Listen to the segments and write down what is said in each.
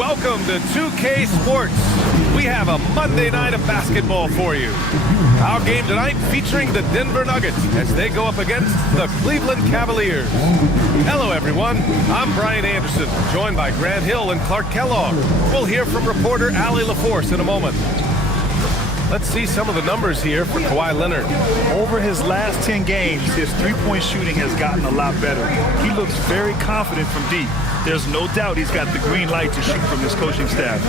Welcome to 2K Sports. We have a Monday night of basketball for you. Our game tonight featuring the Denver Nuggets as they go up against the Cleveland Cavaliers. Hello, everyone. I'm Brian Anderson, joined by Grant Hill and Clark Kellogg. We'll hear from reporter Allie LaForce in a moment. Let's see some of the numbers here for Kawhi Leonard. Over his last 10 games, his three-point shooting has gotten a lot better. He looks very confident from deep. There's no doubt he's got the green light to shoot from his coaching staff.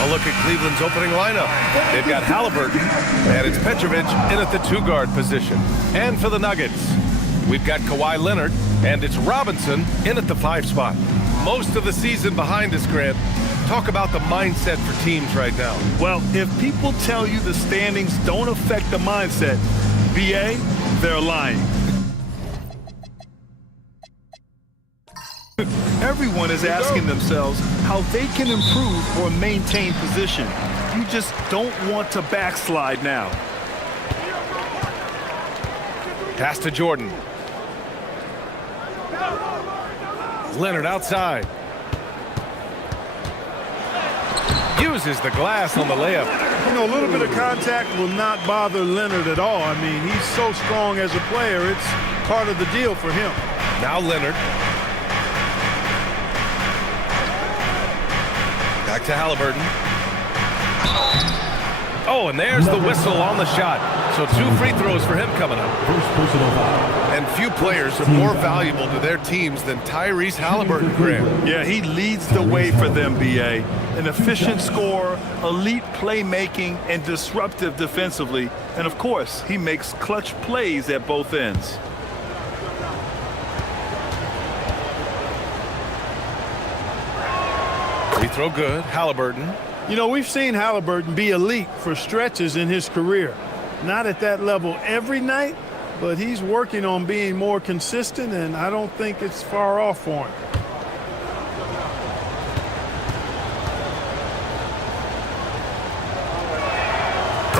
A look at Cleveland's opening lineup. They've got Halliburton, and it's Petrovic in at the two-guard position. And for the Nuggets, we've got Kawhi Leonard, and it's Robinson in at the 5 spot. Most of the season behind us, Grant. Talk about the mindset for teams right now. Well, if people tell you the standings don't affect the mindset, BA, they're lying. Everyone is asking themselves how they can improve or maintain position. You just don't want to backslide now. Pass to Jordan. Leonard outside. Uses the glass on the layup. You know, a little bit of contact will not bother Leonard at all. I mean, he's so strong as a player. It's part of the deal for him. Now Leonard. Back to Halliburton. Oh, and there's the whistle on the shot. So 2 free throws for him coming up. And few players are more valuable to their teams than Tyrese Halliburton, Graham. Yeah, he leads the way for them, BA. An efficient scorer, elite playmaking, and disruptive defensively. And of course, he makes clutch plays at both ends. Free throw good. Halliburton. You know, we've seen Halliburton be elite for stretches in his career. Not at that level every night, but he's working on being more consistent, and I don't think it's far off for him.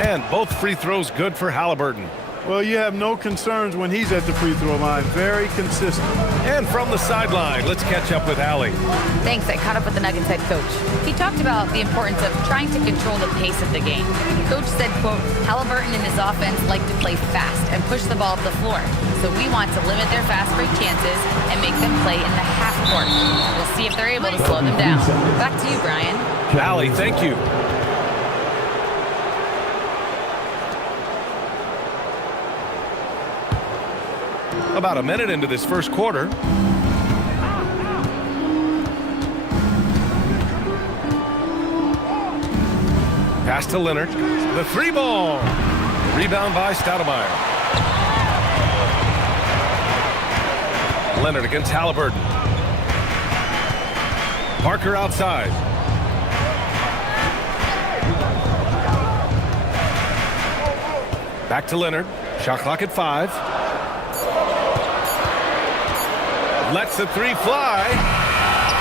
And both free throws good for Halliburton. Well, you have no concerns when he's at the free throw line. Very consistent. And from the sideline, let's catch up with Allie. Thanks. I caught up with the Nuggets head coach. He talked about the importance of trying to control the pace of the game. Coach said, quote, Halliburton and his offense like to play fast and push the ball up the floor. So we want to limit their fast break chances and make them play in the half court. We'll see if they're able to slow them down. Back to you, Brian. Allie, thank you. About a minute into this first quarter. Pass to Leonard. The 3-ball. Rebound by Stoudemire. Leonard against Halliburton. Parker outside. Back to Leonard. Shot clock at 5. Lets the 3 fly.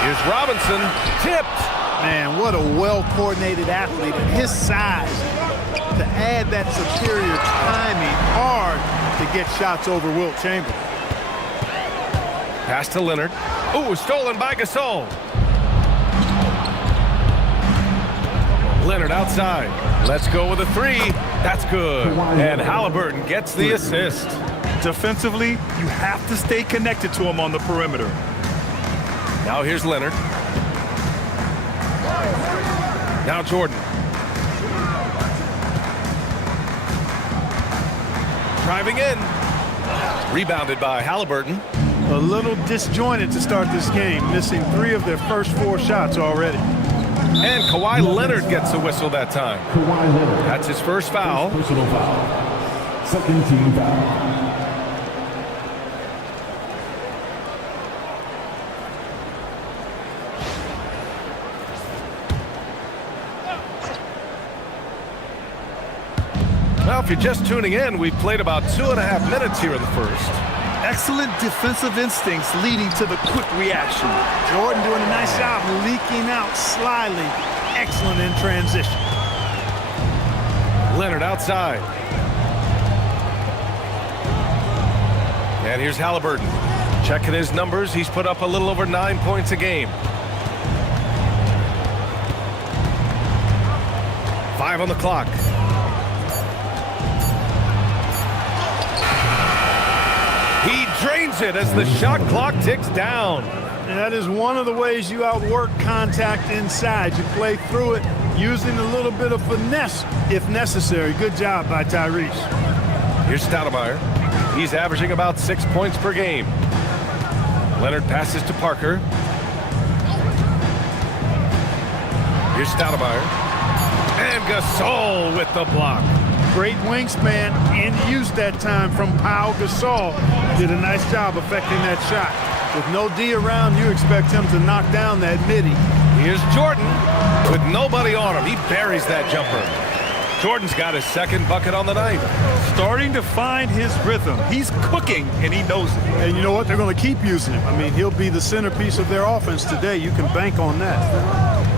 Here's Robinson. Tipped. Man, what a well-coordinated athlete at his size. To add that superior timing, hard to get shots over Wilt Chamberlain. Pass to Leonard. Ooh, stolen by Gasol. Leonard outside. Let's go with a 3. That's good. And Halliburton gets the assist. Defensively, you have to stay connected to him on the perimeter. Now here's Leonard. Now Jordan. Driving in. Rebounded by Halliburton. A little disjointed to start this game, missing 3 of their first 4 shots already. And Kawhi Leonard gets a whistle that time. That's his first foul. Personal foul. Second team foul. Well, if you're just tuning in, we've played about 2.5 minutes here in the first. Excellent defensive instincts leading to the quick reaction. Jordan doing a nice job leaking out slyly. Excellent in transition. Leonard outside. And here's Halliburton. Checking his numbers, he's put up a little over 9 points a game. 5 on the clock. He drains it as the shot clock ticks down. And that is one of the ways you outwork contact inside. You play through it using a little bit of finesse if necessary. Good job by Tyrese. Here's Stoudemire. He's averaging about 6 points per game. Leonard passes to Parker. Here's Stoudemire. And Gasol with the block. Great wingspan and use that time from Pau Gasol. Did a nice job affecting that shot. With no D around, you expect him to knock down that midi. Here's Jordan with nobody on him. He buries that jumper. Jordan's got his second bucket on the night. Starting to find his rhythm. He's cooking, and he knows it. And you know what? They're going to keep using him. I mean, he'll be the centerpiece of their offense today. You can bank on that.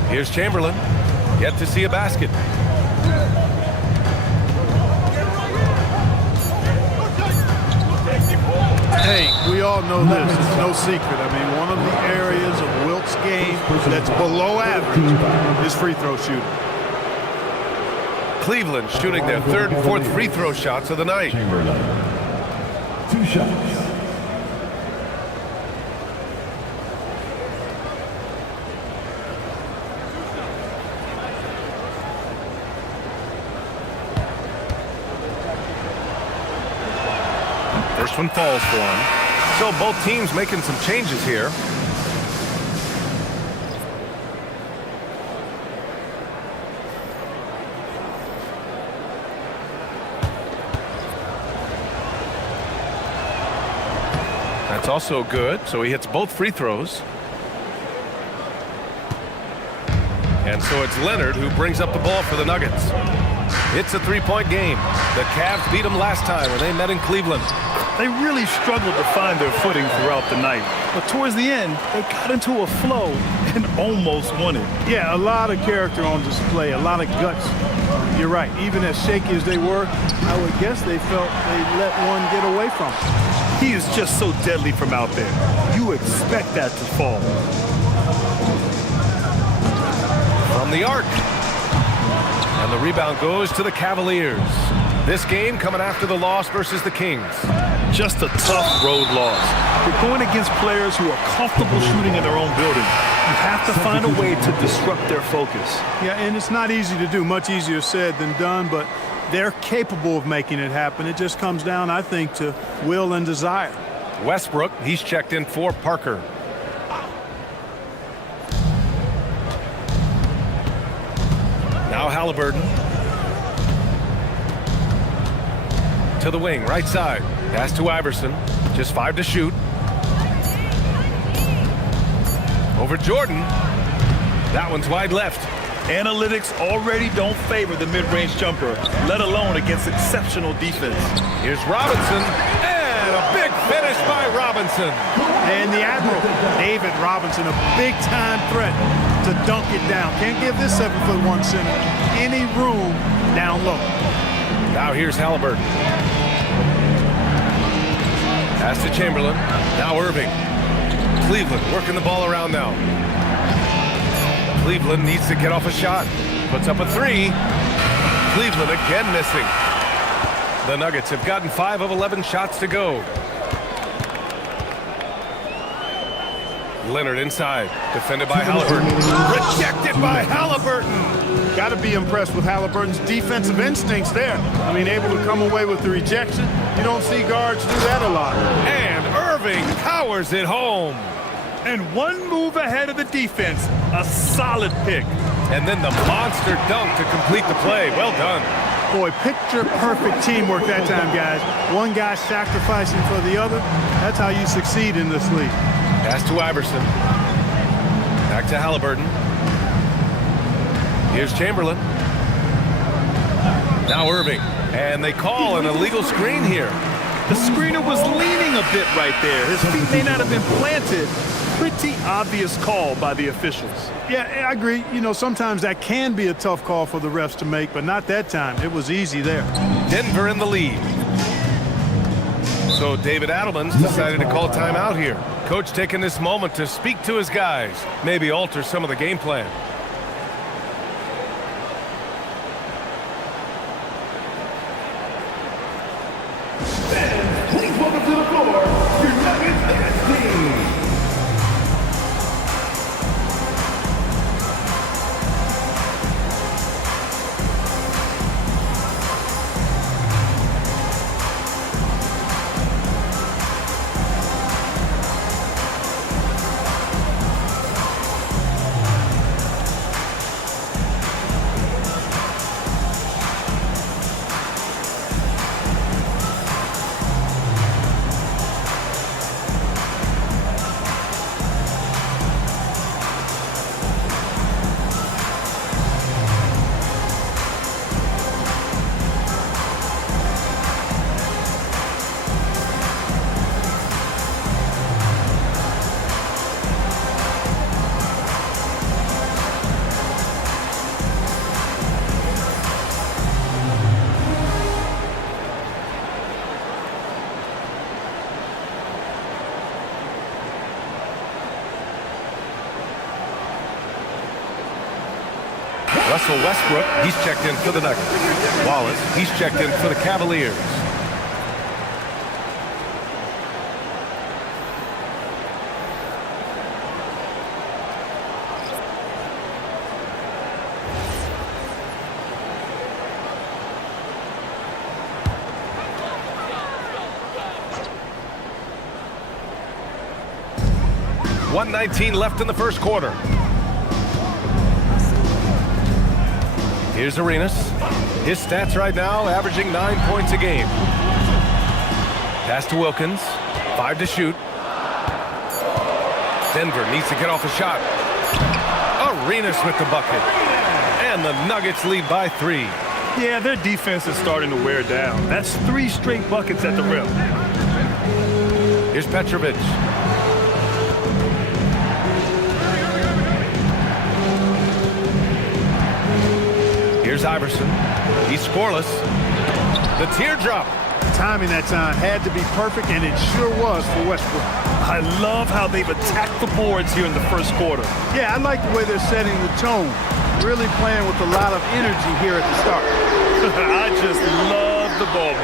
Here's Chamberlain. Yet to see a basket. Hey, we all know this. It's no secret. I mean, one of the areas of Wilt's game that's below average is free throw shooting. Cleveland shooting their third and fourth free throw shots of the night. Chamberlain. 2 shots. First one falls for him. So both teams making some changes here. That's also good. So he hits both free throws. And so it's Leonard who brings up the ball for the Nuggets. It's a 3-point game. The Cavs beat them last time when they met in Cleveland. They really struggled to find their footing throughout the night. But towards the end, they got into a flow and almost won it. Yeah, a lot of character on display, a lot of guts. You're right. Even as shaky as they were, I would guess they felt they let one get away from them. He is just so deadly from out there. You expect that to fall. From the arc. And the rebound goes to the Cavaliers. This game coming after the loss versus the Kings. Just a tough road loss. You're going against players who are comfortable shooting in their own building. You have to find a way to disrupt their focus. Yeah, and it's not easy to do. Much easier said than done, but they're capable of making it happen. It just comes down, I think, to will and desire. Westbrook, he's checked in for Parker. Now Halliburton. To the wing, right side. Pass to Iverson. Just 5 to shoot. Over Jordan. That one's wide left. Analytics already don't favor the mid-range jumper, let alone against exceptional defense. Here's Robinson. And a big finish by Robinson. And the Admiral, David Robinson, a big-time threat to dunk it down. Can't give this 7'1" center any room down low. Now here's Halliburton. Pass to Chamberlain. Now Irving. Cleveland working the ball around now. Cleveland needs to get off a shot. Puts up a 3. Cleveland again missing. The Nuggets have gotten 5 of 11 shots to go. Leonard inside. Defended by Halliburton. Rejected by Halliburton. Got to be impressed with Halliburton's defensive instincts there. I mean, able to come away with the rejection. You don't see guards do that a lot. And Irving powers it home. And one move ahead of the defense. A solid pick. And then the monster dunk to complete the play. Well done. Boy, picture-perfect teamwork that time, guys. One guy sacrificing for the other. That's how you succeed in this league. Pass to Iverson. Back to Halliburton. Here's Chamberlain. Now Irving. And they call an illegal screen here. The screener was leaning a bit right there. His feet may not have been planted. Pretty obvious call by the officials. Yeah, I agree. You know, sometimes that can be a tough call for the refs to make, but not that time. It was easy there. Denver in the lead. So David Adelman's decided to call timeout here. Coach taking this moment to speak to his guys, maybe alter some of the game plan. Russell Westbrook, he's checked in for the Nuggets. Wallace, he's checked in for the Cavaliers. .119 left in the first quarter. Here's Arenas. His stats right now averaging 9 points a game. Pass to Wilkins. 5 to shoot. Denver needs to get off a shot. Arenas with the bucket. And the Nuggets lead by 3. Yeah, their defense is starting to wear down. That's 3 straight buckets at the rim. Here's Petrovic. Here's Iverson. He's scoreless. The teardrop. Timing that time had to be perfect, and it sure was for Westbrook. I love how they've attacked the boards here in the first quarter. Yeah, I like the way they're setting the tone. Really playing with a lot of energy here at the start. I just love the ball.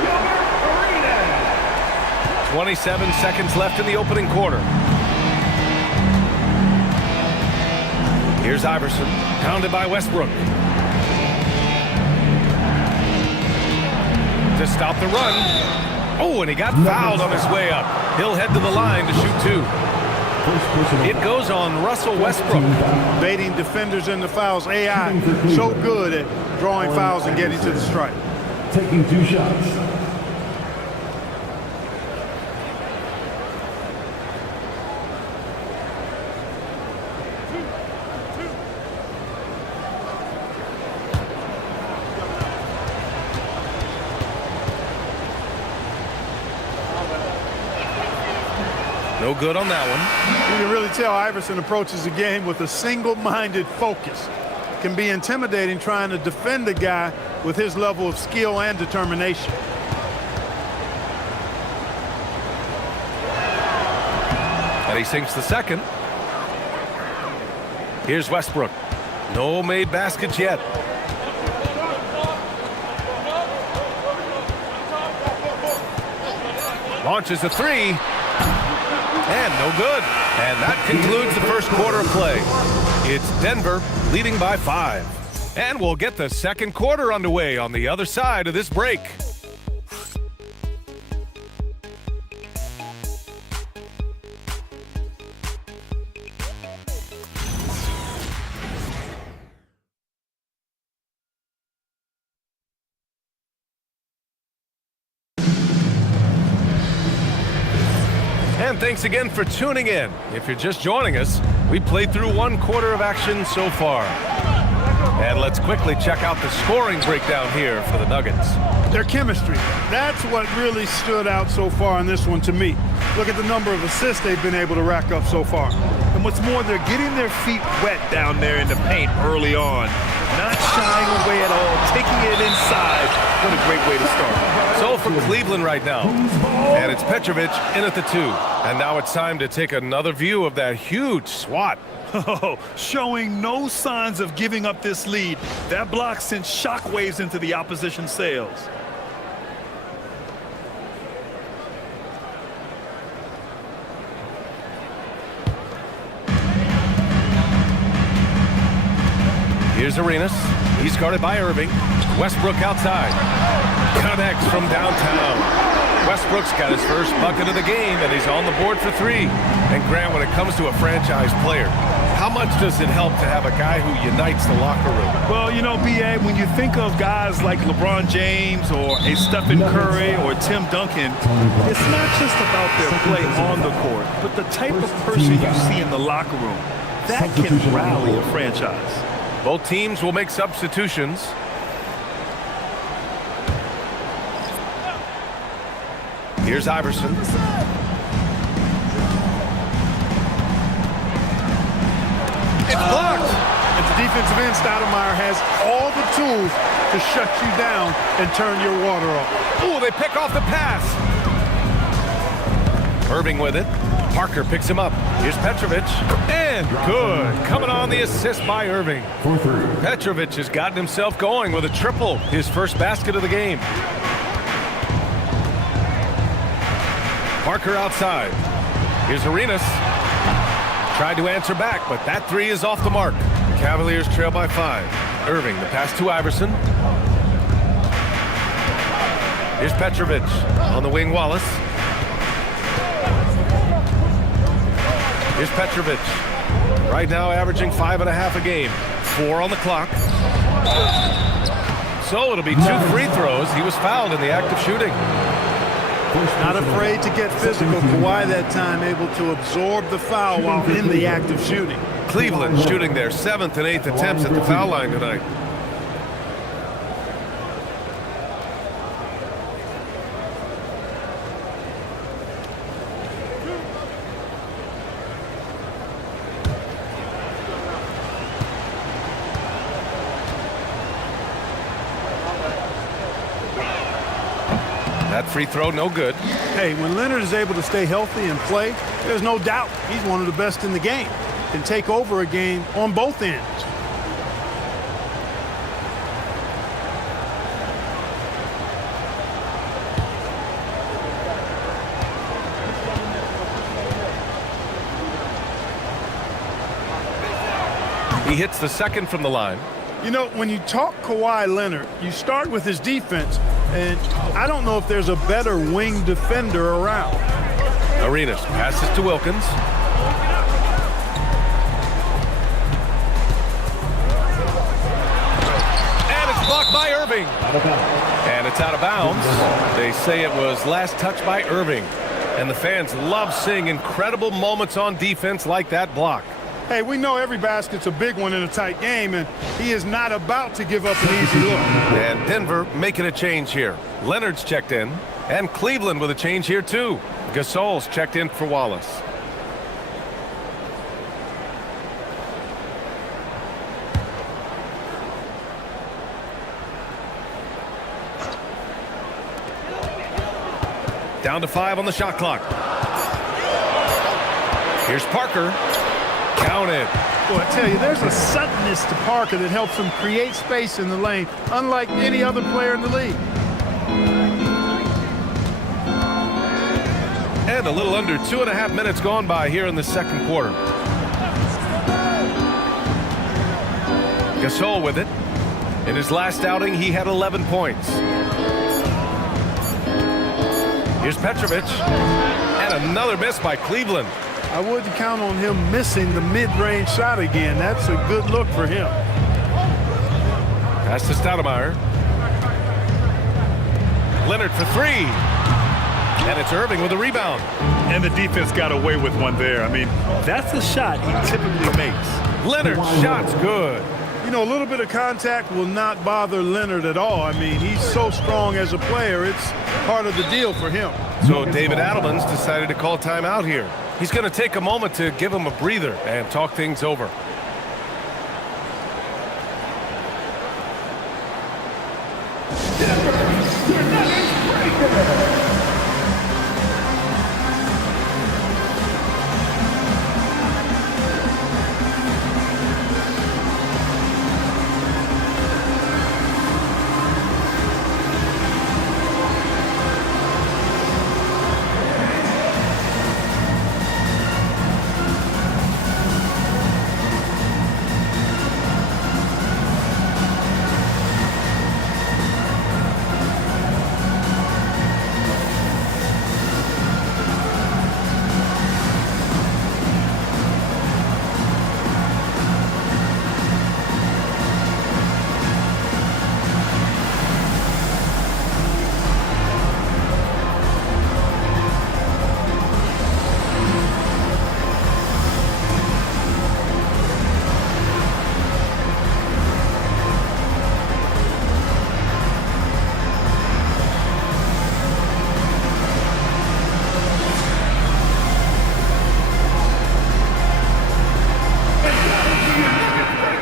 27 seconds left in the opening quarter. Here's Iverson, pounded by Westbrook. To stop the run. Oh, and he got fouled on his way up. He'll head to the line to shoot 2. It goes on Russell Westbrook. Baiting defenders into fouls. AI so good at drawing fouls and getting to the stripe. Taking 2 shots. No good on that one. You can really tell Iverson approaches the game with a single-minded focus. Can be intimidating trying to defend a guy with his level of skill and determination. And he sinks the second. Here's Westbrook. No made baskets yet. Launches a 3. And no good. And that concludes the first quarter of play. It's Denver leading by 5. And we'll get the second quarter underway on the other side of this break. And thanks again for tuning in. If you're just joining us, we played through 1 quarter of action so far. And let's quickly check out the scoring breakdown here for the Nuggets. Their chemistry, that's what really stood out so far in this one to me. Look at the number of assists they've been able to rack up so far. And what's more, they're getting their feet wet down there in the paint early on. Not shying away at all, taking it inside. What a great way to start. So from Cleveland right now. And it's Petrovic in at the 2. And now it's time to take another view of that huge swat. Oh, showing no signs of giving up this lead. That block sent shockwaves into the opposition sails. Here's Arenas. He's guarded by Irving. Westbrook outside. Connects from downtown. Westbrook's got his first bucket of the game, and he's on the board for 3. And Grant, when it comes to a franchise player, how much does it help to have a guy who unites the locker room? Well, you know, B.A., when you think of guys like LeBron James or a Stephen Curry or Tim Duncan, it's not just about their play on the court, but the type of person you see in the locker room. That can rally a franchise. Both teams will make substitutions. Here's Iverson. At the defensive end, Stoudemire has all the tools to shut you down and turn your water off. Ooh, they pick off the pass. Irving with it. Parker picks him up. Here's Petrovic. And good. Coming on on the assist by Irving. 4-3. Petrovic has gotten himself going with a triple, his first basket of the game. Parker outside. Here's Arenas. Tried to answer back, but that three is off the mark. Cavaliers trail by 5. Irving, the pass to Iverson. Here's Petrovic. On the wing, Wallace. Here's Petrovic. Right now averaging 5.5 a game. 4 on the clock. So it'll be 2 free throws. He was fouled in the act of shooting. Not afraid to get physical. Kawhi that time able to absorb the foul while in the act of shooting. Cleveland shooting their 7th and 8th attempts at the foul line tonight. That free throw, no good. Hey, when Leonard is able to stay healthy and play, there's no doubt he's one of the best in the game. Can take over a game on both ends. He hits the second from the line. You know, when you talk Kawhi Leonard, you start with his defense, and I don't know if there's a better wing defender around. Arenas passes to Wilkins. And it's blocked by Irving. And it's out of bounds. They say it was last touched by Irving. And the fans love seeing incredible moments on defense like that block. Hey, we know every basket's a big one in a tight game, and he is not about to give up an easy look. And Denver making a change here. Leonard's checked in, and Cleveland with a change here too. Gasol's checked in for Wallace. Down to 5 on the shot clock. Here's Parker. Counted. Well, I tell you, there's a suddenness to Parker that helps him create space in the lane, unlike any other player in the league. And a little under 2.5 minutes gone by here in the second quarter. Gasol with it. In his last outing, he had 11 points. Here's Petrovic. And another miss by Cleveland. I wouldn't count on him missing the mid-range shot again. That's a good look for him. Pass to Stoudemire. Leonard for 3. And it's Irving with a rebound. And the defense got away with one there. I mean, that's a shot he typically makes. Leonard's shot's good. You know, a little bit of contact will not bother Leonard at all. I mean, he's so strong as a player. It's part of the deal for him. So David Adelman's decided to call timeout here. He's going to take a moment to give him a breather and talk things over.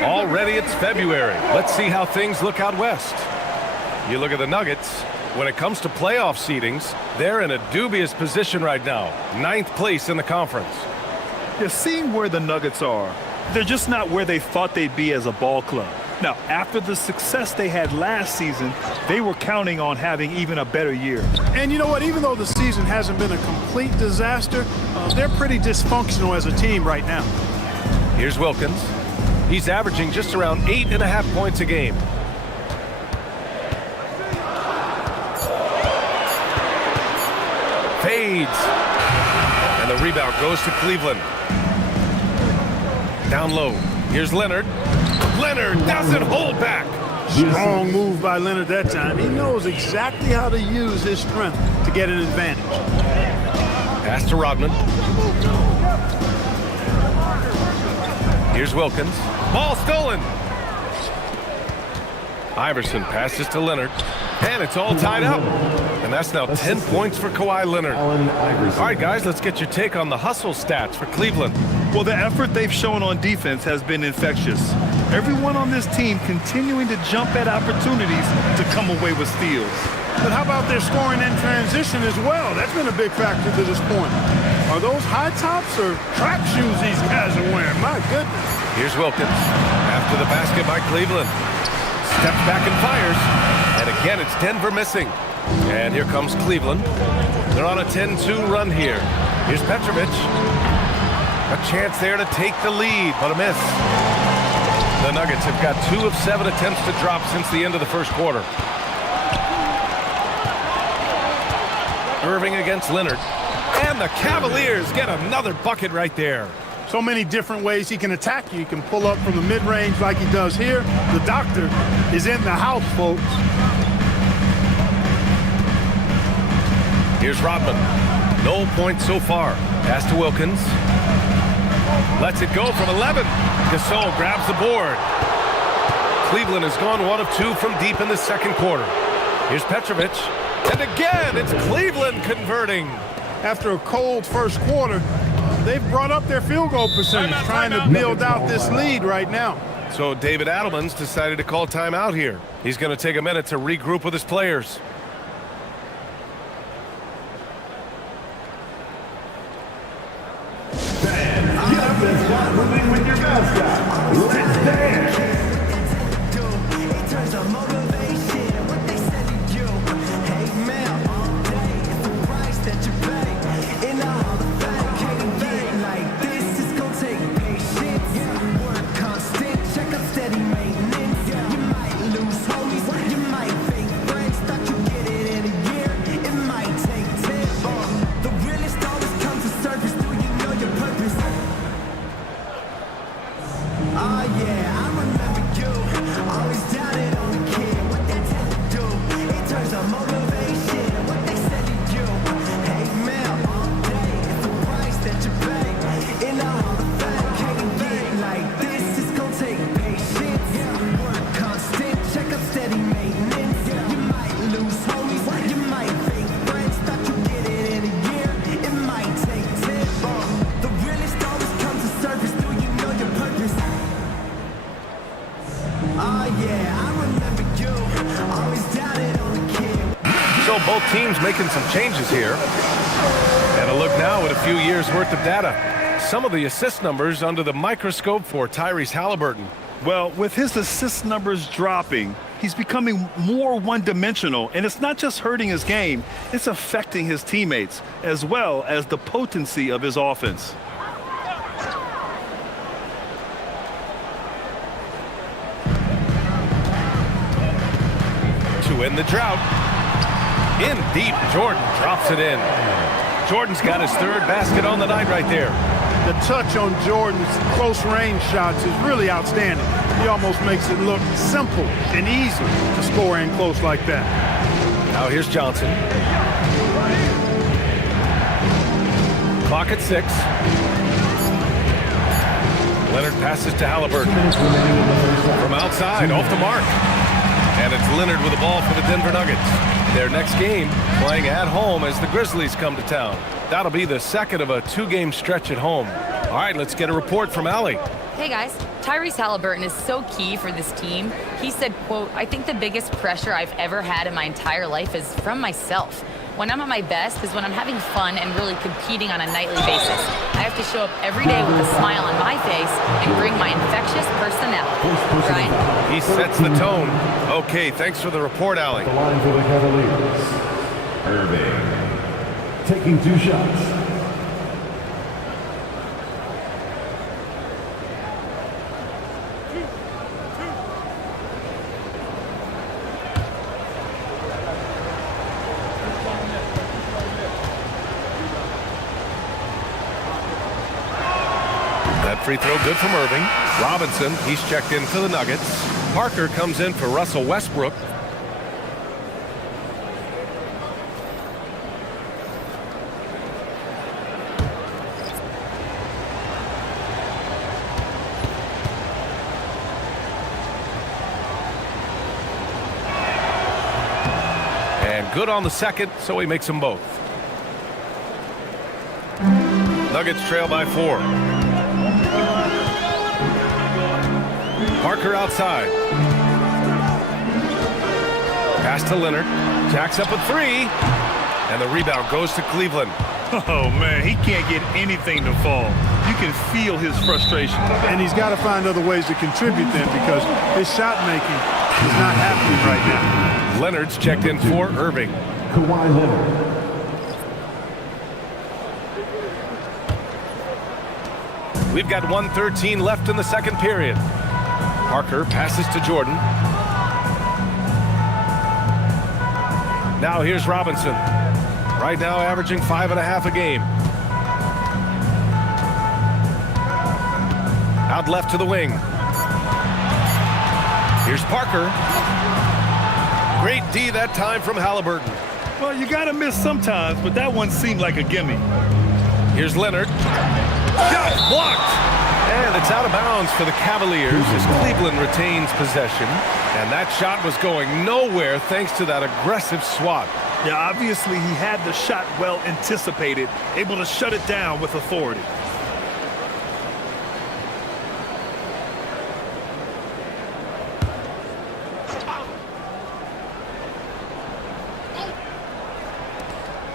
Already it's February. Let's see how things look out west. You look at the Nuggets. When it comes to playoff seedings, they're in a dubious position right now. 9th place in the conference. Yeah, seeing where the Nuggets are, They're just not where they thought they'd be as a ball club. Now, after the success they had last season, they were counting on having even a better year. And you know what? Even though the season hasn't been a complete disaster, they're pretty dysfunctional as a team right now. Here's Wilkins. He's averaging just around 8.5 points a game. Fades. And the rebound goes to Cleveland. Down low. Here's Leonard. Leonard doesn't hold back. Strong move by Leonard that time. He knows exactly how to use his strength to get an advantage. Pass to Rodman. Here's Wilkins. Ball stolen. Iverson passes to Leonard. And it's all tied up. And that's now 10 points for Kawhi Leonard. All right, guys, let's get your take on the hustle stats for Cleveland. Well, the effort they've shown on defense has been infectious. Everyone on this team continuing to jump at opportunities to come away with steals. But how about their scoring in transition as well? That's been a big factor to this point. Are those high tops or track shoes these guys are wearing? My goodness. Here's Wilkins. After the basket by Cleveland. Steps back and fires. And again, it's Denver missing. And here comes Cleveland. They're on a 10-2 run here. Here's Petrovic. A chance there to take the lead, but a miss. The Nuggets have got 2 of 7 attempts to drop since the end of the first quarter. Irving against Leonard. And the Cavaliers get another bucket right there. So many different ways he can attack you. He can pull up from the mid-range like he does here. The doctor is in the house, folks. Here's Rodman. No points so far. Pass to Wilkins. Lets it go from 11. Gasol grabs the board. Cleveland has gone 1 of 2 from deep in the second quarter. Here's Petrovic. And again, it's Cleveland converting. After a cold first quarter, they've brought up their field goal percentage, trying to build out this lead right now. So David Adelman's decided to call timeout here. He's going to take a minute to regroup with his players. Moving with your mascot. Let's dance. So both teams making some changes here. And a look now at a few years worth of data. Some of the assist numbers under the microscope for Tyrese Halliburton. Well, with his assist numbers dropping, he's becoming more one-dimensional, and it's not just hurting his game, it's affecting his teammates, as well as the potency of his offense. To end the drought. In deep, Jordan drops it in. Jordan's got his 3rd basket on the night right there. The touch on Jordan's close-range shots is really outstanding. He almost makes it look simple and easy to score in close like that. Now here's Johnson. Clock at 6. Leonard passes to Halliburton. From outside, off the mark. And it's Leonard with the ball for the Denver Nuggets. Their next game playing at home as the Grizzlies come to town. That'll be the second of a 2-game stretch at home. All right, let's get a report from Allie. Hey guys, Tyrese Halliburton is so key for this team. He said, quote, "I think the biggest pressure I've ever had in my entire life is from myself." When I'm at my best is when I'm having fun and really competing on a nightly basis. I have to show up every day with a smile on my face and bring my infectious personality. Brian? He sets the tone. Okay, thanks for the report, Allie. The line for the Cavaliers. Irving. Taking 2 shots. That free throw good from Irving. Robinson, he's checked in for the Nuggets. Parker comes in for Russell Westbrook. And good on the second, so he makes them both. Nuggets trail by 4. Parker outside. Pass to Leonard. Jacks up a 3. And the rebound goes to Cleveland. Oh, man, he can't get anything to fall. You can feel his frustration. And he's got to find other ways to contribute then because his shot making is not happening right now. Leonard's checked in for Irving. Kawhi Leonard. We've got 1:13 left in the second period. Parker passes to Jordan. Now here's Robinson. Right now averaging 5.5 a game. Out left to the wing. Here's Parker. Great D that time from Halliburton. Well, you got to miss sometimes, but that one seemed like a gimme. Here's Leonard. Shot blocked. And it's out of bounds for the Cavaliers as Cleveland retains possession. And that shot was going nowhere thanks to that aggressive swat. Yeah, obviously he had the shot well anticipated, able to shut it down with authority.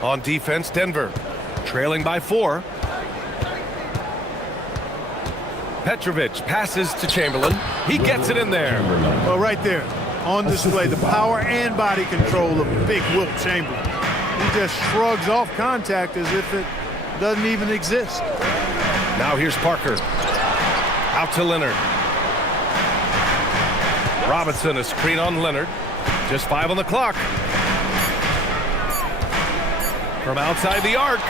On defense, Denver trailing by 4. Petrovic passes to Chamberlain. He gets it in there. Well, right there, on display, the power and body control of big Wilt Chamberlain. He just shrugs off contact as if it doesn't even exist. Now here's Parker. Out to Leonard. Robinson, a screen on Leonard. Just 5 on the clock. From outside the arc.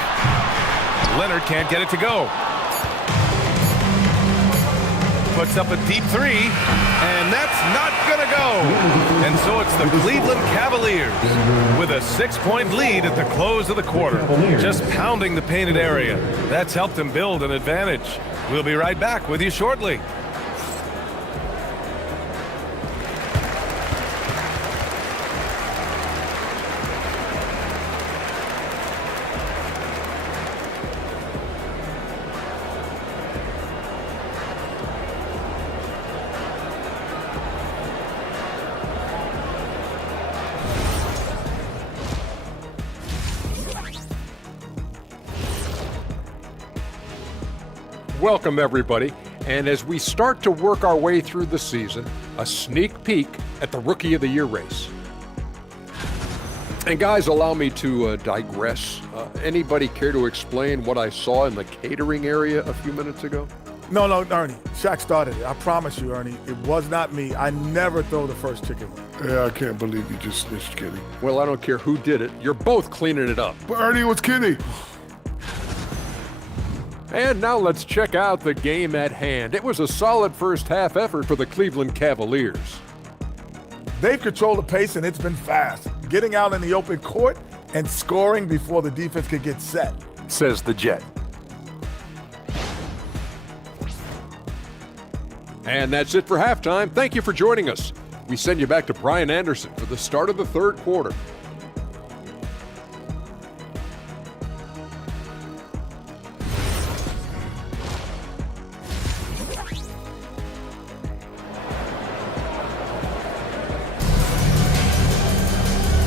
Leonard can't get it to go. Puts up a deep 3, and that's not gonna go. And so it's the Cleveland Cavaliers with a 6-point lead at the close of the quarter, just pounding the painted area. That's helped them build an advantage. We'll be right back with you shortly. Welcome, everybody. And as we start to work our way through the season, a sneak peek at the Rookie of the Year race. And guys, allow me to digress. Anybody care to explain what I saw in the catering area a few minutes ago? No, Ernie. Shaq started it. I promise you, Ernie. It was not me. I never throw the first chicken wing. Yeah, I can't believe you just snitched Kenny. Well, I don't care who did it. You're both cleaning it up. But Ernie was Kenny. And now let's check out the game at hand. It was a solid first half effort for the Cleveland Cavaliers. They've controlled the pace, and it's been fast. Getting out in the open court and scoring before the defense could get set. Says the Jet. And that's it for halftime. Thank you for joining us. We send you back to Brian Anderson for the start of the third quarter.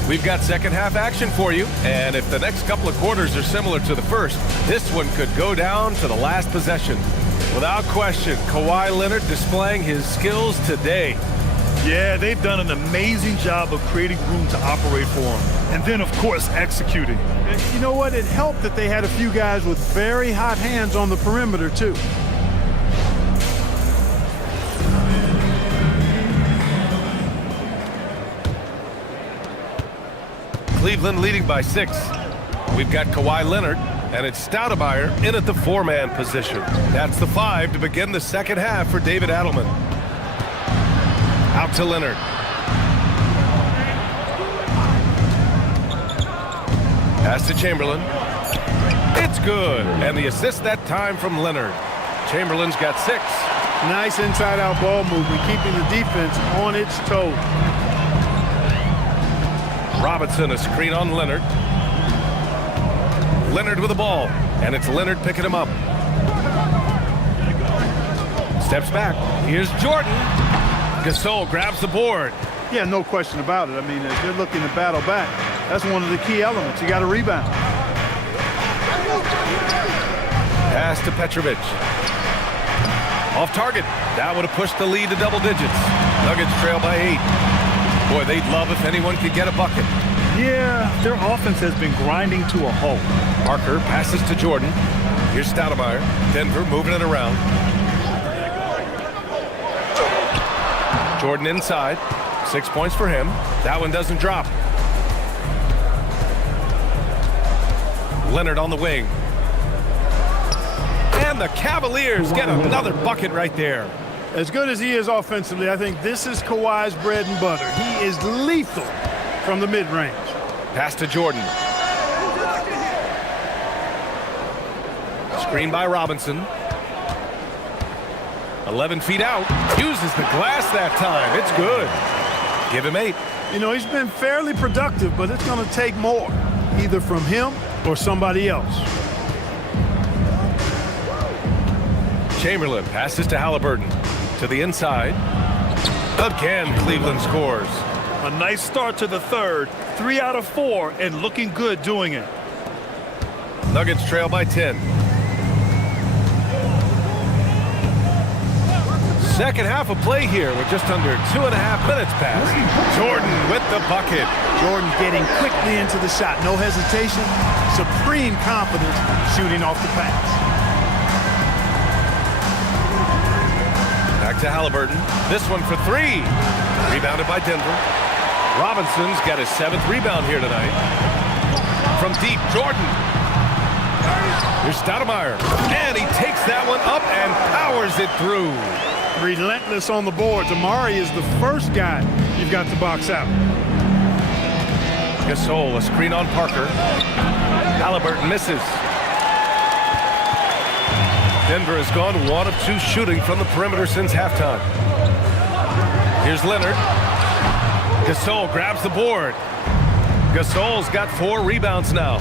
We've got second half action for you, and if the next couple of quarters are similar to the first, this one could go down to the last possession. Without question, Kawhi Leonard displaying his skills today. Yeah, they've done an amazing job of creating room to operate for him. And then, of course, executing. And you know what? It helped that they had a few guys with very hot hands on the perimeter, too. Cleveland leading by 6. We've got Kawhi Leonard, and it's Stoudemire in at the 4-man position. That's the 5 to begin the second half for David Adelman. Out to Leonard. Pass to Chamberlain. It's good, and the assist that time from Leonard. Chamberlain's got 6. Nice inside-out ball movement, keeping the defense on its toes. Robinson, a screen on Leonard. Leonard with the ball, and it's Leonard picking him up. Steps back. Here's Jordan. Gasol grabs the board. Yeah, no question about it. I mean, if they're looking to battle back, that's one of the key elements. You got to rebound. Pass to Petrovic. Off target. That would have pushed the lead to double digits. Nuggets trail by 8. Boy, they'd love if anyone could get a bucket. Yeah, their offense has been grinding to a halt. Parker passes to Jordan. Here's Stoudemire. Denver moving it around. Jordan inside. 6 points for him. That one doesn't drop. Leonard on the wing. And the Cavaliers get another bucket right there. As good as he is offensively, I think this is Kawhi's bread and butter. He is lethal from the mid-range. Pass to Jordan. Screen by Robinson. 11 feet out. Uses the glass that time. It's good. Give him 8. You know, he's been fairly productive, but it's going to take more, either from him or somebody else. Chamberlain passes to Halliburton. To the inside. Again, Cleveland scores. A nice start to the third. 3 out of 4, and looking good doing it. Nuggets trail by 10. Second half of play here with just under 2.5 minutes passed. Jordan with the bucket. Jordan getting quickly into the shot. No hesitation. Supreme confidence shooting off the pass. Back to Halliburton. This one for 3. Rebounded by Denver. Robinson's got his 7th rebound here tonight. From deep, Jordan. Here's Stoudemire. And he takes that one up and powers it through. Relentless on the boards. Amari is the first guy you've got to box out. Gasol, a screen on Parker. Halliburton misses. Denver has gone 1 of 2 shooting from the perimeter since halftime. Here's Leonard. Gasol grabs the board. Gasol's got 4 rebounds now.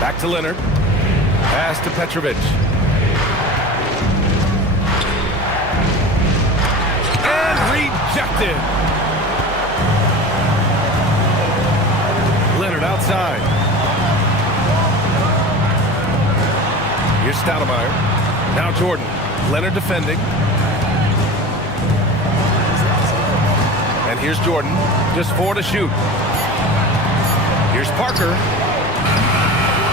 Back to Leonard. Pass to Petrovic. And rejected. Leonard outside. Here's Stoudemire. Now Jordan. Leonard defending. And here's Jordan. Just 4 to shoot. Here's Parker.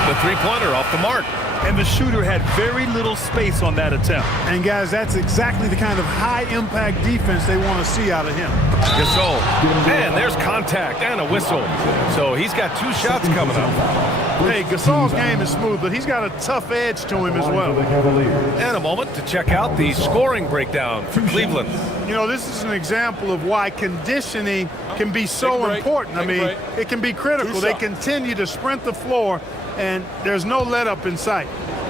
The three-pointer off the mark. And the shooter had very little space on that attempt. And guys, that's exactly the kind of high-impact defense they want to see out of him. Gasol. And there's contact and a whistle. So he's got 2 shots coming up. Hey, Gasol's game is smooth, but he's got a tough edge to him as well. And a moment to check out the scoring breakdown for Cleveland. You know, this is an example of why conditioning can be so important. I mean, it can be critical. They continue to sprint the floor, and there's no let-up in sight.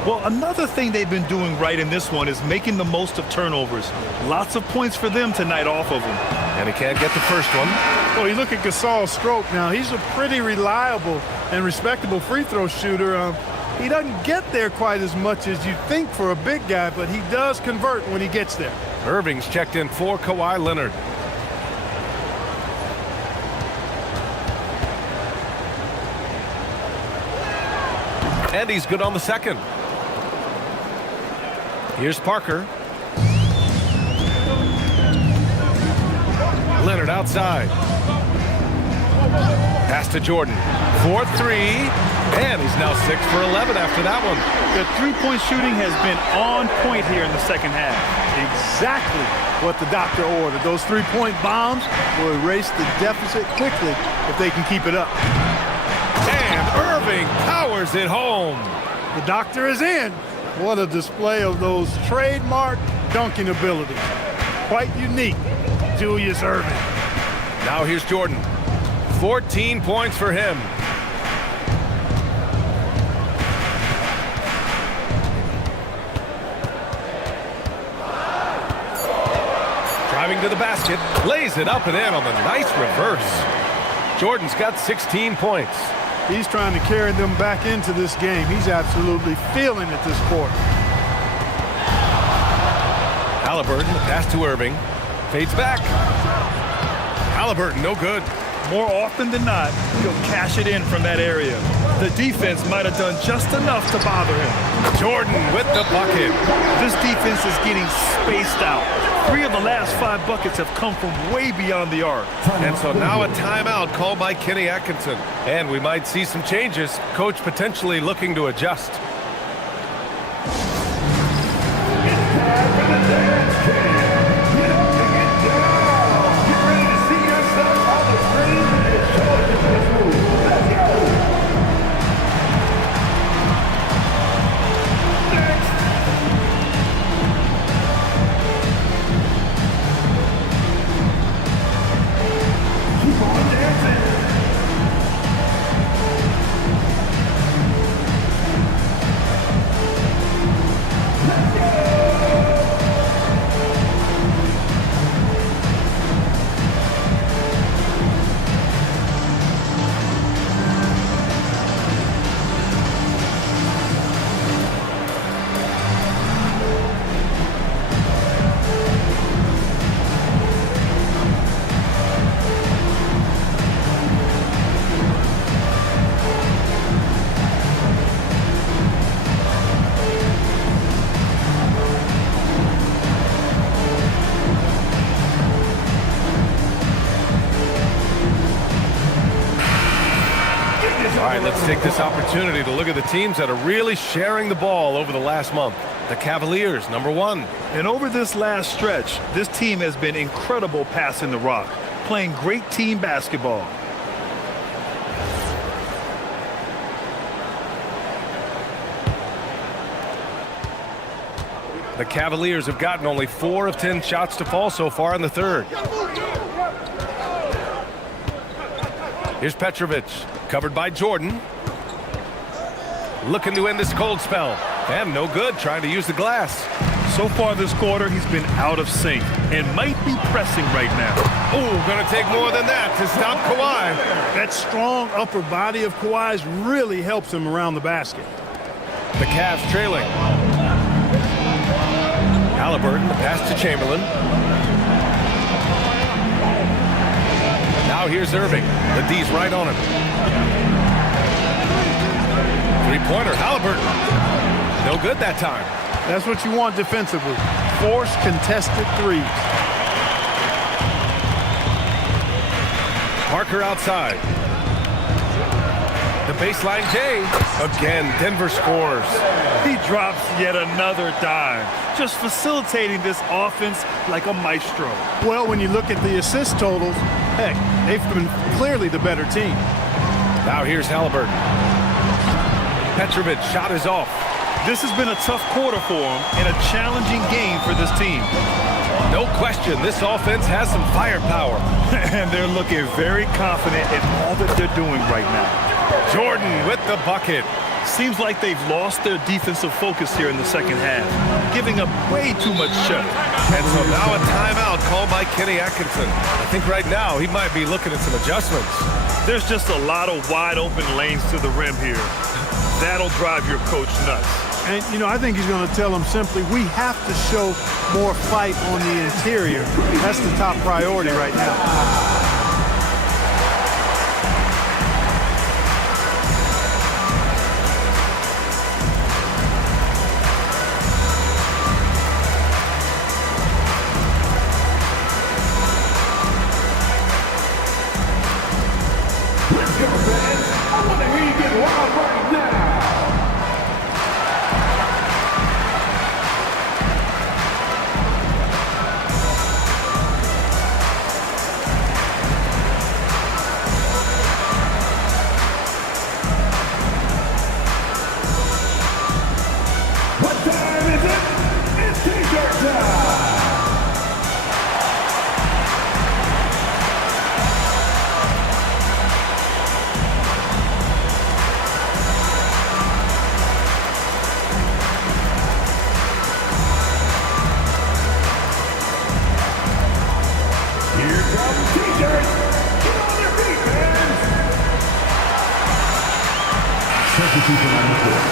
Well, another thing they've been doing right in this one is making the most of turnovers. Lots of points for them tonight off of them. And he can't get the first one. Well, you look at Gasol's stroke now. He's a pretty reliable and respectable free throw shooter. He doesn't get there quite as much as you think for a big guy, but he does convert when he gets there. Irving's checked in for Kawhi Leonard. And he's good on the second. Here's Parker. Leonard outside. Pass to Jordan. 4-3. And he's now 6 for 11 after that one. The three-point shooting has been on point here in the second half. Exactly what the doctor ordered. Those three-point bombs will erase the deficit quickly if they can keep it up. And Irving powers it home. The doctor is in. What a display of those trademark dunking abilities. Quite unique, Julius Irving. Now here's Jordan. 14 points for him. Driving to the basket, lays it up and in on the nice reverse. Jordan's got 16 points. He's trying to carry them back into this game. He's absolutely feeling it this quarter. Halliburton, the pass to Irving. Fades back. Halliburton, no good. More often than not, he'll cash it in from that area. The defense might have done just enough to bother him. Jordan with the bucket. This defense is getting spaced out. 3 of the last 5 buckets have come from way beyond the arc. And so now a timeout called by Kenny Atkinson. And we might see some changes. Coach potentially looking to adjust. Let's take this opportunity to look at the teams that are really sharing the ball over the last month. The Cavaliers, number 1. And over this last stretch, this team has been incredible passing the rock, playing great team basketball. The Cavaliers have gotten only 4 of 10 shots to fall so far in the third. Here's Petrovic, covered by Jordan. Looking to end this cold spell. And no good, trying to use the glass. So far this quarter, he's been out of sync and might be pressing right now. Oh, gonna take more than that to stop Kawhi. That strong upper body of Kawhi's really helps him around the basket. The Cavs trailing. Halliburton, the pass to Chamberlain. Now here's Irving. The D's right on him. Three-pointer, Halliburton. No good that time. That's what you want defensively. Force contested threes. Parker outside. The baseline J. Again, Denver scores. He drops yet another dime, just facilitating this offense like a maestro. Well, when you look at the assist totals, heck, they've been clearly the better team. Now here's Halliburton. Petrovic shot is off. This has been a tough quarter for him and a challenging game for this team. No question, this offense has some firepower. And they're looking very confident in all that they're doing right now. Jordan with the bucket. Seems like they've lost their defensive focus here in the second half, giving up way too much shot. And so now a timeout called by Kenny Atkinson. I think right now he might be looking at some adjustments. There's just a lot of wide open lanes to the rim here. That'll drive your coach nuts. And, you know, I think he's going to tell them simply, we have to show more fight on the interior. That's the top priority right now. Can we get loud right now? What time is it? It's t-shirt time! Here come t-shirts! Get on your feet, fans! Substitution on the court.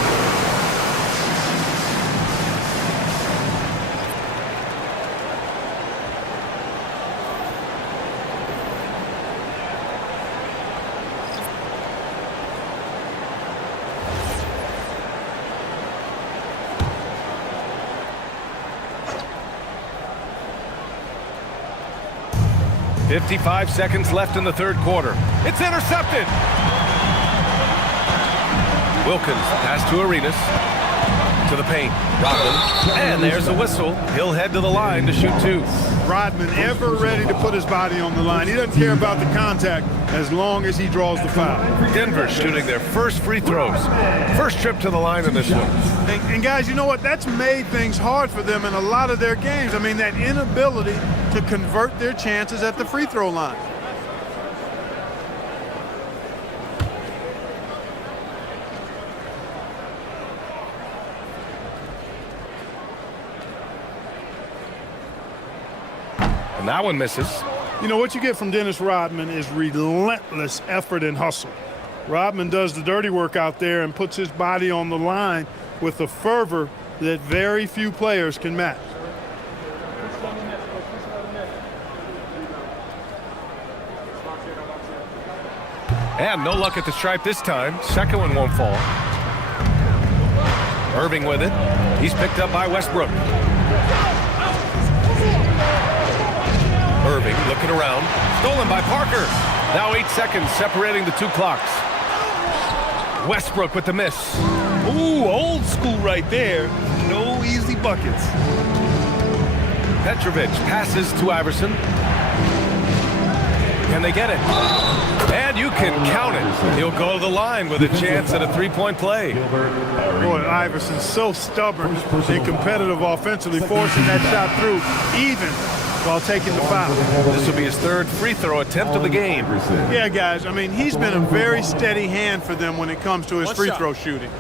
.55 seconds left in the third quarter. It's intercepted. Wilkins pass to Arenas. To the paint. Rodman. And there's a whistle. He'll head to the line to shoot two. Rodman ever ready to put his body on the line. He doesn't care about the contact as long as he draws the foul. Denver shooting their first free throws. First trip to the line in this one. And guys, you know what? That's made things hard for them in a lot of their games. I mean, that inability to convert their chances at the free throw line. And that one misses. You know, what you get from Dennis Rodman is relentless effort and hustle. Rodman does the dirty work out there and puts his body on the line with a fervor that very few players can match. And no luck at the stripe this time. Second one won't fall. Irving with it. He's picked up by Westbrook. Irving looking around. Stolen by Parker. Now 8 seconds separating the two clocks. Westbrook with the miss. Ooh, old school right there. No easy buckets. Petrovic passes to Iverson. Can they get it? And you can count it. He'll go to the line with a chance at a three-point play. Boy, Iverson's so stubborn and competitive offensively, forcing that shot through even while taking the foul. This will be his third free throw attempt of the game. Yeah, guys, I mean, he's been a very steady hand for them when it comes to his free throw shooting.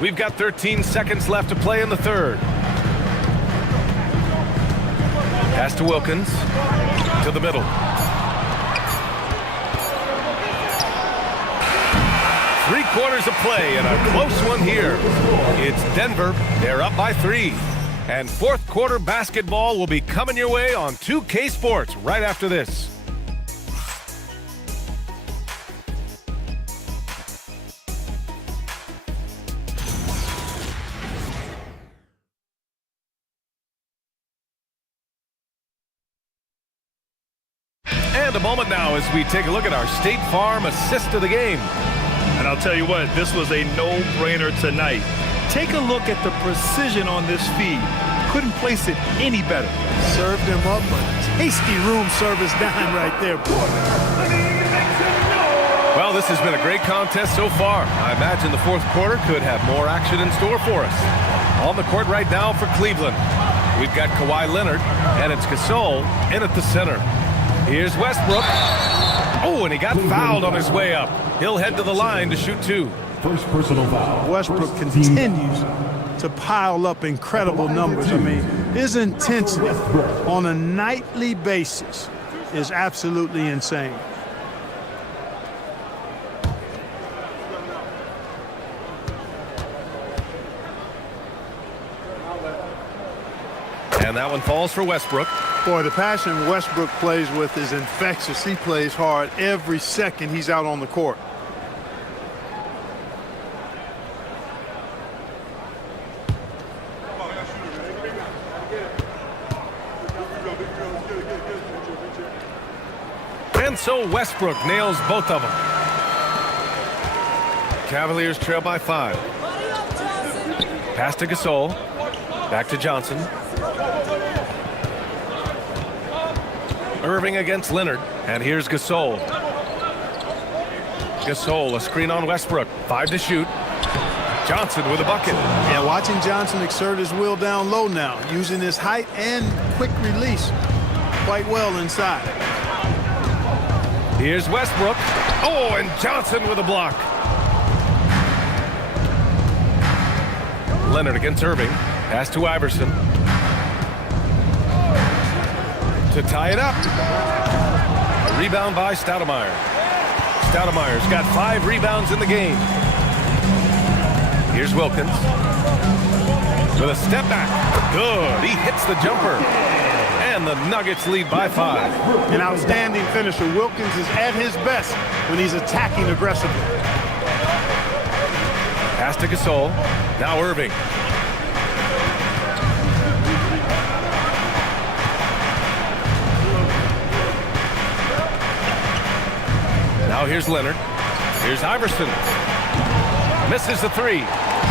We've got 13 seconds left to play in the third. Pass to Wilkins. To the middle. Three-quarters of play and a close one here. It's Denver. They're up by 3. And fourth quarter basketball will be coming your way on 2K Sports right after this. And a moment now as we take a look at our State Farm assist of the game. And I'll tell you what, this was a no-brainer tonight. Take a look at the precision on this feed. Couldn't place it any better. Served him up a tasty room service dime right there, boy. Well, this has been a great contest so far. I imagine the fourth quarter could have more action in store for us. On the court right now for Cleveland, we've got Kawhi Leonard, and it's Gasol in at the center. Here's Westbrook. Oh, and he got fouled on his way up. He'll head to the line to shoot two. First personal foul. Westbrook continues to pile up incredible numbers. I mean, his intensity on a nightly basis is absolutely insane. And that one falls for Westbrook. Boy, the passion Westbrook plays with is infectious. He plays hard every second he's out on the court. And so Westbrook nails both of them. Cavaliers trail by 5. Pass to Gasol. Back to Johnson. Irving against Leonard. And here's Gasol. Gasol, a screen on Westbrook. 5 to shoot. Johnson with a bucket. Yeah, watching Johnson exert his will down low now, using his height and quick release quite well inside. Here's Westbrook. Oh, and Johnson with a block. Leonard against Irving. Pass to Iverson. To tie it up. A rebound by Stoudemire. Stoudemire's got 5 rebounds in the game. Here's Wilkins. With a step back. Good. He hits the jumper. And the Nuggets lead by 5. An outstanding finisher. Wilkins is at his best when he's attacking aggressively. Pass to Gasol. Now Irving. Now here's Leonard. Here's Iverson. Misses the 3.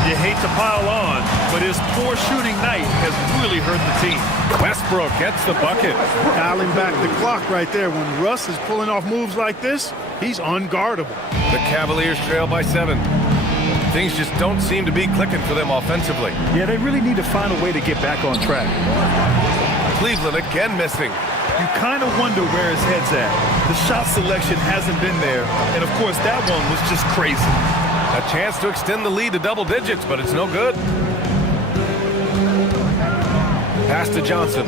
You hate to pile on, but his poor shooting night has really hurt the team. Westbrook gets the bucket. Dialing back the clock right there. When Russ is pulling off moves like this, he's unguardable. The Cavaliers trail by 7. Things just don't seem to be clicking for them offensively. Yeah, they really need to find a way to get back on track. Cleveland again missing. You kind of wonder where his head's at. The shot selection hasn't been there, and of course that one was just crazy. A chance to extend the lead to double digits, but it's no good. Pass to Johnson.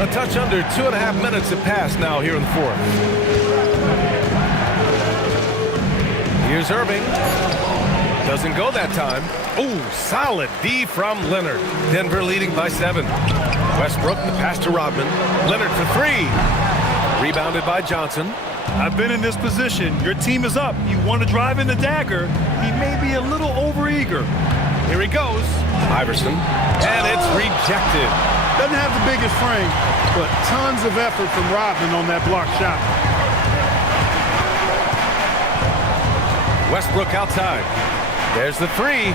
A touch under 2.5 minutes have passed now here in the 4th. Here's Irving. Doesn't go that time. Oh, solid D from Leonard. Denver leading by 7. Westbrook, the pass to Rodman. Leonard for 3. Rebounded by Johnson. I've been in this position. Your team is up. You want to drive in the dagger. He may be a little overeager. Here he goes. Iverson. And it's rejected. Doesn't have the biggest frame, but tons of effort from Rodman on that block shot. Westbrook outside. There's the 3.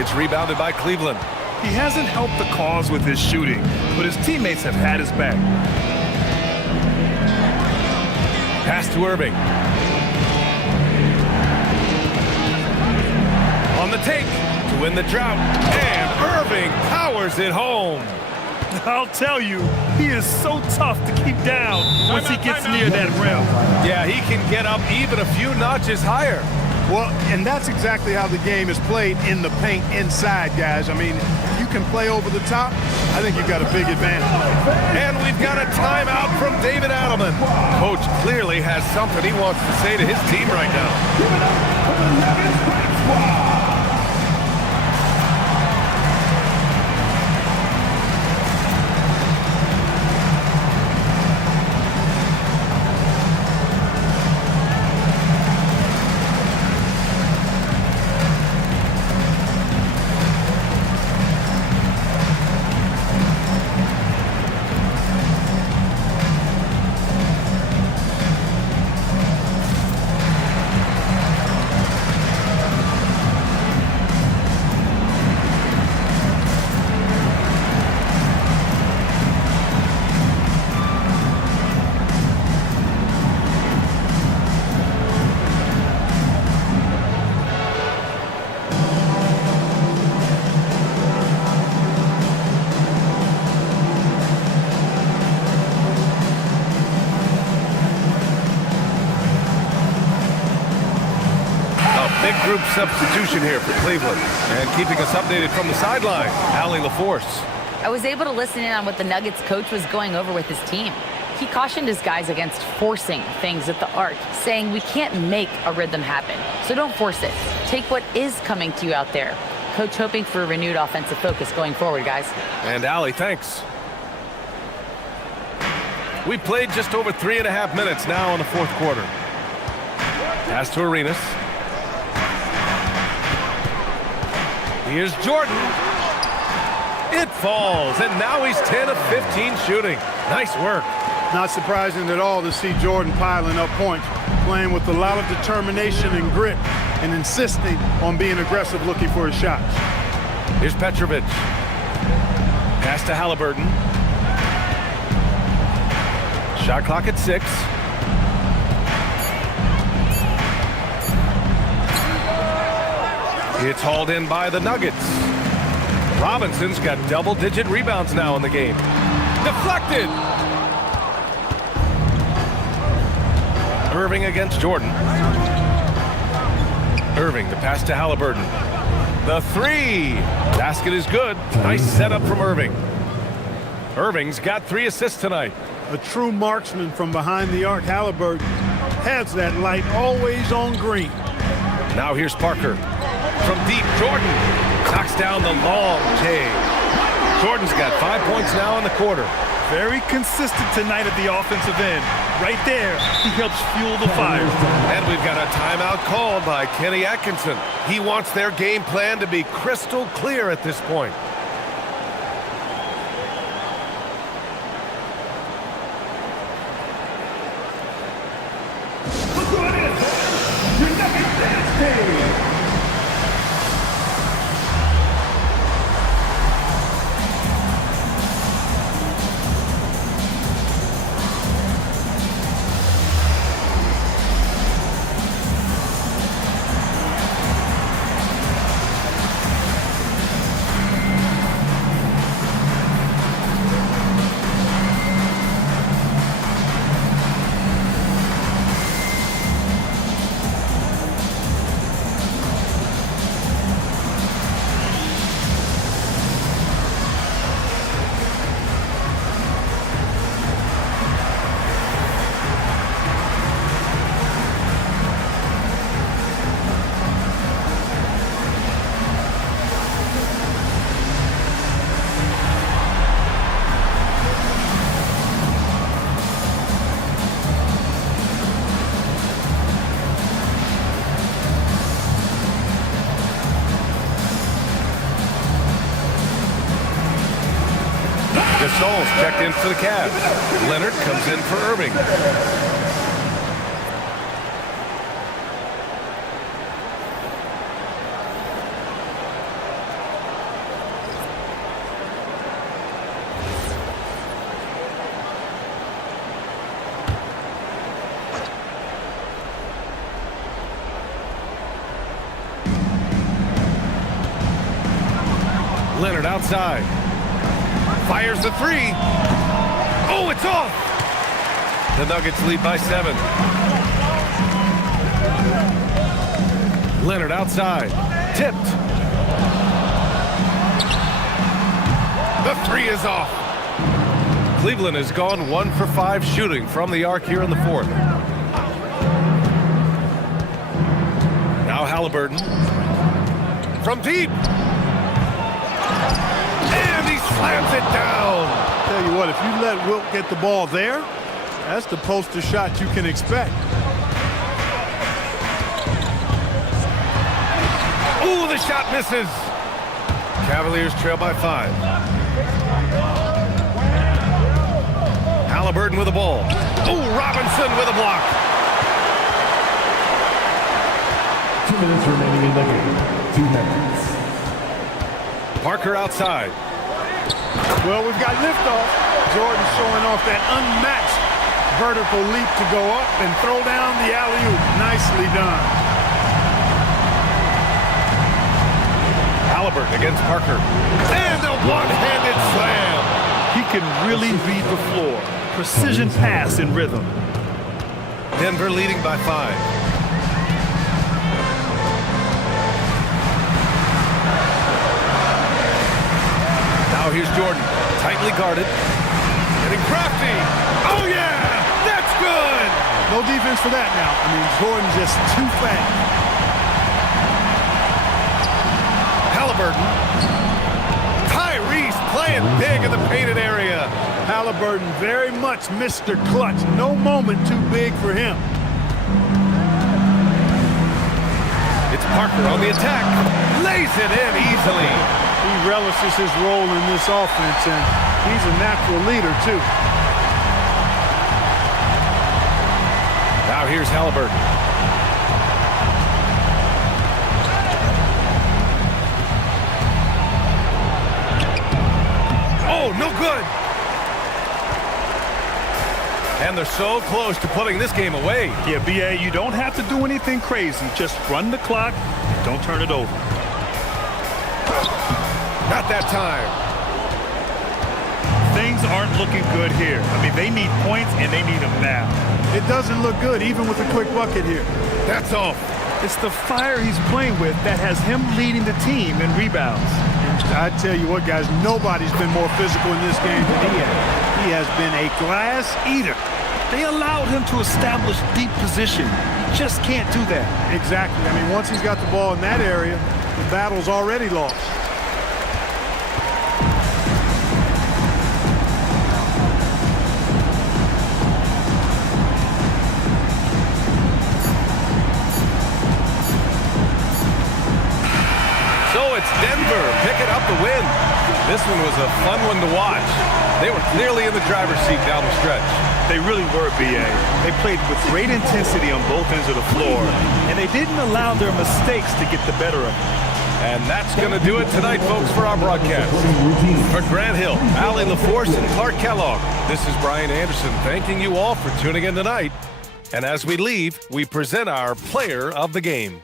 It's rebounded by Cleveland. He hasn't helped the cause with his shooting, but his teammates have had his back. Pass to Irving. On the take to win the drought. And Irving powers it home. I'll tell you, he is so tough to keep down once he gets near that rim. Yeah, he can get up even a few notches higher. Well, and that's exactly how the game is played in the paint inside, guys. I mean, if you can play over the top, I think you've got a big advantage. And we've got a timeout from David Adelman. Coach clearly has something he wants to say to his team right now. Give it up for the Nuggets Practice Squad. Big group substitution here for Cleveland. And keeping us updated from the sideline, Allie LaForce. I was able to listen in on what the Nuggets coach was going over with his team. He cautioned his guys against forcing things at the arc, saying we can't make a rhythm happen. So don't force it. Take what is coming to you out there. Coach hoping for a renewed offensive focus going forward, guys. And Allie, thanks. We played just over 3.5 minutes now in the 4th quarter. Pass to Arenas. Here's Jordan. It falls, and now he's 10 of 15 shooting. Nice work. Not surprising at all to see Jordan piling up points, playing with a lot of determination and grit, and insisting on being aggressive looking for his shots. Here's Petrovic. Pass to Halliburton. Shot clock at 6. It's hauled in by the Nuggets. Robinson's got double-digit rebounds now in the game. Deflected! Irving against Jordan. Irving, the pass to Halliburton. The 3! Basket is good. Nice setup from Irving. Irving's got 3 assists tonight. A true marksman from behind the arc, Halliburton has that light always on green. Now here's Parker. From deep, Jordan knocks down the long J. Jordan's got 5 points now in the quarter. Very consistent tonight at the offensive end. Right there, he helps fuel the fire. And we've got a timeout called by Kenny Atkinson. He wants their game plan to be crystal clear at this point. Look what it is. Your Nuggets dance team. Gasol's checked in for the Cavs. Leonard comes in for Irving. Leonard outside. Fires the 3. Oh, it's off! The Nuggets lead by 7. Leonard outside. Tipped. The 3 is off. Cleveland has gone 1 for 5 shooting from the arc here in the 4th. Now Halliburton. From deep. Slams it down. Tell you what, if you let Wilt get the ball there, that's the poster shot you can expect. Ooh, the shot misses. Cavaliers trail by 5. Halliburton with the ball. Ooh, Robinson with a block. 2 minutes remaining in the game. 2 minutes. Parker outside. Well, we've got liftoff. Jordan showing off that unmatched vertical leap to go up and throw down the alley-oop. Nicely done. Halliburton against Parker. And the one-handed slam. He can really read the floor. Precision pass in rhythm. Denver leading by 5. Now here's Jordan, tightly guarded, getting crafty. Oh yeah, that's good. No defense for that now. I mean, Jordan just too fast. Halliburton. Tyrese playing big in the painted area. Halliburton very much Mr. Clutch. No moment too big for him. It's Parker on the attack. Lays it in easily. He relishes his role in this offense, and he's a natural leader, too. Now here's Halliburton. Oh, no good. And they're so close to putting this game away. Yeah, B.A., you don't have to do anything crazy. Just run the clock and don't turn it over. Not that time. Things aren't looking good here. I mean, they need points, and they need them now. It doesn't look good, even with a quick bucket here. That's off. It's the fire he's playing with that has him leading the team in rebounds. I tell you what, guys, nobody's been more physical in this game than he has. He has been a glass eater. They allowed him to establish deep position. He just can't do that. Exactly. I mean, once he's got the ball in that area, the battle's already lost. Denver picking up the win. This one was a fun one to watch. They were clearly in the driver's seat down the stretch. They really were, B.A. They played with great intensity on both ends of the floor, and they didn't allow their mistakes to get the better of them. And that's going to do it tonight, folks, for our broadcast. For Grant Hill, Allie LaForce, and Clark Kellogg, this is Brian Anderson thanking you all for tuning in tonight. And as we leave, we present our player of the game.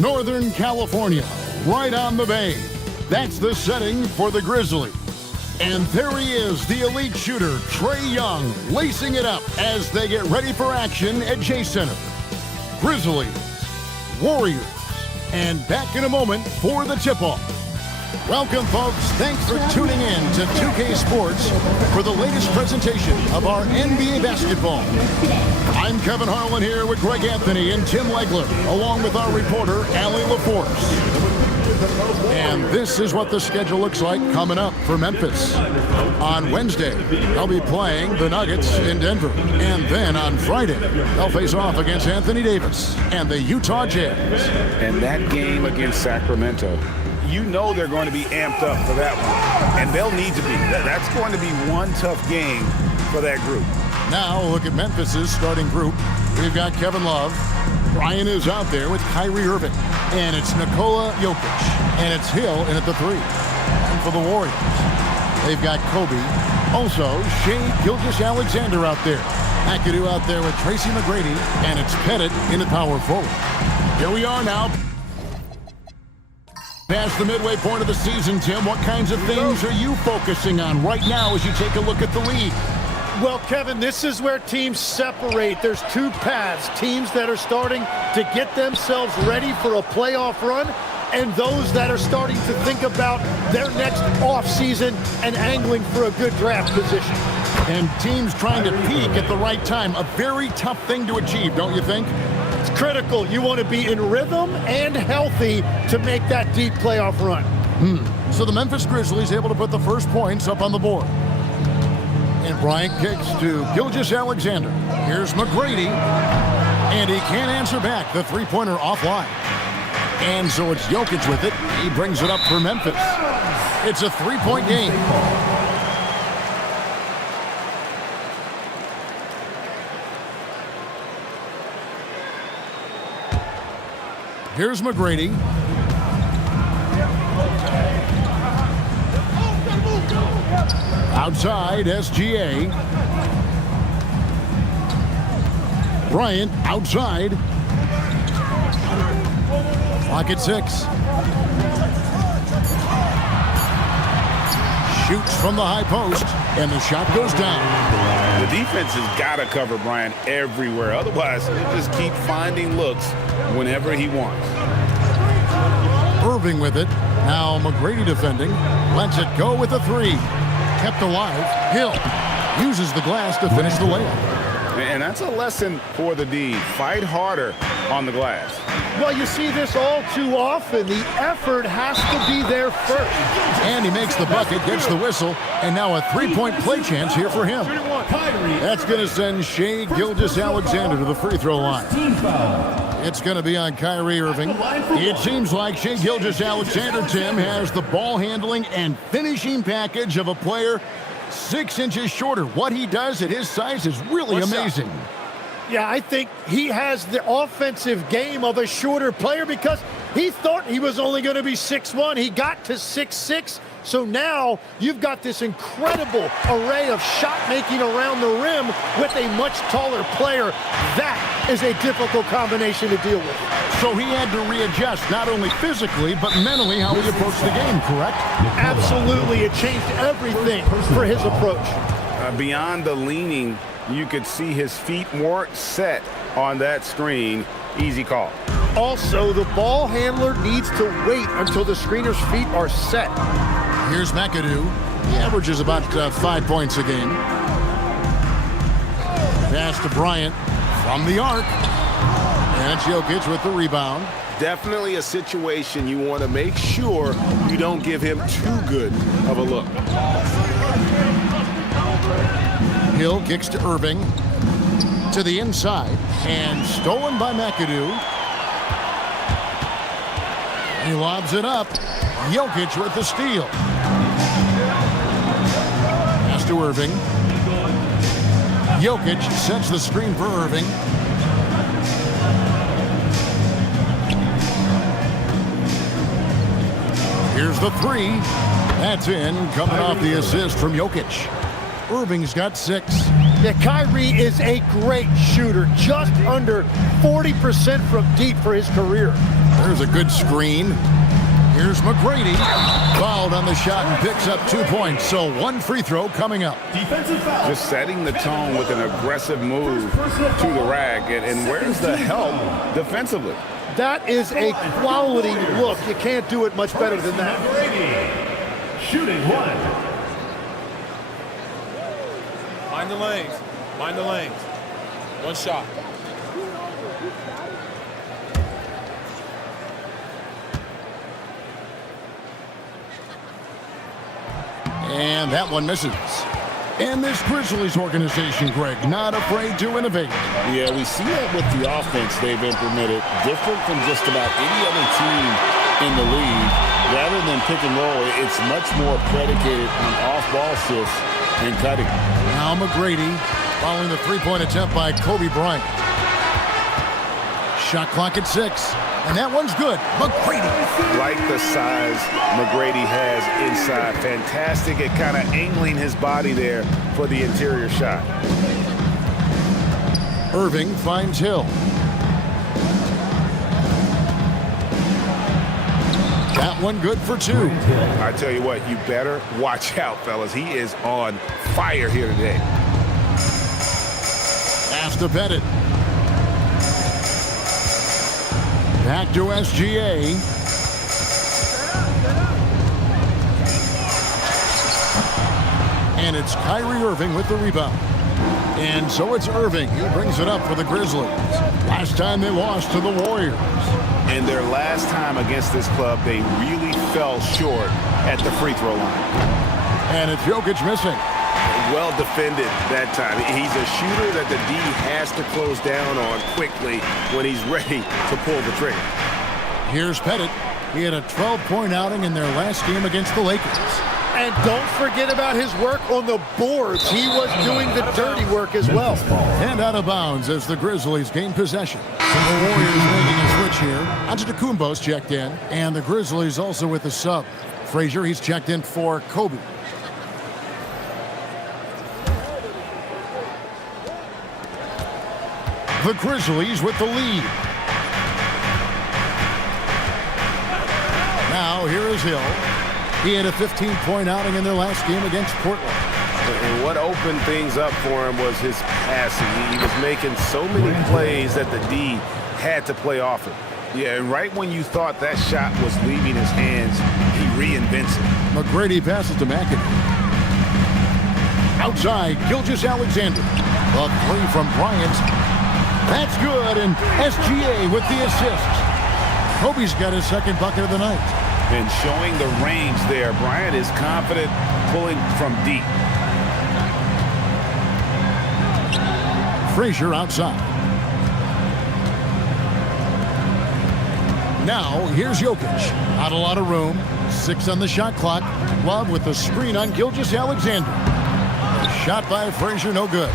Northern California, right on the bay. That's the setting for the Grizzlies. And there he is, the elite shooter, Trae Young, lacing it up as they get ready for action at Chase Center. Grizzlies, Warriors, and back in a moment for the tip-off. Welcome, folks. Thanks for tuning in to 2K Sports for the latest presentation of our NBA basketball. I'm Kevin Harlan here with Greg Anthony and Tim Legler, along with our reporter, Allie LaForce. And this is what the schedule looks like coming up for Memphis. On Wednesday, they'll be playing the Nuggets in Denver. And then on Friday, they'll face off against Anthony Davis and the Utah Jazz. And that game against Sacramento, you know they're going to be amped up for that one. And they'll need to be. That's going to be one tough game for that group. Now look at Memphis's starting group. We've got Kevin Love. Ryan is out there with Kyrie Irving. And it's Nikola Jokic. And it's Hill in at the 3. And for the Warriors, they've got Kobe. Also, Shea Gilgeous-Alexander out there. McAdoo out there with Tracy McGrady. And it's Pettit in at power forward. Here we are now. Past the midway point of the season, Tim, what kinds of things are you focusing on right now as you take a look at the league? Well, Kevin, this is where teams separate. There's two paths. Teams that are starting to get themselves ready for a playoff run, and those that are starting to think about their next offseason and angling for a good draft position. And teams trying to peak at the right time. A very tough thing to achieve, don't you think? It's critical. You want to be in rhythm and healthy to make that deep playoff run. So the Memphis Grizzlies able to put the first points up on the board. And Bryant kicks to Gilgeous-Alexander. Here's McGrady. And he can't answer back. The three-pointer offline. And so it's Jokic with it. He brings it up for Memphis. It's a three-point game. Here's McGrady. Outside, SGA. Bryant outside. Clock at 6. Shoots from the high post, and the shot goes down. The defense has got to cover Bryant everywhere. Otherwise, he'll just keep finding looks whenever he wants. Irving with it. Now McGrady defending. Lets it go with a three. Kept alive. Hill uses the glass to finish the layup. And that's a lesson for the D. Fight harder on the glass. Well, you see this all too often. The effort has to be there first. And he makes the bucket, gets the whistle, and now a three-point play chance here for him. That's going to send Shai Gilgeous-Alexander to the free throw line. It's going to be on Kyrie Irving. It seems like Shai Gilgeous-Alexander, Tim, has the ball handling and finishing package of a player 6 inches shorter. What he does at his size is really amazing. Yeah, I think he has the offensive game of a shorter player because he thought he was only going to be 6'1". He got to 6'6". So now you've got this incredible array of shot making around the rim with a much taller player. That is a difficult combination to deal with. So he had to readjust not only physically but mentally how he approached the game, correct? Absolutely. It changed everything for his approach. Beyond the leaning, you could see his feet weren't set on that screen. Easy call. Also, the ball handler needs to wait until the screener's feet are set. Here's McAdoo. He averages about 5 points a game. Pass to Bryant from the arc. And it's Jokic with the rebound. Definitely a situation you want to make sure you don't give him too good of a look. Hill kicks to Irving. To the inside. And stolen by McAdoo. He lobs it up. Jokic with the steal. Pass to Irving. Jokic sets the screen for Irving. Here's the three. That's in, coming off the assist from Jokic. Irving's got 6. Yeah, Kyrie is a great shooter, just under 40% from deep for his career. There's a good screen. Here's McGrady. Fouled on the shot and picks up 2 points. So one free throw coming up. Defensive foul. Just setting the tone with an aggressive move to the rack. And where's the help defensively? That is a quality look. You can't do it much better than that. McGrady. Shooting one. Mind the lanes. Mind the lanes. One shot. And that one misses. And this Grizzlies organization, Greg, not afraid to innovate. Yeah, we see that with the offense they've implemented. Different from just about any other team in the league. Rather than pick and roll, it's much more predicated on off-ball shifts and cutting. Now McGrady following the three-point attempt by Kobe Bryant. Shot clock at 6. And that one's good. McGrady. Like the size McGrady has inside. Fantastic at kind of angling his body there for the interior shot. Irving finds Hill. That one good for 2. I tell you what, you better watch out, fellas. He is on fire here today. Pass to Pettit. Back to SGA. And it's Kyrie Irving with the rebound. And so it's Irving. He brings it up for the Grizzlies. Last time they lost to the Warriors. And their last time against this club, they really fell short at the free throw line. And it's Jokic missing. Well defended that time. He's a shooter that the D has to close down on quickly when he's ready to pull the trigger. Here's Pettit. He had a 12-point outing in their last game against the Lakers. And don't forget about his work on the boards. He was doing the dirty work as well. And out of bounds as the Grizzlies gain possession. The Warriors making a switch here. Antetokounmpo's checked in. And the Grizzlies also with the sub. Frazier, he's checked in for Kobe. The Grizzlies with the lead. Now here is Hill. He had a 15-point outing in their last game against Portland. And what opened things up for him was his passing. He was making so many plays that the D had to play off it. Yeah, and right when you thought that shot was leaving his hands, he reinvents it. McGrady passes to McAdoo. Outside, Gilgeous-Alexander. A three from Bryant. That's good, and SGA with the assist. Kobe's got his second bucket of the night. And showing the range there, Bryant is confident pulling from deep. Frazier outside. Now, here's Jokic. Not a lot of room. 6 on the shot clock. Love with the screen on Gilgeous-Alexander. A shot by Frazier, no good.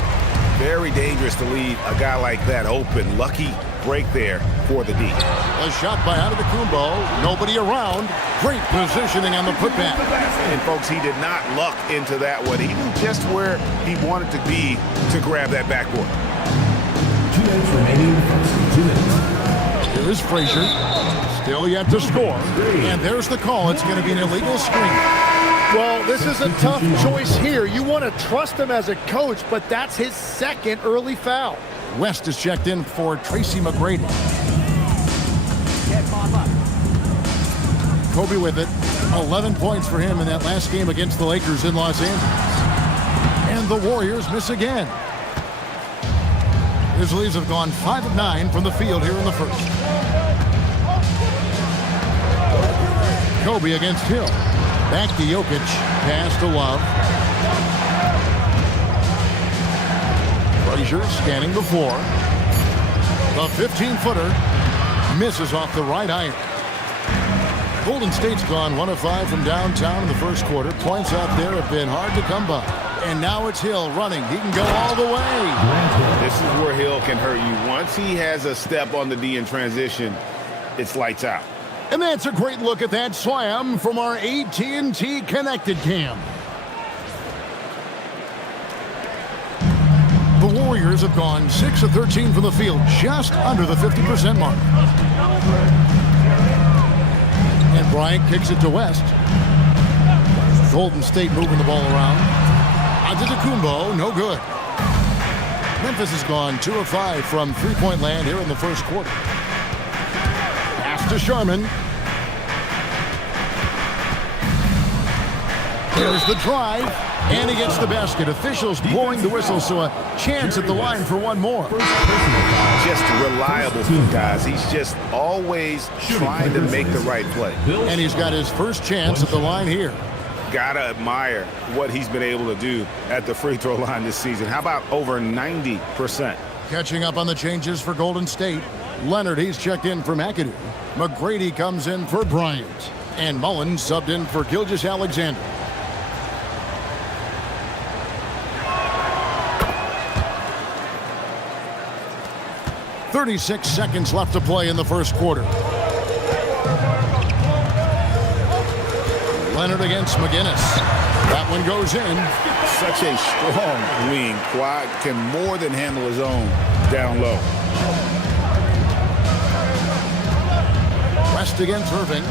Very dangerous to leave a guy like that open. Lucky break there for the D. A shot by Antetokounmpo. Nobody around. Great positioning on the putback. And folks, he did not luck into that one. He knew just where he wanted to be to grab that backboard. 2 minutes remaining in the first. 2 minutes. Here is Frazier. Still yet to score. And there's the call. It's going to be an illegal screen. Well, this is a tough choice here. You want to trust him as a coach, but that's his second early foul. West is checked in for Tracy McGrady. Kobe with it. 11 points for him in that last game against the Lakers in Los Angeles. And the Warriors miss again. Grizzlies have gone 5 of 9 from the field here in the first. Kobe against Hill. Back to Jokic. Pass to Love. Frazier scanning the floor. The 15-footer misses off the right iron. Golden State's gone 1 of 5 from downtown in the first quarter. Points out there have been hard to come by. And now it's Hill running. He can go all the way. This is where Hill can hurt you. Once he has a step on the D in transition, it's lights out. And that's a great look at that slam from our AT&T Connected Cam. The Warriors have gone 6 of 13 from the field, just under the 50% mark. And Bryant kicks it to West. Golden State moving the ball around. Antetokounmpo, no good. Memphis has gone 2 of 5 from three-point land here in the first quarter. Pass to Sharman. Here's the drive, and he gets the basket. Officials blowing the whistle, so a chance at the line for one more. Just reliable guys. He's just always trying to make the right play. And he's got his first chance at the line here. Gotta admire what he's been able to do at the free throw line this season. How about over 90%? Catching up on the changes for Golden State. Leonard, he's checked in for McAdoo. McGrady comes in for Bryant. And Mullen subbed in for Gilgeous-Alexander. "36 seconds left to play in the first quarter. Leonard against McGinnis. That one goes in. Such a strong wing. Quad can more than handle his own down low. West against Irving.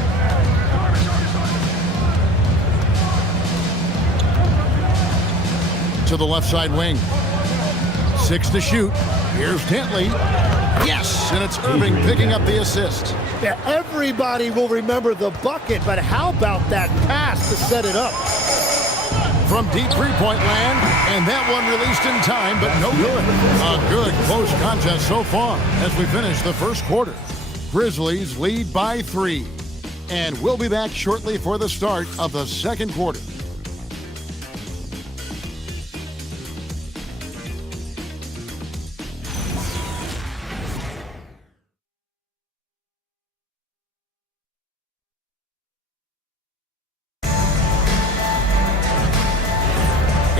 To the left side wing. 6 to shoot. Here's Dantley. Yes, and it's Irving picking up the assist. Yeah, everybody will remember the bucket, but how about that pass to set it up? From deep three-point land, and that one released in time, but no good. A good close contest so far as we finish the first quarter. Grizzlies lead by 3. And we'll be back shortly for the start of the second quarter.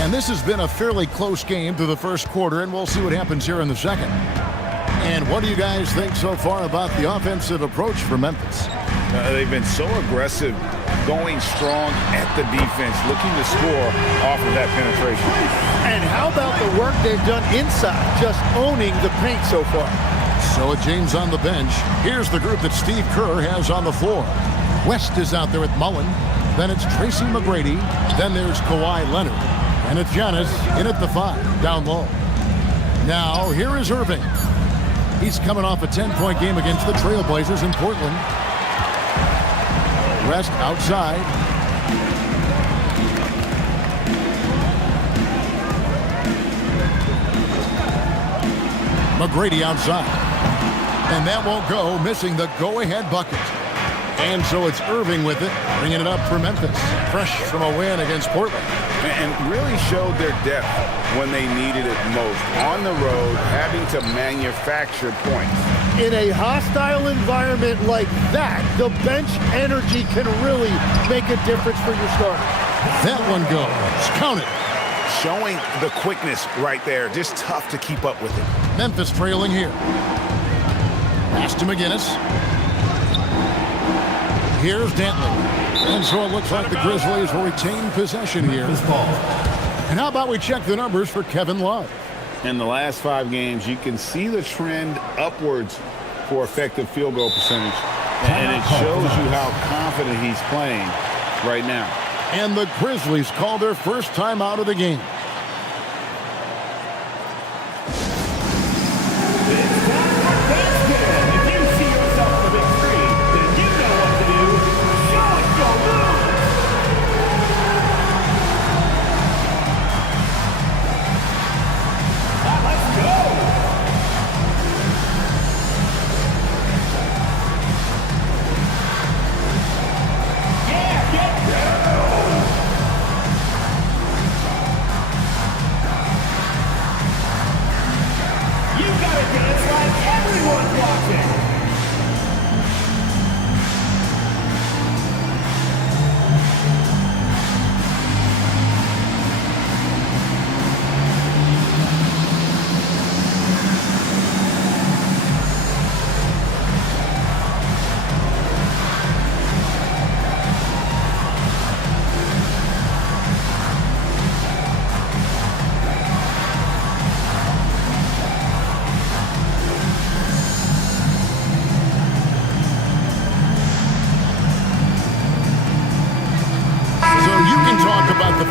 And this has been a fairly close game through the first quarter, and we'll see what happens here in the second. And what do you guys think so far about the offensive approach for Memphis? They've been so aggressive, going strong at the defense, looking to score off of that penetration. And how about the work they've done inside, just owning the paint so far? So with James on the bench, here's the group that Steve Kerr has on the floor. West is out there with Mullen. Then it's Tracy McGrady. Then there's Kawhi Leonard. And it's Giannis in at the 5, down low. Now, here is Irving. He's coming off a 10-point game against the Trailblazers in Portland. Rest outside. McGrady outside. And that won't go, missing the go-ahead bucket. And so it's Irving with it, bringing it up for Memphis. Fresh from a win against Portland. And really showed their depth when they needed it most. On the road, having to manufacture points. In a hostile environment like that, the bench energy can really make a difference for your starter. That one goes. Count it. Showing the quickness right there. Just tough to keep up with it. Memphis trailing here. Pass to McGinnis. Here's Dantley. And so it looks like the Grizzlies will retain possession here. And how about we check the numbers for Kevin Love? In the last 5 games, you can see the trend upwards for effective field goal percentage. And it shows you how confident he's playing right now. And the Grizzlies call their first time out of the game.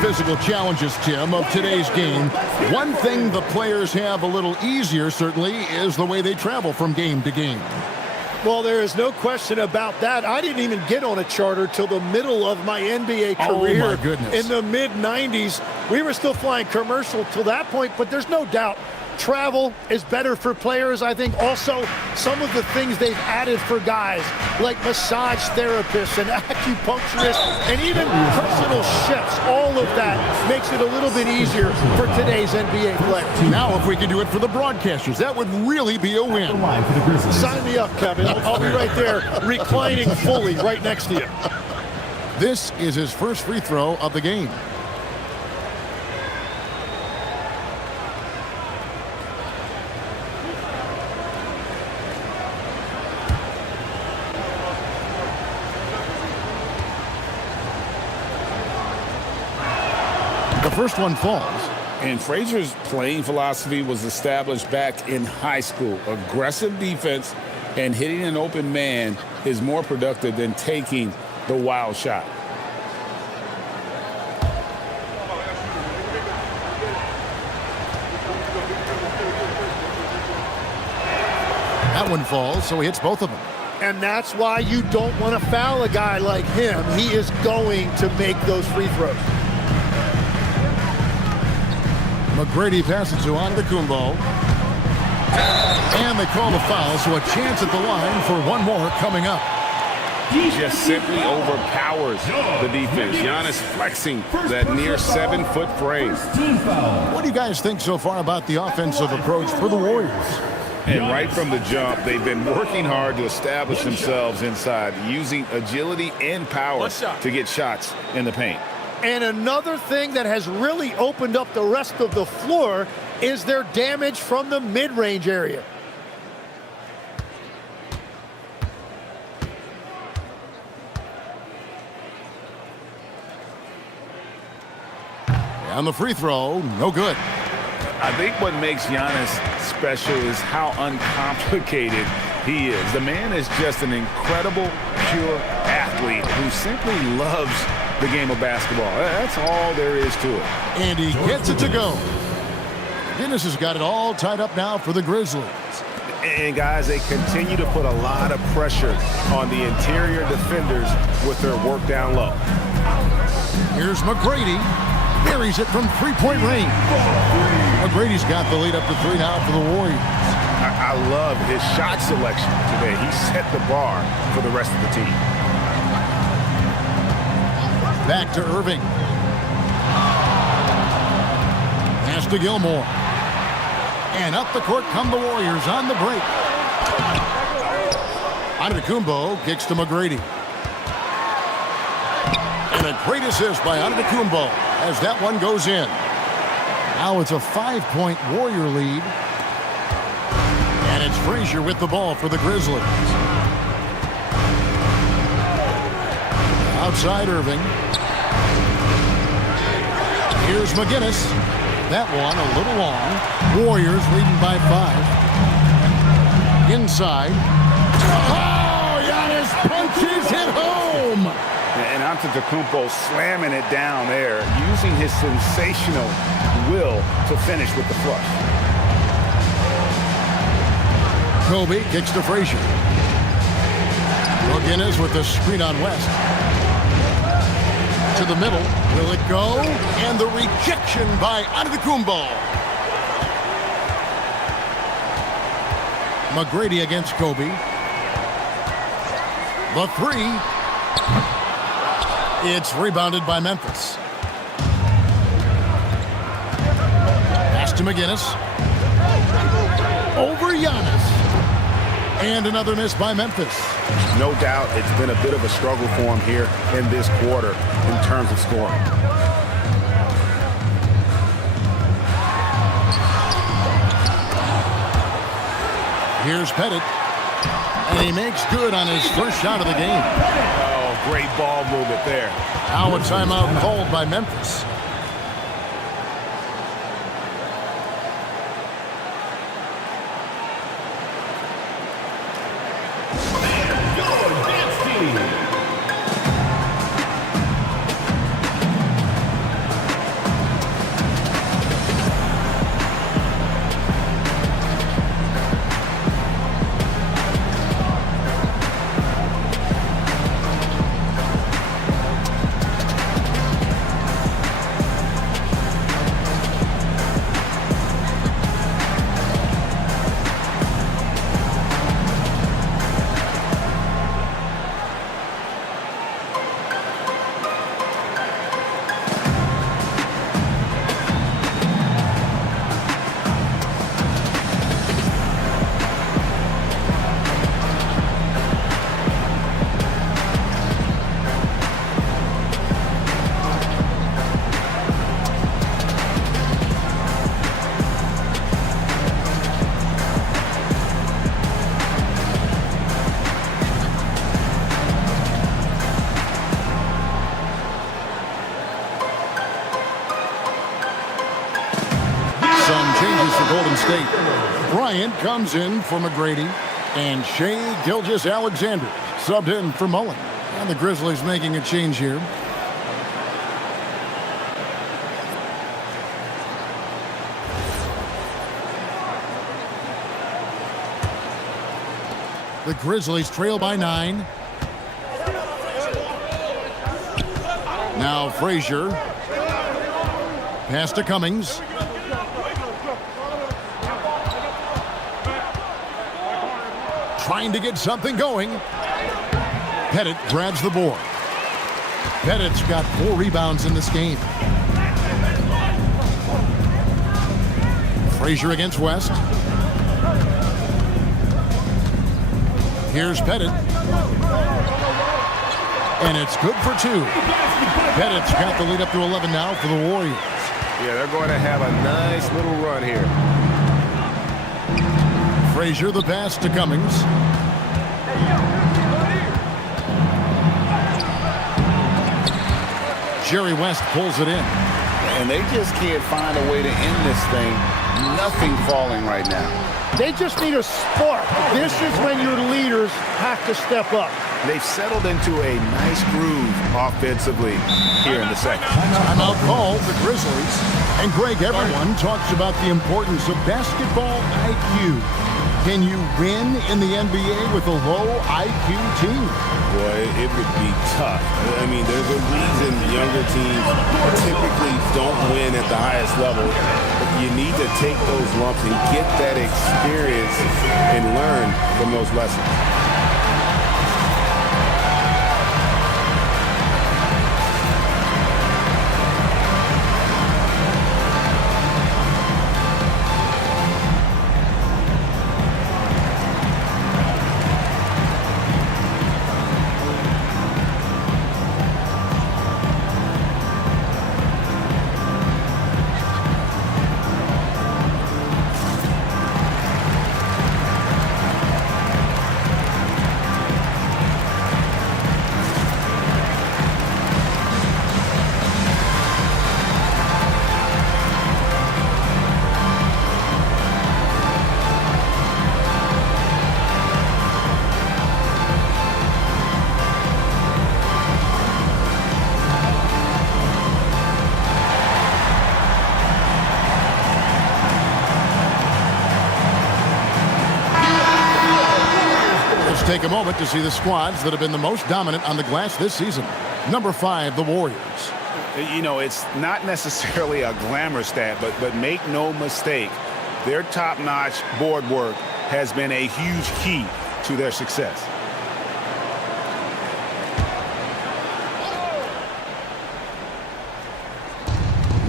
Physical challenges, Tim, of today's game. One thing the players have a little easier, certainly, is the way they travel from game to game. Well, there is no question about that. I didn't even get on a charter till the middle of my NBA career. Oh, my goodness. In the mid-90s. We were still flying commercial till that point, but there's no doubt travel is better for players. I think also some of the things they've added for guys like massage therapists and acupuncturists and even personal chefs, all of that makes it a little bit easier for today's NBA players. Now if we could do it for the broadcasters, that would really be a win. Sign me up, Kevin. I'll be right there reclining fully right next to you. This is his first free throw of the game. The first one falls. And Frazier's playing philosophy was established back in high school. Aggressive defense and hitting an open man is more productive than taking the wild shot. That one falls, so he hits both of them. And that's why you don't want to foul a guy like him. He is going to make those free throws. McGrady passes to Antetokounmpo. And they call the foul, so a chance at the line for one more coming up. He just simply overpowers the defense. Giannis flexing that near 7-foot frame. What do you guys think so far about the offensive approach for the Warriors? And right from the jump, they've been working hard to establish themselves inside, using agility and power to get shots in the paint. And another thing that has really opened up the rest of the floor is their damage from the mid-range area. On the free throw, no good. I think what makes Giannis special is how uncomplicated he is. The man is just an incredible, pure athlete who simply loves the game of basketball. That's all there is to it. And he gets it to go. Guinness has got it all tied up now for the Grizzlies. And guys, they continue to put a lot of pressure on the interior defenders with their work down low. Here's McGrady. Buries it from three-point range. McGrady's got the lead up to 3 now for the Warriors. I love his shot selection today. He set the bar for the rest of the team. Back to Irving. Pass to Gilmore. And up the court come the Warriors on the break. Antetokounmpo kicks to McGrady. And a great assist by Antetokounmpo as that one goes in. Now it's a 5-point Warrior lead. And it's Frazier with the ball for the Grizzlies. Outside Irving. Here's McGinnis. That one a little long. Warriors leading by 5. Inside. Oh, Giannis punches it home. And Antetokounmpo slamming it down there, using his sensational will to finish with the flush. Kobe kicks to Frazier. McGinnis with the screen on West. To the middle. Will it go? And the rejection by Antetokounmpo. McGrady against Kobe. The 3. It's rebounded by Memphis. Pass to McGinnis. Over Giannis. And another miss by Memphis. No doubt it's been a bit of a struggle for him here in this quarter in terms of scoring. Here's Pettit. And he makes good on his first shot of the game. Oh, great ball movement there. Now a timeout called by Memphis. Bryant comes in for McGrady, and Shai Gilgeous-Alexander subbed in for Mullen. And the Grizzlies making a change here. The Grizzlies trail by 9. Now Frazier. Pass to Cummings. Trying to get something going. Pettit grabs the board. Pettit's got 4 rebounds in this game. Frazier against West. Here's Pettit. And it's good for 2. Pettit's got the lead up to 11 now for the Warriors. Yeah, they're going to have a nice little run here. Frazier, the pass to Cummings. Jerry West pulls it in. And they just can't find a way to end this thing. Nothing falling right now. They just need a spark. This is when your leaders have to step up. They've settled into a nice groove offensively here in the second. Timeout call, the Grizzlies. And Greg, everyone talks about the importance of basketball IQ. Can you win in the NBA with a low IQ team? Boy, it would be tough. I mean, there's a reason younger teams typically don't win at the highest level. But you need to take those lumps and get that experience and learn from those lessons. Take a moment to see the squads that have been the most dominant on the glass this season. Number 5, the Warriors. You know, it's not necessarily a glamour stat, but make no mistake, their top-notch board work has been a huge key to their success.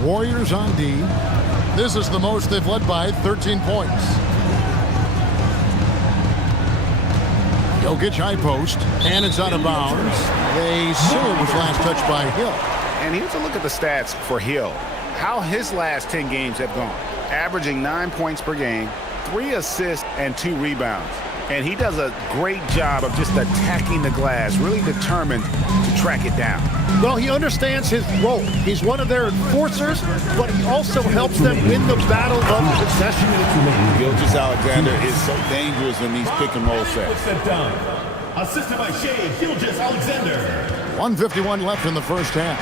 Warriors on D. This is the most they've led by 13 points. Jokic high post, and it's out of bounds. They say it was last touched by Hill. And here's a look at the stats for Hill. How his last 10 games have gone. Averaging 9 points per game, 3 assists, and 2 rebounds. And he does a great job of just attacking the glass, really determined to track it down. Well, he understands his role. He's one of their enforcers, but he also helps them win the battle of possession. Gilgeous-Alexander is so dangerous in these pick-and-roll sets. Assisted by Shai Gilgeous-Alexander. 1:51 left in the first half.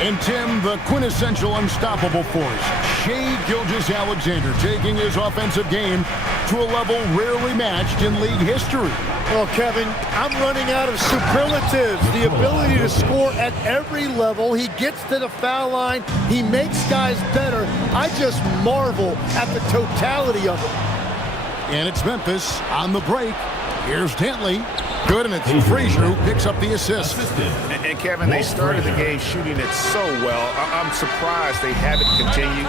And Tim, the quintessential unstoppable force, Shai Gilgeous-Alexander, taking his offensive game to a level rarely matched in league history. Well, Kevin, I'm running out of superlatives. The ability to score at every level. He gets to the foul line. He makes guys better. I just marvel at the totality of it. And it's Memphis on the break. Here's Dantley. Good, and it's Frazier who picks up the assist. And Kevin, they started the game shooting it so well. I'm surprised they haven't continued.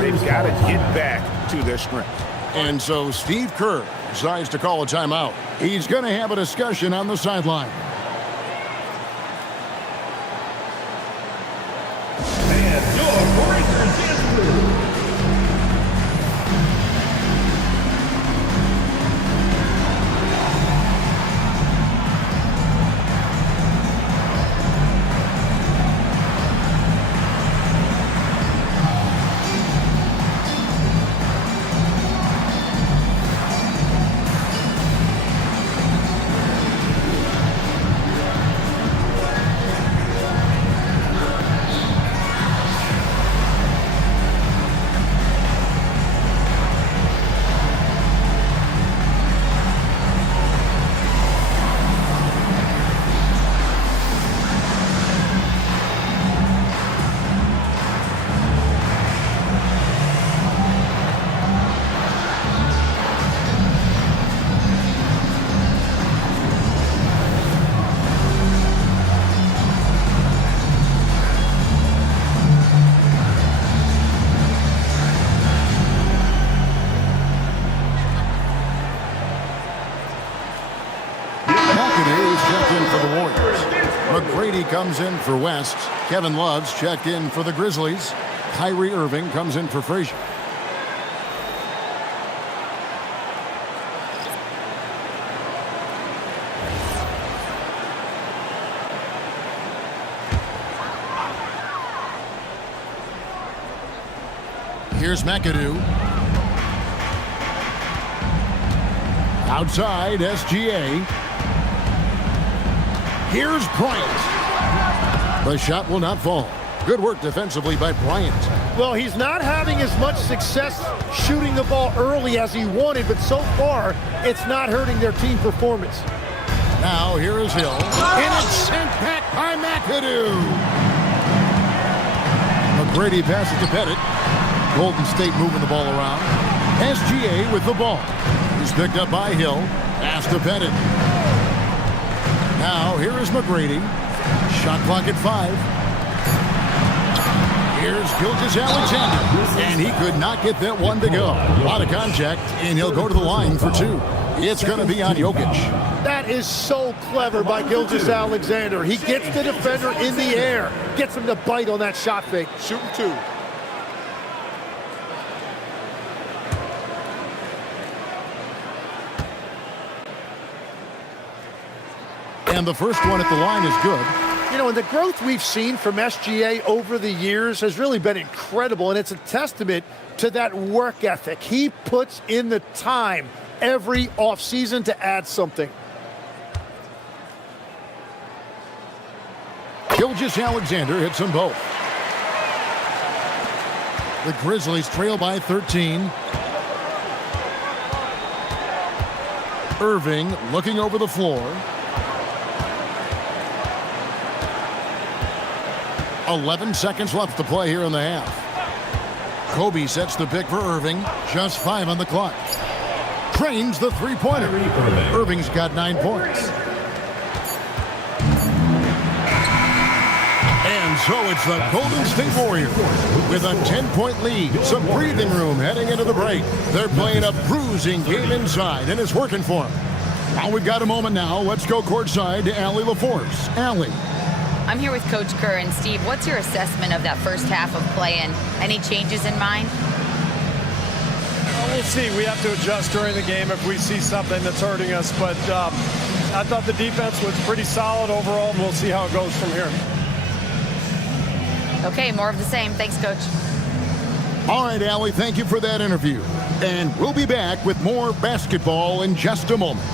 They've got to get back to their strength. And so Steve Kerr decides to call a timeout. He's going to have a discussion on the sideline. And your Breakers is through. McGrady comes in for West. Kevin Love's checked in for the Grizzlies. Kyrie Irving comes in for Frazier. Here's McAdoo. Outside, SGA. Here's Bryant. The shot will not fall. Good work defensively by Bryant. Well, he's not having as much success shooting the ball early as he wanted, but so far, it's not hurting their team performance. Now, here is Hill. And it's sent back by McAdoo. McGrady passes to Pettit. Golden State moving the ball around. SGA with the ball. He's picked up by Hill. Pass to Pettit. Now, here is McGrady. Shot clock at 5. Here's Gilgeous-Alexander. And he could not get that one to go. A lot of contact, and he'll go to the line for 2. It's going to be on Jokic. That is so clever by Gilgeous-Alexander. He gets the defender in the air. Gets him to bite on that shot fake. Shooting 2. And the first one at the line is good. You know, and the growth we've seen from SGA over the years has really been incredible, and it's a testament to that work ethic. He puts in the time every offseason to add something. Gilgeous-Alexander hits them both. The Grizzlies trail by 13. Irving looking over the floor. 11 seconds left to play here in the half. Kobe sets the pick for Irving. Just 5 on the clock. Trains the three-pointer. Irving's got 9 points. And so it's the Golden State Warriors with a 10-point lead. Some breathing room heading into the break. They're playing a bruising game inside, and it's working for them. Now we've got a moment now. Let's go courtside to Allie LaForce. Allie. I'm here with Coach Kerr. And Steve, what's your assessment of that first half of play and any changes in mind? Well, we'll see. We have to adjust during the game if we see something that's hurting us. But I thought the defense was pretty solid overall, and we'll see how it goes from here. Okay, more of the same. Thanks, Coach. All right, Allie, thank you for that interview. And we'll be back with more basketball in just a moment.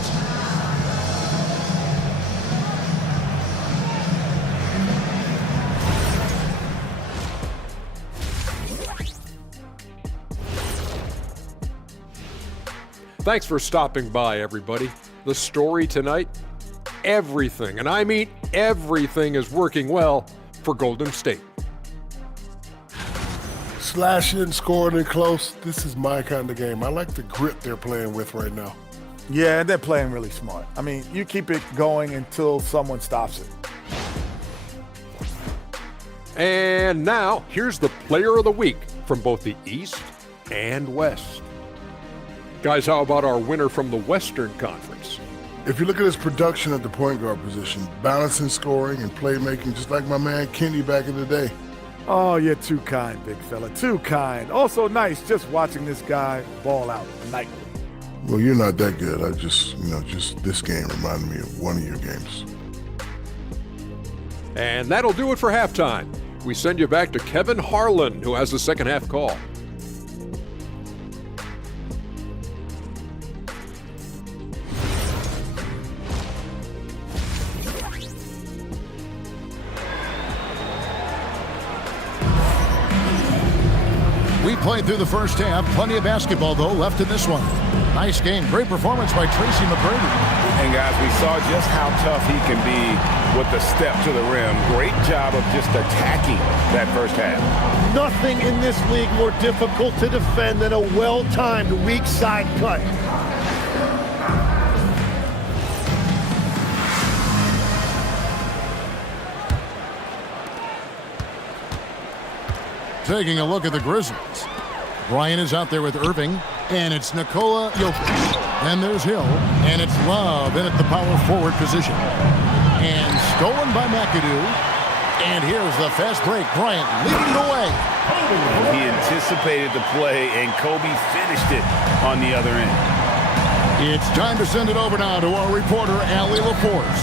Thanks for stopping by, everybody. The story tonight, everything, and I mean everything, is working well for Golden State. Slashing, scoring it close. This is my kind of game. I like the grit they're playing with right now. Yeah, and they're playing really smart. I mean, you keep it going until someone stops it. And now, here's the player of the week from both the East and West. Guys, how about our winner from the Western Conference? If you look at his production at the point guard position, balancing scoring and playmaking, just like my man Kenny back in the day. Oh, you're too kind, big fella, too kind. Also nice just watching this guy ball out nightly. Well, you're not that good. I just this game reminded me of one of your games. And that'll do it for halftime. We send you back to Kevin Harlan, who has the second half call. We played through the first half. Plenty of basketball, though, left in this one. Nice game. Great performance by Tracy McGrady. And, guys, we saw just how tough he can be with the step to the rim. Great job of just attacking that first half. Nothing in this league more difficult to defend than a well-timed weak side cut. Taking a look at the Grizzlies. Bryant is out there with Irving, and it's Nikola Jokic. Then there's Hill, and it's Love in at the power forward position. And Stolen by McAdoo. And here's the fast break. Bryant leading the way. And he anticipated the play, and Kobe finished it on the other end. It's time to send it over now to our reporter, Allie LaForce.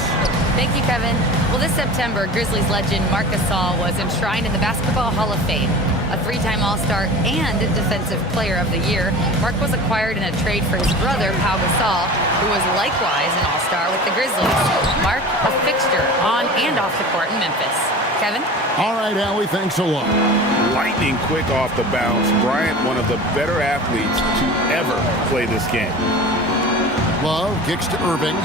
Thank you, Kevin. Well, this September, Grizzlies legend Marc Gasol was enshrined in the Basketball Hall of Fame. A three-time All-Star and Defensive Player of the Year, Marc was acquired in a trade for his brother, Pau Gasol, who was likewise an All-Star with the Grizzlies. Marc, a fixture on and off the court in Memphis. Kevin? All right, Allie, thanks a lot. Lightning quick off the bounce. Bryant, one of the better athletes to ever play this game. Love kicks to Irving.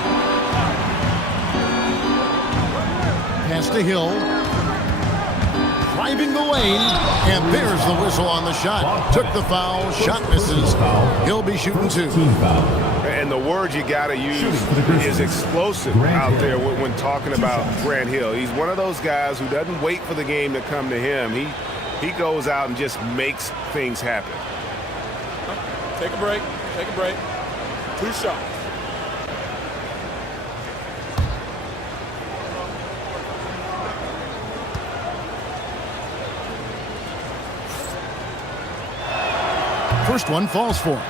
Pass to Hill. Driving the lane. And there's the whistle on the shot. Took the foul. Shot misses. He'll be shooting two. And the word you got to use is explosive out there when talking about Grant Hill. He's one of those guys who doesn't wait for the game to come to him. He goes out and just makes things happen. Take a break. Take a break. 2 shots. First one falls for him.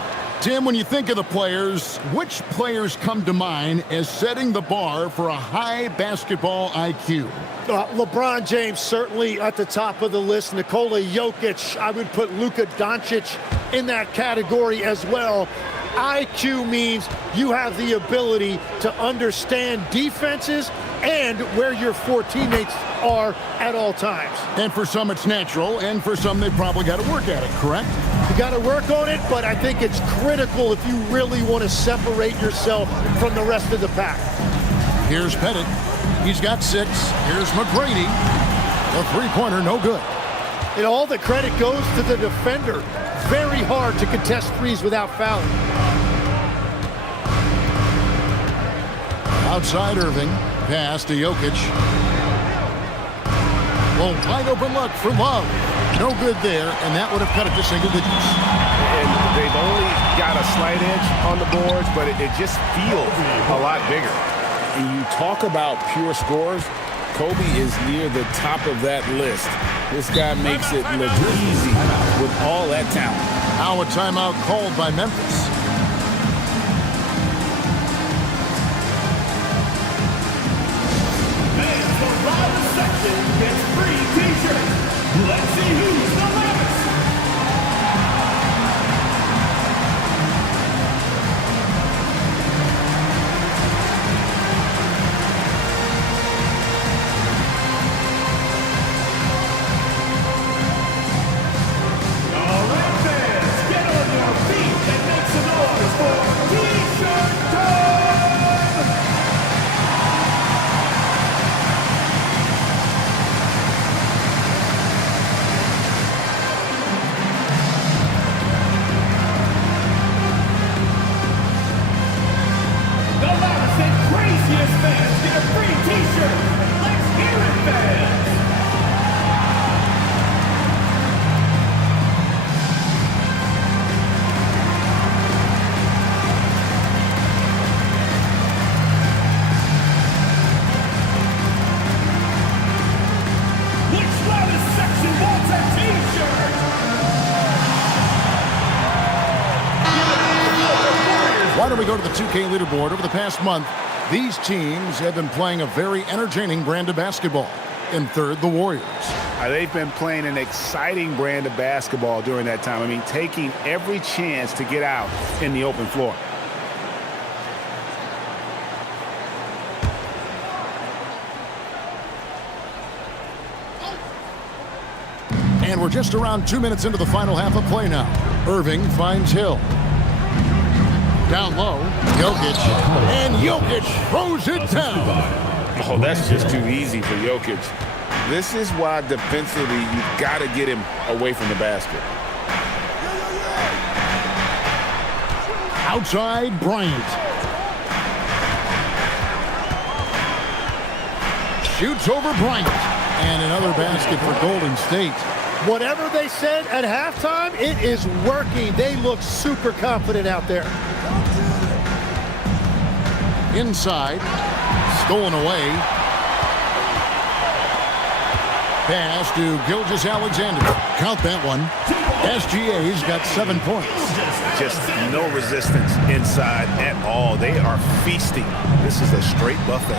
Tim, when you think of the players, which players come to mind as setting the bar for a high basketball IQ? LeBron James certainly at the top of the list. Nikola Jokic, I would put Luka Doncic in that category as well. IQ means you have the ability to understand defenses and where your 4 teammates are at all times. And for some it's natural, and for some they've probably got to work at it, correct? You got to work on it, but I think it's critical if you really want to separate yourself from the rest of the pack. Here's Pettit. He's got 6. Here's McGrady. The three-pointer, no good. And all the credit goes to the defender. Very hard to contest threes without fouling. Outside Irving. Pass to Jokic. Well, wide open look for Love. No good there, and that would have cut it to single digits. And they've only got a slight edge on the boards, but it just feels a lot bigger. And you talk about pure scores, Kobe is near the top of that list. This guy makes it look easy with all that talent. Now a timeout called by Memphis. Gets free t-shirts. Let's see who's the loudest. All right, fans, get on your feet and make some noise for t-shirt time. Fans get a free t-shirt. Let's hear it, fans. Which loudest section wants a t-shirt? Why don't we go to the 2K leaderboard? Over the past month, these teams have been playing a very entertaining brand of basketball. In third, the Warriors. They've been playing an exciting brand of basketball during that time. I mean, taking every chance to get out in the open floor. And we're just around 2 minutes into the final half of play now. Irving finds Hill. Down low, Jokic, and Jokic throws it down. Oh, that's just too easy for Jokic. This is why defensively you've got to get him away from the basket. Outside, Bryant. Shoots over Bryant. And another basket for Golden State. Whatever they said at halftime, it is working. They look super confident out there. Inside, stolen away. Pass to Gilgeous-Alexander. Count that one. SGA's got 7 points. Just no resistance inside at all. They are feasting. This is a straight buffet.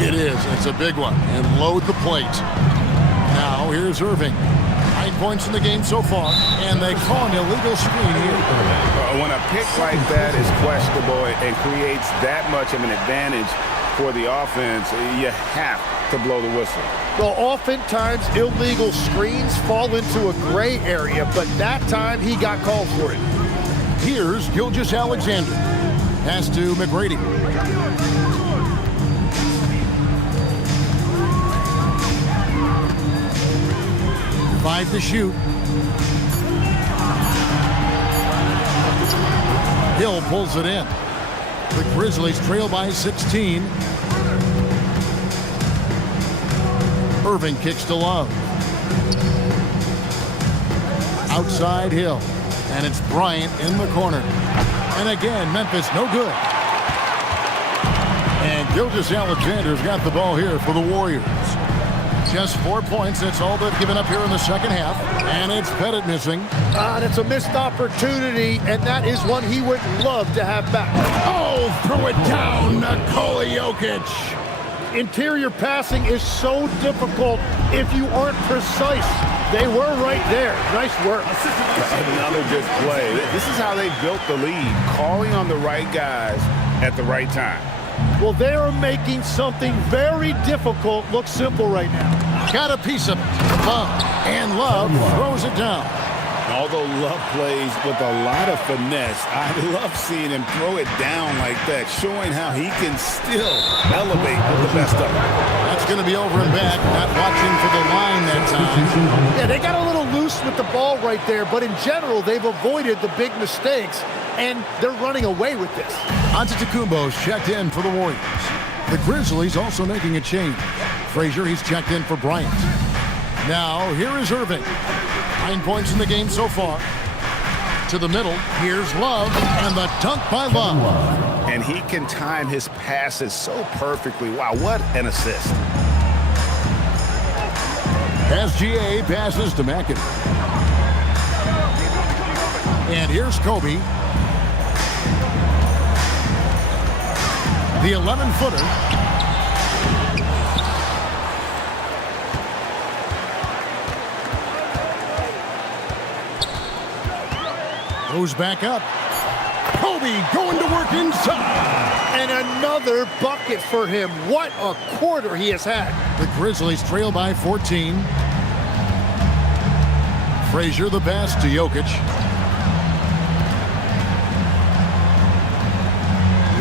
It is. It's a big one. And load the plate. Now here's Irving. 9 points in the game so far, and they call an illegal screen here. When a pick like that is questionable and creates that much of an advantage for the offense, you have to blow the whistle. Well, oftentimes illegal screens fall into a gray area, but that time he got called for it. Here's Gilgeous-Alexander. Pass to McGrady. Five to shoot. Hill pulls it in. The Grizzlies trail by 16. Irving kicks to Love. Outside Hill. And it's Bryant in the corner. And again, Memphis no good. And Gilgeous-Alexander's got the ball here for the Warriors. Just 4 points. That's all they've given up here in the second half. And it's Pettit missing. That's a missed opportunity, and that is one he would love to have back. Oh, throw it down, Nikola Jokic. Interior passing is so difficult if you aren't precise. They were right there. Nice work. Another good play. This is how they built the lead, calling on the right guys at the right time. Well, they are making something very difficult look simple right now. Got a piece of it. Love. And Love throws it down. Although Love plays with a lot of finesse, I love seeing him throw it down like that, showing how he can still elevate with the best of it. That's going to be over and back. Not watching for the line that time. Yeah, they got a little loose with the ball right there, but in general, they've avoided the big mistakes, and they're running away with this. Antetokounmpo's checked in for the Warriors. The Grizzlies also making a change. Frazier, he's checked in for Bryant. Now, here is Irving. 9 points in the game so far. To the middle, here's Love, and the dunk by Love. And he can time his passes so perfectly. Wow, what an assist. SGA passes to McAdoo. And here's Kobe. The 11-footer. Goes back up. Kobe going to work inside. And another bucket for him. What a quarter he has had. The Grizzlies trail by 14. Frazier the pass to Jokic.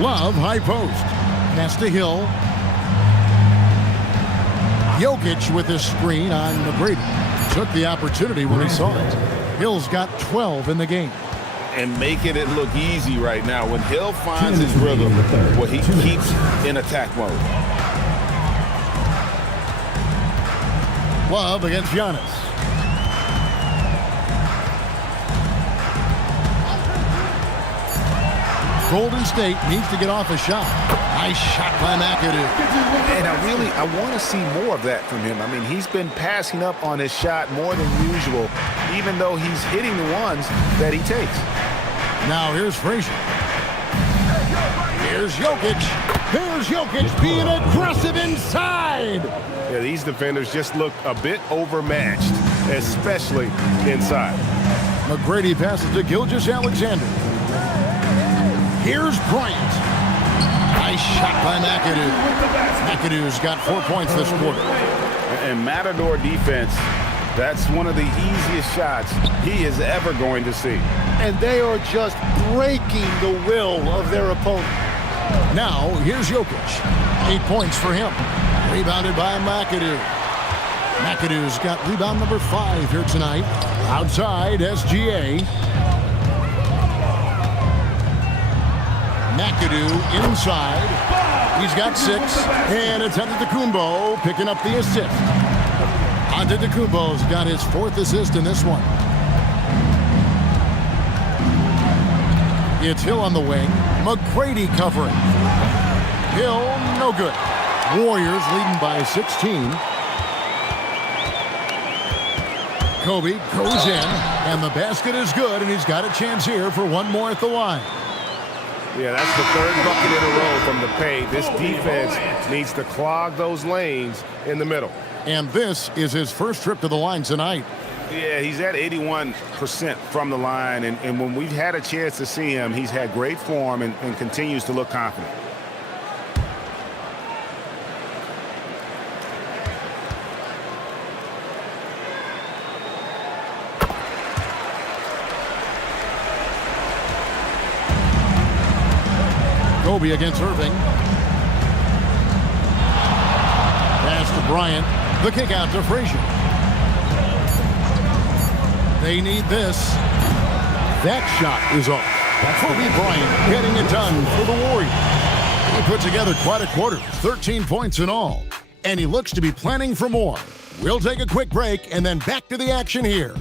Love high post. Pass to Hill. Jokic with his screen on McGrady. Took the opportunity when he saw it. Hill's got 12 in the game. And making it look easy right now. When Hill finds his rhythm, well, he keeps in attack mode. Love against Giannis. Golden State needs to get off a shot. Nice shot by McAdoo. And I want to see more of that from him. I mean, he's been passing up on his shot more than usual, even though he's hitting the ones that he takes. Now here's Frazier. Here's Jokic. Here's Jokic being aggressive inside. Yeah, these defenders just look a bit overmatched, especially inside. McGrady passes to Gilgeous-Alexander. Here's Bryant. Nice shot by McAdoo. McAdoo's got 4 points this quarter. And Matador defense, that's one of the easiest shots he is ever going to see. And they are just breaking the will of their opponent. Now, here's Jokic. 8 points for him. Rebounded by McAdoo. McAdoo's got rebound number 5 here tonight. Outside, SGA. McAdoo inside. He's got 6. And it's Antetokounmpo picking up the assist. Antetokounmpo's got his 4th assist in this one. It's Hill on the wing. McGrady covering. Hill, no good. Warriors leading by 16. Kobe goes in, and the basket is good, and he's got a chance here for one more at the line. Yeah, that's the third bucket in a row from the paint. This defense needs to clog those lanes in the middle. And this is his first trip to the line tonight. Yeah, he's at 81% from the line, and when we've had a chance to see him, he's had great form and continues to look confident. Kobe against Irving. Pass to Bryant. The kick out to Frazier. They need this. That shot is off. Kobe Bryant getting it done for the Warriors. He put together quite a quarter, 13 points in all. And he looks to be planning for more. We'll take a quick break and then back to the action here.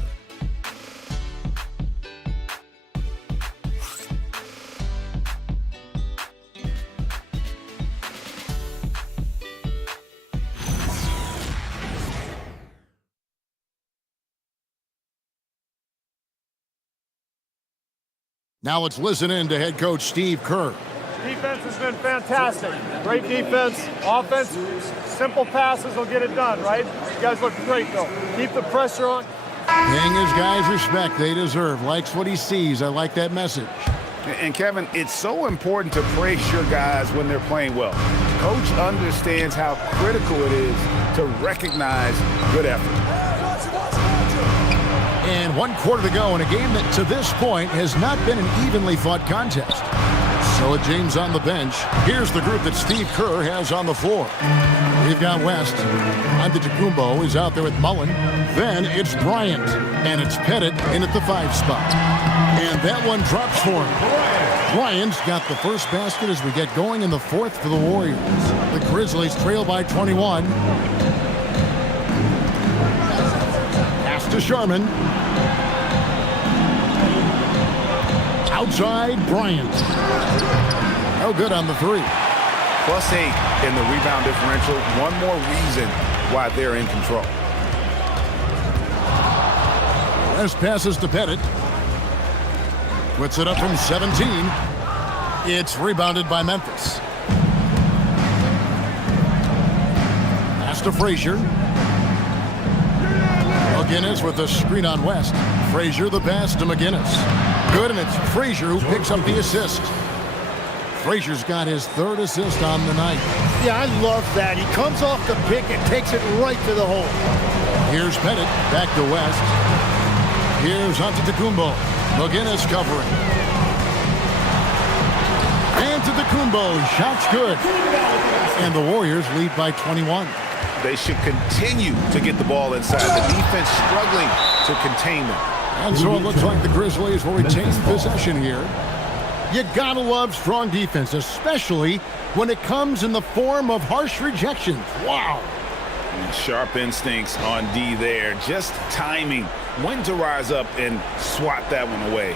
Now let's listen in to head coach Steve Kerr. Defense has been fantastic. Great defense. Offense, simple passes will get it done, right? You guys look great, though. Keep the pressure on. Paying his guys respect they deserve. Likes what he sees. I like that message. And Kevin, it's so important to praise your guys when they're playing well. Coach understands how critical it is to recognize good effort. And 1 quarter to go in a game that to this point has not been an evenly fought contest. So with James on the bench, here's the group that Steve Kerr has on the floor. We've got West. Antetokounmpo is out there with Mullen. Then it's Bryant. And it's Pettit in at the 5 spot. And that one drops for him. Bryant's got the first basket as we get going in the 4th for the Warriors. The Grizzlies trail by 21. To Sharman. Outside Bryant. No good on the 3. +8 in the rebound differential. One more reason why they're in control. West passes to Pettit. Puts it up from 17. It's rebounded by Memphis. Pass to Frazier. McGinnis with the screen on West. Frazier the pass to McGinnis. Good, and it's Frazier who picks up the assist. Frazier's got his 3rd assist on the night. Yeah, I love that. He comes off the pick and takes it right to the hole. Here's Pettit, back to West. Here's Antetokounmpo. McGinnis covering. Antetokounmpo, shots good. And the Warriors lead by 21. They should continue to get the ball inside. The defense struggling to contain them. And so it looks like the Grizzlies will retain possession here. You gotta love strong defense, especially when it comes in the form of harsh rejections. Wow. Sharp instincts on D there. Just timing when to rise up and swat that one away.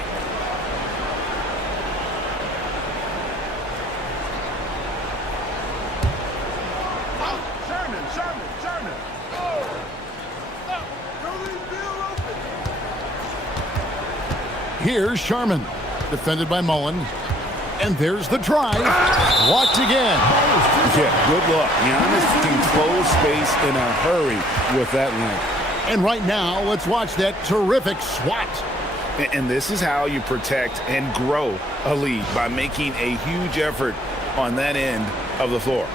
Here's Sharman, defended by Mullen. And there's the drive. Blocked again. Yeah, good luck. Giannis can close space in a hurry with that length. And right now, let's watch that terrific swat. And this is how you protect and grow a lead, by making a huge effort on that end of the floor.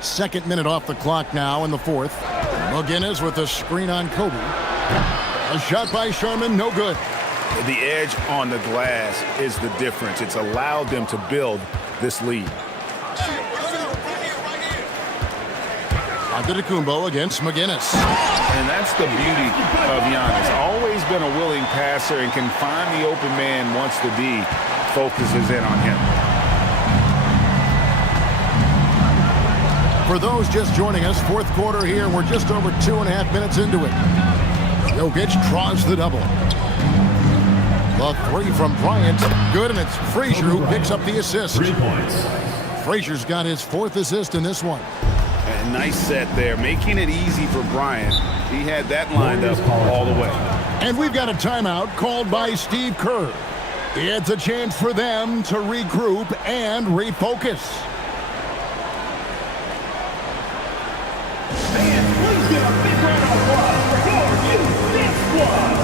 Second minute off the clock now in the 4th. McGinnis with a screen on Kobe. A shot by Sharman, no good. The edge on the glass is the difference. It's allowed them to build this lead. Antetokounmpo against McGinnis. And that's the beauty of Giannis. Always been a willing passer and can find the open man once the D focuses in on him. For those just joining us, 4th quarter here. We're just over 2.5 minutes into it. Jokic draws the double. The three from Bryant. Good, and it's Frazier who picks up the assist. 3 points. Frazier's got his 4th assist in this one. A nice set there, making it easy for Bryant. He had that lined up all the way. And we've got a timeout called by Steve Kerr. It's a chance for them to regroup and refocus. Fans, please give a big round of applause for your Knicks squad.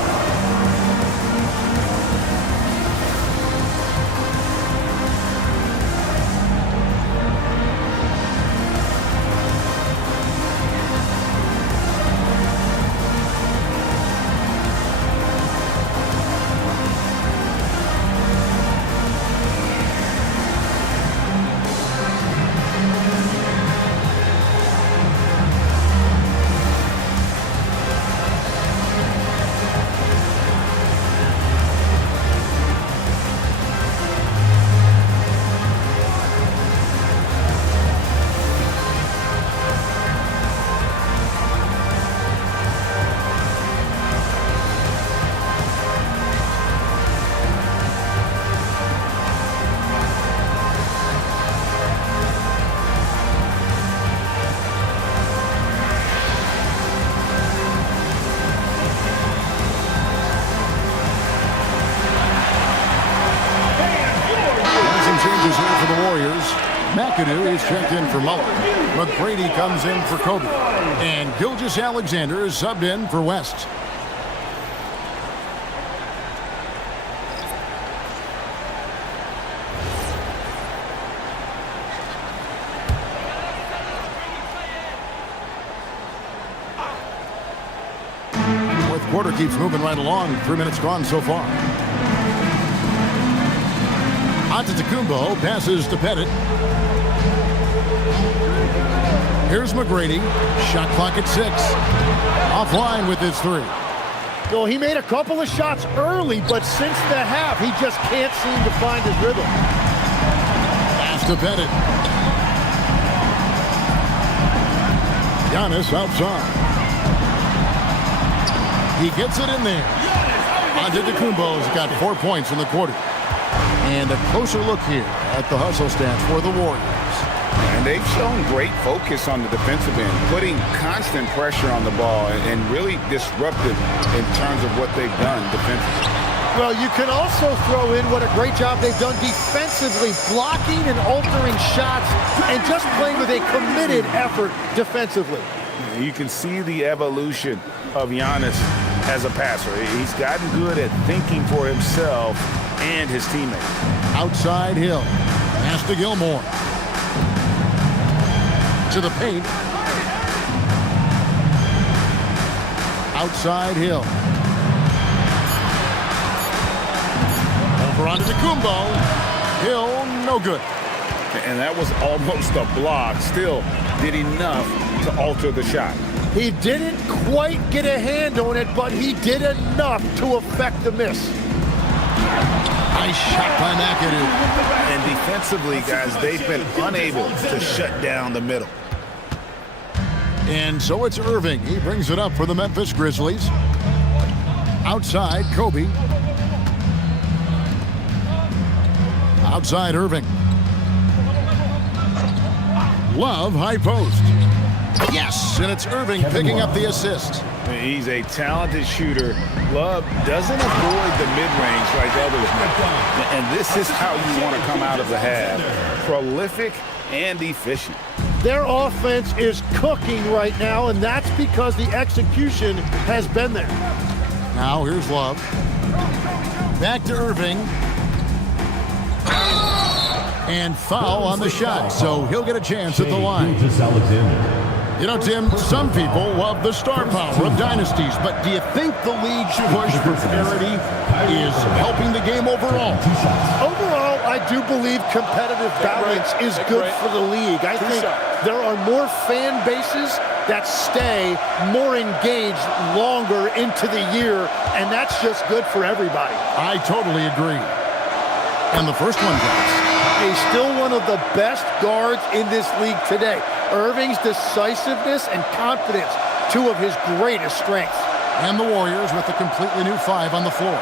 McAdoo is checked in for Muller. McGrady comes in for Kobe. And Gilgeous-Alexander is subbed in for West. Fourth quarter keeps moving right along. 3 minutes gone so far. Antetokounmpo passes to Pettit. Here's McGrady. Shot clock at 6. Offline with his 3. Well, he made a couple of shots early, but since the half, he just can't seem to find his rhythm. Pass to Pettit. Giannis outside. He gets it in there. Antetokounmpo's got 4 points in the quarter. And a closer look here at the hustle stats for the Warriors. And they've shown great focus on the defensive end, putting constant pressure on the ball and really disruptive in terms of what they've done defensively. Well, you can also throw in what a great job they've done defensively, blocking and altering shots and just playing with a committed effort defensively. You can see the evolution of Giannis as a passer. He's gotten good at thinking for himself and his teammates. Outside Hill. Pass to Gilmore. To the paint. Outside Hill. Over onto Antetokounmpo. Hill, no good. And that was almost a block. Still did enough to alter the shot. He didn't quite get a hand on it, but he did enough to affect the miss. Nice shot by McAdoo. And defensively, guys, they've been unable to shut down the middle. And so it's Irving. He brings it up for the Memphis Grizzlies. Outside, Kobe. Outside, Irving. Love, high post. Yes, and it's Irving picking up the assist. He's a talented shooter. Love doesn't avoid the mid-range like others do. And this is how you want to come out of the half. Prolific and efficient. Their offense is cooking right now, and that's because the execution has been there. Now here's Love. Back to Irving. And foul on the shot, so he'll get a chance at the line. You know, Tim, some people love the star power of dynasties, but do you think the league's push for parity is helping the game overall? Overall, I do believe competitive balance is good for the league. I think there are more fan bases that stay more engaged longer into the year, and that's just good for everybody. I totally agree. And the first one goes. He's still one of the best guards in this league today. Irving's decisiveness and confidence, two of his greatest strengths. And the Warriors with a completely new 5 on the floor.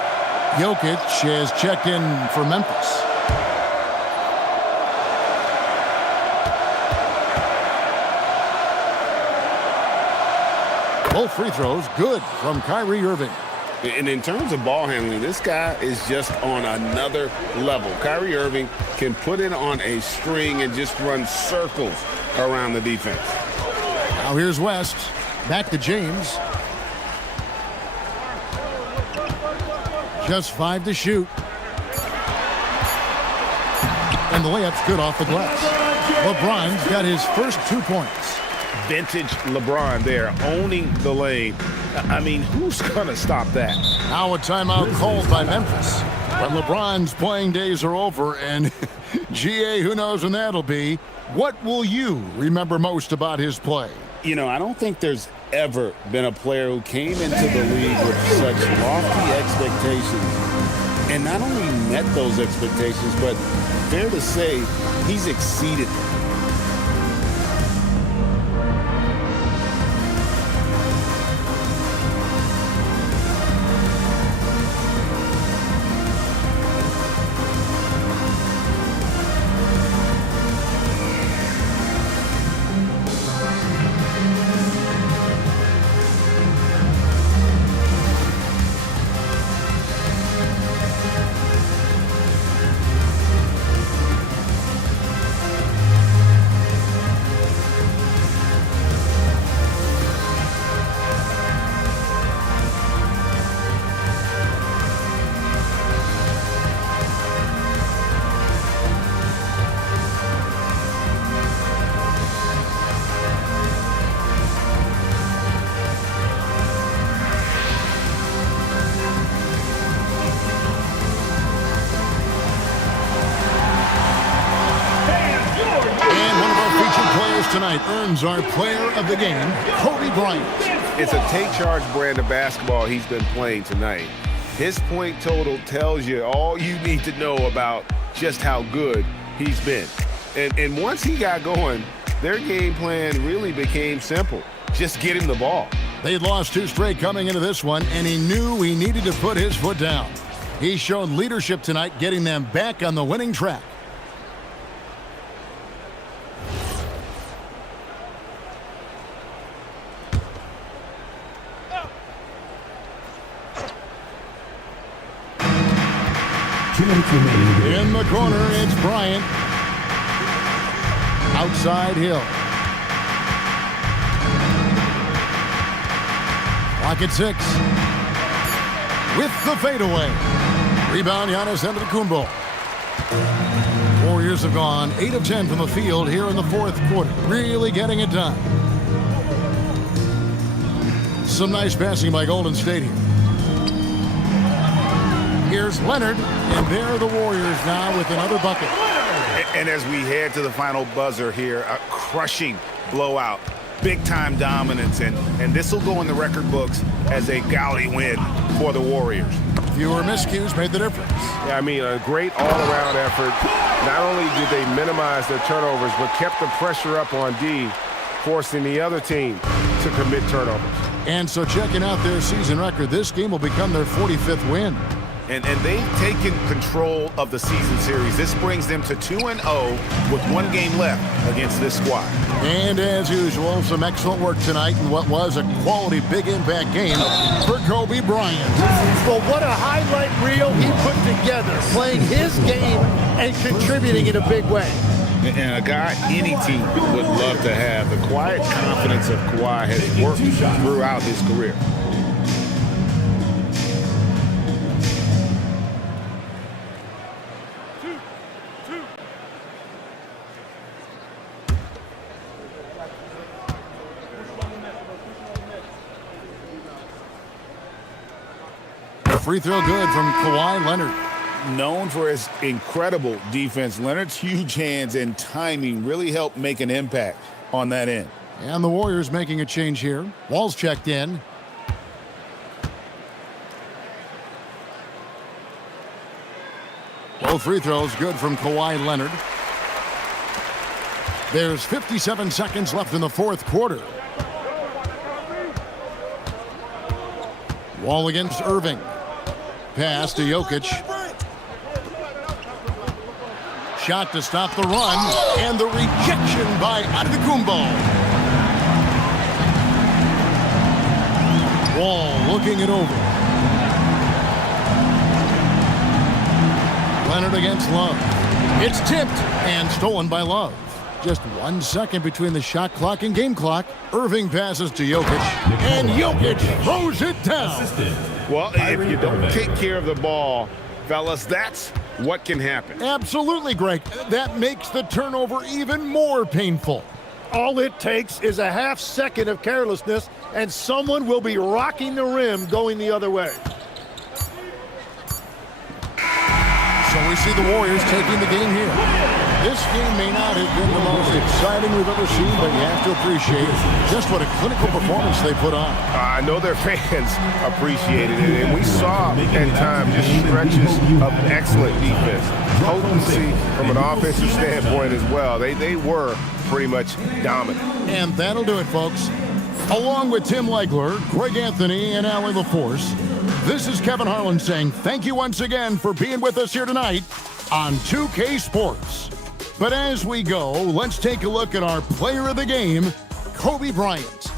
Jokic has checked in for Memphis. Both free throws good from Kyrie Irving. And in terms of ball handling, this guy is just on another level. Kyrie Irving can put it on a string and just run circles around the defense. Now here's West. Back to James. Just 5 to shoot. And the layup's good off the glass. LeBron's got his first 2 points. Vintage LeBron there, owning the lane. I mean, who's going to stop that? Now a timeout called by Memphis. When LeBron's playing days are over, and GA, who knows when that'll be, what will you remember most about his play? You know, I don't think there's ever been a player who came into the league with such lofty expectations and not only met those expectations, but fair to say, he's exceeded them. Tonight earns our player of the game, Kobe Bryant. It's a take-charge brand of basketball he's been playing tonight. His point total tells you all you need to know about just how good he's been. And once he got going, their game plan really became simple. Just get him the ball. They'd lost 2 straight coming into this one, and he knew he needed to put his foot down. He showed leadership tonight, getting them back on the winning track. In the corner, it's Bryant. Outside Hill. Clock at 6. With the fadeaway. Rebound, Giannis Antetokounmpo. Warriors have gone 8 of 10 from the field here in the 4th quarter. Really getting it done. Some nice passing by Golden State here. Here's Leonard, and there the Warriors now with another bucket. And as we head to the final buzzer here, a crushing blowout, big-time dominance, and this will go in the record books as a gaudy win for the Warriors. Fewer miscues made the difference. Yeah, I mean, a great all-around effort. Not only did they minimize their turnovers, but kept the pressure up on D, forcing the other team to commit turnovers. And so checking out their season record, this game will become their 45th win. And they've taken control of the season series. This brings them to 2-0 with 1 game left against this squad. And as usual, some excellent work tonight in what was a quality big impact game for Kobe Bryant. Well, what a highlight reel he put together, playing his game and contributing in a big way. And a guy any team would love to have. The quiet confidence of Kawhi has worked throughout his career. Free throw good from Kawhi Leonard. Known for his incredible defense, Leonard's huge hands and timing really helped make an impact on that end. And the Warriors making a change here. Wall's checked in. Both free throws good from Kawhi Leonard. There's 57 seconds left in the 4th quarter. Wall against Irving. pass to Jokic. Shot to stop the run, and the rejection by Antetokounmpo. Wall looking it over. Leonard against Love. It's tipped and stolen by Love. Just 1 second between the shot clock and game clock. Irving passes to Jokic, and Jokic throws it down. Well, if you don't take care of the ball, fellas, that's what can happen. Absolutely, Greg. That makes the turnover even more painful. All it takes is a half second of carelessness, and someone will be rocking the rim going the other way. So we see the Warriors taking the game here. This game may not have been the most exciting we've ever seen, but you have to appreciate just what a clinical performance they put on. I know their fans appreciated it, and we saw at times just stretches of excellent defense. Potency from an offensive standpoint as well. They were pretty much dominant. And that'll do it, folks. Along with Tim Legler, Greg Anthony, and Allie LaForce, this is Kevin Harlan saying thank you once again for being with us here tonight on 2K Sports. But as we go, let's take a look at our player of the game, Kobe Bryant.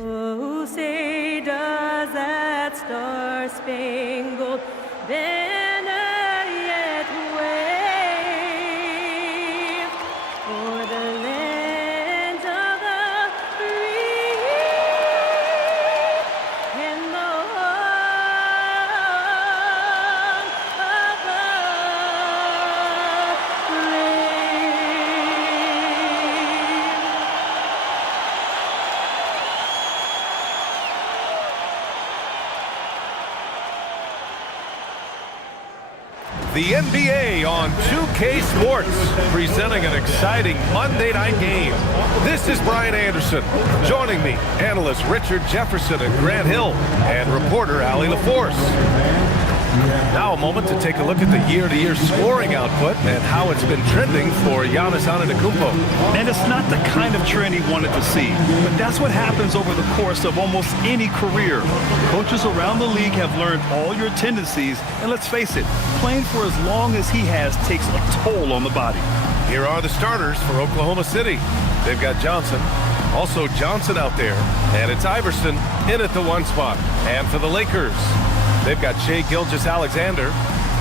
Oh, say does that star-spangled banner yet wave o'er the land of the free and the home of the The NBA on 2K Sports, presenting an exciting Monday night game. This is Brian Anderson. Joining me, analysts Richard Jefferson and Grant Hill, and reporter Allie LaForce. Now a moment to take a look at the year-to-year scoring output and how it's been trending for Giannis Antetokounmpo. And it's not the kind of trend he wanted to see, but that's what happens over the course of almost any career. Coaches around the league have learned all your tendencies, and let's face it, playing for as long as he has takes a toll on the body. Here are the starters for Oklahoma City. They've got Johnson, also Johnson out there, and it's Iverson in at the 1 spot. And for the Lakers, they've got Shai Gilgeous-Alexander,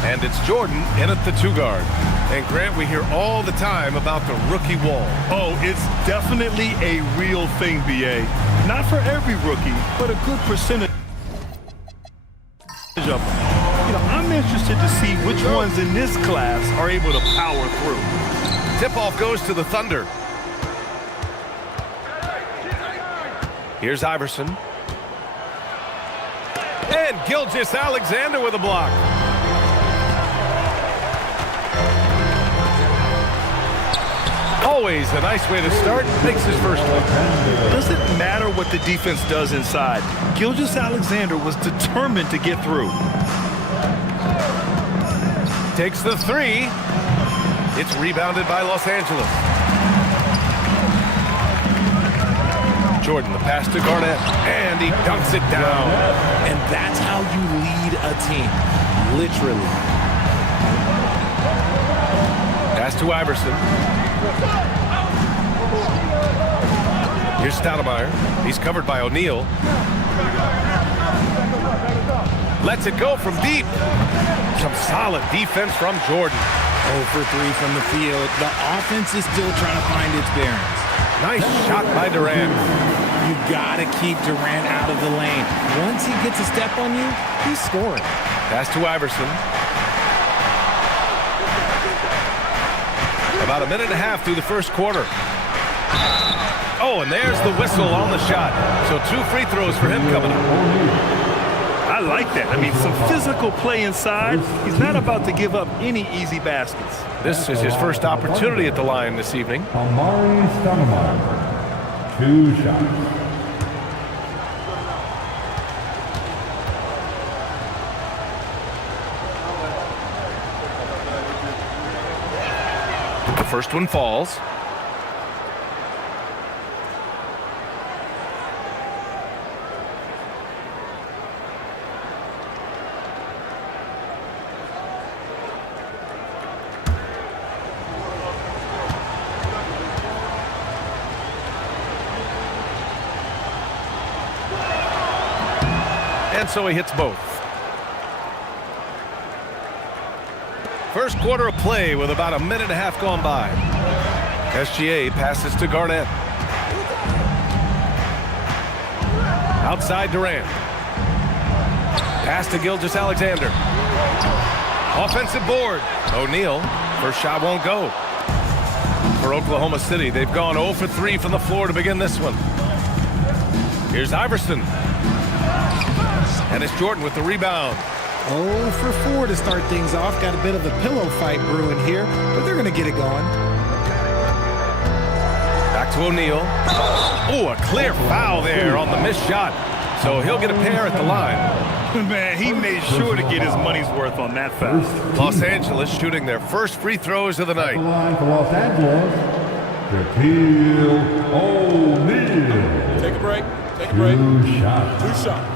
and it's Jordan in at the 2 guard. And Grant, we hear all the time about the rookie wall. Oh, it's definitely a real thing, B.A. Not for every rookie, but a good percentage of them. You know, I'm interested to see which ones in this class are able to power through. Tip-off goes to the Thunder. Here's Iverson. And Gilgeous-Alexander with a block. Always a nice way to start. Makes his first one. Doesn't matter what the defense does inside. Gilgeous-Alexander was determined to get through. Takes the 3. It's rebounded by Los Angeles. Jordan, the pass to Garnett, and he dunks it down. And that's how you lead a team, literally. Pass to Iverson. Here's Stoudemire. He's covered by O'Neal. Lets it go from deep. Some solid defense from Jordan. 0 for 3 from the field. The offense is still trying to find its bearings. Nice shot by Durant. You gotta keep Durant out of the lane. Once he gets a step on you, he's scoring. Pass to Iverson. About a minute and a half through the first quarter. Oh, and there's the whistle on the shot. So 2 free throws for him coming up. I like that. I mean, some physical play inside. He's not about to give up any easy baskets. This is his first opportunity at the line this evening. Amari Stoudemire, 2 shots. The first one falls. And so he hits both. First quarter of play with about a minute and a half gone by. SGA passes to Garnett. Outside Durant. Pass to Gilgeous-Alexander. Offensive board. O'Neal. First shot won't go. For Oklahoma City, they've gone 0 for 3 from the floor to begin this one. Here's Iverson. And it's Jordan with the rebound. 0 for 4 to start things off. Got a bit of a pillow fight brewing here, but they're going to get it going. Back to O'Neal. Oh, a clear foul there on the missed shot. So he'll get a pair at the line. Man, he made sure to get his money's worth on that foul. Los Angeles shooting their first free throws of the night. The line for Los Angeles, Shaquille O'Neal. Take a break. Take a break. 2 shots. 2 shots.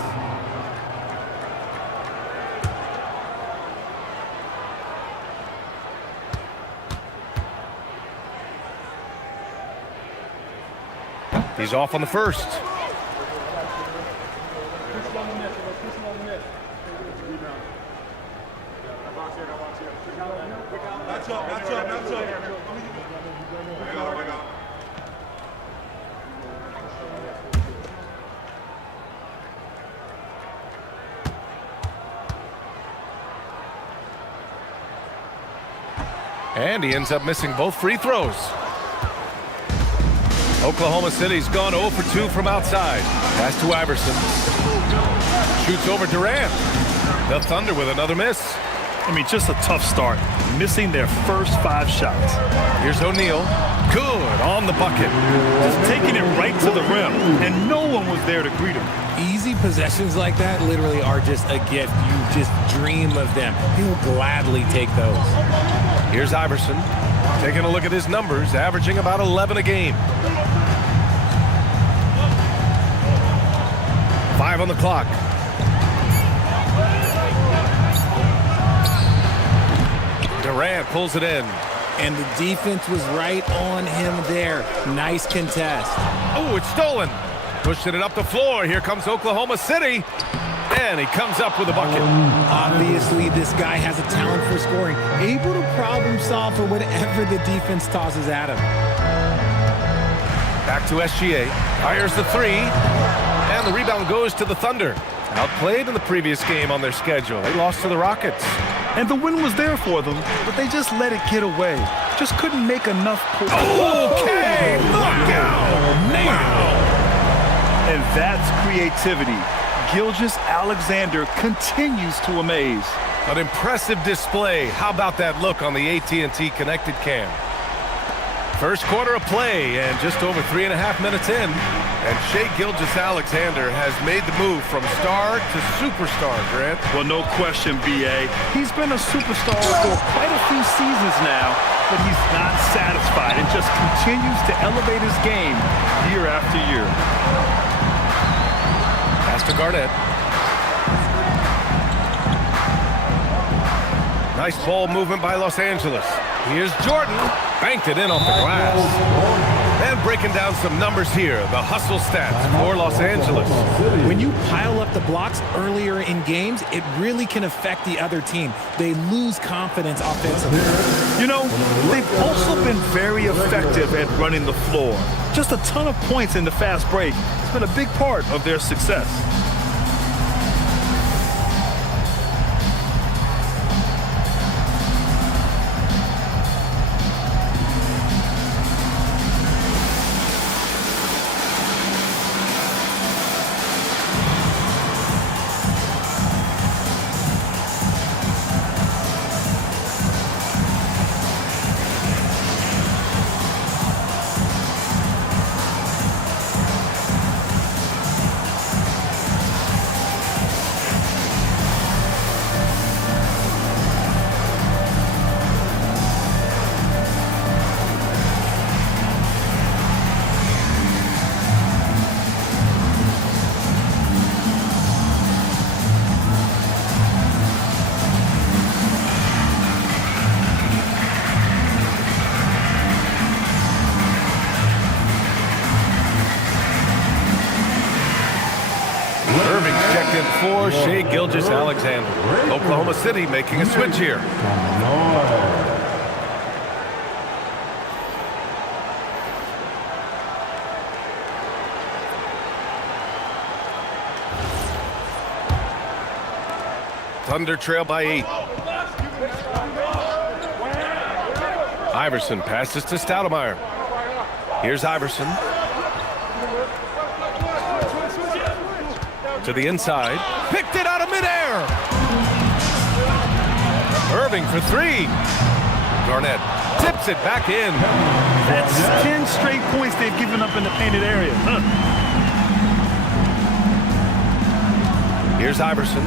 He's off on the first. And he ends up missing both free throws. Oklahoma City's gone 0 for 2 from outside. Pass to Iverson. Shoots over Durant. The Thunder with another miss. I mean, just a tough start. Missing their first 5 shots. Here's O'Neal. Good on the bucket. Just taking it right to the rim. And no one was who's there to greet him. Easy possessions like that literally are just a gift. You just dream of them. He'll gladly take those. Here's Iverson taking a look at his numbers, averaging about 11 a game. 5 on the clock. Durant pulls it in. And the defense was right on him there. Nice contest. Oh, it's stolen. Pushing it up the floor. Here comes Oklahoma City. And he comes up with a bucket. Obviously, this guy has a talent for scoring. Able to problem solve for whatever the defense tosses at him. Back to SGA. Fires the three. And the rebound goes to the Thunder. Outplayed in the previous game on their schedule. They lost to the Rockets. And the win was there for them, but they just let it get away. Just couldn't make enough points. Okay, knockout! Wow. And that's creativity. Gilgeous-Alexander continues to amaze. An impressive display. How about that look on the AT&T connected cam? First quarter of play and just over 3.5 minutes in. And Shai Gilgeous-Alexander has made the move from star to superstar, Grant. Well, no question, B.A. He's been a superstar for quite a few seasons now, but he's not satisfied and just continues to elevate his game year after year. Pass to Garnett. Nice ball movement by Los Angeles. Here's Jordan. Banked it in off the glass. And breaking down some numbers here, the hustle stats for Los Angeles. When you pile up the blocks earlier in games, it really can affect the other team. They lose confidence offensively. You know, they've also been very effective at running the floor. Just a ton of points in the fast break. It's been a big part of their success. For Shai Gilgeous-Alexander. Oklahoma City making a switch here. Thunder trail by 8. Iverson passes to Stoudemire. Here's Iverson. To the inside. Picked it out of midair. Irving for 3. Garnett tips it back in. That's 10 straight points they've given up in the painted area. Here's Iverson.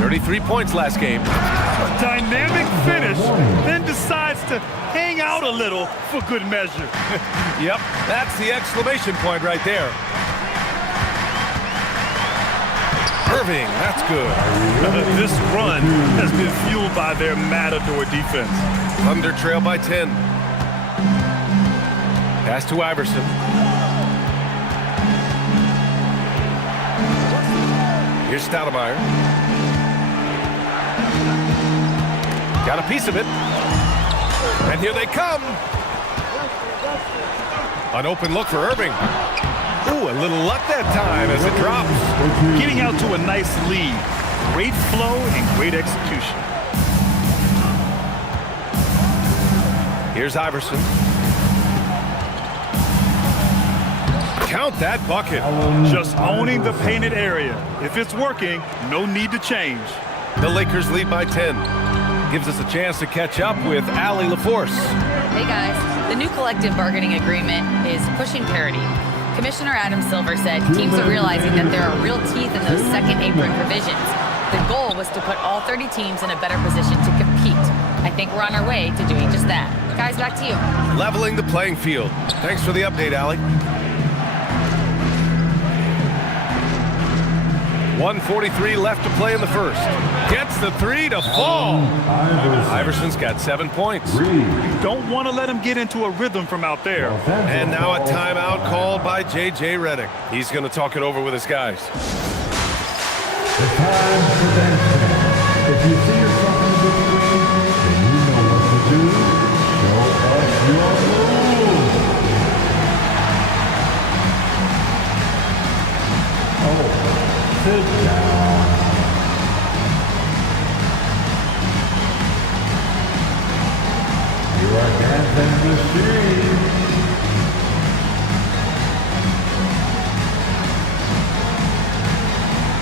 33 points last game. A dynamic finish, then decides to hang out a little for good measure. Yep, that's the exclamation point right there. Irving, that's good. This run has been fueled by their matador defense. Thunder trail by 10. Pass to Iverson. Here's Stoudemire. Got a piece of it. And here they come. An open look for Irving. Ooh, a little luck that time as it drops. Getting out to a nice lead. Great flow and great execution. Here's Iverson. Count that bucket. Just owning the painted area. If it's working, no need to change. The Lakers lead by 10. Gives us a chance to catch up with Allie LaForce. Hey guys, the new collective bargaining agreement is pushing parity. Commissioner Adam Silver said teams are realizing that there are real teeth in those second apron provisions. The goal was to put all 30 teams in a better position to compete. I think we're on our way to doing just that. Guys, back to you. Leveling the playing field. Thanks for the update, Allie. 1:43 left to play in the first. Gets the three to fall. Iverson's got 7 points. Don't want to let him get into a rhythm from out there. And now a timeout called by J.J. Redick. He's going to talk it over with his guys. The time for dancing. If you see yourself in the big screen, then you know what to do. Show us your moves. Oh, sit down. You are dancing machine.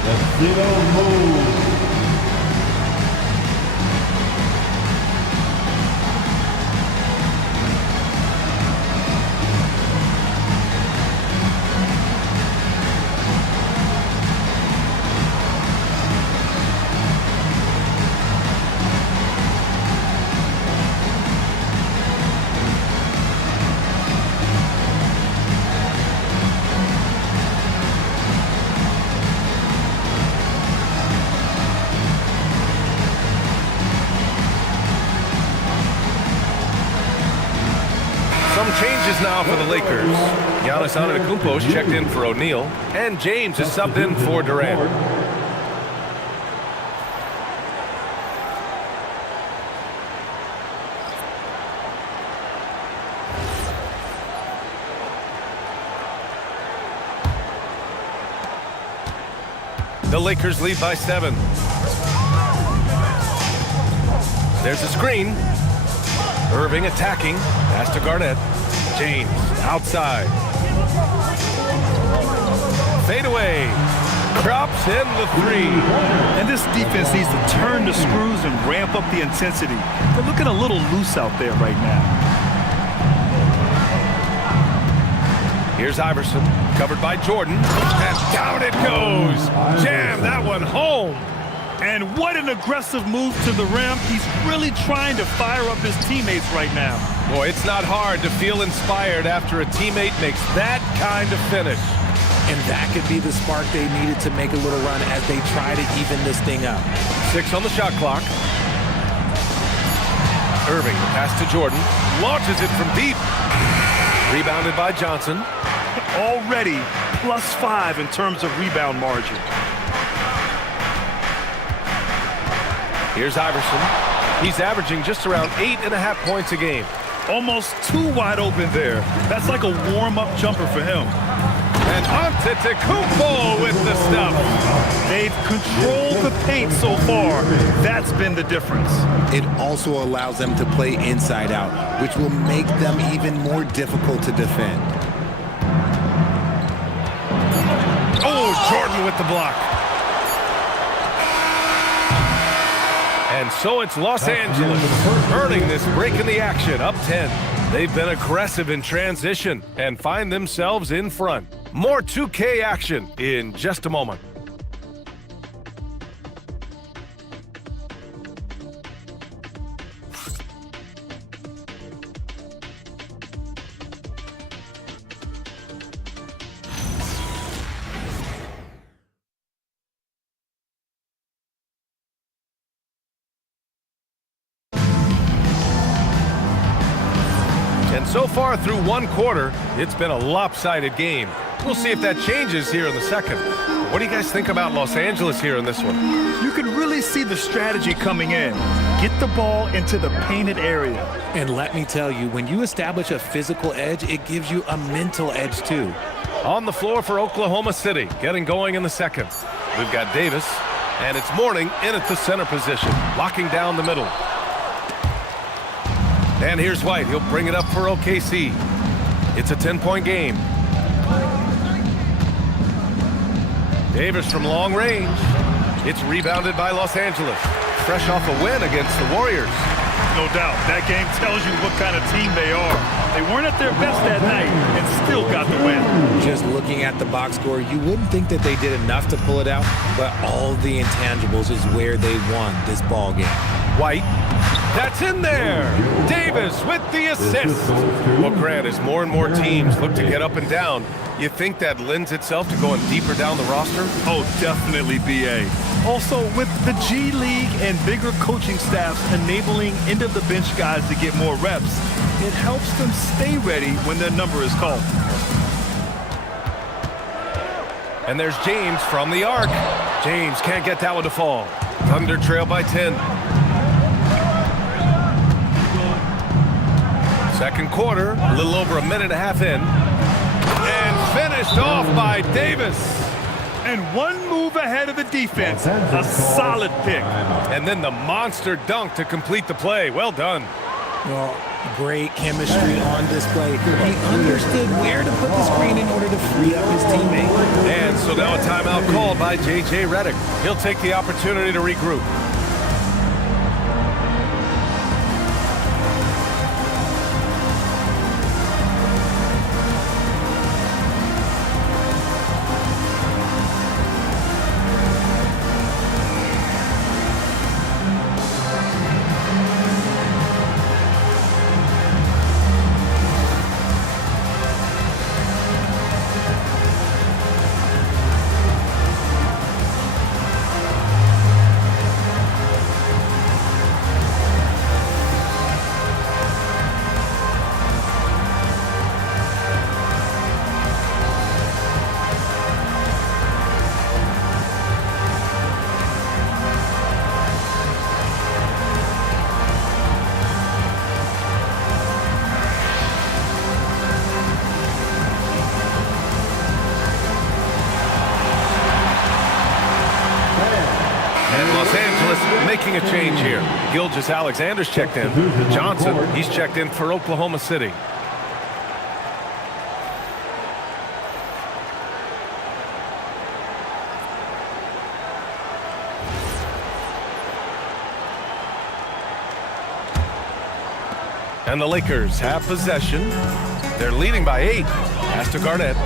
Let's see those moves. Some changes now for the Lakers. Giannis Antetokounmpo's checked in for O'Neal, and James is subbed in for Durant. The Lakers lead by 7. There's a screen. Irving attacking. Pass to Garnett. James outside. Fade away. Drops in the three. And this defense needs to turn the screws and ramp up the intensity. They're looking a little loose out there right now. Here's Iverson, covered by Jordan. And down it goes. Jam that one home. And what an aggressive move to the rim. He's really trying to fire up his teammates right now. Boy, it's not hard to feel inspired after a teammate makes that kind of finish. And that could be the spark they needed to make a little run as they try to even this thing up. 6 on the shot clock. Irving, pass to Jordan. Launches it from deep. Rebounded by Johnson. Already +5 in terms of rebound margin. Here's Iverson. He's averaging just around 8.5 points a game. Almost too wide open there. That's like a warm-up jumper for him. And Antetokounmpo with the stuff. They've controlled the paint so far. That's been the difference. It also allows them to play inside out, which will make them even more difficult to defend. Oh, Jordan with the block. And so it's Los Angeles earning this break in the action, up 10. They've been aggressive in transition and find themselves in front. More 2K action in just a moment. So far through one quarter, it's been a lopsided game. We'll see if that changes here in the second. What do you guys think about Los Angeles here in this one? You can really see the strategy coming in. Get the ball into the painted area. And let me tell you, when you establish a physical edge, it gives you a mental edge too. On the floor for Oklahoma City, getting going in the second. We've got Davis, and it's Mourning in at the center position, locking down the middle. And here's White. He'll bring it up for OKC. It's a 10-point game. Davis from long range. It's rebounded by Los Angeles. Fresh off a win against the Warriors. No doubt. That game tells you what kind of team they are. They weren't at their best that night and still got the win. Just looking at the box score, you wouldn't think that they did enough to pull it out, but all the intangibles is where they won this ball game. White. That's in there. Davis with the assist. Well, Grant, as more and more teams look to get up and down, you think that lends itself to going deeper down the roster? Oh, definitely, B.A. Also, with the G League and bigger coaching staffs enabling end-of-the-bench guys to get more reps, it helps them stay ready when their number is called. And there's James from the arc. James can't get that one to fall. Thunder trail by 10. Second quarter, a little over a minute and a half in. And finished off by Davis. And one move ahead of the defense. A solid pick. And then the monster dunk to complete the play. Well done. Well, great chemistry on display. He understood where to put the screen in order to free up his teammate. And so now a timeout called by J.J. Redick. He'll take the opportunity to regroup. Making a change here. Gilgeous-Alexander's checked in. Johnson, he's checked in for Oklahoma City. And the Lakers have possession. They're leading by 8. Pass to Garnett.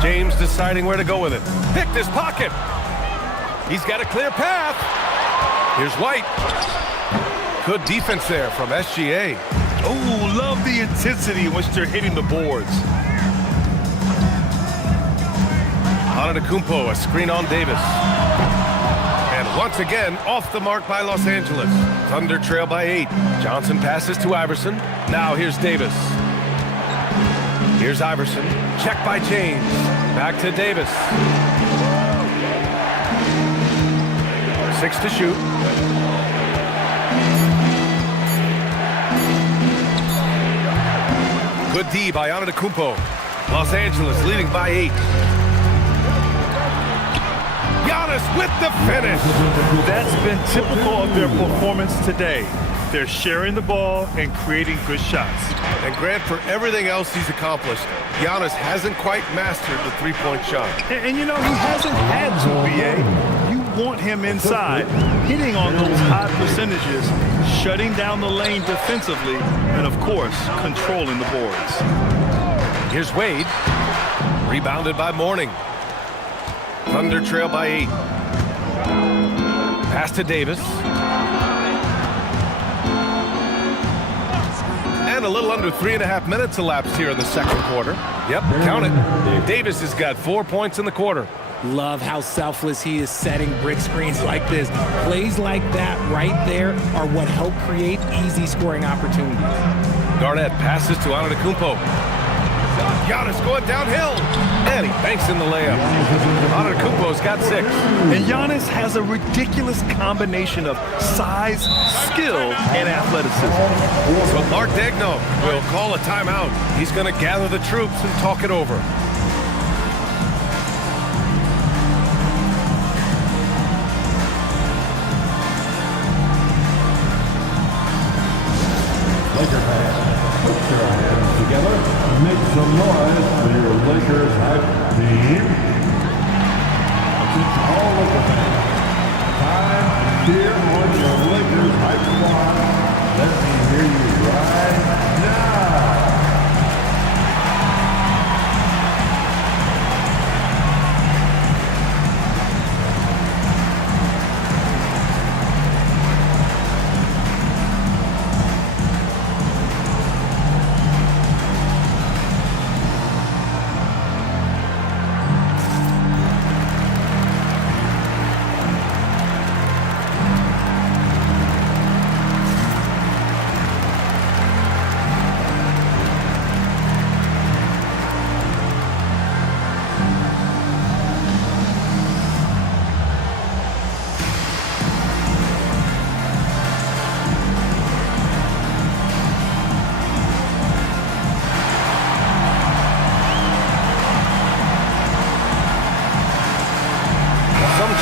James deciding where to go with it. Picked his pocket. He's got a clear path. Here's White. Good defense there from SGA. Oh, love the intensity in which they're hitting the boards. Antetokounmpo, a screen on Davis. And once again, off the mark by Los Angeles. Thunder trail by 8. Johnson passes to Iverson. Now here's Davis. Here's Iverson. Check by James. Back to Davis. 6 to shoot. Good D by Antetokounmpo. Los Angeles leading by 8. Giannis with the finish. That's been typical of their performance today. They're sharing the ball and creating good shots. And Grant, for everything else he's accomplished, Giannis hasn't quite mastered the three-point shot. And you know, he hasn't had to, B.A. You want him inside, hitting on those high percentages, shutting down the lane defensively, and of course, controlling the boards. Here's Wade. Rebounded by Mourning. Thunder trail by 8. Pass to Davis. And a little under 3.5 minutes elapsed here in the second quarter. Yep, count it. Davis has got 4 points in the quarter. Love how selfless he is setting brick screens like this. Plays like that right there are what help create easy scoring opportunities. Garnett passes to Antetokounmpo. Giannis going downhill. And he banks in the layup. Antetokounmpo's got 6. And Giannis has a ridiculous combination of size, skill, and athleticism. So Mark Daigneault will call a timeout. He's going to gather the troops and talk it over. Laker fans, put your hands together. Make some noise for your Lakers hype team. It's all Laker fans. Time cheer on your Lakers hype squad. Let me hear you right now.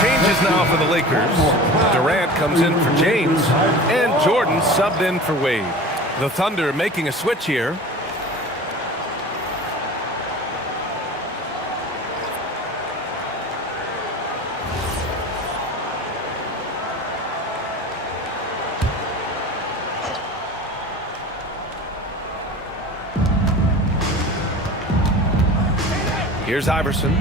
Changes now for the Lakers. Durant comes in for James, and Jordan subbed in for Wade. The Thunder making a switch here. Here's Iverson.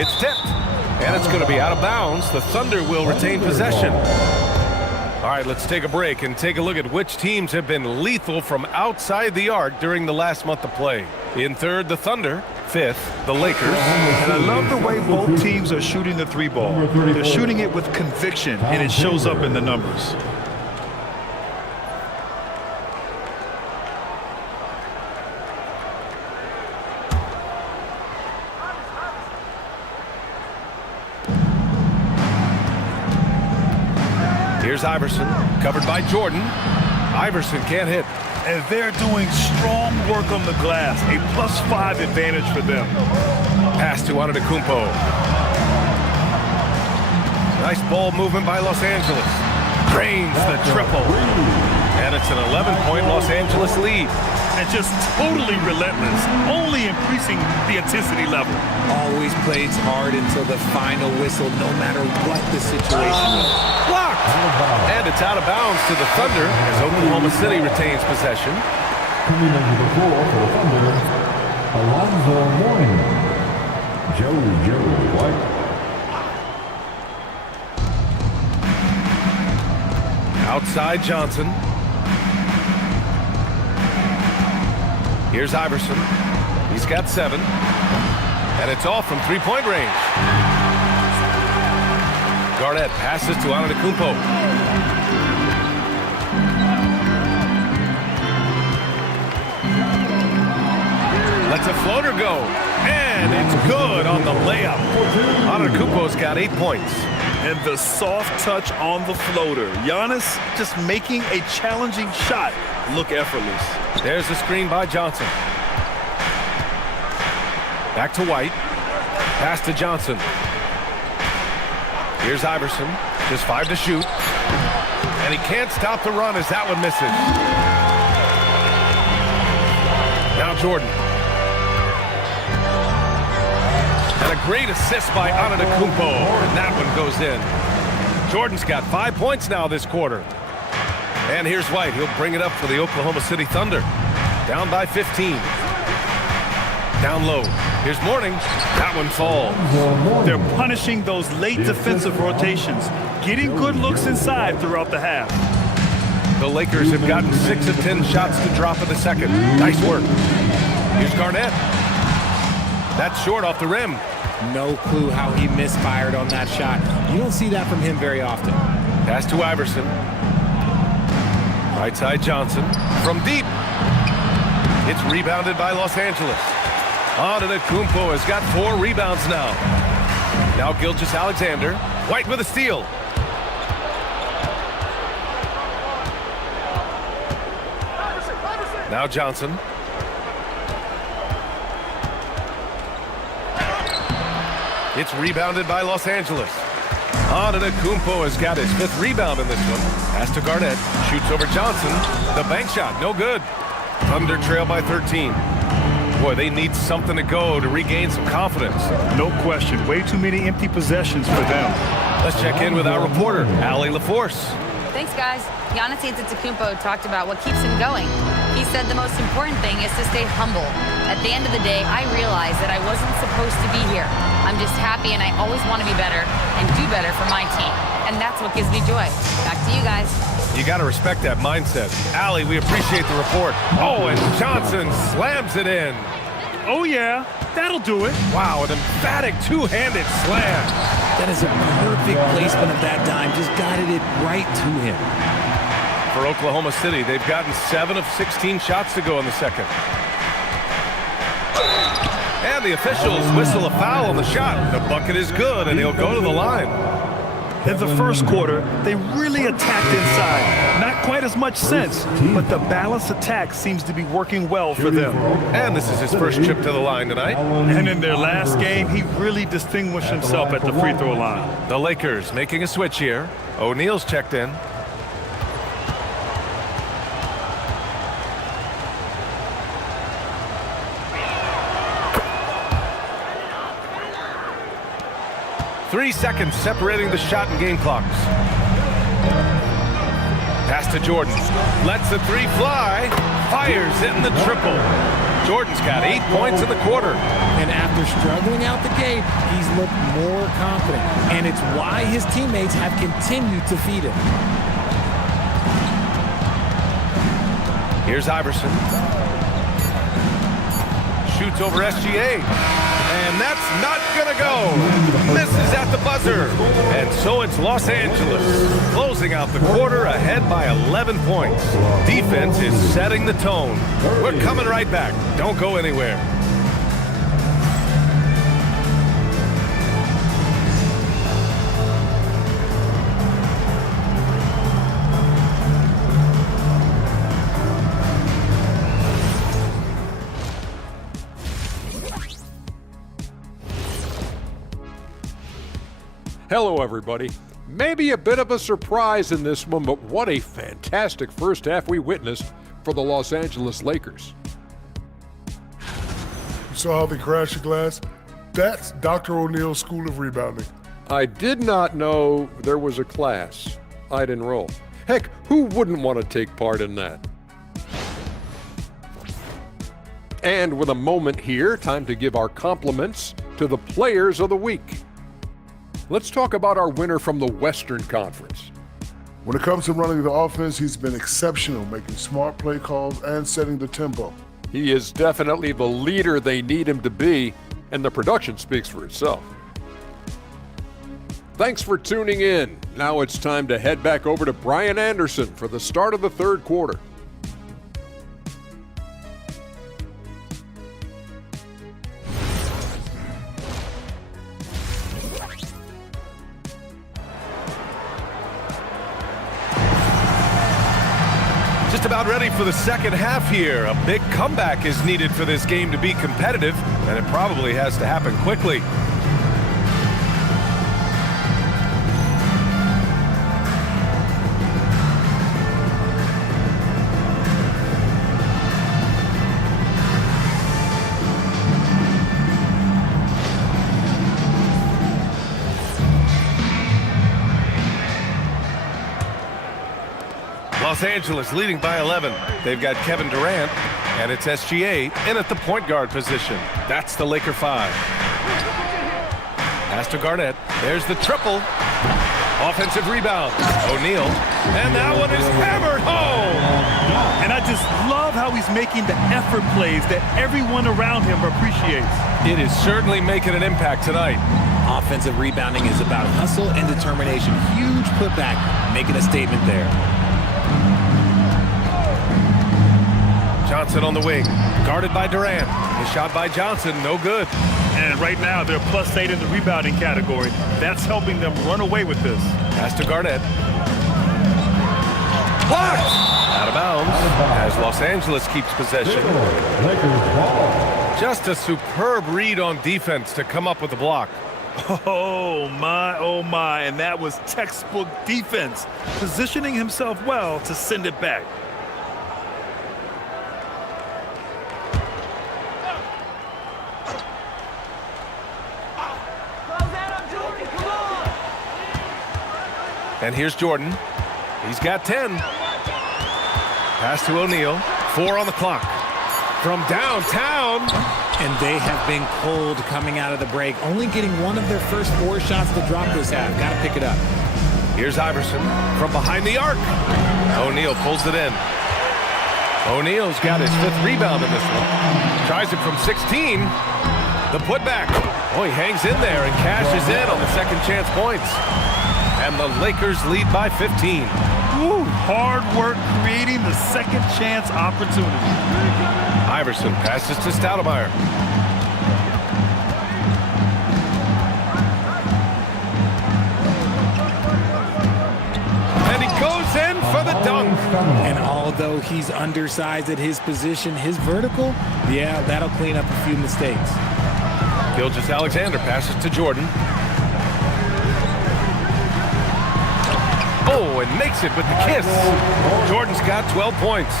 It's tipped, and it's going to be out of bounds. The Thunder will retain possession. All right, let's take a break and take a look at which teams have been lethal from outside the arc during the last month of play. In third, the Thunder. Fifth, the Lakers. And I love the way both teams are shooting the three ball. They're shooting it with conviction, and it shows up in the numbers. Here's Iverson, covered by Jordan. Iverson can't hit. And they're doing strong work on the glass. A +5 advantage for them. Pass to Antetokounmpo. Nice ball movement by Los Angeles. Drains the triple. And it's an 11-point Los Angeles lead. And just totally relentless, only increasing the intensity level. Always plays hard until the final whistle, no matter what the situation is. Blocked! And it's out of bounds to the Thunder as Oklahoma City retains possession. Coming into the floor for the Thunder, Alonzo Mourning. Joe White. Outside Johnson. Here's Iverson. He's got 7. And it's off from three-point range. Garnett passes to Antetokounmpo. Lets a floater go. And it's good on the layup. Antetokounmpo's got 8 points. And the soft touch on the floater. Giannis just making a challenging shot look effortless. There's the screen by Johnson. Back to White. Pass to Johnson. Here's Iverson. Just 5 to shoot. And he can't stop the run as that one misses. Now Jordan. And a great assist by Antetokounmpo. And that one goes in. Jordan's got 5 points now this quarter. And here's White. He'll bring it up for the Oklahoma City Thunder. Down by 15. Down low. Here's Mourning. That one falls. They're punishing those late defensive rotations, getting good looks inside throughout the half. The Lakers have gotten 6 of 10 shots to drop in the second. Nice work. Here's Garnett. That's short off the rim. No clue how he misfired on that shot. You don't see that from him very often. Pass to Iverson. Right side Johnson. From deep. It's rebounded by Los Angeles. Antetokounmpo has got 4 rebounds now. Now Gilgeous-Alexander. White with a steal. Now Johnson. It's rebounded by Los Angeles. Antetokounmpo has got his 5th rebound in this one. Pass to Garnett. Shoots over Johnson. The bank shot, no good. Thunder trail by 13. Boy, they need something to go to regain some confidence. No question. Way too many empty possessions for them. Let's check in with our reporter, Allie LaForce. Thanks, guys. Giannis Antetokounmpo talked about what keeps him going. He said the most important thing is to stay humble. At the end of the day, I realized that I wasn't supposed to be here. I'm just happy, and I always want to be better and do better for my team. And that's what gives me joy. Back to you guys. You got to respect that mindset. Allie, we appreciate the report. Oh, and Johnson slams it in. Oh, yeah. That'll do it. Wow, an emphatic two-handed slam. That is a perfect placement of that dime. Just guided it right to him. For Oklahoma City, they've gotten 7 of 16 shots to go in the second. And the officials whistle a foul on the shot. The bucket is good, and he'll go to the line. In the first quarter, they really attacked inside. Not quite as much sense, but the balanced attack seems to be working well for them. And this is his first trip to the line tonight. And in their last game, he really distinguished himself at the free throw line. The Lakers making a switch here. O'Neal's checked in. Three seconds separating the shot and game clocks. Pass to Jordan. Lets the three fly. Fires in the triple. Jordan's got 8 points in the quarter. And after struggling out the gate, he's looked more confident. And it's why his teammates have continued to feed him. Here's Iverson. Shoots over SGA. And that's not going to go. Misses at the buzzer. And so it's Los Angeles closing out the quarter ahead by 11 points. Defense is setting the tone. We're coming right back. Don't go anywhere. Hello, everybody. Maybe a bit of a surprise in this one, but what a fantastic first half we witnessed for the Los Angeles Lakers. You saw how they crashed the glass? That's Dr. O'Neal's School of Rebounding. I did not know there was a class I'd enroll. Heck, who wouldn't want to take part in that? And with a moment here, time to give our compliments to the players of the week. Let's talk about our winner from the Western Conference. When it comes to running the offense, he's been exceptional, making smart play calls and setting the tempo. He is definitely the leader they need him to be, and the production speaks for itself. Thanks for tuning in. Now it's time to head back over to Brian Anderson for the start of the third quarter. Just about ready for the second half here. A big comeback is needed for this game to be competitive, and it probably has to happen quickly. Los Angeles leading by 11. They've got Kevin Durant, and it's SGA in at the point guard position. That's the Laker 5. Pass to Garnett. There's the triple. Offensive rebound. O'Neal. And that one is hammered home. And I just love how he's making the effort plays that everyone around him appreciates. It is certainly making an impact tonight. Offensive rebounding is about hustle and determination. Huge putback, making a statement there. Johnson on the wing, guarded by Durant. The shot by Johnson, no good. And right now, they're +8 in the rebounding category. That's helping them run away with this. Pass to Garnett. Blocked! Out of bounds as Los Angeles keeps possession. Just a superb read on defense to come up with the block. Oh my, and that was textbook defense, positioning himself well to send it back. And here's Jordan. He's got 10. Pass to O'Neal. 4 on the clock. From downtown. And they have been cold coming out of the break, only getting one of their first 4 shots to drop this half. Got to pick it up. Here's Iverson from behind the arc. O'Neal pulls it in. O'Neal's got his 5th rebound in this one. Tries it from 16. The putback. Oh, he hangs in there and cashes in on the second chance points. And the Lakers lead by 15. Woo, hard work creating the second chance opportunity. Iverson passes to Stoudemire. And he goes in for the dunk. And although he's undersized at his position, his vertical, yeah, that'll clean up a few mistakes. Gilgeous-Alexander passes to Jordan. Oh, and makes it with the kiss. Jordan's got 12 points.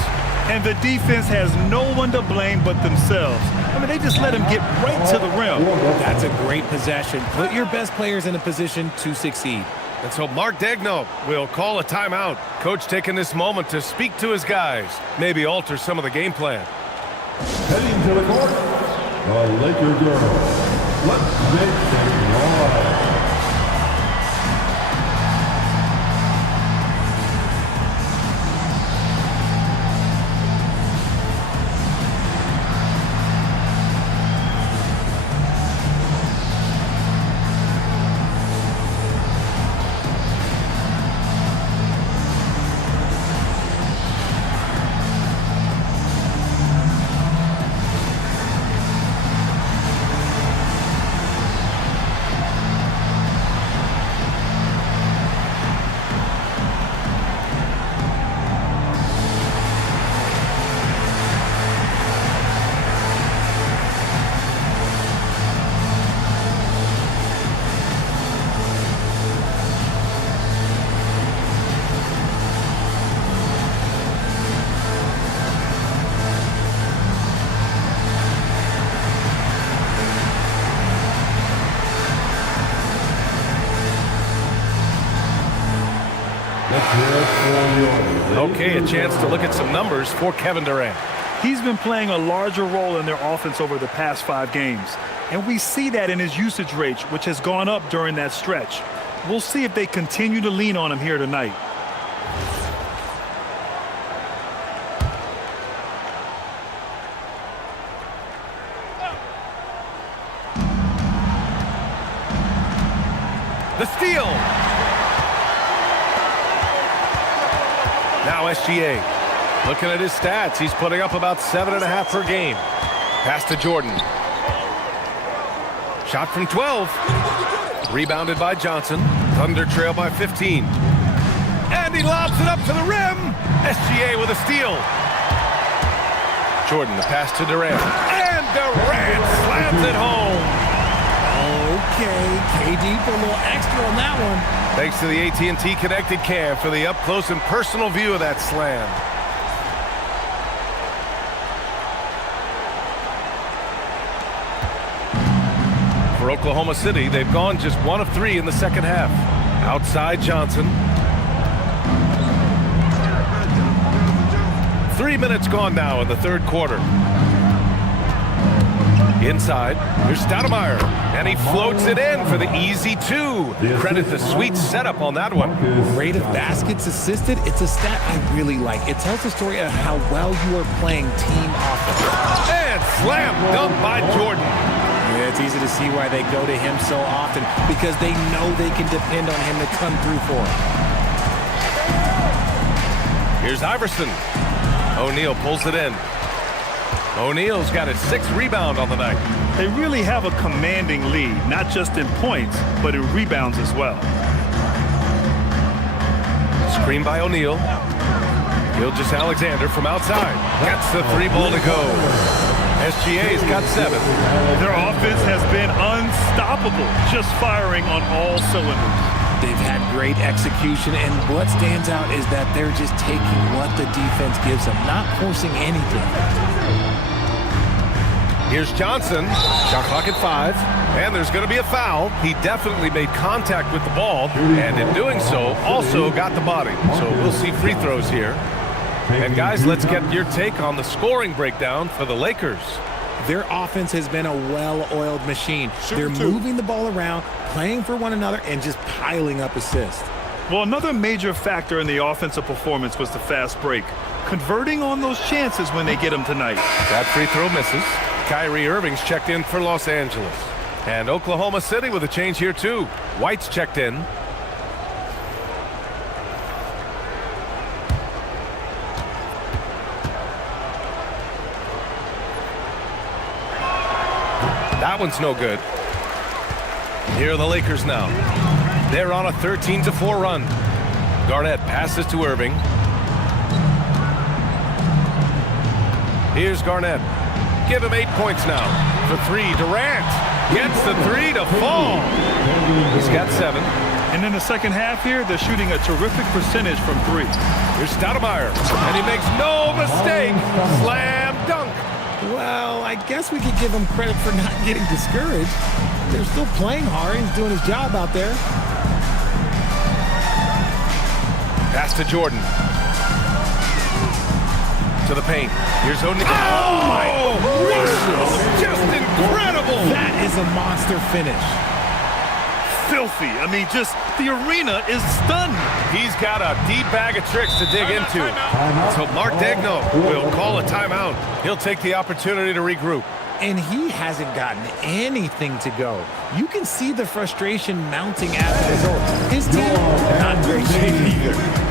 And the defense has no one to blame but themselves. I mean, they just let him get right to the rim. That's a great possession. Put your best players in a position to succeed. And so Mark Daigneault will call a timeout. Coach taking this moment to speak to his guys, maybe alter some of the game plan. Heading to the court, the Laker girls. Let's make some noise. Okay, a chance to look at some numbers for Kevin Durant. He's been playing a larger role in their offense over the past 5 games. And we see that in his usage rate, which has gone up during that stretch. We'll see if they continue to lean on him here tonight. The steal. Now SGA. Looking at his stats, he's putting up about 7.5 per game. Pass to Jordan. Shot from 12. Rebounded by Johnson. Thunder trail by 15. And he lobs it up to the rim. SGA with a steal. Jordan, the pass to Durant. And Durant slams it home. Okay, KD put a little extra on that one. Thanks to the AT&T Connected Cam for the up-close and personal view of that slam. For Oklahoma City, they've gone just 1 of 3 in the second half. Outside Johnson. 3 minutes gone now in the third quarter. Inside, here's Stoudemire, and he floats it in for the easy 2. Credit the sweet setup on that one. Rate of baskets assisted, it's a stat I really like. It tells the story of how well you are playing team offense. And slam dunk by Jordan. Yeah, it's easy to see why they go to him so often, because they know they can depend on him to come through for them. Here's Iverson. O'Neal pulls it in. O'Neal's got his 6th rebound on the night. They really have a commanding lead, not just in points, but in rebounds as well. Screen by O'Neal. Gilgeous-Alexander from outside. Gets the 3 ball to go. SGA's got 7. Their offense has been unstoppable, just firing on all cylinders. They've had great execution, and what stands out is that they're just taking what the defense gives them, not forcing anything. Here's Johnson. Shot clock at 5. And there's going to be a foul. He definitely made contact with the ball, and in doing so, also got the body. So we'll see free throws here. And guys, let's get your take on the scoring breakdown for the Lakers. Their offense has been a well-oiled machine. They're moving the ball around, playing for one another, and just piling up assists. Well, another major factor in the offensive performance was the fast break. Converting on those chances when they get them tonight. That free throw misses. Kyrie Irving's checked in for Los Angeles. And Oklahoma City with a change here too. White's checked in. That one's no good. Here are the Lakers now. They're on a 13-4 run. Garnett passes to Irving. Here's Garnett. Give him 8 points now. For 3, Durant gets the 3 to fall. He's got 7. And in the second half here, they're shooting a terrific percentage from 3. Here's Stoudemire, and he makes no mistake. Slam dunk. Well, I guess we could give him credit for not getting discouraged. They're still playing hard. He's doing his job out there. Pass to Jordan. To the paint. Here's O'Neal. Oh, my goodness! Just incredible! That is a monster finish. Filthy. I mean, just the arena is stunned. He's got a deep bag of tricks to dig into. So Mark Daigneault will call a timeout. He'll take the opportunity to regroup. And he hasn't gotten anything to go. You can see the frustration mounting as a result. His team, not in great shape either.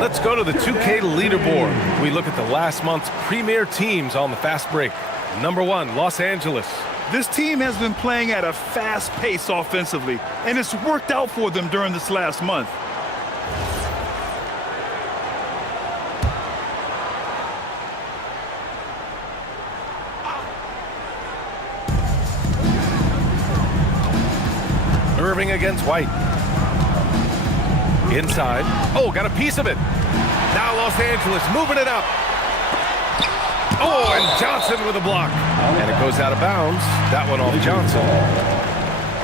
Let's go to the 2K leaderboard. We look at the last month's premier teams on the fast break. Number 1, Los Angeles. This team has been playing at a fast pace offensively, and it's worked out for them during this last month. Irving against White. Inside. Oh, got a piece of it. Now Los Angeles moving it up. Oh, and Johnson with a block. And it goes out of bounds. That one off Johnson.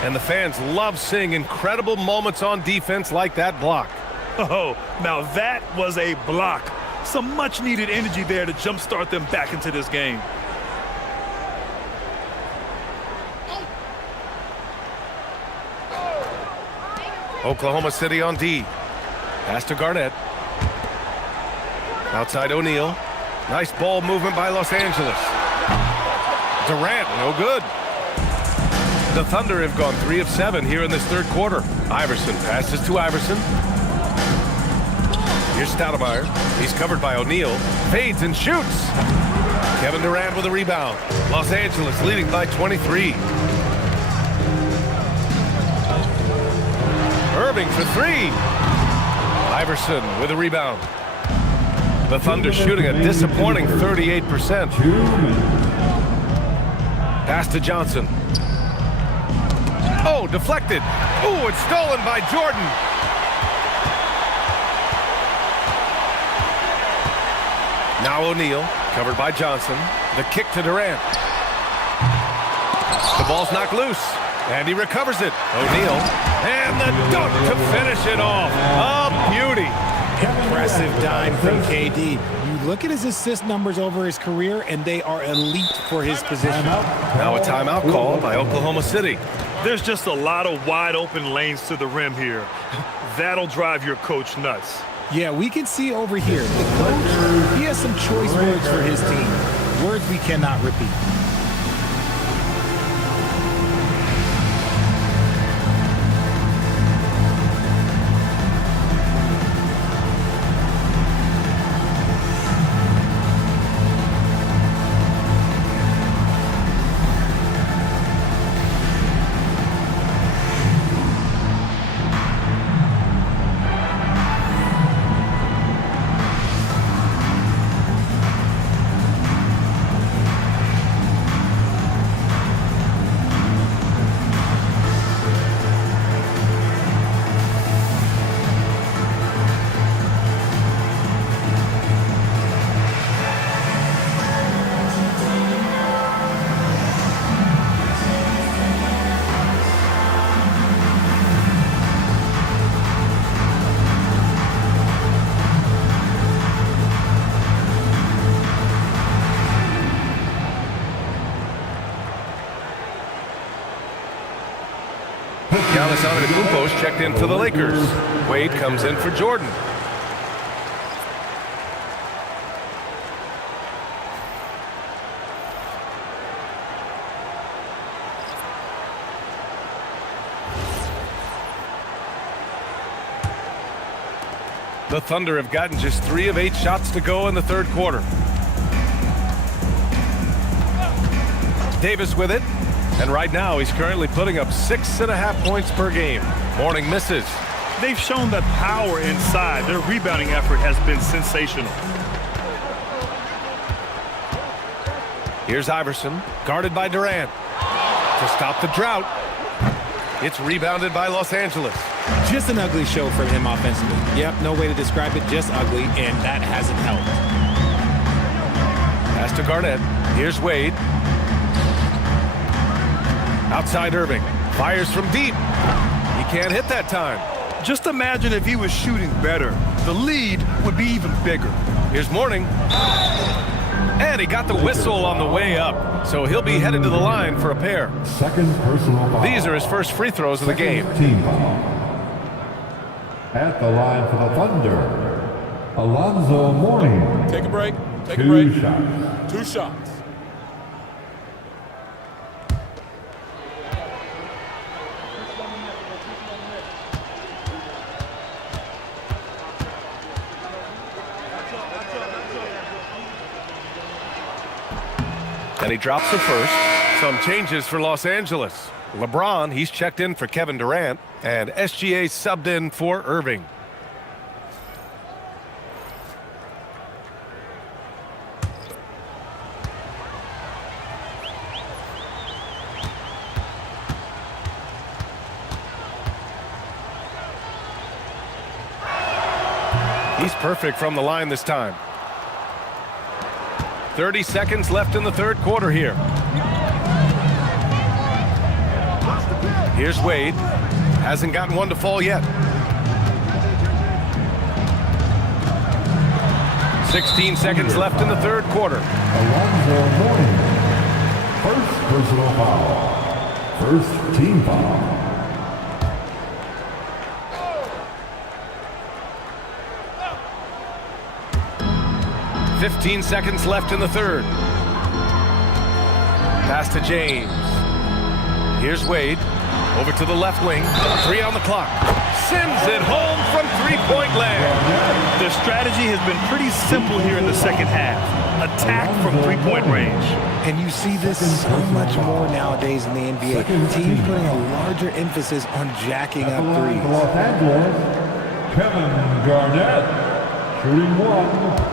And the fans love seeing incredible moments on defense like that block. Oh, now that was a block. Some much-needed energy there to jumpstart them back into this game. Oklahoma City on D. Pass to Garnett. Outside O'Neal. Nice ball movement by Los Angeles. Durant, no good. The Thunder have gone 3 of 7 here in this third quarter. Iverson passes to Iverson. Here's Stoudemire. He's covered by O'Neal. Fades and shoots. Kevin Durant with a rebound. Los Angeles leading by 23. Irving for 3. Iverson with a rebound. The Thunder shooting a disappointing 38%. Pass to Johnson. Oh, deflected. Oh, it's stolen by Jordan. Now O'Neal, covered by Johnson. The kick to Durant. The ball's knocked loose, and he recovers it. O'Neal, and the dunk to finish it off. A beauty. line from KD. You look at his assist numbers over his career, and they are elite for his position. Now a timeout called by Oklahoma City. There's just a lot of wide open lanes to the rim here. That'll drive your coach nuts. Yeah, we can see over here. The coach, he has some choice words for his team. Words we cannot repeat. Giannis Antetokounmpo's checked in for the Lakers. Wade comes in for Jordan. The Thunder have gotten just 3 of 8 shots to go in the third quarter. Davis with it. And right now, he's currently putting up 6.5 points per game. Mourning misses. They've shown that power inside. Their rebounding effort has been sensational. Here's Iverson, guarded by Durant. To stop the drought, it's rebounded by Los Angeles. Just an ugly show from him offensively. Yep, no way to describe it, just ugly, and that hasn't helped. Pass to Garnett. Here's Wade. Outside Irving. Fires from deep. He can't hit that time. Just imagine if he was shooting better. The lead would be even bigger. Here's Mourning. And he got the whistle on the way up. So he'll be headed to the line for a pair. Second personal foul. These are his first free throws of the game. Team foul. At the line for the Thunder, Alonzo Mourning. Take a break. Take a 2 break. shots. 2 shots. And he drops the first. Some changes for Los Angeles. LeBron, he's checked in for Kevin Durant. And SGA subbed in for Irving. He's perfect from the line this time. 30 seconds left in the third quarter here. Here's Wade. Hasn't gotten one to fall yet. 16 seconds left in the third quarter. Alonzo Mourning. First personal foul. First team foul. 15 seconds left in the third. Pass to James. Here's Wade. Over to the left wing. 3 on the clock. Sends it home from three-point land. Their strategy has been pretty simple here in the second half. Attack from three-point range. And you see this so much more nowadays in the NBA. Teams putting a larger emphasis on jacking up threes. Los Angeles, Kevin Garnett, shooting 1.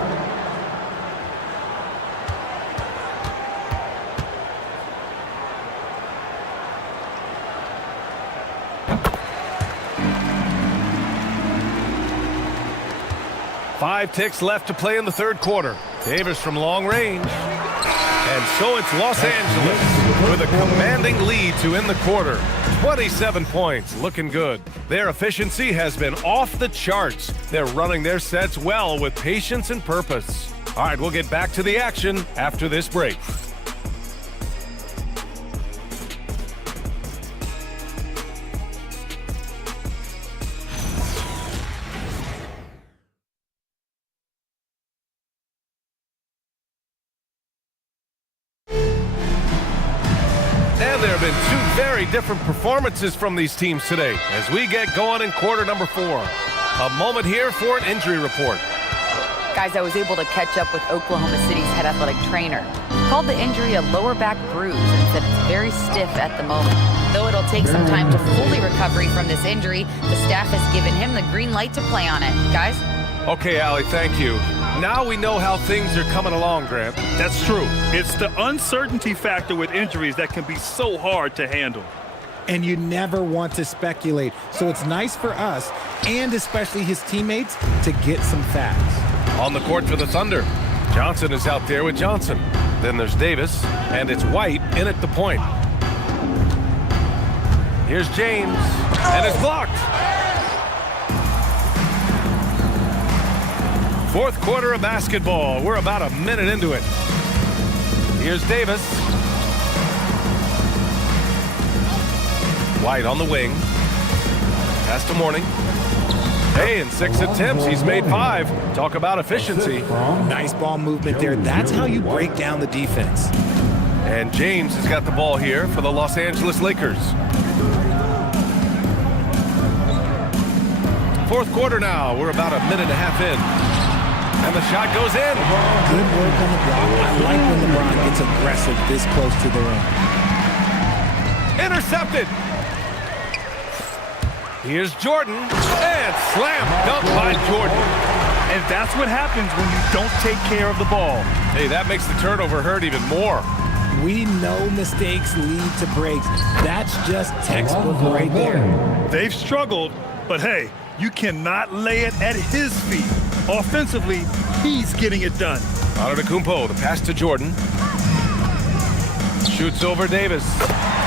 Five ticks left to play in the third quarter. Davis from long range. And so it's Los Angeles with a commanding lead to end the quarter. 27 points, looking good. Their efficiency has been off the charts. They're running their sets well with patience and purpose. All right, we'll get back to the action after this break. And there have been two very different performances from these teams today as we get going in quarter number 4. A moment here for an injury report. Guys, I was able to catch up with Oklahoma City's head athletic trainer. He called the injury a lower back bruise and said it's very stiff at the moment. Though it'll take some time to fully recover from this injury, the staff has given him the green light to play on it. Guys? Okay, Allie, thank you. Now we know how things are coming along, Grant. That's true. It's the uncertainty factor with injuries that can be so hard to handle. And you never want to speculate. So it's nice for us, and especially his teammates, to get some facts. On the court for the Thunder, Johnson is out there with Johnson. Then there's Davis, and it's White in at the point. Here's James, and it's blocked. Fourth quarter of basketball. We're about a minute into it. Here's Davis. White on the wing. Pass to Mourning. Hey, in 6 attempts, he's made 5. Talk about efficiency. Nice ball movement there. That's how you break down the defense. And James has got the ball here for the Los Angeles Lakers. Fourth quarter now. We're about a minute and a half in. And the shot goes in. Good work on the block. I like when LeBron gets aggressive this close to the rim. Intercepted. Here's Jordan. And slam dunk by Jordan. And that's what happens when you don't take care of the ball. Hey, that makes the turnover hurt even more. We know mistakes lead to breaks. That's just textbook right there. They've struggled, but hey, you cannot lay it at his feet. Offensively, he's getting it done. Antetokounmpo, the pass to Jordan. Shoots over Davis.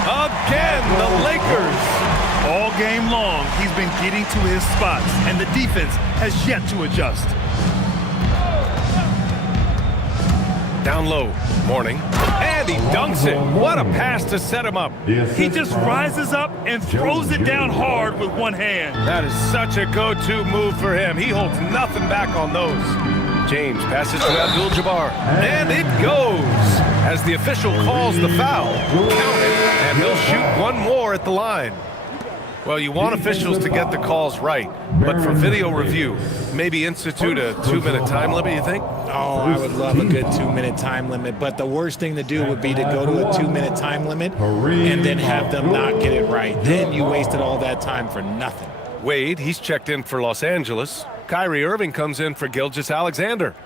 Again, the Lakers. All game long, he's been getting to his spots, and the defense has yet to adjust. Down low, Mourning. And he dunks it. What a pass to set him up. He just rises up and throws it down hard with one hand. That is such a go-to move for him. He holds nothing back on those. James passes to Abdul-Jabbar. And it goes. As the official calls the foul, count it, and he'll shoot one more at the line. Well, you want officials to get the calls right, but for video review, maybe institute a 2-minute time limit, you think? Oh, I would love a good 2-minute time limit, but the worst thing to do would be to go to a 2-minute time limit and then have them not get it right. Then you wasted all that time for nothing. Wade, he's checked in for Los Angeles. Kyrie Irving comes in for Gilgeous-Alexander.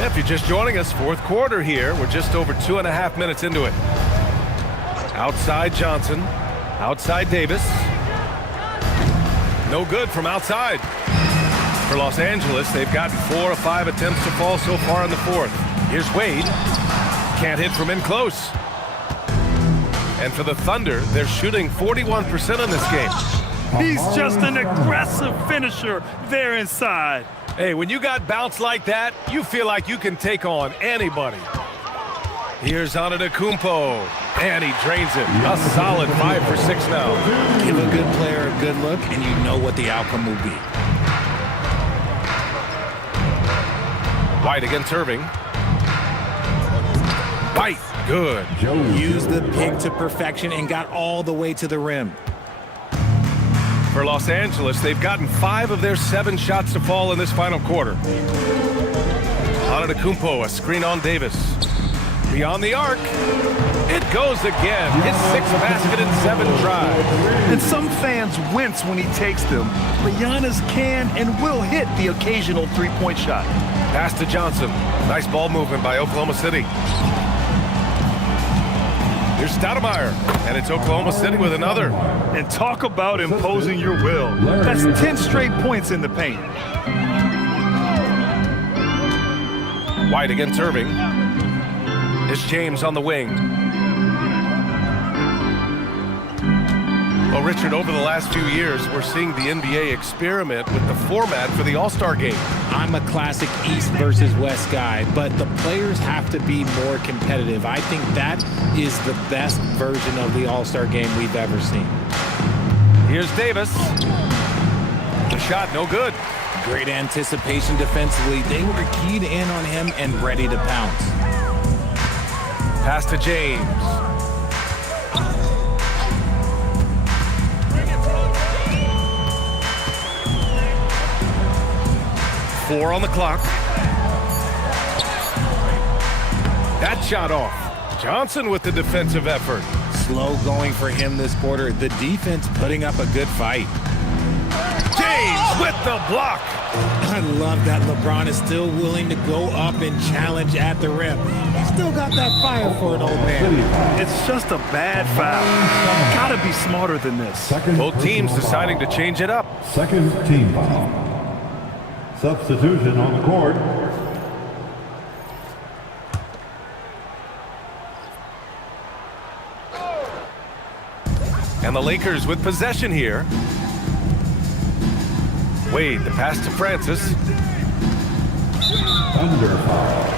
If you're just joining us, fourth quarter here. We're just over 2.5 minutes into it. Outside Johnson. Outside Davis. No good from outside. For Los Angeles, they've gotten 4 of 5 attempts to fall so far in the fourth. Here's Wade. Can't hit from in close. And for the Thunder, they're shooting 41% in this game. He's just an aggressive finisher there inside. Hey, when you got bounce like that, you feel like you can take on anybody. Here's Antetokounmpo, and he drains it. A solid 5 for 6 now. Give a good player a good look, and you know what the outcome will be. White against Irving. White, good. Used the pick to perfection and got all the way to the rim. For Los Angeles, they've gotten 5 of their 7 shots to fall in this final quarter. Antetokounmpo, a screen on Davis. Beyond the arc. It goes again. His 6th basket in 7 tries. And some fans wince when he takes them, but Giannis can and will hit the occasional three-point shot. Pass to Johnson. Nice ball movement by Oklahoma City. Here's Stoudemire, and it's Oklahoma City with another. And talk about imposing your will. That's 10 straight points in the paint. White against Irving. Here's James on the wing. Well, Richard, over the last few years, we're seeing the NBA experiment with the format for the All-Star game. I'm a classic East versus West guy, but the players have to be more competitive. I think that is the best version of the All-Star game we've ever seen. Here's Davis. The shot, no good. Great anticipation defensively. They were keyed in on him and ready to pounce. Pass to James. Four on the clock. That shot off. Johnson with the defensive effort. Slow going for him this quarter. The defense putting up a good fight. James with the block. I love that LeBron is still willing to go up and challenge at the rim. Still got that fire for an old man. It's just a bad foul. Gotta be smarter than this. Both teams deciding to change it up. Second team foul. Substitution on the court. And the Lakers with possession here. Wade, the pass to Francis. Under foul.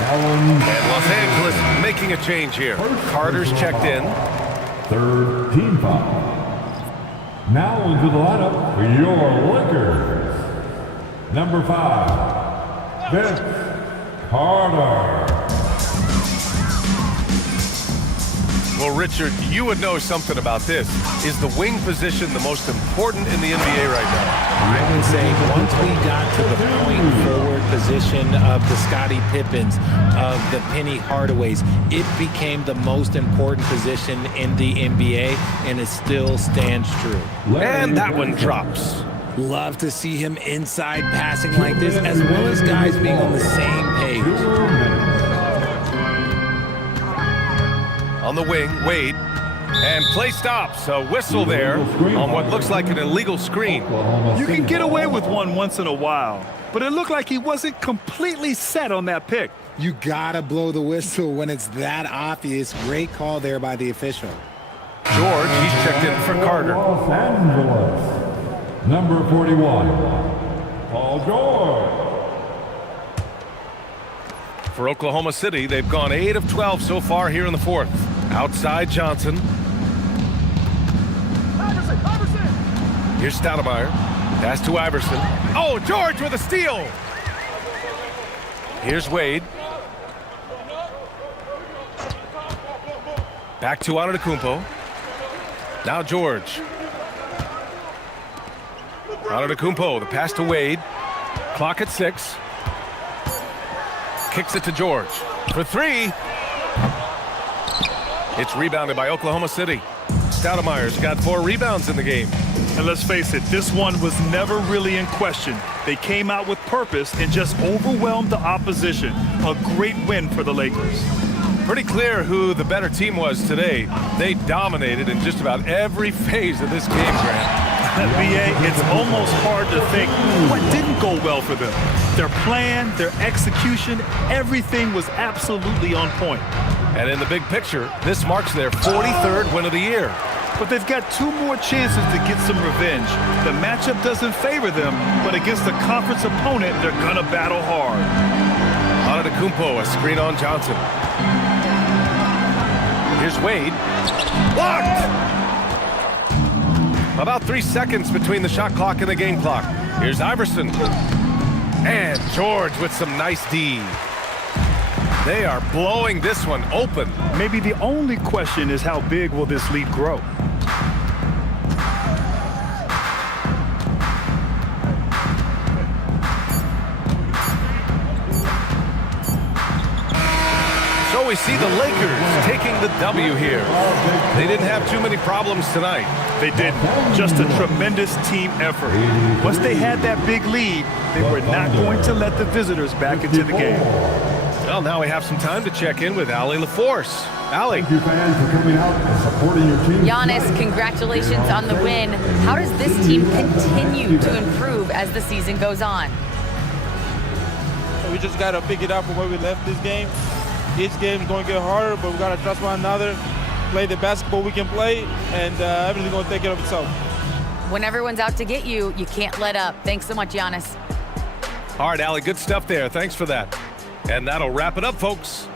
And Los Angeles making a change here. Carter's checked in. Third team foul. Now into the lineup for your Lakers. Number 5, Vince Carter. Well, Richard, you would know something about this. Is the wing position the most important in the NBA right now? I would say once we got to the point forward position of the Scottie Pippins, of the Penny Hardaways, it became the most important position in the NBA, and it still stands true. And that one drops. Love to see him inside passing like this, as well as guys being on the same page. On the wing, Wade. And play stops. A whistle there on what looks like an illegal screen. You can get away with one once in a while, but it looked like he wasn't completely set on that pick. You gotta blow the whistle when it's that obvious. Great call there by the official. George, he's checked in for Carter. Los Angeles. Number 41, Paul George. For Oklahoma City, they've gone 8 of 12 so far here in the fourth. Outside Johnson. Here's Stoudemire. Pass to Iverson. Oh, George with a steal. Here's Wade. Back to Antetokounmpo. Now George. Antetokounmpo, the pass to Wade. Clock at 6. Kicks it to George for 3. It's rebounded by Oklahoma City. Stoudemire's got 4 rebounds in the game. And let's face it, this one was never really in question. They came out with purpose and just overwhelmed the opposition. A great win for the Lakers. Pretty clear who the better team was today. They dominated in just about every phase of this game, Grant. BA, it's almost hard to think what didn't go well for them. Their plan, their execution, everything was absolutely on point. And in the big picture, this marks their 43rd win of the year. But they've got 2 more chances to get some revenge. The matchup doesn't favor them, but against a conference opponent, they're gonna battle hard. Antetokounmpo, a screen on Johnson. Here's Wade. Blocked! About 3 seconds between the shot clock and the game clock. Here's Iverson. And George with some nice D. They are blowing this one open. Maybe the only question is how big will this lead grow? So we see the Lakers taking the W here. They didn't have too many problems tonight. They didn't. Just a tremendous team effort. Once they had that big lead, they were not going to let the visitors back into the game. Well, now we have some time to check in with Allie LaForce. Allie. Thank you, fans, for coming out and supporting your team. Giannis, congratulations on the win. How does this team continue to improve as the season goes on? We just got to pick it up from where we left this game. Each game is going to get harder, but we got to trust one another, play the basketball we can play, and everything's going to take care of itself. When everyone's out to get you, you can't let up. Thanks so much, Giannis. All right, Allie, good stuff there. Thanks for that. And that'll wrap it up, folks.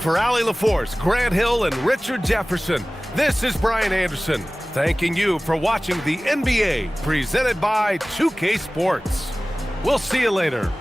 For Allie LaForce, Grant Hill, and Richard Jefferson, this is Brian Anderson, thanking you for watching the NBA presented by 2K Sports. We'll see you later.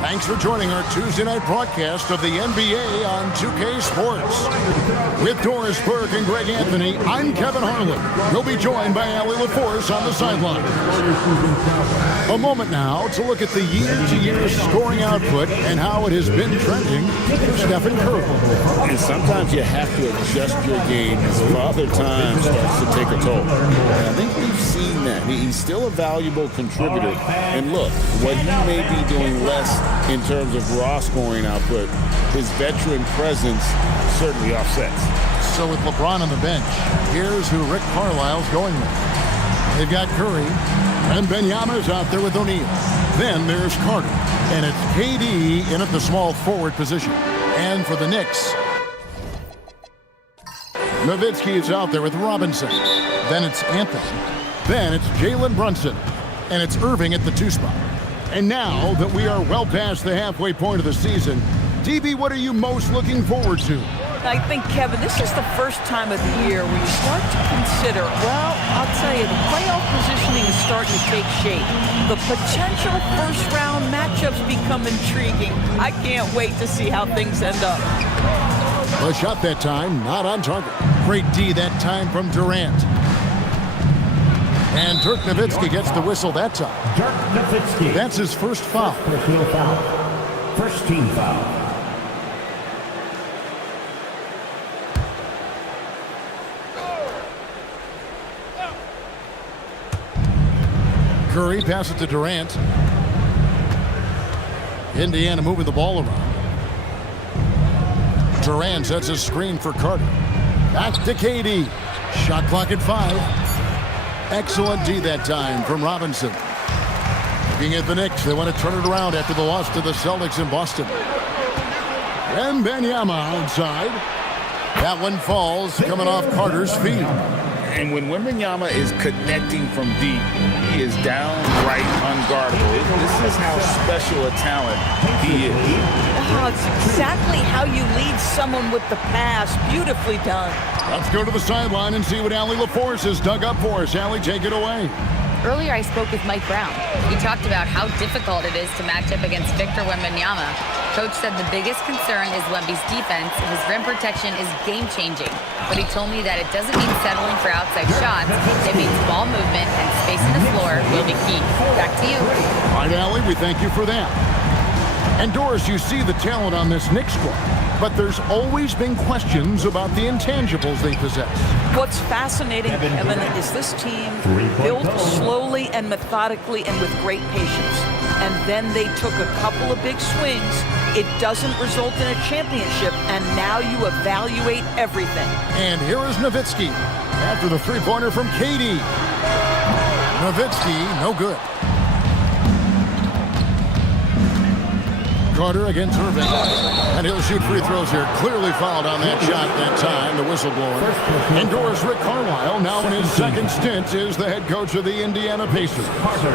Thanks for joining our Tuesday night broadcast of the NBA on 2K Sports. With Doris Burke and Greg Anthony, I'm Kevin Harlan. We'll be joined by Allie LaForce on the sideline. A moment now to look at the year-to-year scoring output and how it has been trending for Stephen Curry. And sometimes you have to adjust your game as Father Time starts to take a toll. And I think we've seen that. He's still a valuable contributor. And look, what he may be doing less in terms of raw scoring output, his veteran presence certainly offsets. So with LeBron on the bench, here's who Rick Carlisle's going with. They've got Curry, and Benyama's out there with O'Neal. Then there's Carter, and it's KD in at the small forward position. And for the Knicks, Nowitzki is out there with Robinson. Then it's Anthony. Then it's Jalen Brunson, and it's Irving at the 2 spot. And now that we are well past the halfway point of the season, DB, what are you most looking forward to? I think, Kevin, this is the first time of the year where you start to consider, well, I'll tell you, the playoff positioning is starting to take shape. The potential first-round matchups become intriguing. I can't wait to see how things end up. A shot that time, not on target. Great D that time from Durant. And Dirk Nowitzki gets the whistle that time. Dirk Nowitzki. That's his first foul. Personal foul. First team foul. Curry passes it to Durant. Indiana moving the ball around. Durant sets a screen for Carter. Back to KD. Shot clock at 5. Excellent D that time from Robinson. Looking at the Knicks, they want to turn it around after the loss to the Celtics in Boston. And Benyama outside. That one falls, coming off Carter's feet. And when Wembanyama is connecting from deep, he is downright unguardable. This is how special a talent he is. Oh, it's exactly how you lead someone with the pass. Beautifully done. Let's go to the sideline and see what Allie LaForce has dug up for us. Allie, take it away. Earlier, I spoke with Mike Brown. He talked about how difficult it is to match up against Victor Wembanyama. Coach said the biggest concern is Wemby's defense. His rim protection is game-changing. But he told me that it doesn't mean settling for outside shots. It means ball movement and spacing the floor will be key. Back to you. All right, Allie, we thank you for that. And Doris, you see the talent on this Knicks squad, but there's always been questions about the intangibles they possess. What's fascinating, Kevin, is this team built slowly and methodically and with great patience. And then they took a couple of big swings. It doesn't result in a championship, and now you evaluate everything. And here is Nowitzki after the three-pointer from KD. Nowitzki, no good. Carter against Irving. And he'll shoot free throws here. Clearly fouled on that shot that time, the whistleblower. And Doris, Rick Carlisle, now in his second stint, is the head coach of the Indiana Pacers.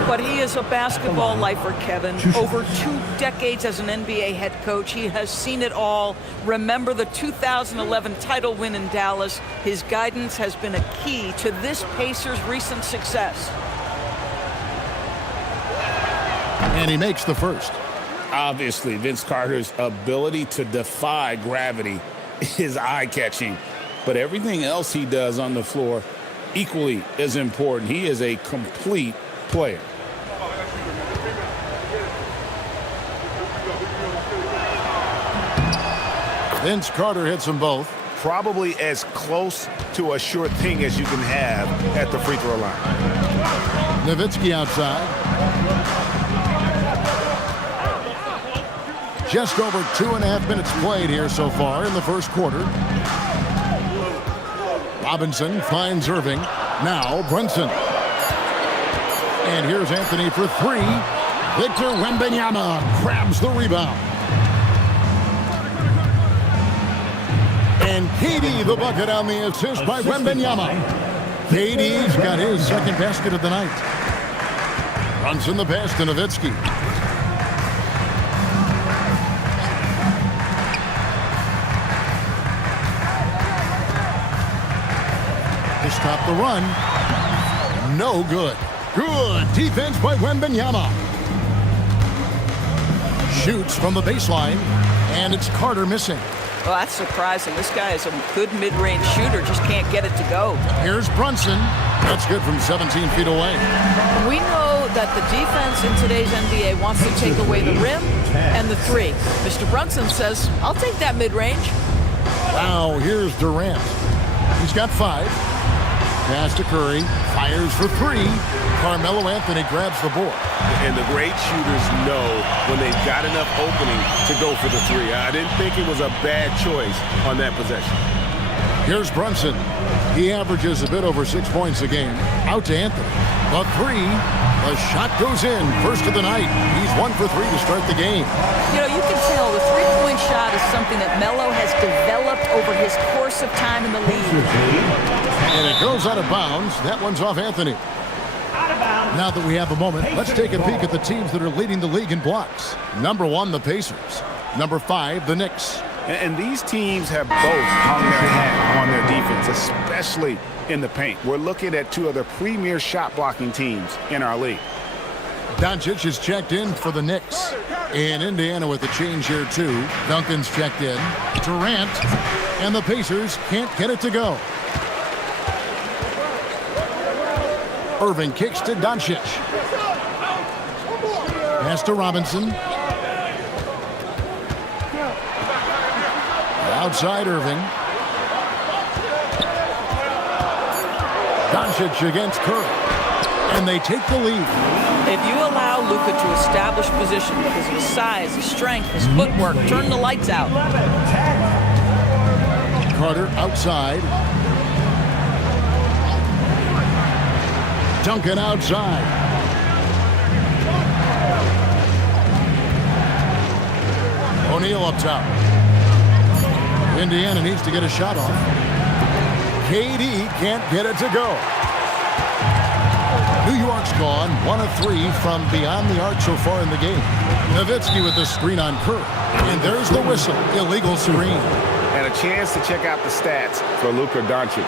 But he is a basketball lifer, Kevin. Over 2 decades as an NBA head coach, he has seen it all. Remember the 2011 title win in Dallas. His guidance has been a key to this Pacers' recent success. And he makes the first. Obviously, Vince Carter's ability to defy gravity is eye-catching, but everything else he does on the floor equally as important. He is a complete player. Vince Carter hits them both. Probably as close to a sure thing as you can have at the free throw line. Nowitzki outside. Just over 2.5 minutes played here so far in the first quarter. Robinson finds Irving. Now Brunson. And here's Anthony for three. Victor Wembanyama grabs the rebound. And KD the bucket on the assist by Wembanyama. KD's got his second basket of the night. Brunson the pass to Nowitzki. To stop the run. No good. Good defense by Wembanyama. Shoots from the baseline, and it's Carter missing. Well, that's surprising. This guy is a good mid-range shooter, just can't get it to go. Here's Brunson. That's good from 17 feet away. We know that the defense in today's NBA wants to take away the rim and the three. Mr. Brunson says, I'll take that mid-range. Now here's Durant. He's got 5. Pass to Curry. Fires for 3. Carmelo Anthony grabs the board. And the great shooters know when they've got enough opening to go for the 3. I didn't think it was a bad choice on that possession. Here's Brunson. He averages a bit over 6 points a game. Out to Anthony. The 3. The shot goes in. First of the night. He's 1 for 3 to start the game. You know, you can tell the three-point shot is something that Melo has developed over his course of time in the league. And it goes out of bounds. That one's off Anthony. Now that we have a moment, let's take a peek at the teams that are leading the league in blocks. Number 1, the Pacers. Number 5, the Knicks. And these teams have both hung their hat on their defense, especially in the paint. We're looking at 2 of the premier shot-blocking teams in our league. Doncic is checked in for the Knicks. And Indiana with a change here, too. Duncan's checked in. Durant. And the Pacers can't get it to go. Irving kicks to Doncic. Pass to Robinson. Outside Irving. Doncic against Curry. And they take the lead. If you allow Luka to establish position because of his size, his strength, his footwork, turn the lights out. Carter outside. Duncan outside. O'Neal up top. Indiana needs to get a shot off. KD can't get it to go. New York's gone 1 of 3 from beyond the arc so far in the game. Nowitzki with the screen on Curry. And there's the whistle. Illegal screen. And a chance to check out the stats for Luka Doncic.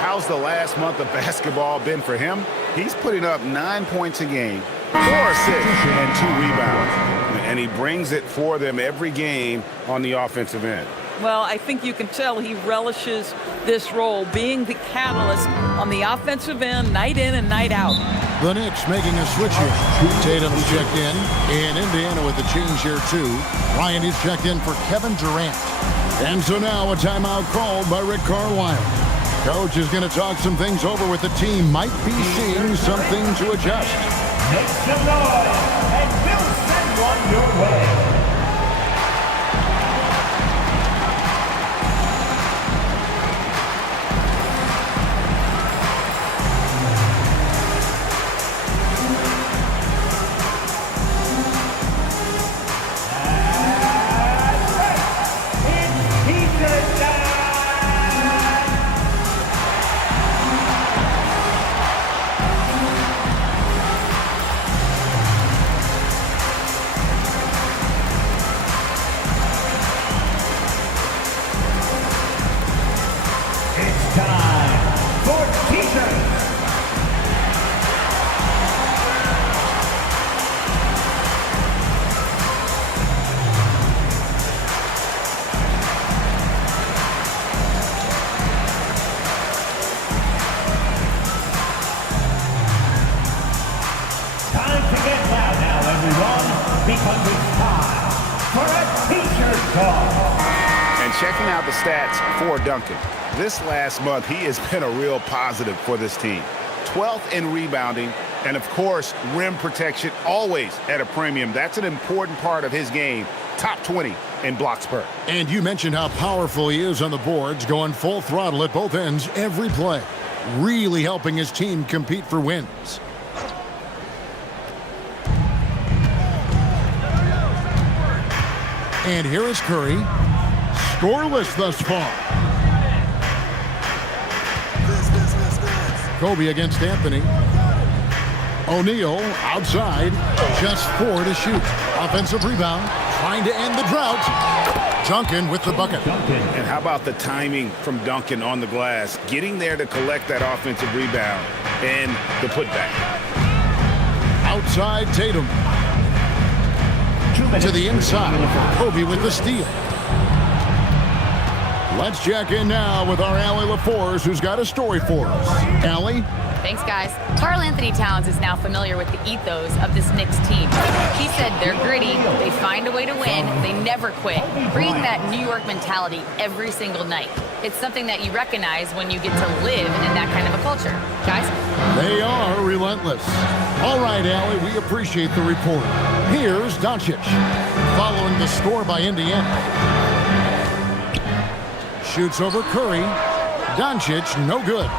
How's the last month of basketball been for him? He's putting up 9 points a game, 4 assists, and 2 rebounds. And he brings it for them every game on the offensive end. Well, I think you can tell he relishes this role, being the catalyst on the offensive end, night in and night out. The Knicks making a switch here. Tatum's checked in, and Indiana with a change here too. Ryan is checked in for Kevin Durant. And so now a timeout called by Rick Carlisle. Coach is going to talk some things over with the team. Might be seeing something to adjust. Make some noise, and we'll send one your way. checking out the stats for Duncan. This last month, he has been a real positive for this team. 12th in rebounding, and of course, rim protection always at a premium. That's an important part of his game. Top 20 in blocks per. And you mentioned how powerful he is on the boards, going full throttle at both ends every play. Really helping his team compete for wins. And here is Curry. Scoreless thus far. Kobe against Anthony. O'Neal outside. Just 4 to shoot. Offensive rebound. Trying to end the drought. Duncan with the bucket. And how about the timing from Duncan on the glass? Getting there to collect that offensive rebound and the putback. Outside Tatum. To the inside. Kobe with the steal. Let's check in now with our Allie LaForce, who's got a story for us. Allie? Thanks, guys. Karl Anthony Towns is now familiar with the ethos of this Knicks team. He said they're gritty, they find a way to win, they never quit, bringing that New York mentality every single night. It's something that you recognize when you get to live in that kind of a culture. Guys? They are relentless. All right, Allie, we appreciate the report. Here's Doncic, following the score by Indiana. Shoots over Curry. Doncic, no good.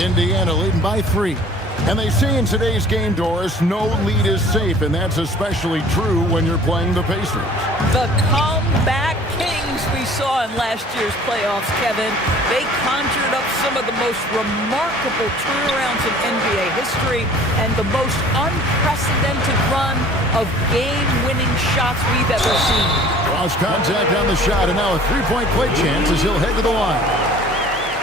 Indiana leading by 3. And they say in today's game, Doris, no lead is safe, and that's especially true when you're playing the Pacers. The comeback kings we saw in last year's playoffs, Kevin. They conjured up some of the most remarkable turnarounds in NBA history and the most unprecedented run of game-winning shots we've ever seen. Cross contact on the shot, and now a three-point play chance as he'll head to the line.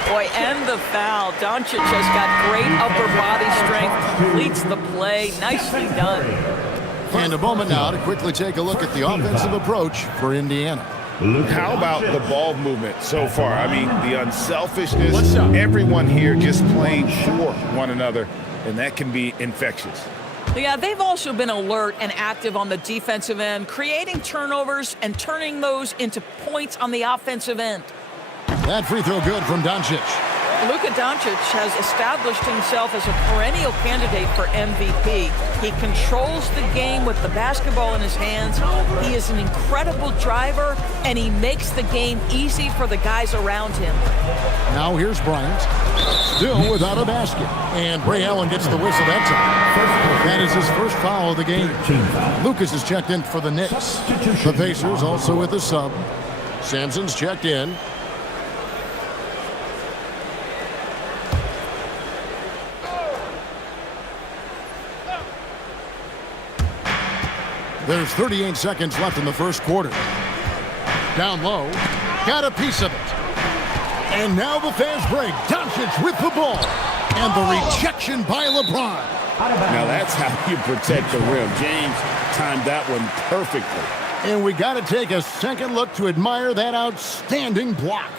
Boy, and the foul. Doncic has got great upper body strength, completes the play. Nicely done. And a moment now to quickly take a look at the offensive approach for Indiana. How about the ball movement so far? I mean, the unselfishness, everyone here just playing for one another, and that can be infectious. Yeah, they've also been alert and active on the defensive end, creating turnovers and turning those into points on the offensive end. That free throw good from Doncic. Luka Doncic has established himself as a perennial candidate for MVP. He controls the game with the basketball in his hands. He is an incredible driver, and he makes the game easy for the guys around him. Now here's Bryant. Still without a basket. And Ray Allen gets the whistle that time. That is his first foul of the game. Lucas is checked in for the Knicks. The Pacers also with a sub. Sampson's checked in. There's 38 seconds left in the first quarter. Down low. Got a piece of it. And now the fast break. Doncic with the ball. And the rejection by LeBron. Now that's how you protect the rim. James timed that one perfectly. And we got to take a second look to admire that outstanding block.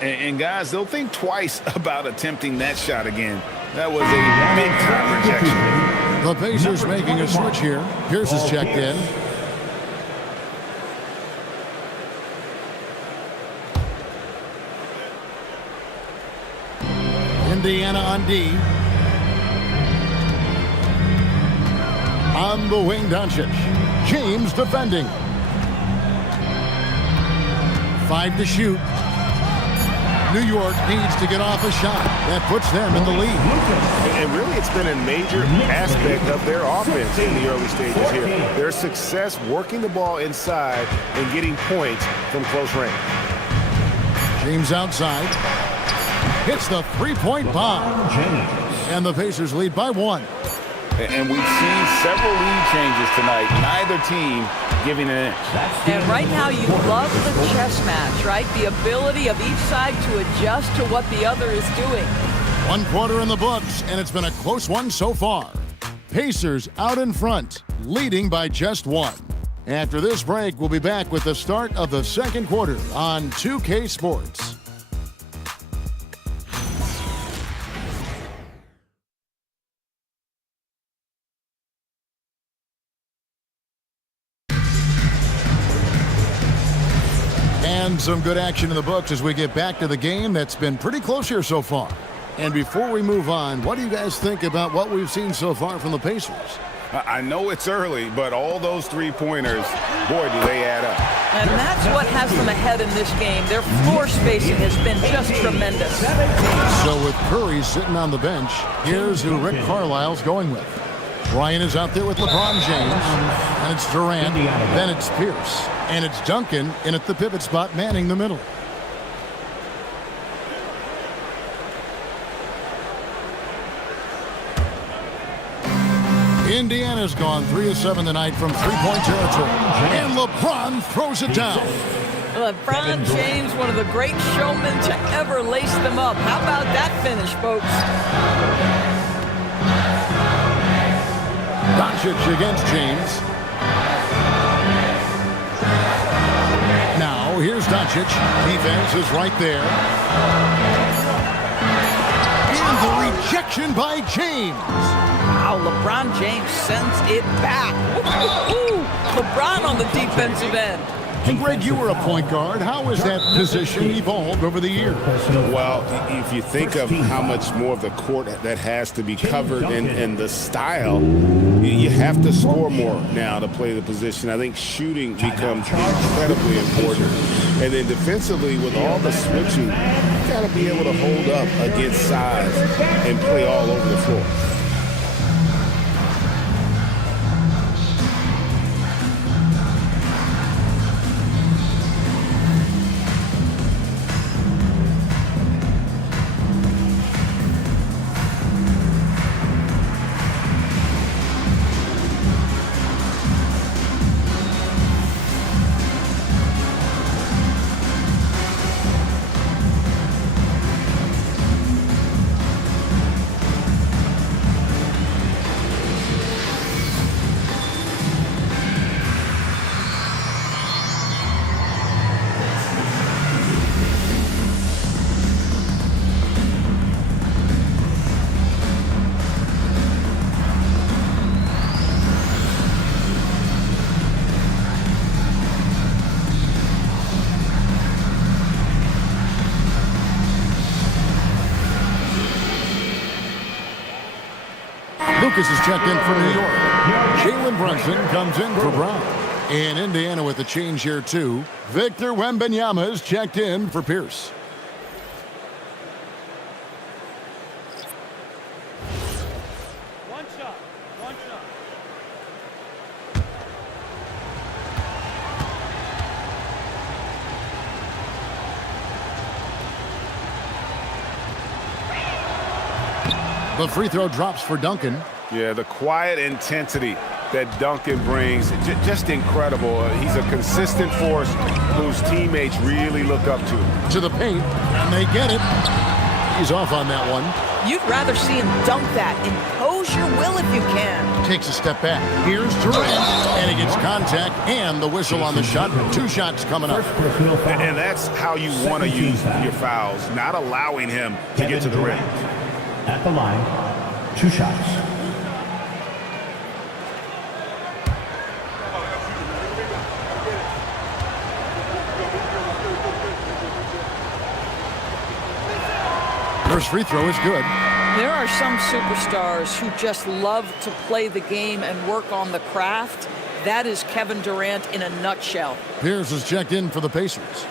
And guys, they'll think twice about attempting that shot again. That was a big-time rejection. The Pacers making a switch here. Pierce is checked in. Indiana on D. On the wing, Doncic. James defending. 5 to shoot. New York needs to get off a shot. That puts them in the lead. And really, it's been a major aspect of their offense in the early stages here. Their success working the ball inside and getting points from close range. James outside. Hits the three-point bomb. And the Pacers lead by 1. And we've seen several lead changes tonight. Neither team giving an inch. And right now you love the chess match, right? The ability of each side to adjust to what the other is doing. 1 quarter in the books, and it's been a close one so far. Pacers out in front, leading by just 1. After this break, we'll be back with the start of the second quarter on 2K Sports. And Some good action in the books as we get back to the game that's been pretty close here so far. And before we move on, what do you guys think about what we've seen so far from the Pacers? I know it's early, but all those three-pointers, boy, do they add up. And that's what has them ahead in this game. Their floor spacing has been just tremendous. So with Curry sitting on the bench, here's who Rick Carlisle's going with. Bryant is out there with LeBron James, and it's Durant, then it's Pierce, and it's Duncan in at the pivot spot manning the middle. Indiana's gone 3 of 7 tonight from three-point territory, and LeBron throws it down. LeBron James, one of the great showmen to ever lace them up. How about that finish, folks? Doncic against James. Now, here's Doncic. Defense is right there. And the rejection by James. Wow, LeBron James sends it back. Ooh, LeBron on the defensive end. And Greg, you were a point guard. How has that position evolved over the years? Well, if you think of how much more of the court that has to be covered and the style, you have to score more now to play the position. I think shooting becomes incredibly important. And then defensively, with all the switching, you got to be able to hold up against size and play all over the floor. Lucas is checked in for New York. Jalen Brunson comes in for Brown. In Indiana with a change here, too. Victor Wembanyama is checked in for Pierce. One shot. The free throw drops for Duncan. Yeah, the quiet intensity that Duncan brings, just incredible. He's a consistent force whose teammates really look up to. To the paint, and they get it. He's off on that one. You'd rather see him dunk that. Impose your will if you can. Takes a step back. Here's Durant, and he gets contact and the whistle on the shot. 2 shots coming up. And that's how you want to use your fouls, not allowing him to get to the rim. At the line, 2 shots. First free throw is good. There are some superstars who just love to play the game and work on the craft. That is Kevin Durant in a nutshell. Pierce is checked in for the Pacers.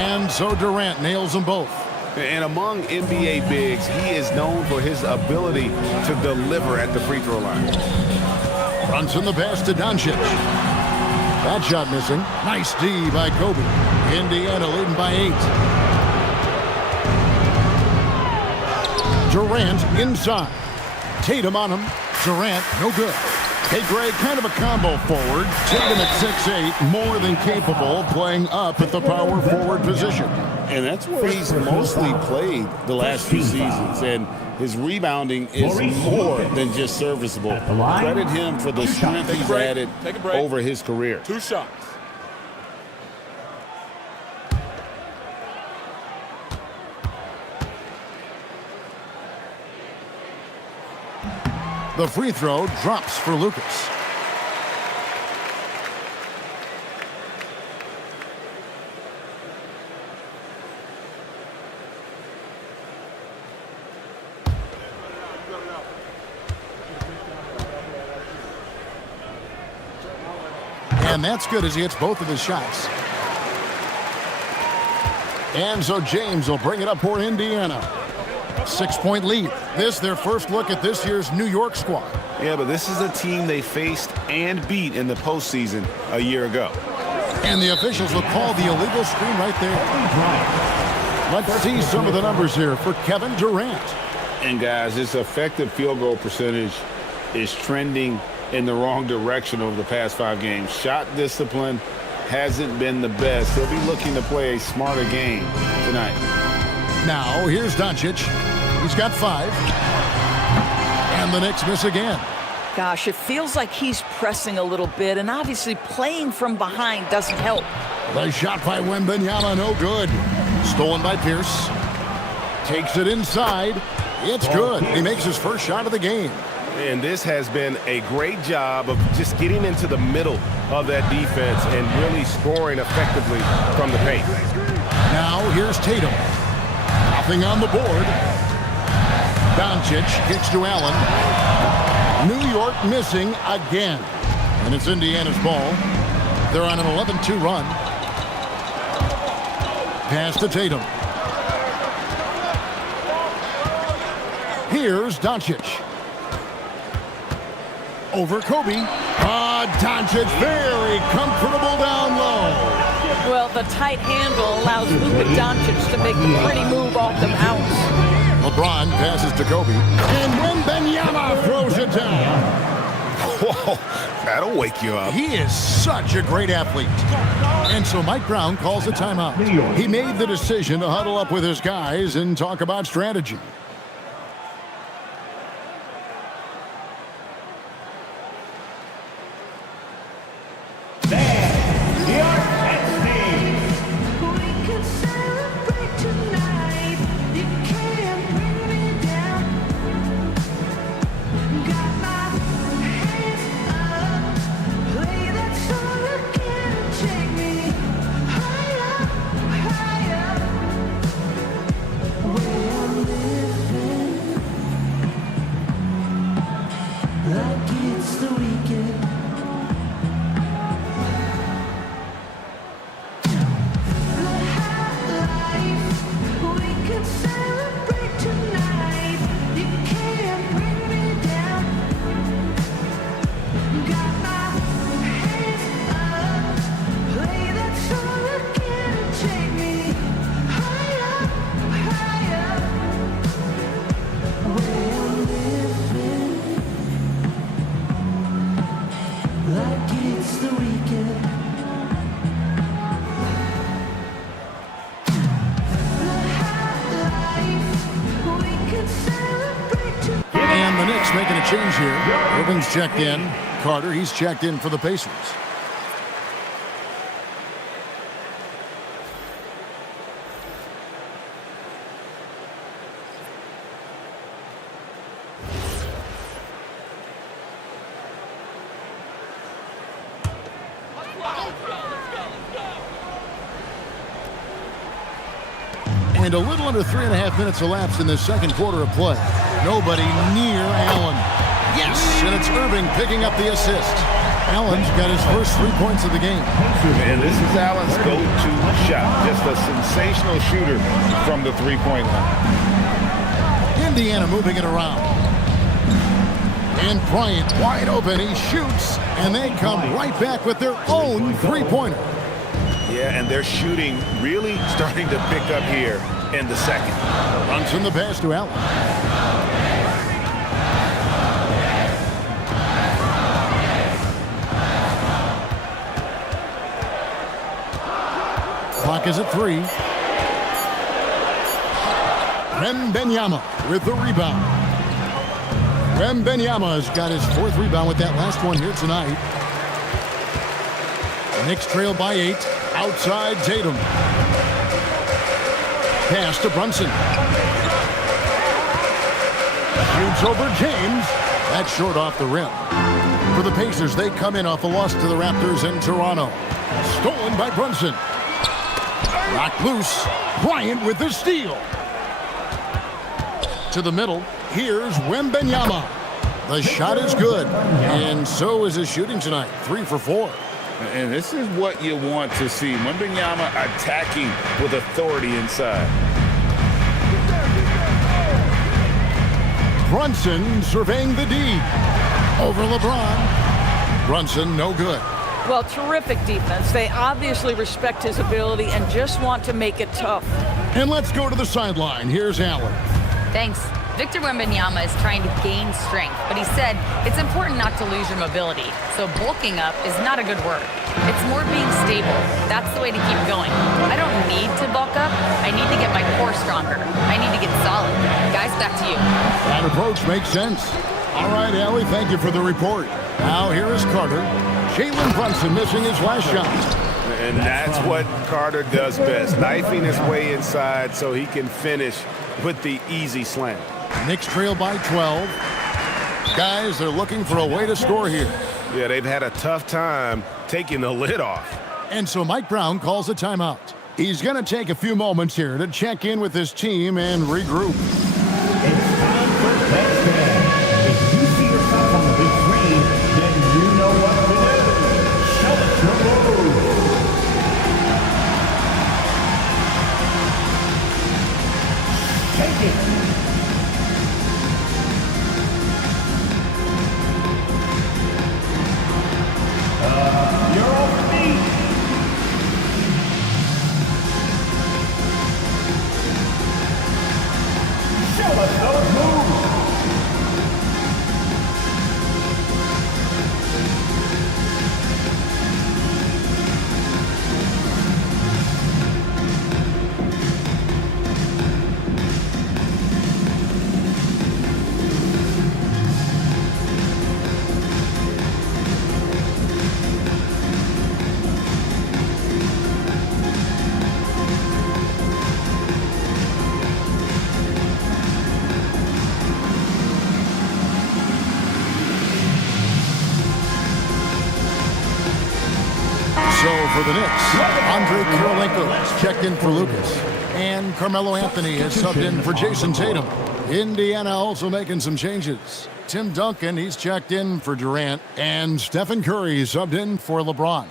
And so Durant nails them both. And among NBA bigs, he is known for his ability to deliver at the free throw line. Brunson the pass to Doncic. That shot missing. Nice D by Kobe. Indiana leading by 8. Durant inside. Tatum on him. Durant no good. Hey, Greg, kind of a combo forward. Tatum at 6'8", more than capable of playing up at the power forward position. And that's where he's mostly played the last few seasons. And his rebounding is more than just serviceable. Credit him for the strength he's added over his career. 2 shots. The free throw drops for Lucas. And that's good as he hits both of his shots. And so James will bring it up for Indiana. 6-point lead. This their first look at this year's New York squad. Yeah, but this is a team they faced and beat in the postseason a year ago. And the officials will call the illegal screen right there. Let's see some of the numbers here for Kevin Durant. And guys, his effective field goal percentage is trending in the wrong direction over the past 5 games. Shot discipline hasn't been the best. He'll be looking to play a smarter game tonight. Now, here's Doncic. He's got 5. And the Knicks miss again. Gosh, it feels like he's pressing a little bit, and obviously playing from behind doesn't help. The shot by Wembanyama, no good. Stolen by Pierce. Takes it inside. It's good. He makes his first shot of the game. And this has been a great job of just getting into the middle of that defense and really scoring effectively from the paint. Now here's Tatum. Nothing on the board. Doncic kicks to Allen. New York missing again. And it's Indiana's ball. They're on an 11-2 run. Pass to Tatum. Here's Doncic. Over Kobe. Doncic very comfortable down low. Well, the tight handle allows Luka Doncic to make the pretty move off the bounce. LeBron passes to Kobe. And Wembanyama throws it down. Whoa, that'll wake you up. He is such a great athlete. And so Mike Brown calls a timeout. He made the decision to huddle up with his guys and talk about strategy. Making a change here. Irving's checked in. Carter, he's checked in for the Pacers. And a little under 3.5 minutes elapsed in the second quarter of play. Nobody near Allen. Yes, and it's Irving picking up the assist. Allen's got his first 3 points of the game. And this is Allen's go-to shot. Just a sensational shooter from the three-point line. Indiana moving it around. And Bryant wide open. He shoots, and they come right back with their own three-pointer. Yeah, and their shooting really starting to pick up here in the second. Runs in the pass to Allen. Clock is at 3. Wembanyama with the rebound. Wembanyama has got his 4th rebound with that last one here tonight. Knicks trail by 8. Outside Tatum. Pass to Brunson. Shoots over James. That's short off the rim. For the Pacers, they come in off a loss to the Raptors in Toronto. Stolen by Brunson. Knocked loose. Bryant with the steal. To the middle. Here's Wembanyama. The shot is good, and so is his shooting tonight. 3 for 4. And this is what you want to see. Wembanyama attacking with authority inside. Brunson surveying the D. Over LeBron. Brunson, no good. Well, terrific defense. They obviously respect his ability and just want to make it tough. And let's go to the sideline. Here's Allen. Thanks. Victor Wembanyama is trying to gain strength, but he said it's important not to lose your mobility. So bulking up is not a good word. It's more being stable. That's the way to keep going. I don't need to bulk up. I need to get my core stronger. I need to get solid. Guys, back to you. That approach makes sense. All right, Allie, thank you for the report. Now here is Carter. Jalen Brunson missing his last shot. And that's what Carter does best, knifing his way inside so he can finish with the easy slam. Knicks trail by 12. Guys, they're looking for a way to score here. Yeah, they've had a tough time taking the lid off. And so Mike Brown calls a timeout. He's going to take a few moments here to check in with his team and regroup. It's time for Bench. If you see yourself on the big screen, then you know what to do. Show us your move. Take it. You're over me. Show us those moves. For the Knicks, Andre Kirilenko checked in for Lucas. And Carmelo Anthony has subbed in for Jason Tatum. Indiana also making some changes. Tim Duncan, he's checked in for Durant. And Stephen Curry subbed in for LeBron.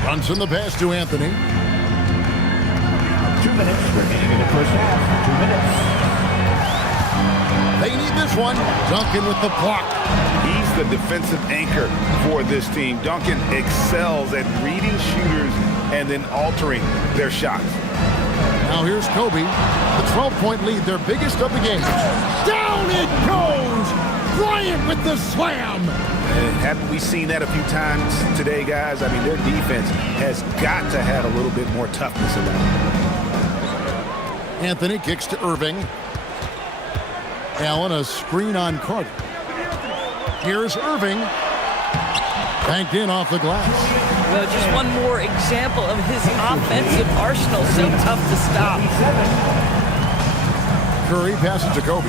Brunson the pass to Anthony. 2 minutes remaining in the first half. 2 minutes. They need this one. Duncan with the block. He's the defensive anchor for this team. Duncan excels at reading shooters and then altering their shots. Now here's Kobe. The 12-point lead, their biggest of the game. Down it goes! Bryant with the slam! Haven't we seen that a few times today, guys? I mean, their defense has got to have a little bit more toughness about it. Anthony kicks to Irving. Allen, a screen on Carter. Here's Irving. Banked in off the glass. Well, just one more example of his offensive arsenal. So tough to stop. Curry passes to Kobe.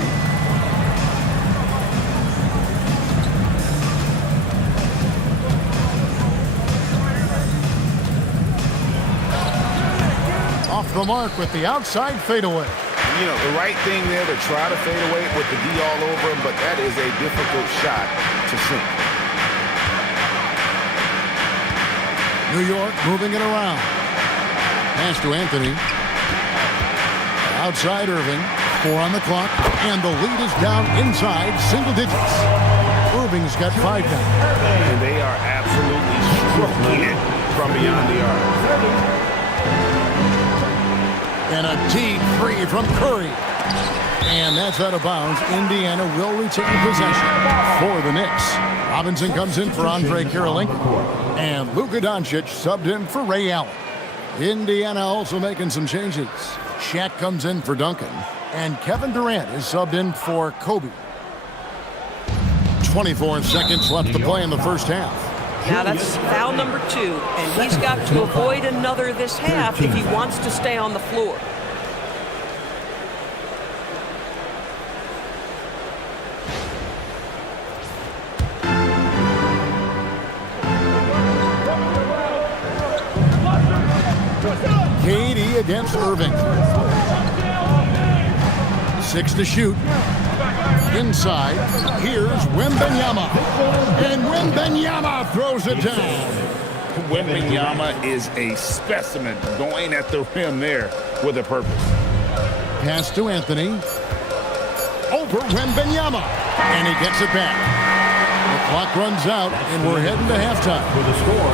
Off the mark with the outside fadeaway. You know, the right thing there to try to fade away with the D all over him, but that is a difficult shot to sink. New York moving it around. Pass to Anthony. Outside Irving. 4 on the clock, and the lead is down inside single digits. Irving's got 5 now. And they are absolutely stroking it from beyond the arc. And a deep three from Curry. And that's out of bounds. Indiana will retain possession for the Knicks. Robinson comes in for Andre Kirilenko. And Luka Doncic subbed in for Ray Allen. Indiana also making some changes. Shaq comes in for Duncan. And Kevin Durant is subbed in for Kobe. 24 seconds left to play in the first half. Now that's foul number 2, and he's got to avoid another this half if he wants to stay on the floor. KD against Irving. 6 to shoot. Inside, here's Wembanyama. And Wembanyama throws it down. Wembanyama is a specimen going at the rim there with a purpose. Pass to Anthony. Over Wembanyama. And he gets it back. The clock runs out, and we're heading to halftime. With a score.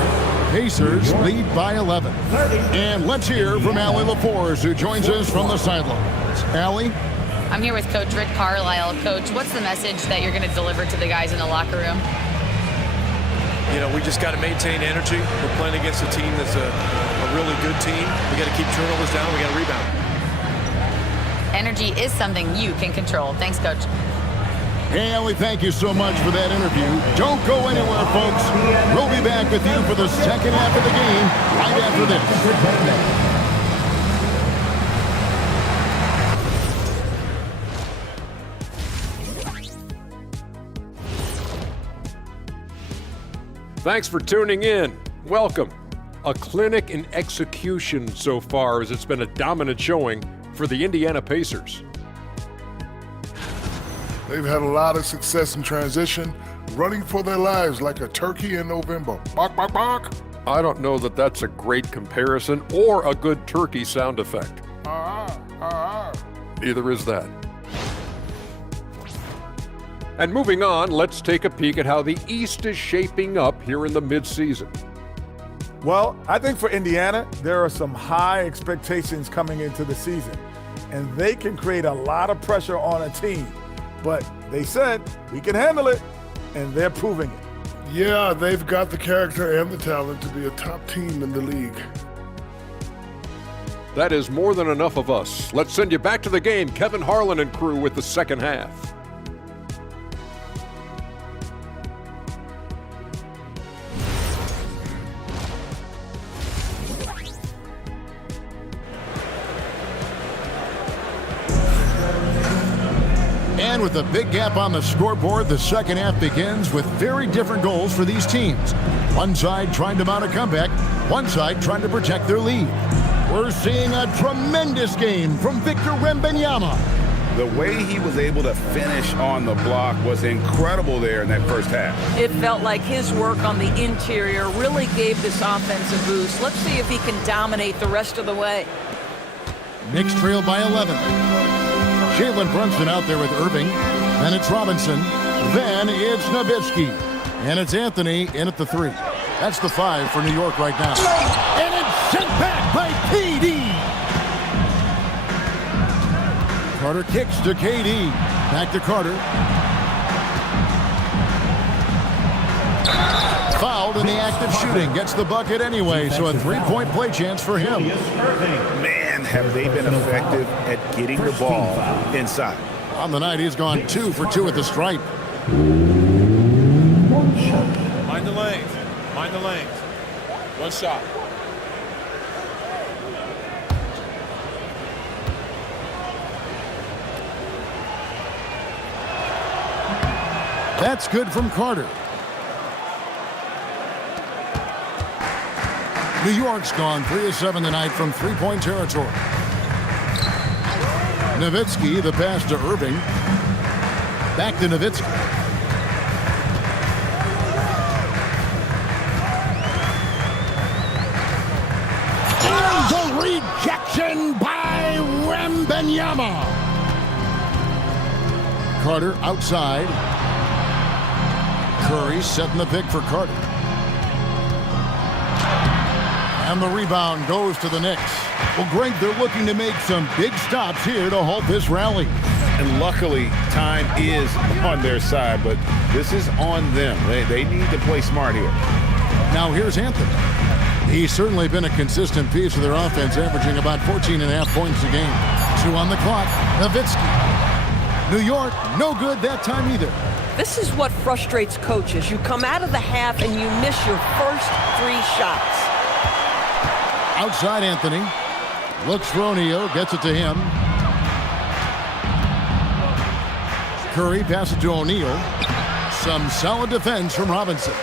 Pacers lead by 11. And let's hear from Allie LaForce, who joins us from the sidelines. Allie? I'm here with Coach Rick Carlisle. Coach, what's the message that you're going to deliver to the guys in the locker room? You know, we just got to maintain energy. We're playing against a team that's a really good team. We got to keep turnovers down. We got to rebound. Energy is something you can control. Thanks, Coach. Hey, Allie, thank you so much for that interview. Don't go anywhere, folks. We'll be back with you for the second half of the game right after this. Thanks for tuning in. Welcome. A clinic in execution so far, as it's been a dominant showing for the Indiana Pacers. They've had a lot of success in transition, running for their lives like a turkey in November. Bark, bark, bark. I don't know that that's a great comparison or a good turkey sound effect. Neither is that. And moving on, let's take a peek at how the East is shaping up here in the midseason. Well, I think for Indiana, there are some high expectations coming into the season, and they can create a lot of pressure on a team. But they said, we can handle it, and they're proving it. Yeah, they've got the character and the talent to be a top team in the league. That is more than enough of us. Let's send you back to the game, Kevin Harlan and crew, with the second half. And with a big gap on the scoreboard, the second half begins with very different goals for these teams. One side trying to mount a comeback, one side trying to protect their lead. We're seeing a tremendous game from Victor Wembanyama. The way he was able to finish on the block was incredible there in that first half. It felt like his work on the interior really gave this offense a boost. Let's see if he can dominate the rest of the way. Knicks trail by 11. Jalen Brunson out there with Irving. Then it's Robinson. Then it's Nowitzki. And it's Anthony in at the 3. That's the 5 for New York right now. And it's sent back by KD. Carter kicks to KD. Back to Carter. Fouled in the act of shooting. Gets the bucket anyway, so a 3-point play chance for him. Man, have they been effective at getting the ball inside. On the night, he's gone 2 for 2 at the stripe. Mind the lanes. Mind the lanes. One shot. That's good from Carter. New York's gone 3 of 7 tonight from 3-point territory. Nowitzki, the pass to Irving. Back to Nowitzki. And the rejection by Wembanyama. Carter outside. Curry setting the pick for Carter. And the rebound goes to the Knicks. Well, Greg, they're looking to make some big stops here to halt this rally. And luckily, time is on their side, but this is on them. They need to play smart here. Now here's Anthony. He's certainly been a consistent piece of their offense, averaging about 14.5 points a game. 2 on the clock. Nowitzki. New York, no good that time either. This is what frustrates coaches. You come out of the half and you miss your first 3 shots. Outside Anthony. Looks for O'Neal. Gets it to him. Curry passes to O'Neal. Some solid defense from Robinson.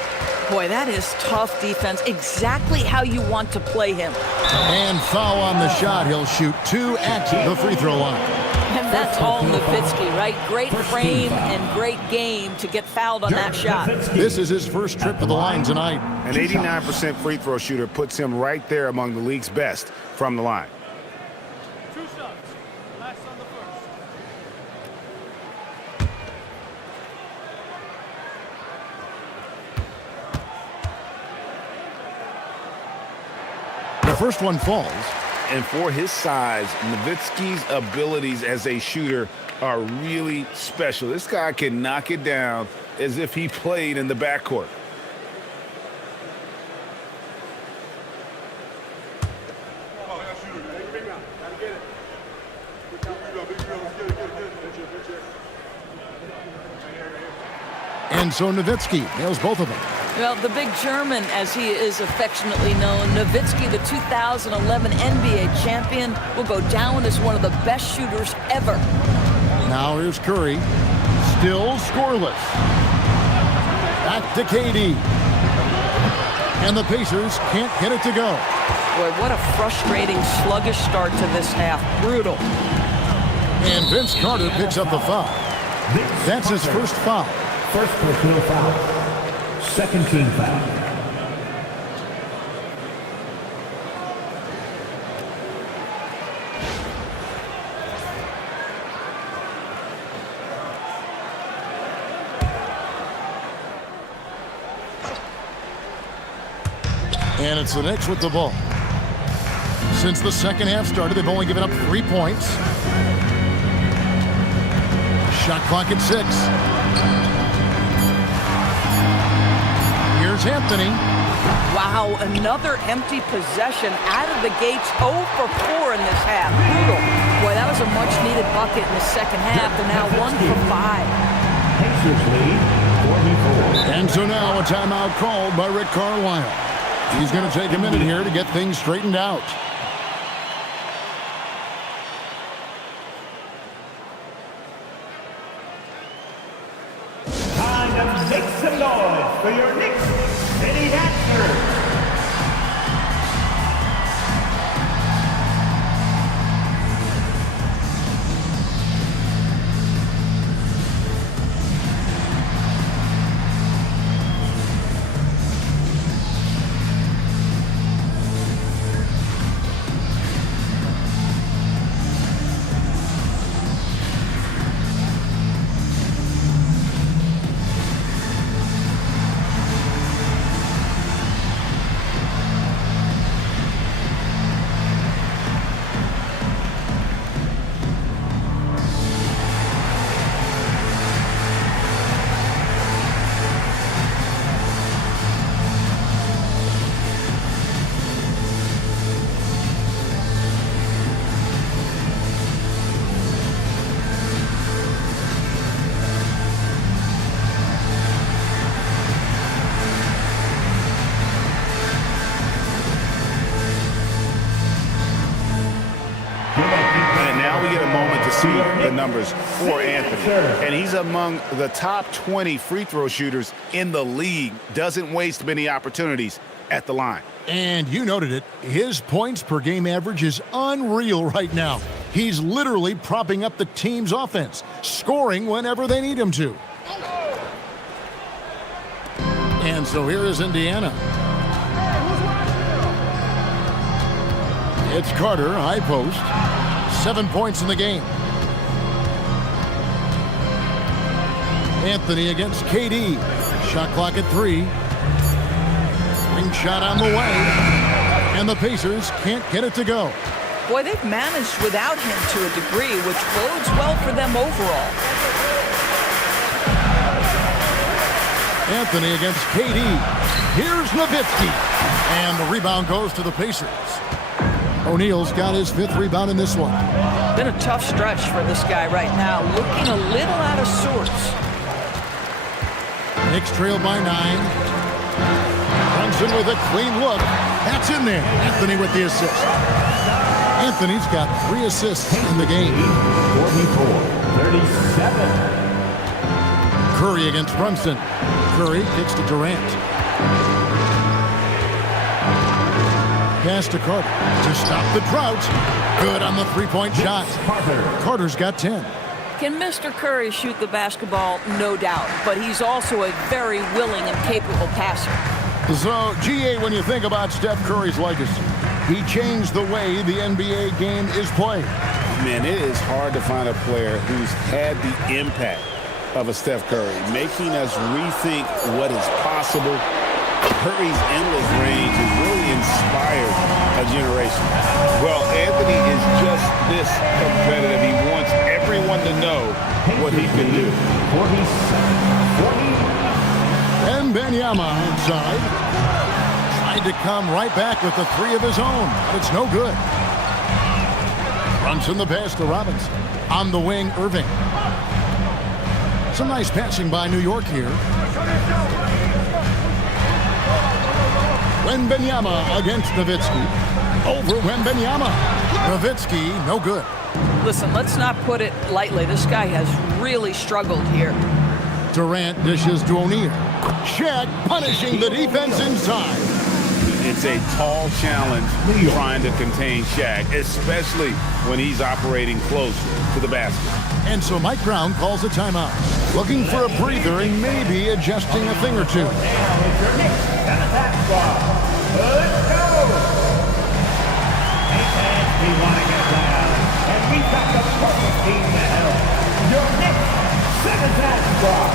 Boy, that is tough defense. Exactly how you want to play him. And foul on the shot. He'll shoot 2 at the free throw line. And that's all Nowitzki, right? Great frame and great game to get fouled on that shot. This is his first trip to the line tonight. An 89% free throw shooter puts him right there among the league's best from the line. The first one falls. And for his size, Nowitzki's abilities as a shooter are really special. This guy can knock it down as if he played in the backcourt. And so Nowitzki nails both of them. Well, the big German, as he is affectionately known, Nowitzki, the 2011 NBA champion, will go down as one of the best shooters ever. Now here's Curry. Still scoreless. Back to KD. And the Pacers can't get it to go. Boy, what a frustrating, sluggish start to this half. Brutal. And Vince Carter picks up the foul. That's his first foul. First personal foul. Second team foul. And it's the Knicks with the ball. Since the second half started, they've only given up 3 points. Shot clock at 6. Here's Anthony. Wow, another empty possession out of the gates. 0 for 4 in this half. Brutal. Boy, that was a much-needed bucket in the second half. They're now 1 for 5. Pacers lead 44. And so now a timeout called by Rick Carlisle. He's going to take a minute here to get things straightened out. Time to make some noise for your Knicks City Dancers. The numbers for Anthony. And he's among the top 20 free throw shooters in the league. Doesn't waste many opportunities at the line. And you noted it. His points per game average is unreal right now. He's literally propping up the team's offense, scoring whenever they need him to. And so here is Indiana. It's Carter, high post. 7 points in the game. Anthony against KD. Shot clock at 3. Ring shot on the way. And the Pacers can't get it to go. Boy, they've managed without him to a degree, which bodes well for them overall. Anthony against KD. Here's Nowitzki. And the rebound goes to the Pacers. O'Neal's got his 5th rebound in this one. Been a tough stretch for this guy right now, looking a little out of sorts. Knicks trail by 9. Brunson with a clean look. That's in there. Anthony with the assist. Anthony's got 3 assists in the game. 44-37. Curry against Brunson. Curry kicks to Durant. Pass to Carter to stop the drought. Good on the three-point shot. Carter's got 10. Can Mr. Curry shoot the basketball? No doubt. But he's also a very willing and capable passer. So, GA, when you think about Steph Curry's legacy, he changed the way the NBA game is played. Man, it is hard to find a player who's had the impact of a Steph Curry, making us rethink what is possible. Curry's endless range has really inspired a generation. Well, Anthony is just this competitive. He wants everyone to know what he can do. 47-40. And Benyama inside. Tried to come right back with the 3 of his own, but it's no good. Brunson the pass to Robinson. On the wing, Irving. Some nice passing by New York here. Wembanyama against Nowitzki. Over Wembanyama. Nowitzki, no good. Listen, let's not put it lightly. This guy has really struggled here. Durant dishes to O'Neal. Shaq punishing the defense inside. It's a tall challenge trying to contain Shaq, especially when he's operating close to the basket. And so Mike Brown calls a timeout. Looking for a breather and maybe adjusting a thing or two. Let's go! Anytime we want to get down, and we've got the perfect team to help. Your Knicks second that squad.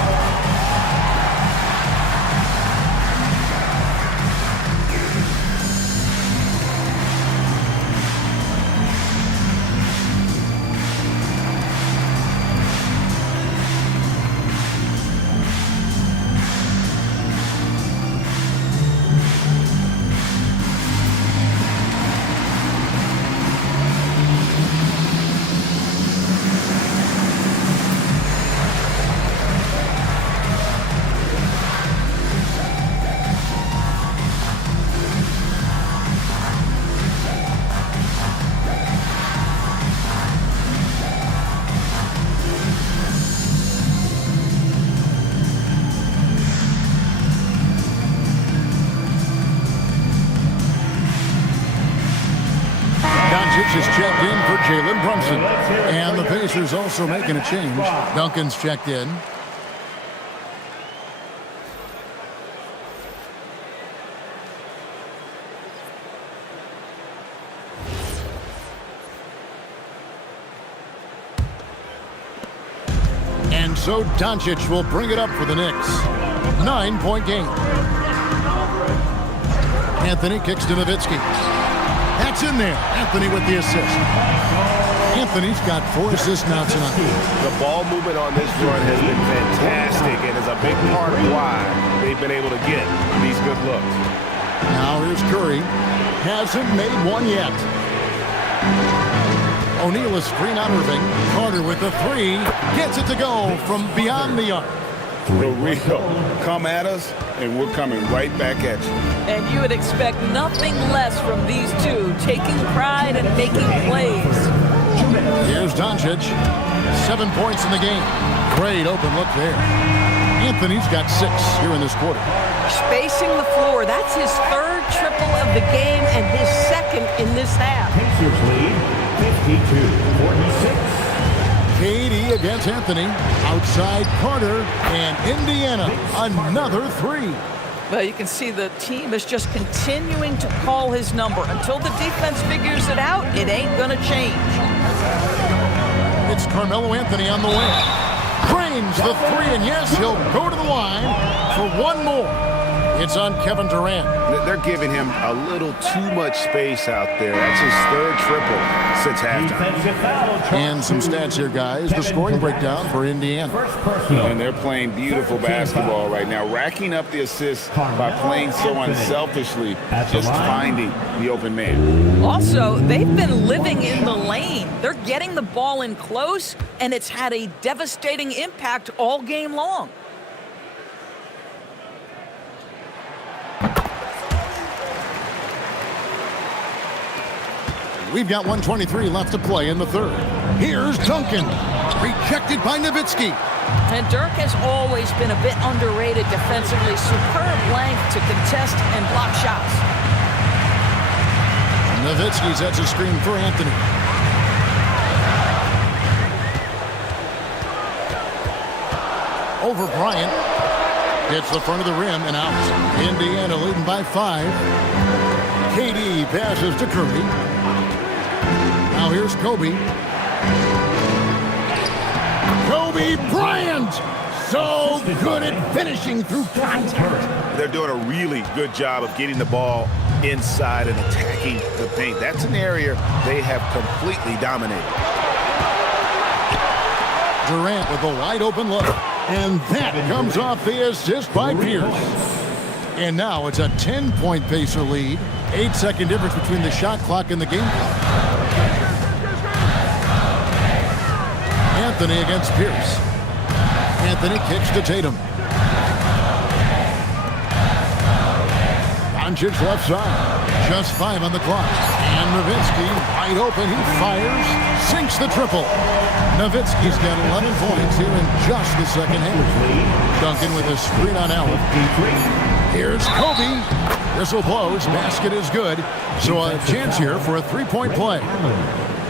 Is checked in for Jalen Brunson. And the Pacers also making a change. Duncan's checked in. And so Doncic will bring it up for the Knicks. 9-point game. Anthony kicks to Nowitzki. That's in there. Anthony with the assist. Anthony's got 4 assists now tonight. The ball movement on this run has been fantastic and is a big part of why they've been able to get these good looks. Now here's Curry. Hasn't made one yet. O'Neal is screen on Irving. Carter with the 3. Gets it to go from beyond the arc. For real. Come at us, and we're coming right back at you. And you would expect nothing less from these two, taking pride and making plays. Here's Doncic. 7 points in the game. Great open look there. Anthony's got 6 here in this quarter. Spacing the floor. That's his 3rd triple of the game and his 2nd in this half. Pacers lead 52-46. KD against Anthony. Outside Carter, and Indiana another 3. Well, you can see the team is just continuing to call his number. Until the defense figures it out, it ain't going to change. It's Carmelo Anthony on the wing. Drains the 3, and yes, he'll go to the line for one more. It's on Kevin Durant. They're giving him a little too much space out there. That's his 3rd triple since halftime. And some stats here, guys. The scoring breakdown for Indiana. And they're playing beautiful basketball right now, racking up the assists by playing so unselfishly, just finding the open man. Also, they've been living in the lane. They're getting the ball in close, and it's had a devastating impact all game long. We've got 1:23 left to play in the third. Here's Duncan. Rejected by Nowitzki. And Dirk has always been a bit underrated defensively. Superb length to contest and block shots. Nowitzki sets a screen for Anthony. Over Bryant. Hits the front of the rim and out. Indiana leading by 5. KD passes to Curry. Now here's Kobe. Kobe Bryant! So good at finishing through contact. They're doing a really good job of getting the ball inside and attacking the paint. That's an area they have completely dominated. Durant with a wide open look. And that comes off the assist by Pierce. And now it's a 10-point Pacer lead. 8-second difference between the shot clock and the game clock. Anthony against Pierce. Anthony kicks to Tatum. Doncic left side. Just 5 on the clock. And Nowitzki wide open. He fires. Sinks the triple. Nowitzki's got 11 points here in just the second half. Duncan with a screen on Allen. Here's Kobe. Whistle blows. Basket is good. So a chance here for a 3-point play.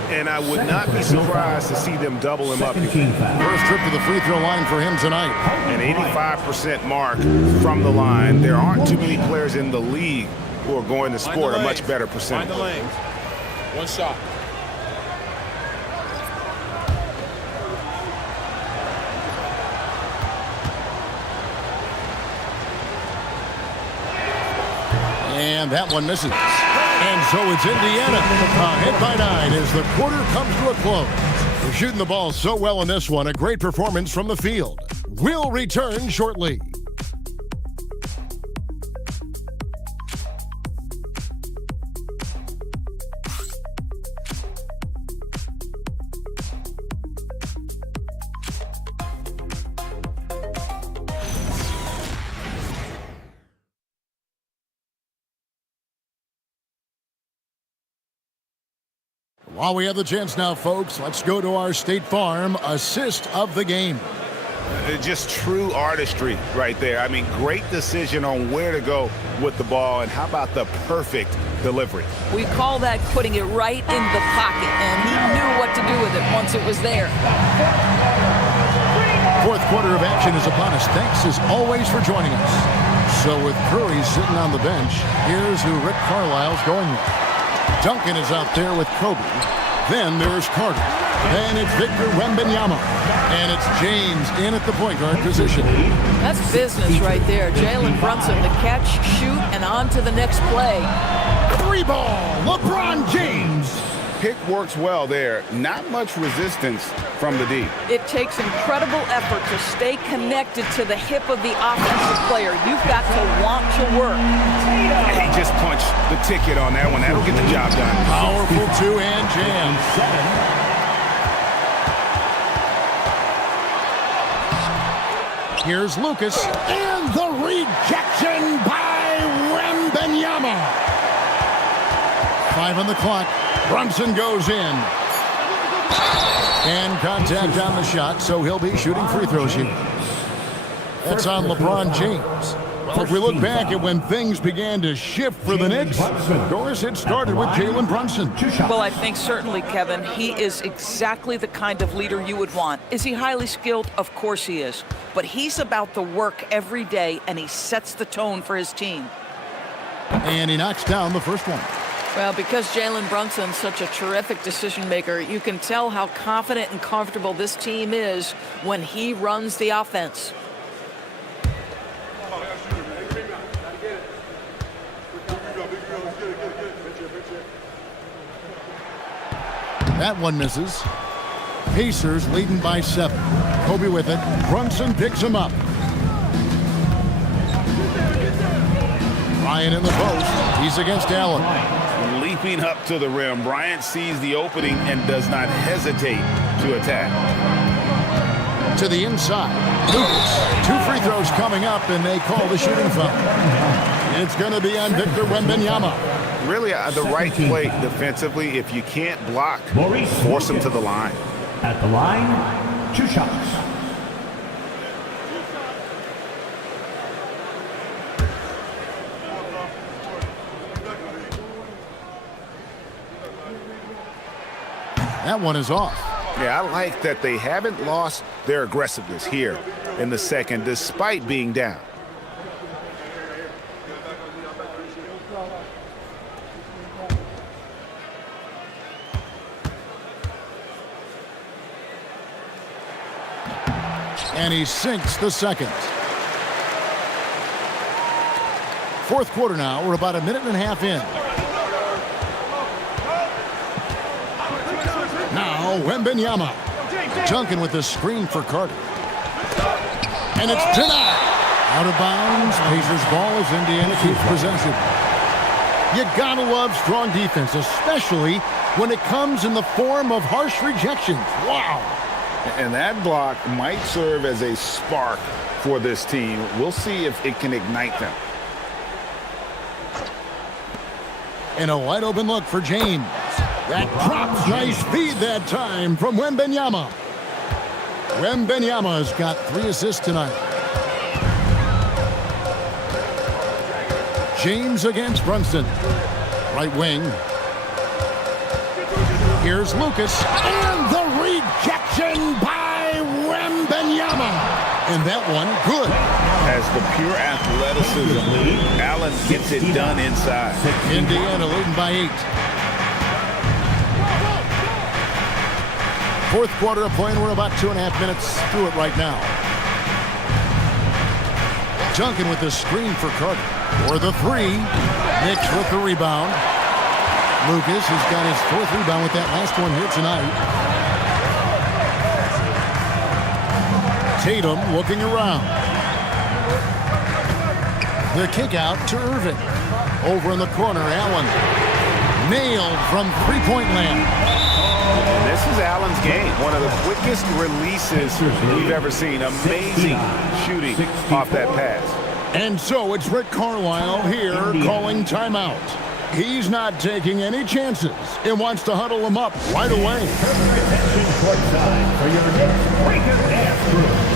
And I would not be surprised to see them double him up. First trip to the free throw line for him tonight. An 85% mark from the line. There aren't too many players in the league who are going to score a much better percentage. Find the lanes. One shot. And that one misses. And so it's Indiana ahead by 9 as the quarter comes to a close. They're shooting the ball so well in this one. A great performance from the field. We'll return shortly. While we have the chance now, folks, let's go to our State Farm assist of the game. Just true artistry right there. I mean, great decision on where to go with the ball, and how about the perfect delivery? We call that putting it right in the pocket, and he knew what to do with it once it was there. Fourth quarter of action is upon us. Thanks as always for joining us. So with Curry sitting on the bench, here's who Rick Carlisle's going with. Duncan is out there with Kobe. Then there's Carter. Then it's Victor Wembanyama. And it's James in at the point guard position. That's business right there. Jalen Brunson, the catch, shoot, and on to the next play. 3-ball, LeBron James. Pick works well there. Not much resistance from the D. It takes incredible effort to stay connected to the hip of the offensive player. You've got to want to work. He just punched the ticket on that one. That'll get the job done. Powerful two-hand jam. Here's Lucas. And the rejection by Wembanyama. 5 on the clock. Brunson goes in. And contact on the shot, so he'll be shooting free throws here. That's on LeBron James. If we look back at when things began to shift for the Knicks, of course, it started with Jalen Brunson. Well, I think certainly, Kevin, he is exactly the kind of leader you would want. Is he highly skilled? Of course he is. But he's about the work every day, and he sets the tone for his team. And he knocks down the first one. Well, because Jalen Brunson's such a terrific decision maker, you can tell how confident and comfortable this team is when he runs the offense. That one misses. Pacers leading by 7. Kobe with it. Brunson picks him up. Ryan in the post. He's against Allen. Leaping up to the rim. Bryant sees the opening and does not hesitate to attack. To the inside. Lucas. 2 free throws coming up, and they call the shooting foul. It's going to be on Victor Wembanyama. really the right play defensively. If you can't block, force them to the line. At the line, 2 shots. That one is off. Yeah, I like that they haven't lost their aggressiveness here in the second, despite being down. And he sinks the second. Fourth quarter now. We're about a minute and a half in. Now, Wembanyama. Duncan with the screen for Carter. And it's denied. Out of bounds. Pacers ball as Indiana keeps possession. You gotta love strong defense, especially when it comes in the form of harsh rejections. Wow. And that block might serve as a spark for this team. We'll see if it can ignite them. And a wide open look for James. That drops. Nice feed that time from Wembanyama. Wembanyama's got 3 assists tonight. James against Brunson. Right wing. Here's Lucas. And the rejection by Wembanyama. And that one, good. As the pure athleticism, Allen gets it done inside. Indiana leading by 8. Fourth quarter of play, and we're about 2.5 minutes through it right now. Duncan with the screen for Carter. For the 3. Knicks with the rebound. Lucas has got his 4th rebound with that last one here tonight. Tatum looking around. The kick out to Irving. Over in the corner, Allen. Nailed from three-point land. This is Allen's game. One of the quickest releases we've ever seen. Amazing shooting off that pass. And so it's Rick Carlisle here calling timeout. He's not taking any chances and wants to huddle them up right away. Attention courtside for your next break of dance crew.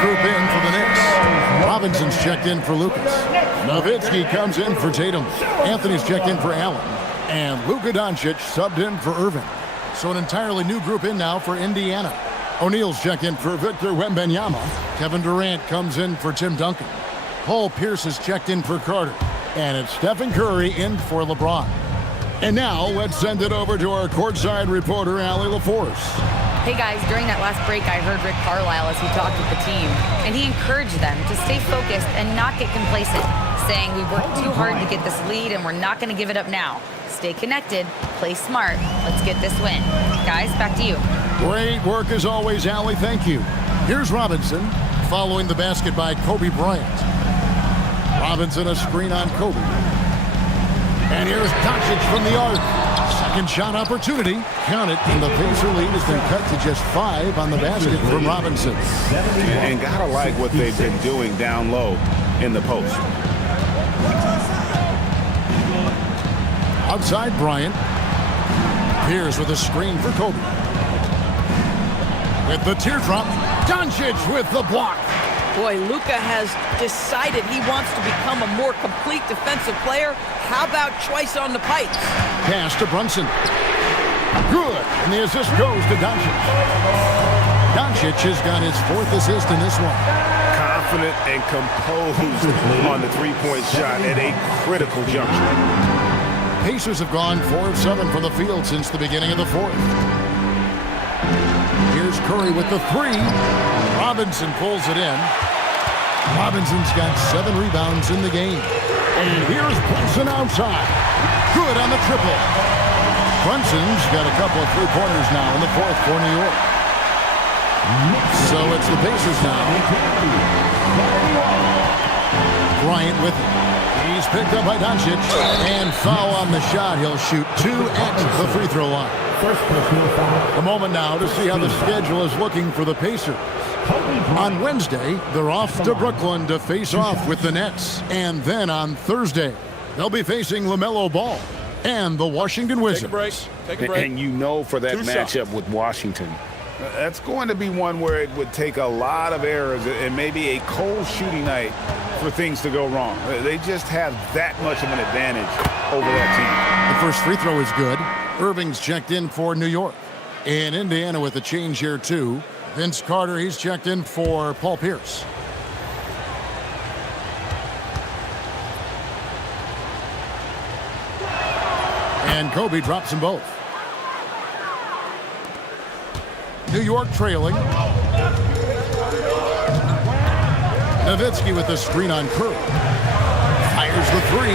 Group in for the Knicks. Robinson's checked in for Lucas. Nowitzki comes in for Tatum. Anthony's checked in for Allen. And Luka Doncic subbed in for Irving. So an entirely new group in now for Indiana. O'Neal's checked in for Victor Wembanyama. Kevin Durant comes in for Tim Duncan. Paul Pierce is checked in for Carter. And it's Stephen Curry in for LeBron. And now let's send it over to our courtside reporter, Allie LaForce. Hey guys, during that last break, I heard Rick Carlisle as he talked with the team, and he encouraged them to stay focused and not get complacent, saying we worked too hard to get this lead and we're not going to give it up now. Stay connected, play smart, let's get this win. Guys, back to you. Great work as always, Allie, thank you. Here's Robinson, following the basket by Kobe Bryant. Robinson a screen on Kobe. And here's Doncic from the arc. Second shot opportunity. Count it, and the Pacer lead has been cut to just 5 on the basket from Robinson. And gotta like what they've been doing down low in the post. Outside Bryant. Pierce with a screen for Kobe. With the teardrop, Doncic with the block. Boy, Luka has decided he wants to become a more complete defensive player. How about choice on the pipes? Pass to Brunson. Good. And the assist goes to Doncic. Doncic has got his 4th assist in this one. Confident and composed on the three-point shot at a critical juncture. Pacers have gone 4 of 7 from the field since the beginning of the 4th. Here's Curry with the 3. Robinson pulls it in. Robinson's got 7 rebounds in the game. And here's Brunson outside. Good on the triple. Brunson's got a couple of three-pointers now in the 4th for New York. So it's the Pacers now. Bryant with it. He's picked up by Doncic. And foul on the shot. He'll shoot 2 at the free throw line. A moment now to see how the schedule is looking for the Pacers. On Wednesday, they're off to Brooklyn to face off with the Nets. And then on Thursday, they'll be facing LaMelo Ball and the Washington Wizards. Take a break. And you know for that 2 matchup shots. with Washington, that's going to be one where it would take a lot of errors and maybe a cold shooting night for things to go wrong. They just have that much of an advantage over that The first free throw is good. Irving's checked in for New York. And Indiana with a change here, too. Vince Carter, he's checked in for Paul Pierce. And Kobe drops them both. New York trailing. Nowitzki with the screen on Curry. Fires the 3.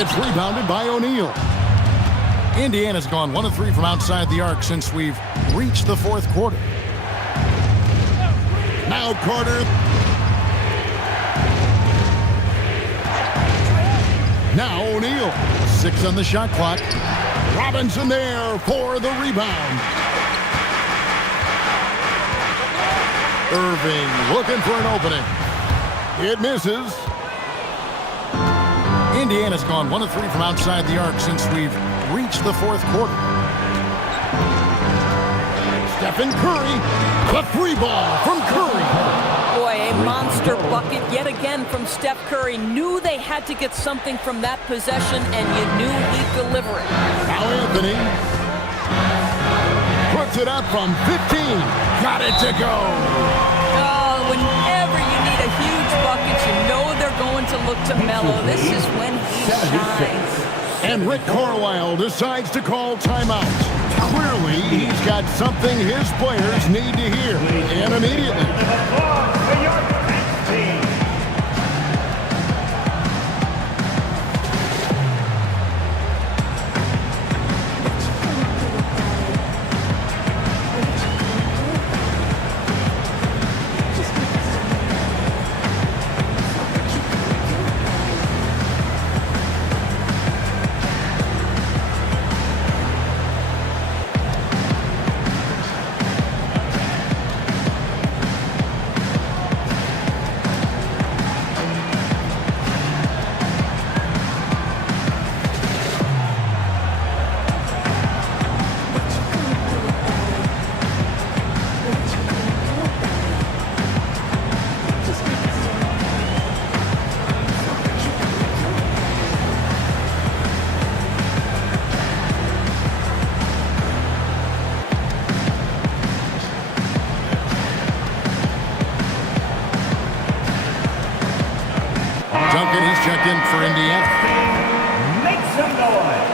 It's rebounded by O'Neal. Indiana's gone 1 of 3 from outside the arc since we've reached the 4th quarter. Now Carter. Now O'Neal. 6 on the shot clock. Robinson there for the rebound. Irving looking for an opening. It misses. Indiana's gone 1 of 3 from outside the arc since we've reached the 4th quarter. Stephen Curry, the 3 ball from Curry. Boy, a monster bucket yet again from Steph Curry. Knew they had to get something from that possession, and you knew he'd deliver it. Now Anthony puts it up from 15. Got it to go. Oh, whenever you need a huge bucket, you know they're going to look to Melo. This is when he shines. And Rick Carlisle decides to call timeout. Clearly, he's got something his players need to hear, and immediately. Duncan, he's checked in for Indiana. Make some noise.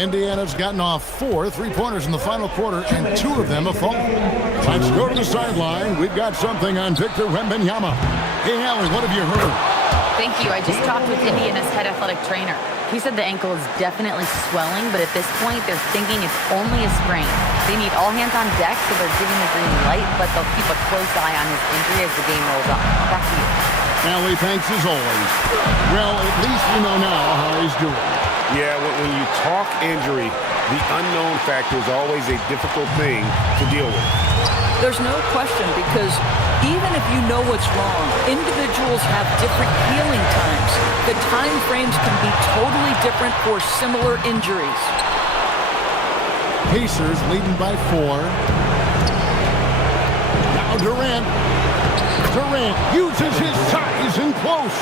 Indiana's gotten off 4 3-pointers in the final quarter, and 2 of them have fallen. Let's go to the sideline. We've got something on Victor Wembanyama. Hey, Allie, what have you heard? Thank you. I just talked with Indiana's head athletic trainer. He said the ankle is definitely swelling, but at this point, they're thinking it's only a sprain. They need all hands on deck, so they're giving the green light, but they'll keep a close eye on his injury as the game rolls on. Back to you. Allie, thanks as always. Well, at least we know now how he's doing. Yeah, when you talk injury, the unknown factor is always a difficult thing to deal with. There's no question, because even if you know what's wrong, individuals have different healing times. The time frames can be totally different for similar injuries. Pacers leading by 4. Now Durant. Durant uses his size and close.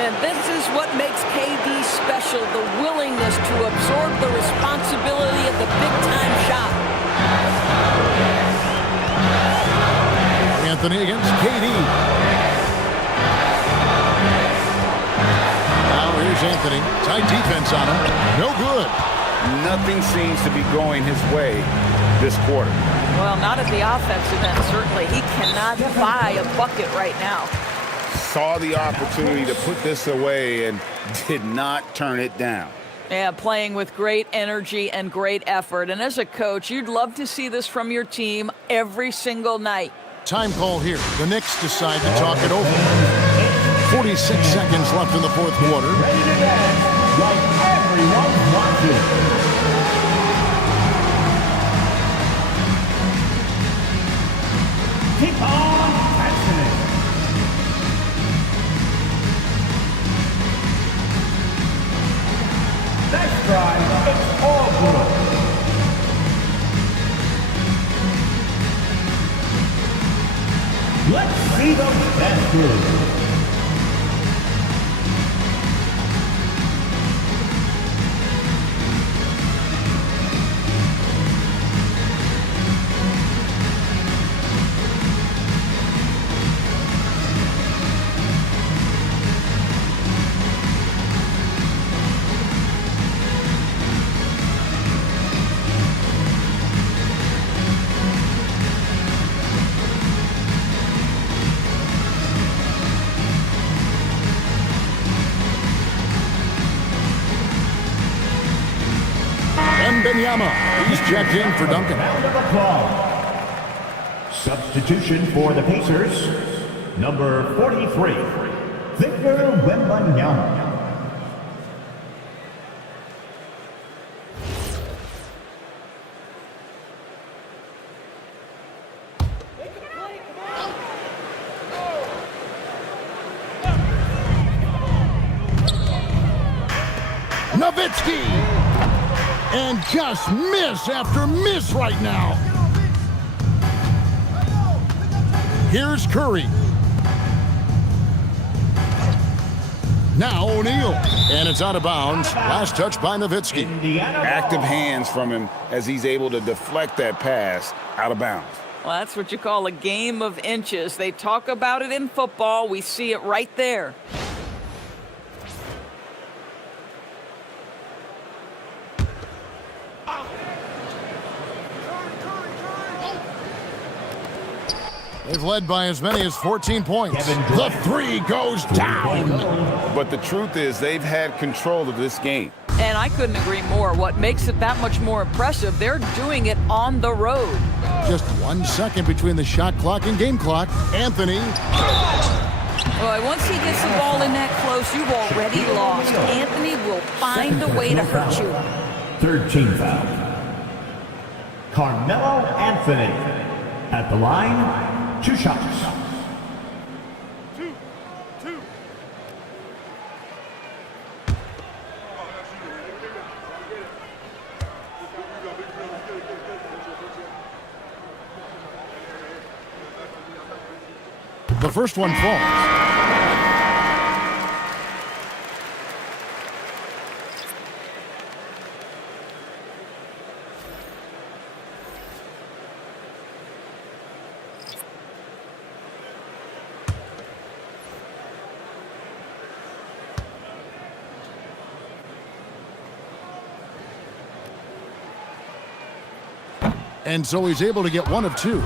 And this is what makes KD special, the willingness to absorb the responsibility of the big-time shot. Anthony against KD. Now here's Anthony. Tight defense on him. No good. Nothing seems to be going his way this quarter. Well, not at the offensive end, certainly. He cannot buy a bucket right now. Saw the opportunity to put this away and did not turn it down. Yeah, playing with great energy and great effort. And as a coach, you'd love to see this from your team every single night. Time call here. The Knicks decide to talk it over. 46 seconds left in the fourth quarter. Ready to dance like everyone's watching. Keep on passing it. Next drive, it's all good. Let's see those baskets. He's checked in for Duncan. Round of applause. Substitution for the Pacers, number 43, Victor Wembanyama. Nowitzki! And just miss after miss right now. Here's Curry. Now O'Neal. And it's out of bounds. Last touch by Nowitzki. Active hands from him as he's able to deflect that pass out of bounds. Well, that's what you call a game of inches. They talk about it in football. We see it right there. They've led by as many as 14 points. The three goes down. But the truth is they've had control of this game. And I couldn't agree more. What makes it that much more impressive, they're doing it on the road. Just 1 second between the shot clock and game clock. Anthony. Boy, once he gets the ball in that close, you've already lost. Anthony will find a way to hurt you. Third team foul. Carmelo Anthony at the line. 2 shots. The first one falls. And so he's able to get one of two.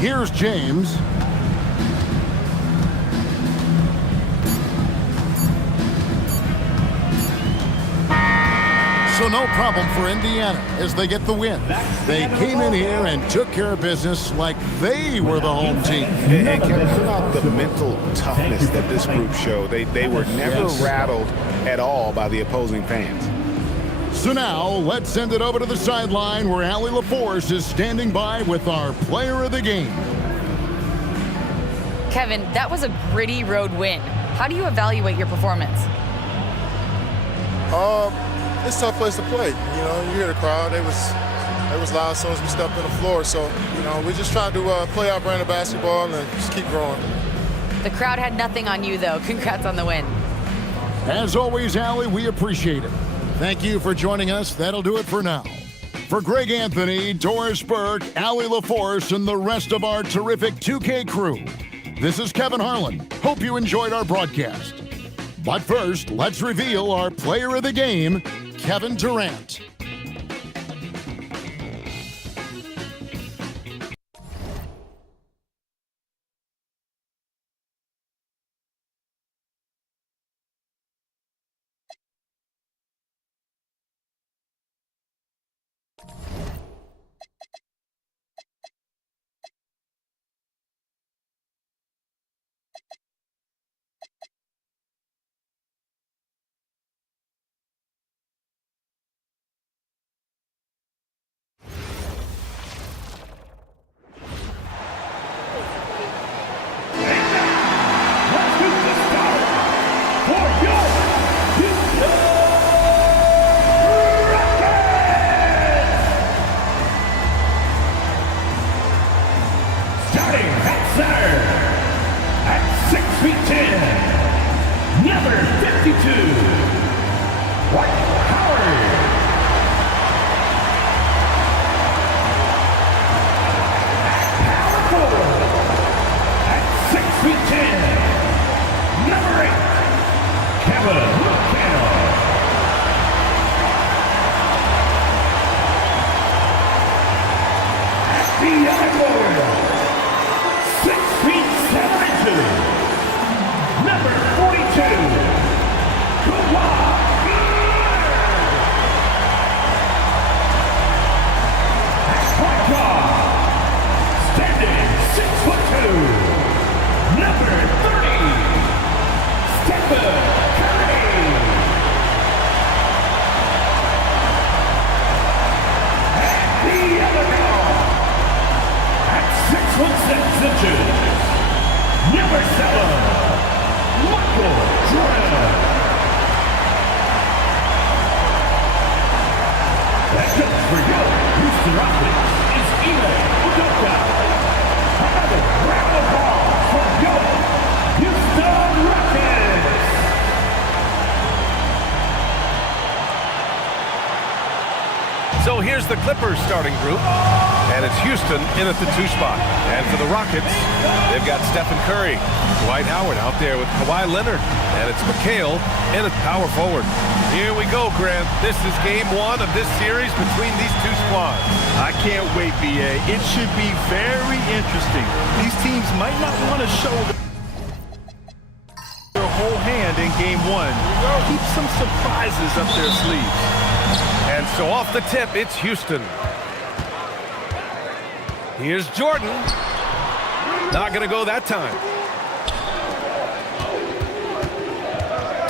Here's James. So no problem for Indiana as they get the win. They came in here and took care of business like they were the home team. And Kevin, what about the mental toughness that this group showed? They were never rattled at all by the opposing fans. So now, let's send it over to the sideline where Allie LaForce is standing by with our player of the game. Kevin, that was a gritty road win. How do you evaluate your performance? It's a tough place to play. You know, you hear the crowd. They was loud as soon as we stepped on the floor. So, you know, we're just trying to play our brand of basketball and just keep growing. The crowd had nothing on you, though. Congrats on the win. As always, Allie, we appreciate it. Thank you for joining us. That'll do it for now. For Greg Anthony, Doris Burke, Allie LaForce, and the rest of our terrific 2K crew, this is Kevin Harlan. Hope you enjoyed our broadcast. But first, let's reveal our player of the game, Kevin Durant. So here's the Clippers starting group, and it's Houston in at the 2 spot. And for the Rockets, they've got Stephen Curry, Dwight Howard out there with Kawhi Leonard, and it's McHale in at power forward. Here we go, Grant. This is game 1 of this series between these 2 squads. I can't wait, BA. It should be very interesting. These teams might not want to show their whole hand in game 1. Keep some surprises up their sleeves. And so off the tip, it's Houston. Here's Jordan. Not going to go that time.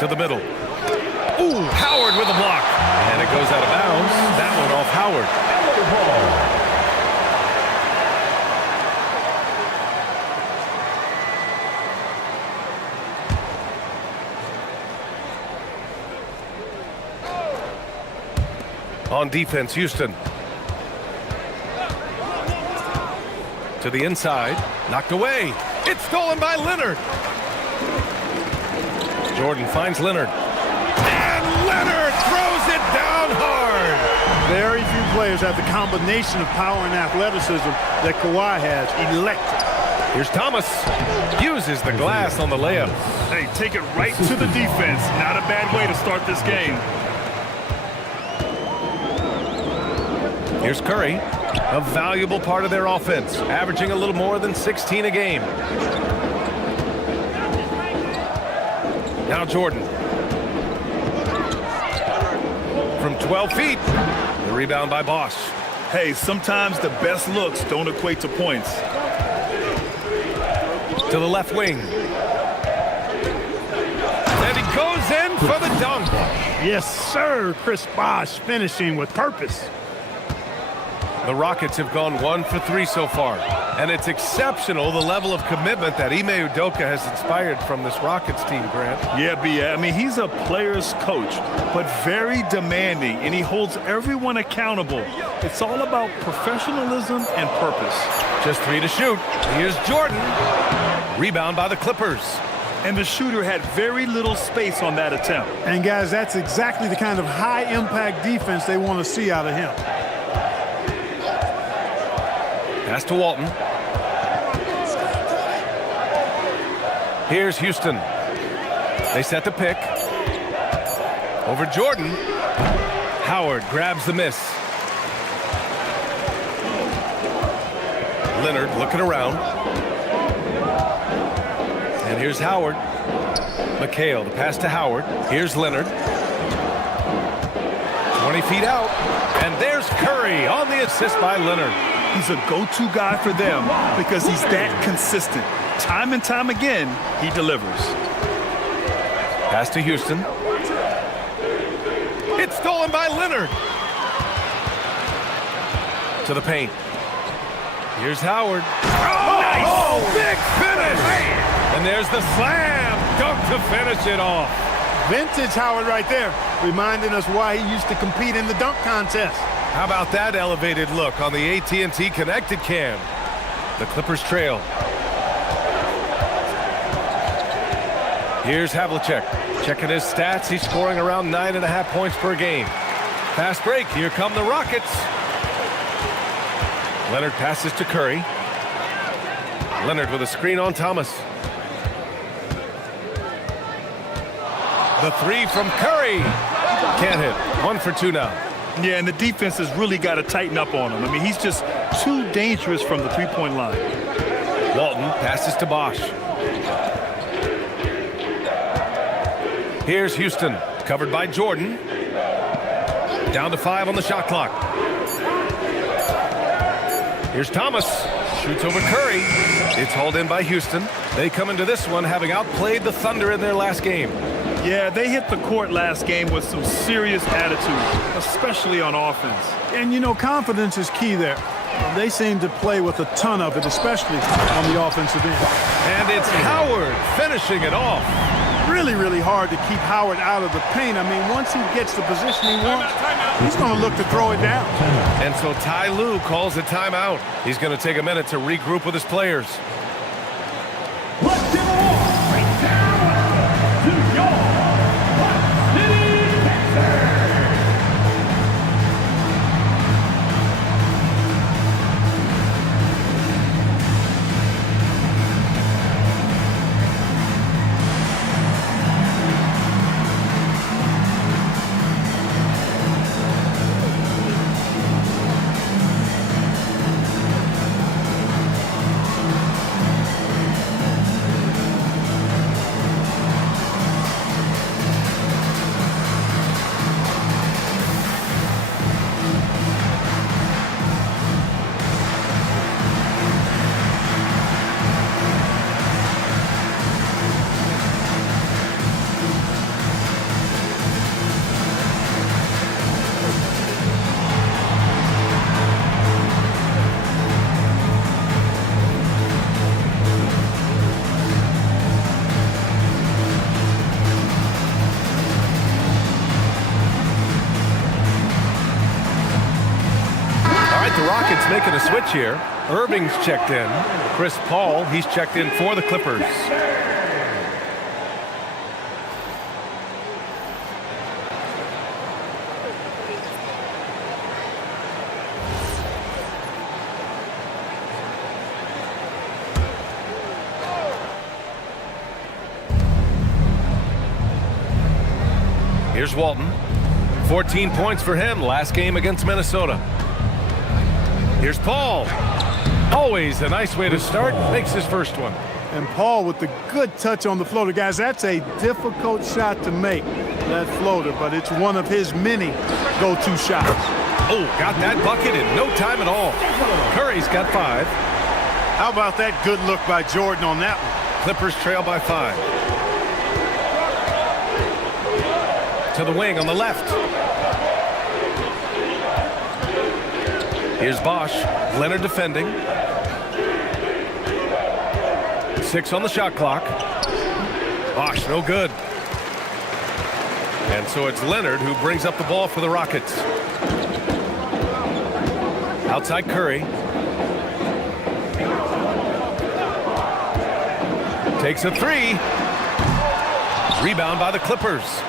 To the middle. Ooh, Howard with a block. And it goes out of bounds. That one off Howard. On defense, Houston. To the inside, knocked away. It's stolen by Leonard. Jordan finds Leonard. And Leonard throws it down hard. Very few players have the combination of power and athleticism that Kawhi has. Electric. Here's Thomas. Uses the glass on the layup. Hey, take it right to the defense. Not a bad way to start this game. Here's Curry, a valuable part of their offense, averaging a little more than 16 a game. Now Jordan. From 12 feet, the rebound by Boss. Hey, sometimes the best looks don't equate to points. To the left wing. And he goes in for the dunk. Yes, sir. Chris Bosh finishing with purpose. The Rockets have gone 1 for 3 so far, and it's exceptional the level of commitment that Ime Udoka has inspired from this Rockets team, Grant. Yeah, B. I mean, he's a player's coach, but very demanding, and he holds everyone accountable. It's all about professionalism and purpose. Just 3 to shoot. Here's Jordan. Rebound by the Clippers. And the shooter had very little space on that attempt. And, guys, that's exactly the kind of high-impact defense they want to see out of him. Pass to Walton. Here's Houston. They set the pick. Over Jordan. Howard grabs the miss. Leonard looking around. And here's Howard. McHale, the pass to Howard. Here's Leonard. 20 feet out. And there's Curry on the assist by Leonard. He's a go-to guy for them because he's that consistent. Time and time again, he delivers. Pass to Houston. It's stolen by Leonard. To the paint. Here's Howard. Oh, nice! Oh, big finish! And there's the slam dunk to finish it off. Vintage Howard right there, reminding us why he used to compete in the dunk contest. How about that elevated look on the AT&T Connected Cam? The Clippers trail. Here's Havlicek. Checking his stats. He's scoring around 9.5 points per game. Fast break. Here come the Rockets. Leonard passes to Curry. Leonard with a screen on Thomas. The 3 from Curry. Can't hit. 1 for 2 now. Yeah, and the defense has really got to tighten up on him. I mean, he's just too dangerous from the three-point line. Walton passes to Bosh. Here's Houston, covered by Jordan. Down to 5 on the shot clock. Here's Thomas, shoots over Curry. It's hauled in by Houston. They come into this one having outplayed the Thunder in their last game. Yeah, they hit the court last game with some serious attitude, especially on offense. And, you know, confidence is key there. They seem to play with a ton of it, especially on the offensive end. And it's Howard finishing it off. Really, really hard to keep Howard out of the paint. I mean, once he gets the position he wants, he's going to look to throw it down. And so Ty Lue calls a timeout. He's going to take a minute to regroup with his players. Let's give a walk right down to your City Texans. Making a switch here. Irving's checked in. Chris Paul, he's checked in for the Clippers. Here's Walton. 14 points for him last game against Minnesota. Here's Paul. Always a nice way to start. Makes his first one. And Paul with the good touch on the floater. Guys, that's a difficult shot to make, that floater, but it's one of his many go-to shots. Oh, got that bucket in no time at all. Curry's got 5. How about that good look by Jordan on that one? Clippers trail by 5. To the wing on the left. Here's Bosch. Leonard defending. 6 on the shot clock. Bosch, no good. And so it's Leonard who brings up the ball for the Rockets. Outside Curry. Takes a 3. Rebound by the Clippers.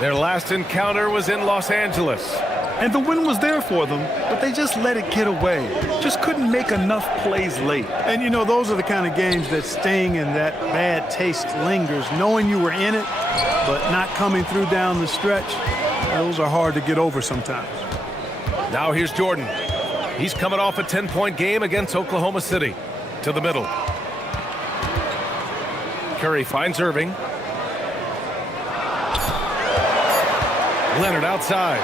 Their last encounter was in Los Angeles. And the win was there for them, but they just let it get away. Just couldn't make enough plays late. And, you know, those are the kind of games that sting and that bad taste lingers. Knowing you were in it, but not coming through down the stretch, those are hard to get over sometimes. Now here's Jordan. He's coming off a 10-point game against Oklahoma City. To the middle. Curry finds Irving. Leonard outside.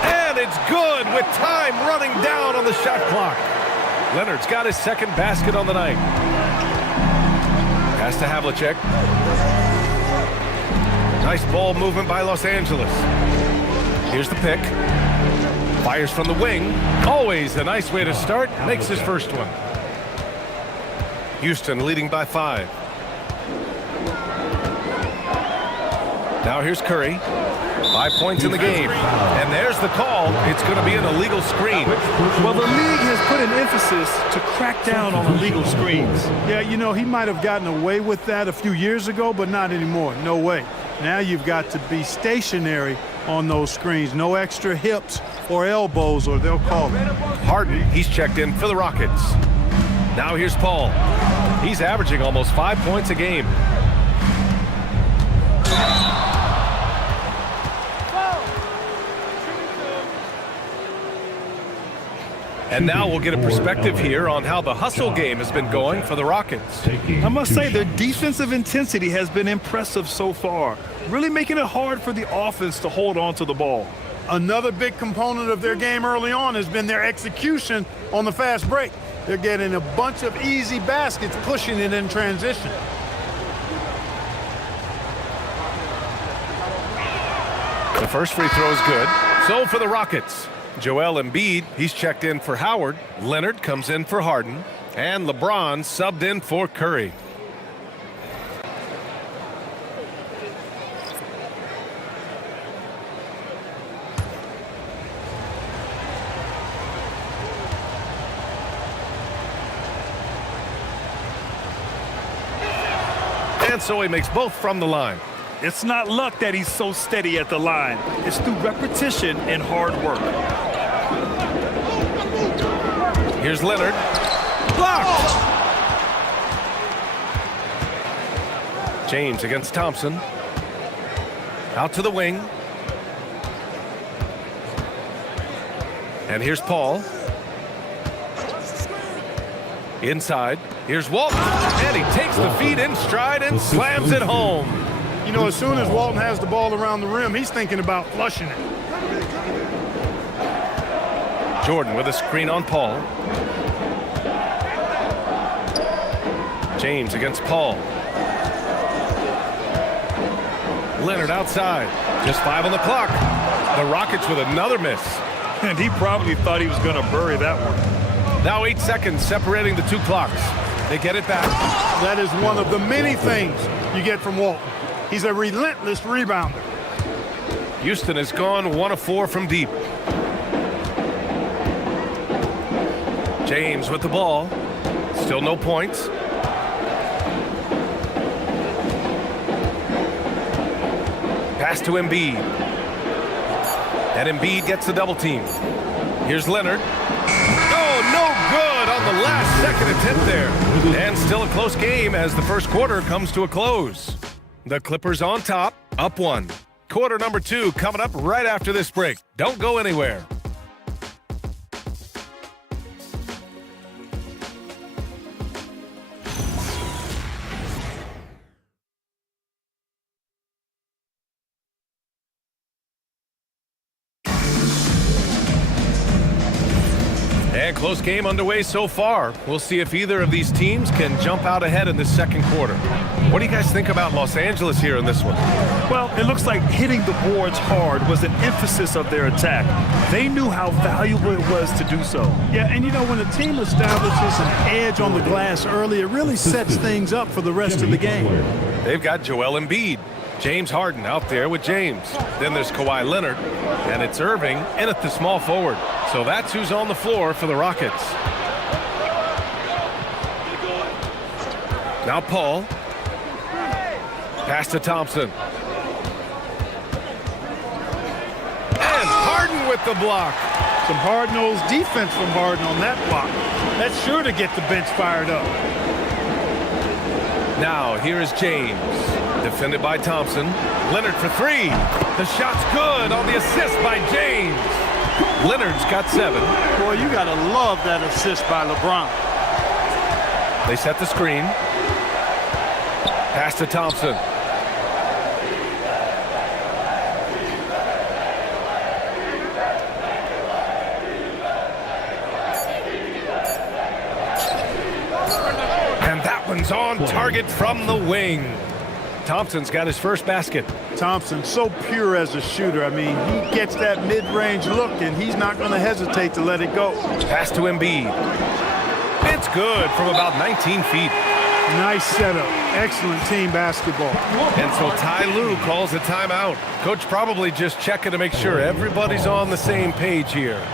And it's good with time running down on the shot clock. Leonard's got his second basket on the night. Pass to Havlicek. Nice ball movement by Los Angeles. Here's the pick. Fires from the wing. Always a nice way to start. Makes his first one. Houston leading by 5. Now here's Curry. 5 points in the game. And there's the call. It's going to be an illegal screen. Well, the league has put an emphasis to crack down on illegal screens. Yeah, you know, he might have gotten away with that a few years ago, but not anymore. No way. Now you've got to be stationary on those screens. No extra hips or elbows, or they'll call it. Harden, he's checked in for the Rockets. Now here's Paul. He's averaging almost 5 points a game. And now we'll get a perspective here on how the hustle game has been going for the Rockets. I must say their defensive intensity has been impressive so far, really making it hard for the offense to hold on to the ball. Another big component of their game early on has been their execution on the fast break. They're getting a bunch of easy baskets, pushing it in transition. The first free throw is good. So for the Rockets, Joel Embiid, he's checked in for Howard. Leonard comes in for Harden. And LeBron subbed in for Curry. And so he makes both from the line. It's not luck that he's so steady at the line. It's through repetition and hard work. Here's Leonard. Blocked! James against Thompson. Out to the wing. And here's Paul. Inside. Here's Walton. And he takes the feed in stride and slams it home. You know, as soon as Walton has the ball around the rim, he's thinking about flushing it. Jordan with a screen on Paul. James against Paul. Leonard outside. Just 5 on the clock. The Rockets with another miss. And he probably thought he was going to bury that one. Now 8 seconds separating the 2 clocks. They get it back. That is one of the many things you get from Walton. He's a relentless rebounder. Houston has gone 1 of 4 from deep. James with the ball. Still no points. Pass to Embiid. And Embiid gets the double team. Here's Leonard. Oh, no good on the last second attempt there. And still a close game as the first quarter comes to a close. The Clippers on top, up 1. Quarter number 2 coming up right after this break. Don't go anywhere. And close game underway so far. We'll see if either of these teams can jump out ahead in the second quarter. What do you guys think about Los Angeles here in this one? Well, it looks like hitting the boards hard was an emphasis of their attack. They knew how valuable it was to do so. Yeah, and you know, when a team establishes an edge on the glass early, it really sets things up for the rest of the game. They've got Joel Embiid, James Harden out there with James. Then there's Kawhi Leonard, and it's Irving in at the small forward. So that's who's on the floor for the Rockets. Now Paul. Pass to Thompson. And Harden with the block. Some hard-nosed defense from Harden on that block. That's sure to get the bench fired up. Now here is James. Defended by Thompson. Leonard for three. The shot's good on the assist by James. Leonard's got 7. Boy, you got to love that assist by LeBron. They set the screen. Pass to Thompson. And that one's on target from the wing. Thompson's got his first basket. Thompson, so pure as a shooter. I mean, he gets that mid-range look, and he's not going to hesitate to let it go. Pass to Embiid. It's good from about 19 feet. Nice setup. Excellent team basketball. And so Ty Lue calls a timeout. Coach probably just checking to make sure everybody's on the same page here.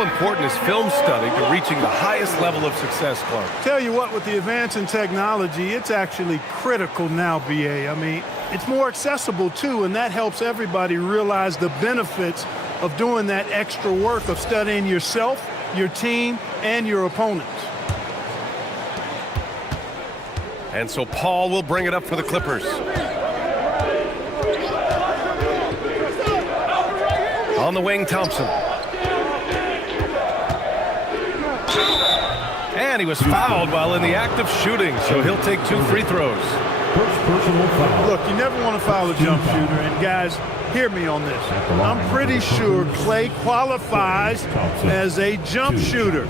Important is film study to reaching the highest level of success, Clark? Tell you what, with the advance in technology, it's actually critical now, BA. I mean, it's more accessible, too, and that helps everybody realize the benefits of doing that extra work of studying yourself, your team, and your opponents. And so Paul will bring it up for the Clippers. On the wing, Thompson. And he was fouled while in the act of shooting, so he'll take 2 free throws. Look, you never want to foul a jump shooter, and guys, hear me on this. I'm pretty sure Clay qualifies as a jump shooter.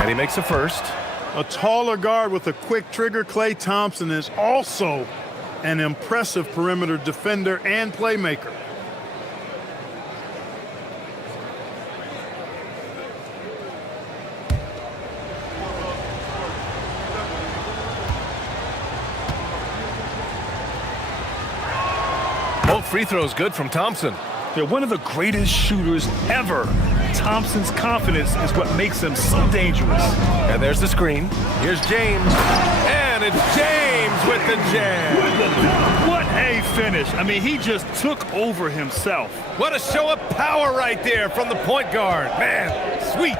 And he makes a first. A taller guard with a quick trigger, Klay Thompson, is also an impressive perimeter defender and playmaker. Both free throws good from Thompson. They're one of the greatest shooters ever. Thompson's confidence is what makes him so dangerous. And there's the screen. Here's James. And it's James with the jam. What a finish. I mean, he just took over himself. What a show of power right there from the point guard. Man, sweet.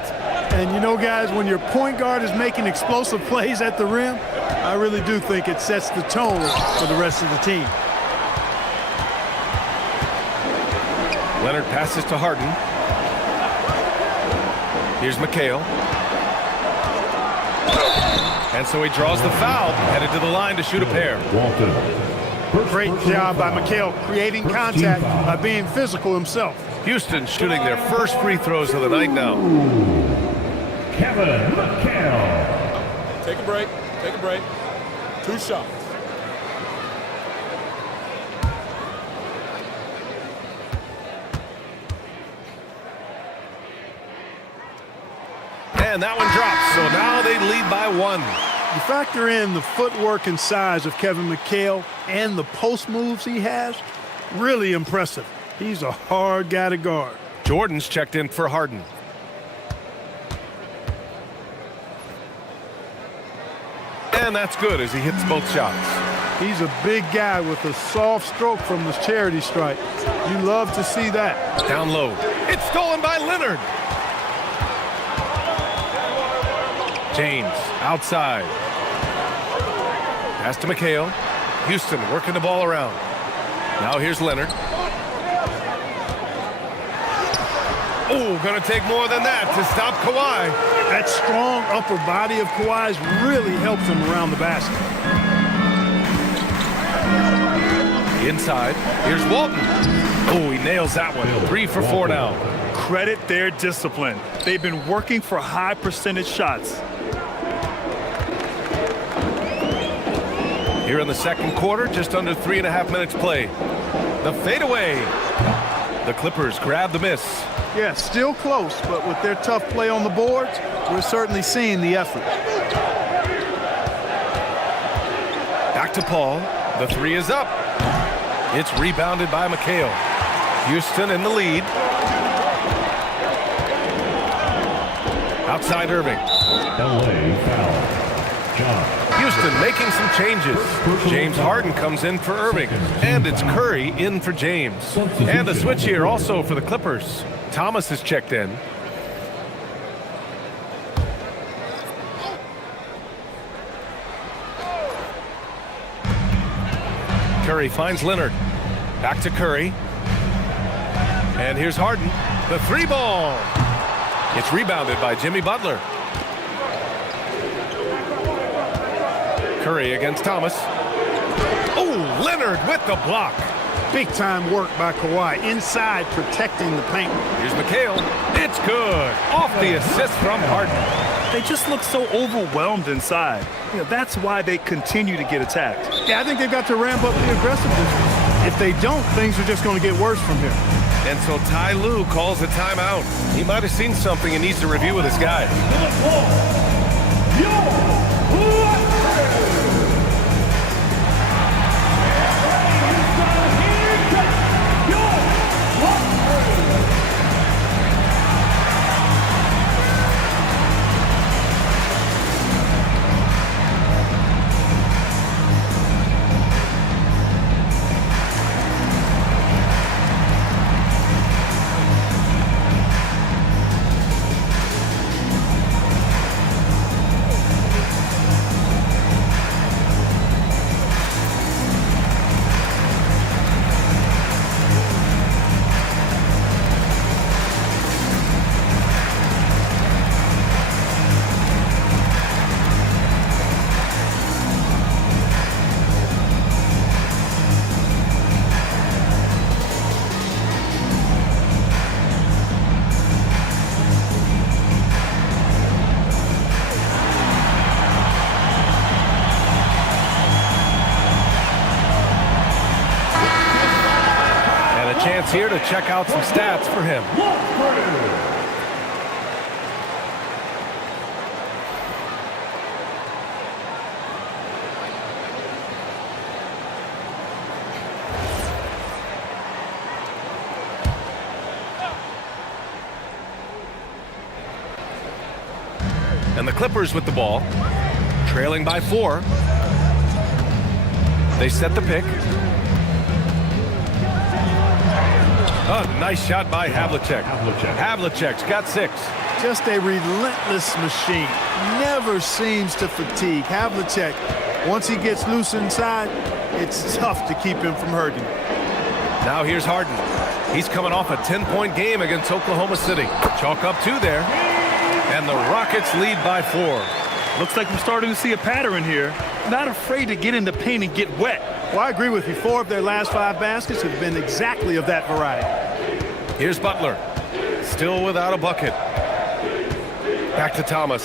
And you know, guys, when your point guard is making explosive plays at the rim, I really do think it sets the tone for the rest of the team. Leonard passes to Harden. Here's McHale. And so he draws the foul, headed to the line to shoot a pair. Great job by McHale creating contact by being physical himself. Houston shooting their first free throws of the night now. Kevin McHale. Take a break. Take a break. 2 shots. And that one drops, so now they lead by 1. You factor in the footwork and size of Kevin McHale and the post moves he has, really impressive. He's a hard guy to guard. Jordan's checked in for Harden. And that's good as he hits both shots. He's a big guy with a soft stroke from his charity stripe. You love to see that. Down low. It's stolen by Leonard. James outside. Pass to McHale. Houston working the ball around. Now here's Leonard. Oh, gonna take more than that to stop Kawhi. That strong upper body of Kawhi's really helps him around the basket. Inside, here's Walton. Oh, he nails that one. 3 for 4 now. Credit their discipline. They've been working for high percentage shots. Here in the second quarter, just under 3.5 minutes played. The fadeaway. The Clippers grab the miss. Yeah, still close, but with their tough play on the boards, we're certainly seeing the effort. Back to Paul. The 3 is up. It's rebounded by McHale. Houston in the lead. Outside Irving. LA foul. John. Houston making some changes. James Harden comes in for Irving. And it's Curry in for James. And a switch here also for the Clippers. Thomas is checked in. Curry finds Leonard. Back to Curry. And here's Harden. The 3 ball. It's rebounded by Jimmy Butler. Curry against Thomas. Oh, Leonard with the block. Big time work by Kawhi inside protecting the paint. Here's McHale. It's good. Off the assist from Harden. They just look so overwhelmed inside. You know, that's why they continue to get attacked. Yeah, I think they've got to ramp up the aggressiveness. If they don't, things are just going to get worse from here. And so Ty Lue calls a timeout. He might have seen something and needs to review with his guys. Chance here to check out some stats for him. And the Clippers with the ball, trailing by 4. They set the pick. Oh, nice shot by Havlicek. Havlicek's got 6. Just a relentless machine. Never seems to fatigue. Havlicek, once he gets loose inside, it's tough to keep him from hurting. Now here's Harden. He's coming off a 10-point game against Oklahoma City. Chalk up 2 there. And the Rockets lead by 4. Looks like we're starting to see a pattern here. Not afraid to get in the paint and get wet. Well, I agree with you. 4 of their last 5 baskets have been exactly of that variety. Here's Butler. Still without a bucket. Back to Thomas.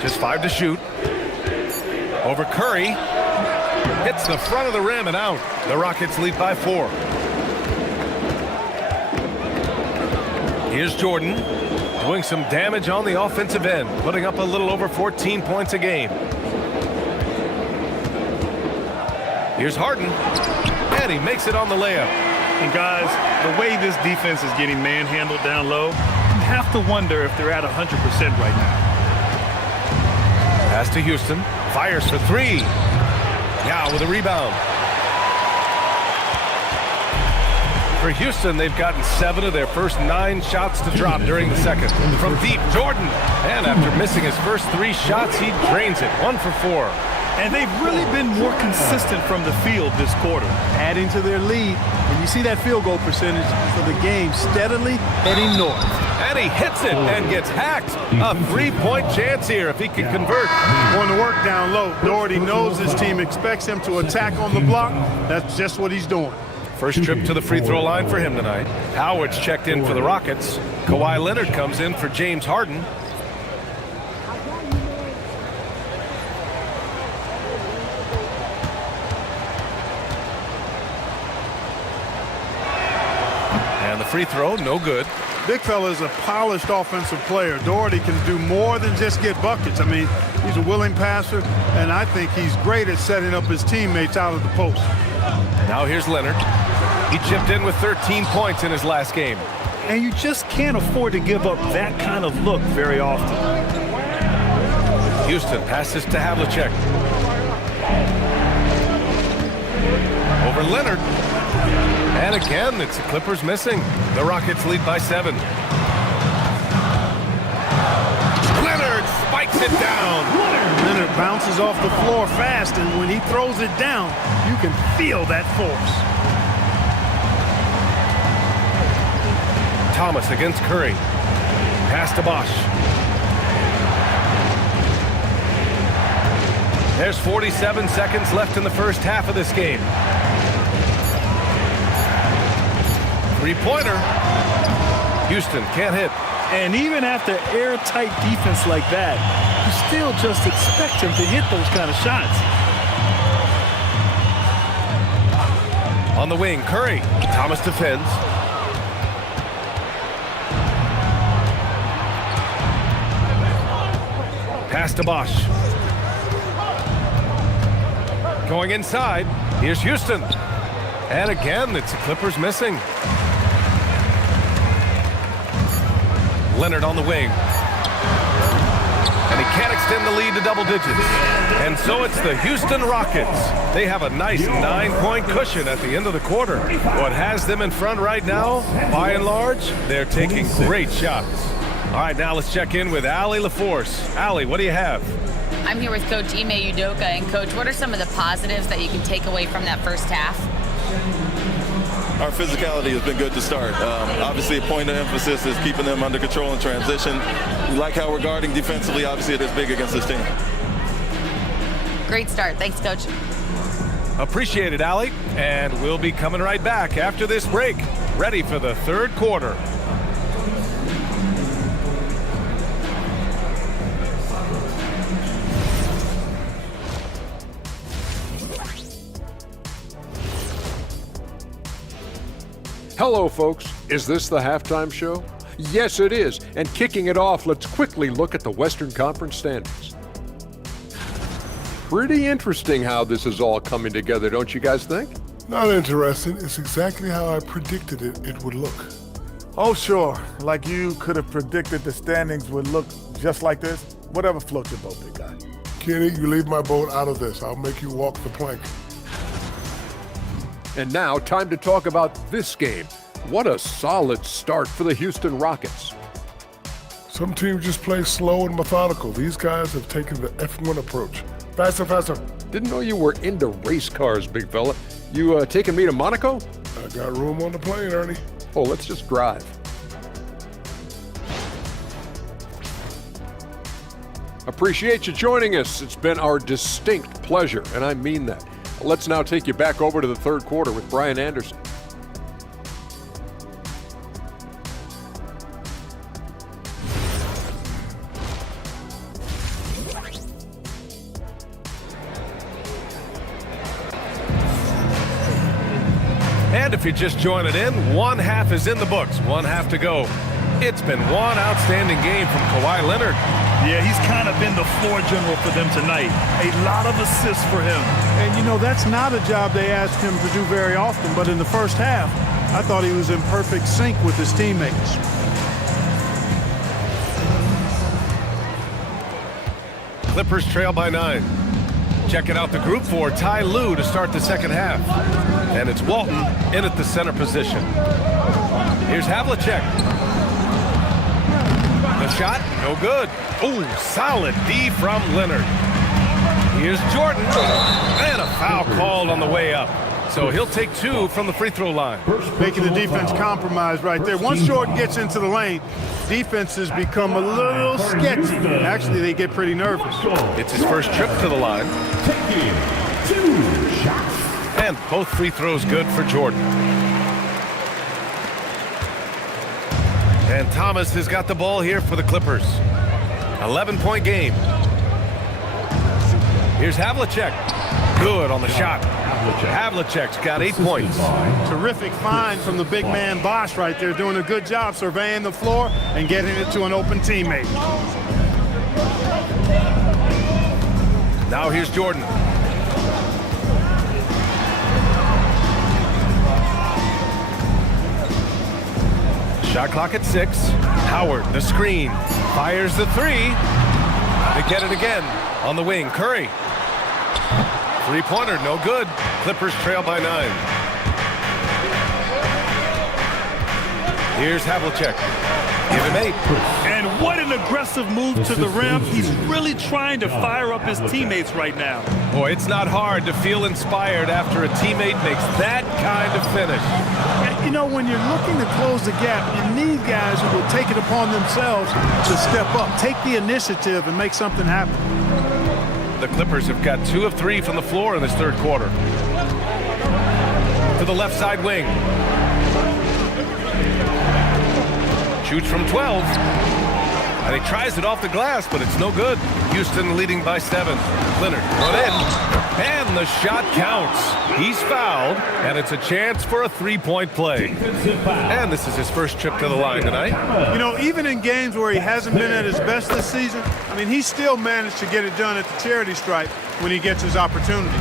Just 5 to shoot. Over Curry. Hits the front of the rim and out. The Rockets lead by 4. Here's Jordan. Doing some damage on the offensive end. Putting up a little over 14 points a game. Here's Harden. And he makes it on the layup. And guys, the way this defense is getting manhandled down low, you have to wonder if they're at 100% right now. Pass to Houston. Fires for 3. Now with a rebound. For Houston, they've gotten 7 of their first 9 shots to drop during the second. From deep, Jordan. And after missing his first 3 shots, he drains it. 1 for 4. And they've really been more consistent from the field this quarter. Adding to their lead. And you see that field goal percentage for the game steadily heading north. And he hits it and gets hacked. A 3-point chance here if he can convert. Going to work down low. Doherty knows his team expects him to attack on the block. That's just what he's doing. First trip to the free throw line for him tonight. Howard's checked in for the Rockets. Kawhi Leonard comes in for James Harden. And the free throw, no good. Big fella is a polished offensive player. Doherty can do more than just get buckets. I mean, he's a willing passer, and I think he's great at setting up his teammates out of the post. Now here's Leonard. He chipped in with 13 points in his last game. And you just can't afford to give up that kind of look very often. Houston passes to Havlicek. Over Leonard. And again, it's the Clippers missing. The Rockets lead by 7. Leonard spikes it down. Leonard bounces off the floor fast, and when he throws it down, you can feel that force. Thomas against Curry. Pass to Bosch. There's 47 seconds left in the first half of this game. 3-pointer. Houston can't hit. And even after airtight defense like that, you still just expect him to hit those kind of shots. On the wing, Curry. Thomas defends. Pass to Bosch. Going inside. Here's Houston. And again, it's the Clippers missing. Leonard on the wing. And he can't extend the lead to double digits. And so it's the Houston Rockets. They have a nice 9-point cushion at the end of the quarter. What has them in front right now, by and large, they're taking great shots. All right, now let's check in with Allie LaForce. Allie, what do you have? I'm here with Coach Ime Udoka. And Coach, what are some of the positives that you can take away from that first half? Our physicality has been good to start. Obviously, a point of emphasis is keeping them under control in transition. We like how we're guarding defensively. Obviously, it is big against this team. Great start. Thanks, Coach. Appreciate it, Allie. And we'll be coming right back after this break, ready for the third quarter. Hello, folks. Is this the halftime show? Yes, it is. And kicking it off, let's quickly look at the Western Conference standings. Pretty interesting how this is all coming together, don't you guys think? Not interesting. It's exactly how I predicted it would look. Oh, sure. Like you could have predicted the standings would look just like this. Whatever floats your boat, big guy. Kenny, you leave my boat out of this. I'll make you walk the plank. And now, time to talk about this game. What a solid start for the Houston Rockets. Some teams just play slow and methodical. These guys have taken the F1 approach. Faster, faster. Didn't know you were into race cars, big fella. You taking me to Monaco? got room on the plane, Ernie. Oh, let's just drive. Appreciate you joining us. It's been our distinct pleasure, and I mean that. Let's now take you back over to the third quarter with Brian Anderson. And if you're just joining in, one half is in the books, one half to go. It's been one outstanding game from Kawhi Leonard. Yeah, he's kind of been the floor general for them tonight. A lot of assists for him. And, you know, that's not a job they asked him to do very often. But in the first half, I thought he was in perfect sync with his teammates. Clippers trail by 9. Checking out the group for Ty Lue to start the second half. And it's Walton in at the center position. Here's Havlicek. The shot, no good. Ooh, solid D from Leonard. Here's Jordan. And a foul called on the way up. So he'll take 2 from the free throw line. Making the defense compromise right there. Once Jordan gets into the lane, defenses become a little sketchy. Actually, they get pretty nervous. It's his first trip to the line. Taking 2 shots. And both free throws good for Jordan. And Thomas has got the ball here for the Clippers. 11-point game. Here's Havlicek. Good on the shot. Havlicek's got 8 points. Terrific find from the big man Bosch right there, doing a good job surveying the floor and getting it to an open teammate. Now here's Jordan. Shot clock at 6. Howard, the screen. Fires the 3. They get it again on the wing. Curry. Three-pointer, no good. Clippers trail by 9. Here's Havlicek. Give him 8. And what an aggressive move to the rim. He's really trying to fire up his teammates right now. Boy, it's not hard to feel inspired after a teammate makes that kind of finish. You know, when you're looking to close the gap, you need guys who will take it upon themselves to step up, take the initiative, and make something happen. The Clippers have got 2 of 3 from the floor in this third quarter. To the left side wing. Shoots from 12. And he tries it off the glass, but it's no good. Houston leading by 7. Leonard run in. And the shot counts. He's fouled, and it's a chance for a 3-point play. And this is his first trip to the line tonight. You know, even in games where he hasn't been at his best this season, I mean, he still managed to get it done at the charity stripe when he gets his opportunity.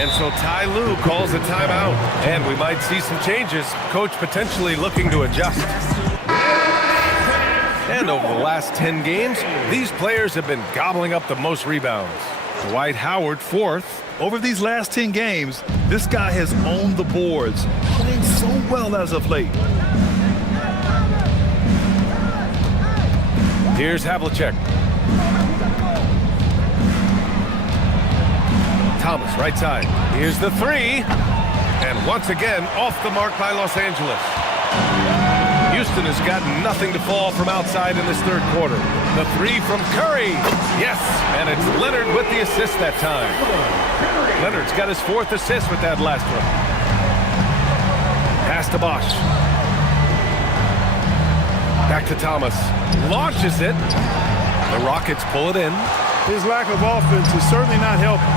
And so Ty Lue calls a timeout, and we might see some changes. Coach potentially looking to adjust. And over the last 10 games, these players have been gobbling up the most rebounds. Dwight Howard, 4th. Over these last 10 games, this guy has owned the boards, playing so well as of late. Here's Havlicek. Thomas, right side. Here's the 3. And once again, off the mark by Los Angeles. Houston has got nothing to fall from outside in this third quarter. The 3 from Curry. Yes, and it's Leonard with the assist that time. Leonard's got his 4th assist with that last one. Pass to Bosch. Back to Thomas. Launches it. The Rockets pull it in. His lack of offense is certainly not helping.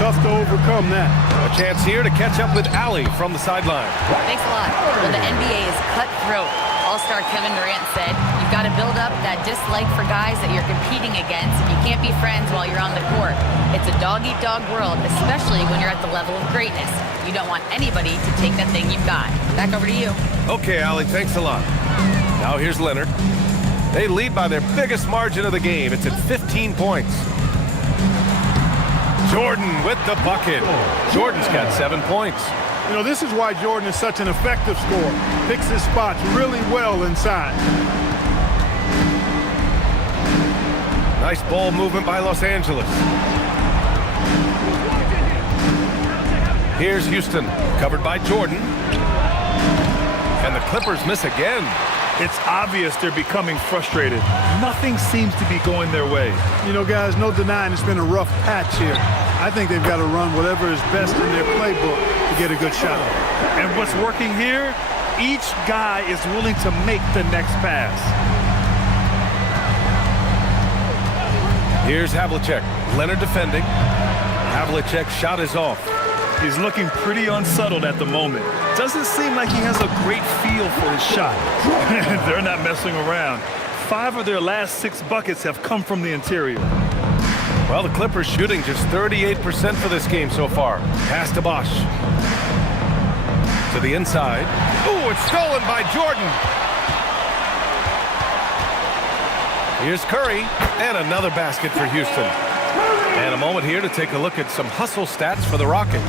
Tough to overcome that. A chance here to catch up with Allie from the sideline. Thanks a lot. Well, the NBA is cutthroat. All-star Kevin Durant said, you've got to build up that dislike for guys that you're competing against, and you can't be friends while you're on the court. It's a dog-eat-dog world, especially when you're at the level of greatness. You don't want anybody to take that thing you've got. Back over to you. Okay, Allie, thanks a lot. Now here's Leonard. They lead by their biggest margin of the game. It's at 15 points. Jordan with the bucket. Jordan's got 7 points. You know, this is why Jordan is such an effective scorer. Picks his spots really well inside. Nice ball movement by Los Angeles. Here's Houston, covered by Jordan. And the Clippers miss again. It's obvious they're becoming frustrated. Nothing seems to be going their way. You know, guys, no denying it's been a rough patch here. I think they've got to run whatever is best in their playbook to get a good shot. And what's working here, each guy is willing to make the next pass. Here's Havlicek. Leonard defending. Havlicek's shot is off. He's looking pretty unsettled at the moment. Doesn't seem like he has a great feel for his shot. They're not messing around. 5 of their last 6 buckets have come from the interior. Well, the Clippers shooting just 38% for this game so far. Pass to Bosch. To the inside. Ooh, it's stolen by Jordan. Here's Curry, and another basket for Houston. And a moment here to take a look at some hustle stats for the Rockets.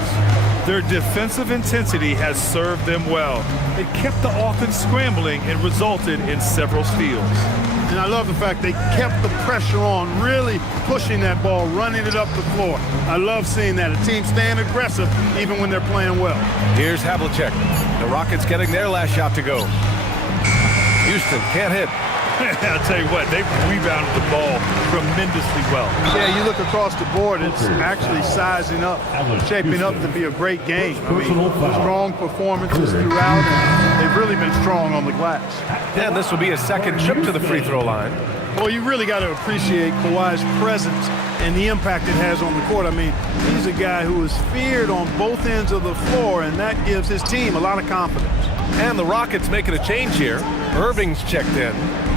Their defensive intensity has served them well. It kept the offense scrambling and resulted in several steals. And I love the fact they kept the pressure on, really pushing that ball, running it up the floor. I love seeing that. A team staying aggressive even when they're playing well. Here's Havlicek. The Rockets getting their last shot to go. Houston can't hit. I'll tell you what, they've rebounded the ball tremendously well. Yeah, you look across the board, it's actually sizing up, shaping up to be a great game. I mean, strong performances throughout, and they've really been strong on the glass. And this will be a second trip to the free throw line. Well, you really got to appreciate Kawhi's presence and the impact it has on the court. I mean, he's a guy who is feared on both ends of the floor, and that gives his team a lot of confidence. And the Rockets making a change here. Irving's checked in.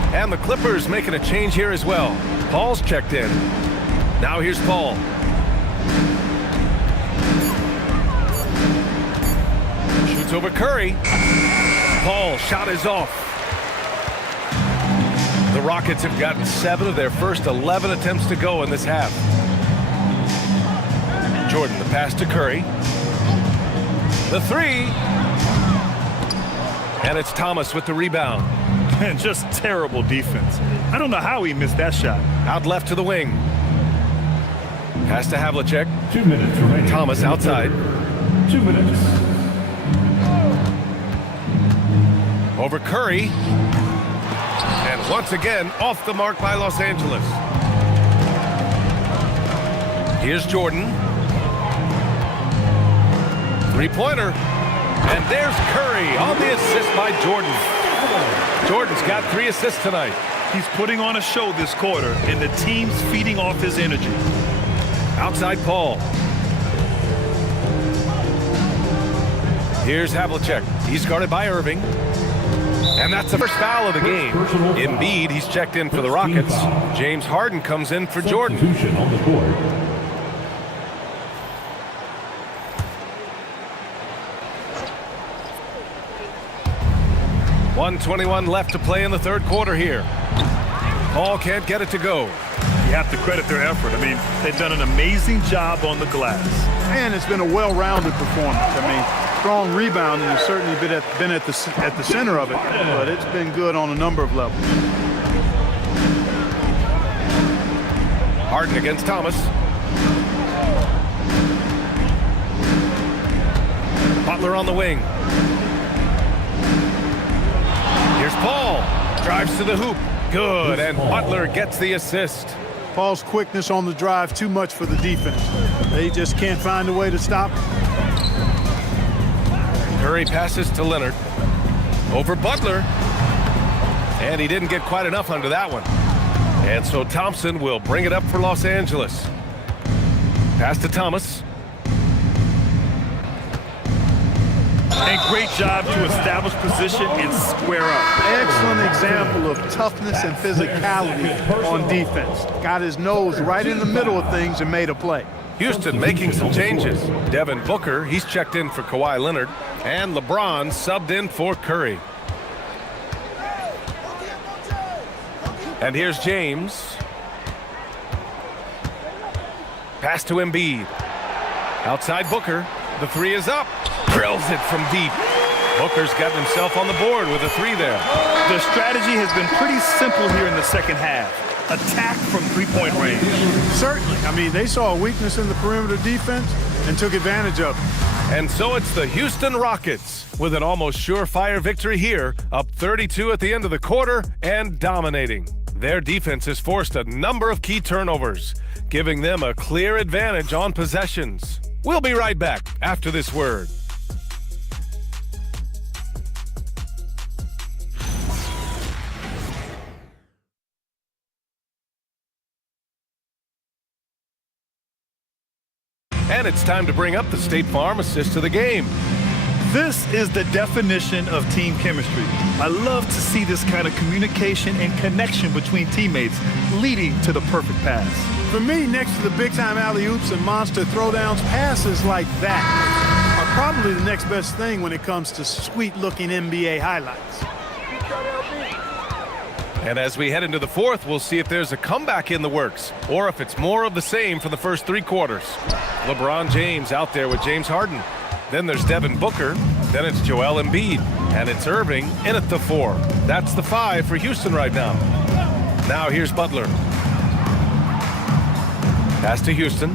And the Clippers making a change here as well. Paul's checked in. Now here's Paul. Shoots over Curry. Paul, shot is off. The Rockets have gotten 7 of their first 11 attempts to go in this half. Jordan, the pass to Curry. The 3. And it's Thomas with the rebound. And just terrible defense. I don't know how he missed that shot. Out left to the wing. Pass to Havlicek. 2 minutes remaining. Thomas outside. 2 minutes. Over Curry. And once again, off the mark by Los Angeles. Here's Jordan. 3-pointer. And there's Curry on the assist by Jordan. Jordan's got 3 assists tonight. He's putting on a show this quarter, and the team's feeding off his energy. Outside Paul. Here's Havlicek. He's guarded by Irving. And that's the first foul of the game. Embiid, he's checked in for the Rockets. James Harden comes in for Jordan. Substitution on the court. .121 left to play in the third quarter here. Paul can't get it to go. You have to credit their effort. I mean, they've done an amazing job on the glass. And it's been a well-rounded performance. I mean, strong rebounding has certainly been at the center of it, but it's been good on a number of levels. Harden against Thomas. Butler on the wing. Here's Paul. Drives to the hoop. Good, and Butler gets the assist. Paul's quickness on the drive, too much for the defense. They just can't find a way to stop him. Curry passes to Leonard. Over Butler. And he didn't get quite enough under that one. And so Thompson will bring it up for Los Angeles. Pass to Thomas. And great job to establish position and square up. Excellent example of toughness and physicality on defense. Got his nose right in the middle of things and made a play. Houston making some changes. Devin Booker, he's checked in for Kawhi Leonard. And LeBron subbed in for Curry. And here's James. Pass to Embiid. Outside Booker. The 3 is up. Drills it from deep. Booker's got himself on the board with a 3 there. The strategy has been pretty simple here in the second half. Attack from three-point range. Certainly. I mean, they saw a weakness in the perimeter defense and took advantage of it. And so it's the Houston Rockets with an almost surefire victory here, up 32 at the end of the quarter and dominating. Their defense has forced a number of key turnovers, giving them a clear advantage on possessions. We'll be right back after this word. And it's time to bring up the State Farm assist to the game. This is the definition of team chemistry. I love to see this kind of communication and connection between teammates leading to the perfect pass. For me, next to the big-time alley-oops and monster throwdowns, passes like that are probably the next best thing when it comes to sweet-looking NBA highlights. And as we head into the fourth, we'll see if there's a comeback in the works or if it's more of the same for the first three quarters. LeBron James out there with James Harden. Then there's Devin Booker. Then it's Joel Embiid. And it's Irving in at the 4. That's the 5 for Houston right now. Now here's Butler. Pass to Houston.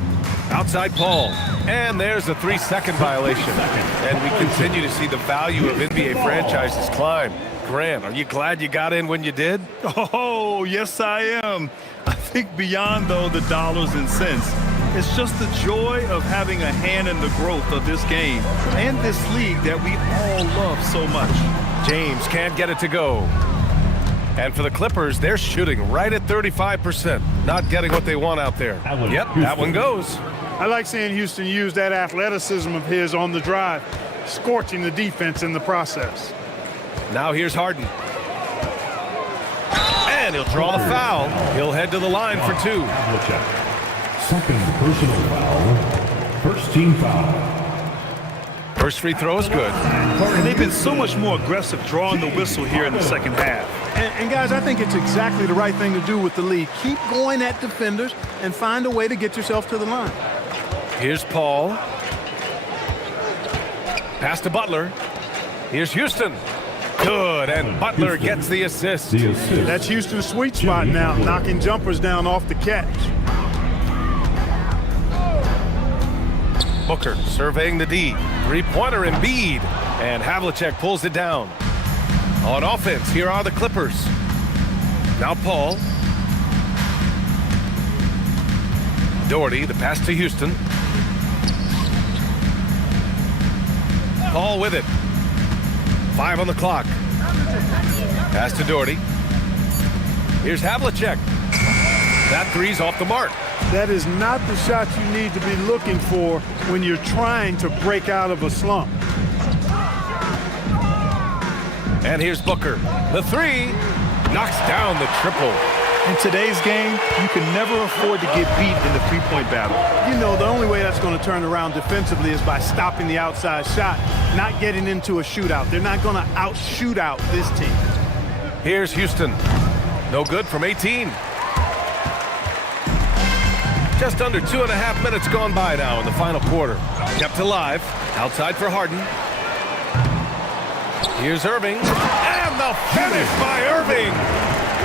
Outside Paul. And there's a 3-second violation. And we continue to see the value of NBA franchises climb. Grant, are you glad you got in when you did? Oh, yes, I am. I think beyond, though, the dollars and cents, it's just the joy of having a hand in the growth of this game and this league that we all love so much. James can't get it to go. And for the Clippers, they're shooting right at 35%, not getting what they want out there. Yep, that one goes. I like seeing Houston use that athleticism of his on the drive, scorching the defense in the process. Now here's Harden. And he'll draw the foul. He'll head to the line for 2. Second personal foul. First team foul. First free throw is good. And they've been so much more aggressive drawing the whistle here in the second half. And guys, I think it's exactly the right thing to do with the lead. Keep going at defenders and find a way to get yourself to the line. Here's Paul. Pass to Butler. Here's Houston. Good, and Butler gets the assist. That's Houston's sweet spot now, knocking jumpers down off the catch. Booker surveying the D. Three-pointer Embiid, and Havlicek pulls it down. On offense, here are the Clippers. Now Paul. Doherty, the pass to Houston. Paul with it. 5 on the clock. Pass to Doherty. Here's Havlicek. That three's off the mark. That is not the shot you need to be looking for when you're trying to break out of a slump. And here's Booker. The 3 knocks down the triple. In today's game, you can never afford to get beat in the three-point battle. You know, the only way that's going to turn around defensively is by stopping the outside shot, not getting into a shootout. They're not going to out-shoot out this team. Here's Houston. No good from 18. Just under 2.5 minutes gone by now in the final quarter. Kept alive. Outside for Harden. Here's Irving. And the finish by Irving.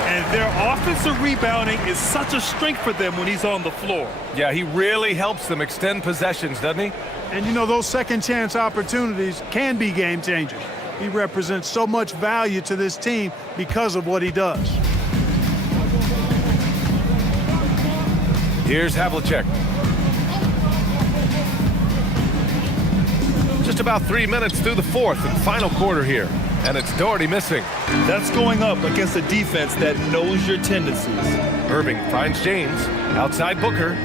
And their offensive rebounding is such a strength for them when he's on the floor. Yeah, he really helps them extend possessions, doesn't he? And you know, those second chance opportunities can be game changers. He represents so much value to this team because of what he does. Here's Havlicek. Just about 3 minutes through the fourth and final quarter here. And it's Doherty missing. That's going up against a defense that knows your tendencies. Irving finds James. Outside Booker.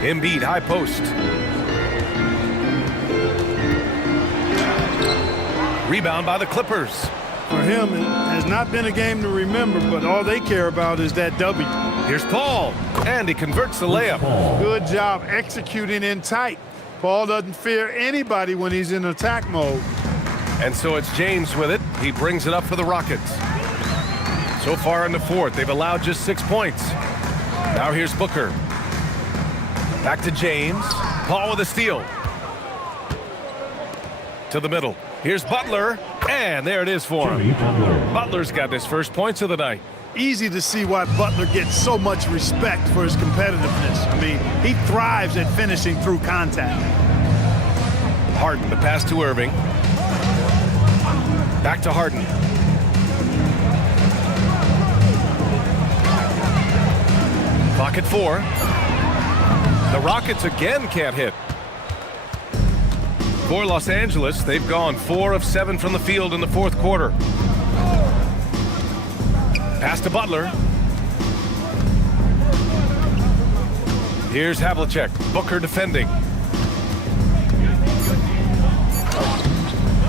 Embiid high post. Rebound by the Clippers. For him, it has not been a game to remember, but all they care about is that W. Here's Paul, and he converts the layup. Good job executing in tight. Paul doesn't fear anybody when he's in attack mode. And so it's James with it. He brings it up for the Rockets. So far in the fourth, they've allowed just 6 points. Now here's Booker. Back to James. Paul with a steal. To the middle. Here's Butler. And there it is for him. Butler's got his first points of the night. easy to see why Butler gets so much respect for his competitiveness. I mean, he thrives at finishing through contact. Harden, the pass to Irving. Back to Harden. Clock at 4. The Rockets again can't hit. For Los Angeles, they've gone 4 of 7 from the field in the fourth quarter. Pass to Butler. Here's Havlicek. Booker defending.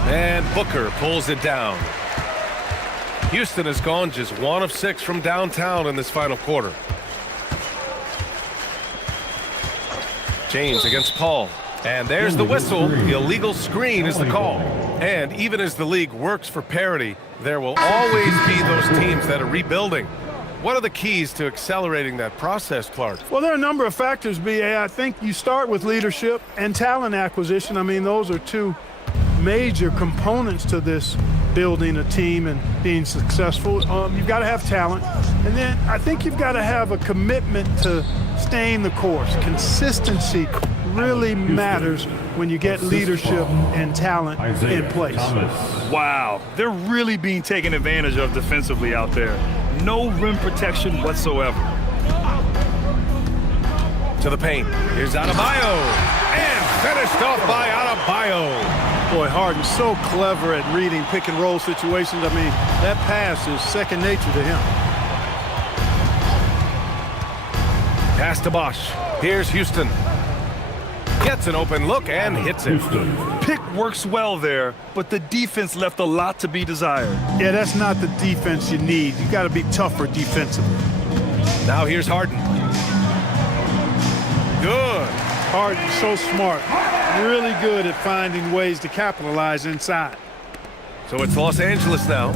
And Booker pulls it down. Houston has gone just 1 of 6 from downtown in this final quarter. James against Paul. And there's the whistle. The illegal screen is the call. And even as the league works for parity, there will always be those teams that are rebuilding. What are the keys to accelerating that process, Clark? Well, there are a number of factors, B.A. I think you start with leadership and talent acquisition. I mean, those are two major components to this building a team and being successful. You've got to have talent. And then I think you've got to have a commitment to staying the course. Consistency really matters when you get leadership and talent in place. Wow, they're really being taken advantage of defensively out there. No rim protection whatsoever. To the paint. Here's Adebayo. And finished off by Adebayo. Boy, Harden's so clever at reading pick-and-roll situations. I mean, that pass is second nature to him. Pass to Bosch. Here's Houston. Gets an open look and hits it. Pick works well there, but the defense left a lot to be desired. Yeah, that's not the defense you need. You got to be tougher defensively. Now here's Harden. Good. Harden's so smart. Really good at finding ways to capitalize inside. So it's Los Angeles now.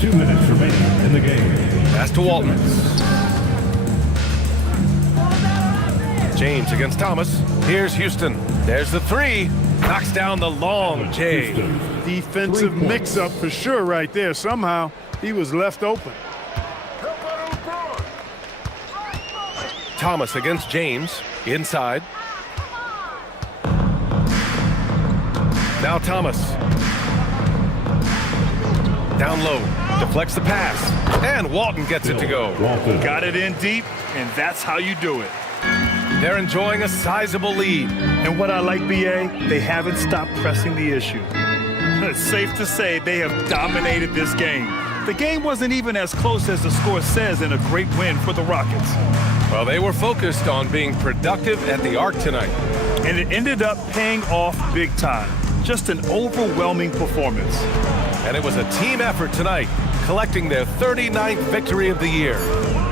2 minutes remaining in the game. Pass to Walton. James against Thomas. Here's Houston. There's the 3. Knocks down the long J. Defensive mix-up for sure right there. Somehow he was left open. Thomas against James. Inside. Now Thomas. Down low. Deflects the pass. And Walton gets it to go. Got it in deep, and that's how you do it. They're enjoying a sizable lead. And what I like, B.A., they haven't stopped pressing the issue. It's safe to say they have dominated this game. The game wasn't even as close as the score says in a great win for the Rockets. Well, they were focused on being productive at the arc tonight. And it ended up paying off big time. Just an overwhelming performance. And it was a team effort tonight, collecting their 39th victory of the year.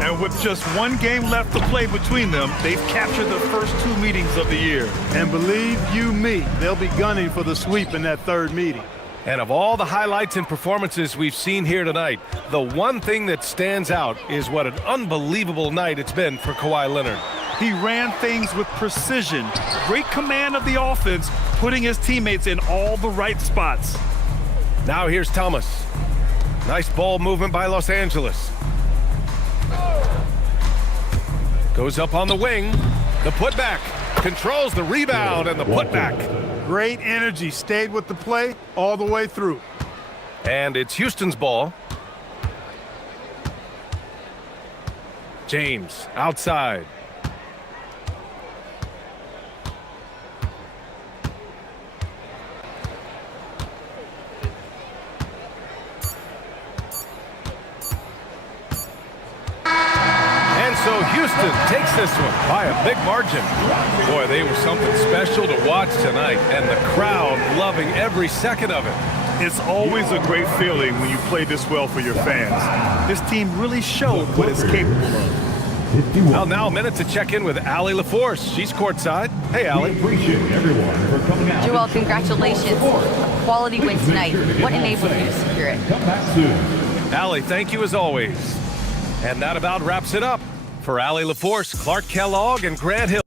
And with just 1 game left to play between them, they've captured the first 2 meetings of the year. And believe you me, they'll be gunning for the sweep in that 3rd meeting. And of all the highlights and performances we've seen here tonight, the one thing that stands out is what an unbelievable night it's been for Kawhi Leonard. He ran things with precision, great command of the offense, putting his teammates in all the right spots. Now here's Thomas. Nice ball movement by Los Angeles. Goes up on the wing. The putback. Controls the rebound and the putback. Great energy. Stayed with the play all the way through. And it's Houston's ball. James outside. So Houston takes this one by a big margin. Boy, they were something special to watch tonight, and the crowd loving every second of it. It's always a great feeling when you play this well for your fans. This team really showed what it's capable of. Well, now a minute to check in with Allie LaForce. She's courtside. Hey, Allie. Appreciate everyone for coming out. Joel, congratulations. A quality win tonight. What enabled you to secure it? Come back soon. Allie, thank you as always. And that about wraps it up. For Allie LaForce, Clark Kellogg, and Grant Hill.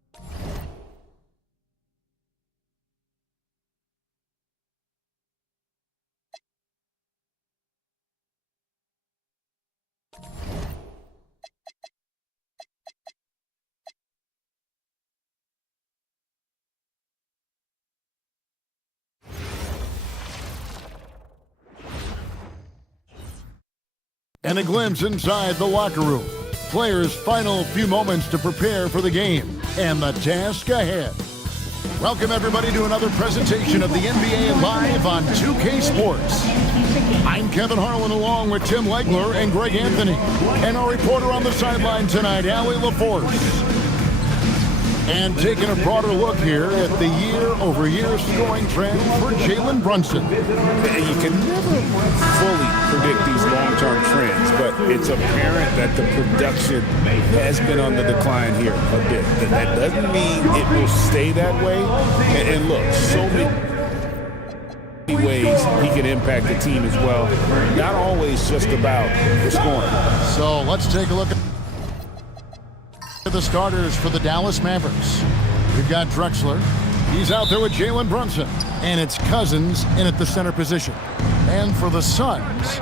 And a glimpse inside the locker room. Players' final few moments to prepare for the game and the task ahead. Welcome, everybody, to another presentation of the NBA Live on 2K Sports. I'm Kevin Harlan, along with Tim Legler and Greg Anthony. And our reporter on the sideline tonight, Allie LaForce. And taking a broader look here at the year-over-year scoring trend for Jalen Brunson. You can never fully predict these long-term trends, but it's apparent that the production has been on the decline here a bit. That doesn't mean it will stay that way. And look, so many ways he can impact the team as well. Not always just about the scoring. So let's take a look at the starters for the Dallas Mavericks. We've got Drexler. He's out there with Jalen Brunson. And it's Cousins in at the center position. And for the Suns,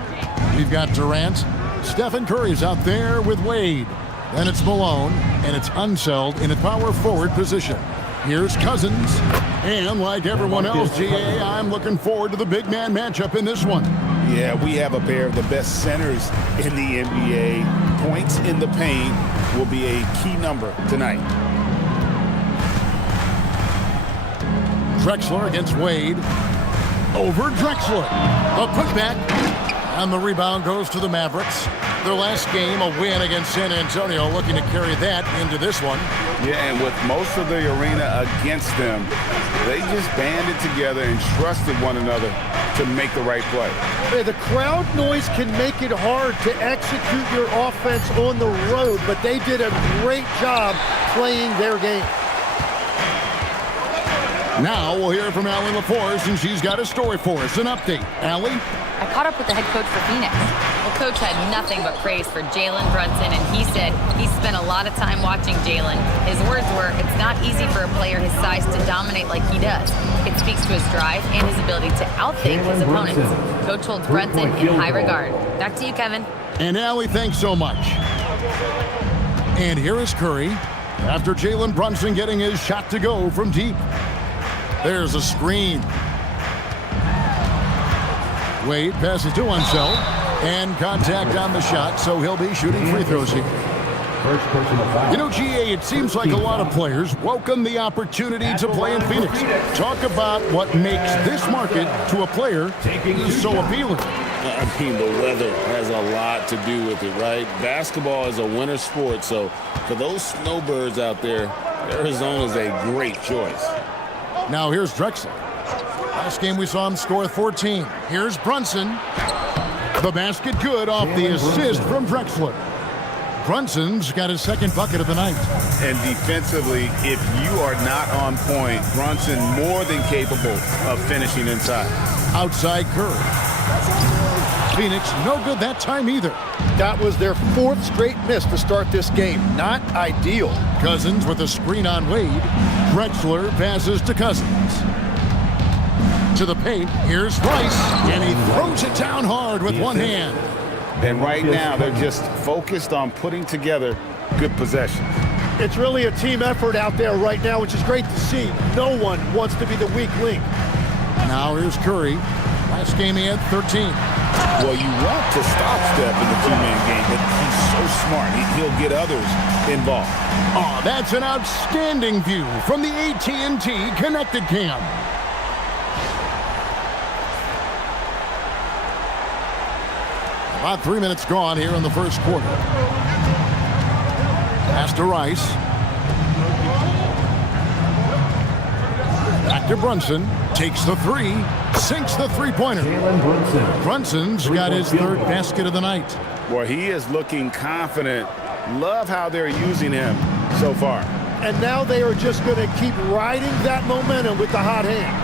we've got Durant. Stephen Curry's out there with Wade. Then it's Malone. And it's Unseld in a power forward position. Here's Cousins. And like everyone else, GA, I'm looking forward to the big man matchup in this one. Yeah, we have a pair of the best centers in the NBA. Points in the paint will be a key number tonight. Drexler against Wade. Over Drexler. A putback. And the rebound goes to the Mavericks. Their last game, a win against San Antonio, looking to carry that into this one. Yeah, and with most of the arena against them, they just banded together and trusted one another to make the right play. Yeah, the crowd noise can make it hard to execute your offense on the road, but they did a great job playing their game. Now we'll hear from Allie LaForce, and she's got a story for us. An update. Allie? I caught up with the head coach for Phoenix. Well, coach had nothing but praise for Jalen Brunson, and he said he spent a lot of time watching Jalen. His words were, it's not easy for a player his size to dominate like he does. It speaks to his drive and his ability to outthink his opponents. Coach holds Brunson in high regard. Back to you, Kevin. And Allie, thanks so much. And here is Curry, after Jalen Brunson getting his shot to go from deep. There's a screen. Wade passes to Unseld, and contact on the shot, so he'll be shooting free throws here. You know, GA, it seems like a lot of players welcome the opportunity to play in Phoenix. Talk about what makes this market to a player so appealing. I mean, the weather has a lot to do with it, right? Basketball is a winter sport, so for those snowbirds out there, Arizona is a great choice. Now here's Drexler. Last game we saw him score 14. Here's Brunson. The basket good off the assist from Drexler. Brunson's got his second bucket of the night. And defensively, if you are not on point, Brunson more than capable of finishing inside. Outside Curry. Phoenix no good that time either. That was their fourth straight miss to start this game. Not ideal. Cousins with a screen on Wade. Drexler passes to Cousins. To the paint, here's Rice, and he throws it down hard with one hand. And right now, they're just focused on putting together good possession. It's really a team effort out there right now, which is great to see. No one wants to be the weak link. Now here's Curry. Last game he had 13. Well, you want to stop Steph in the two-man game, but he's so smart. He'll get others involved. Oh, that's an outstanding view from the AT&T Connected Cam. About 3 minutes gone here in the first quarter. Pass to Rice. Back to Brunson. Takes the three. Sinks the three-pointer. Brunson's got his third basket of the night. Well, he is looking confident. Love how they're using him so far. And now they are just going to keep riding that momentum with the hot hand.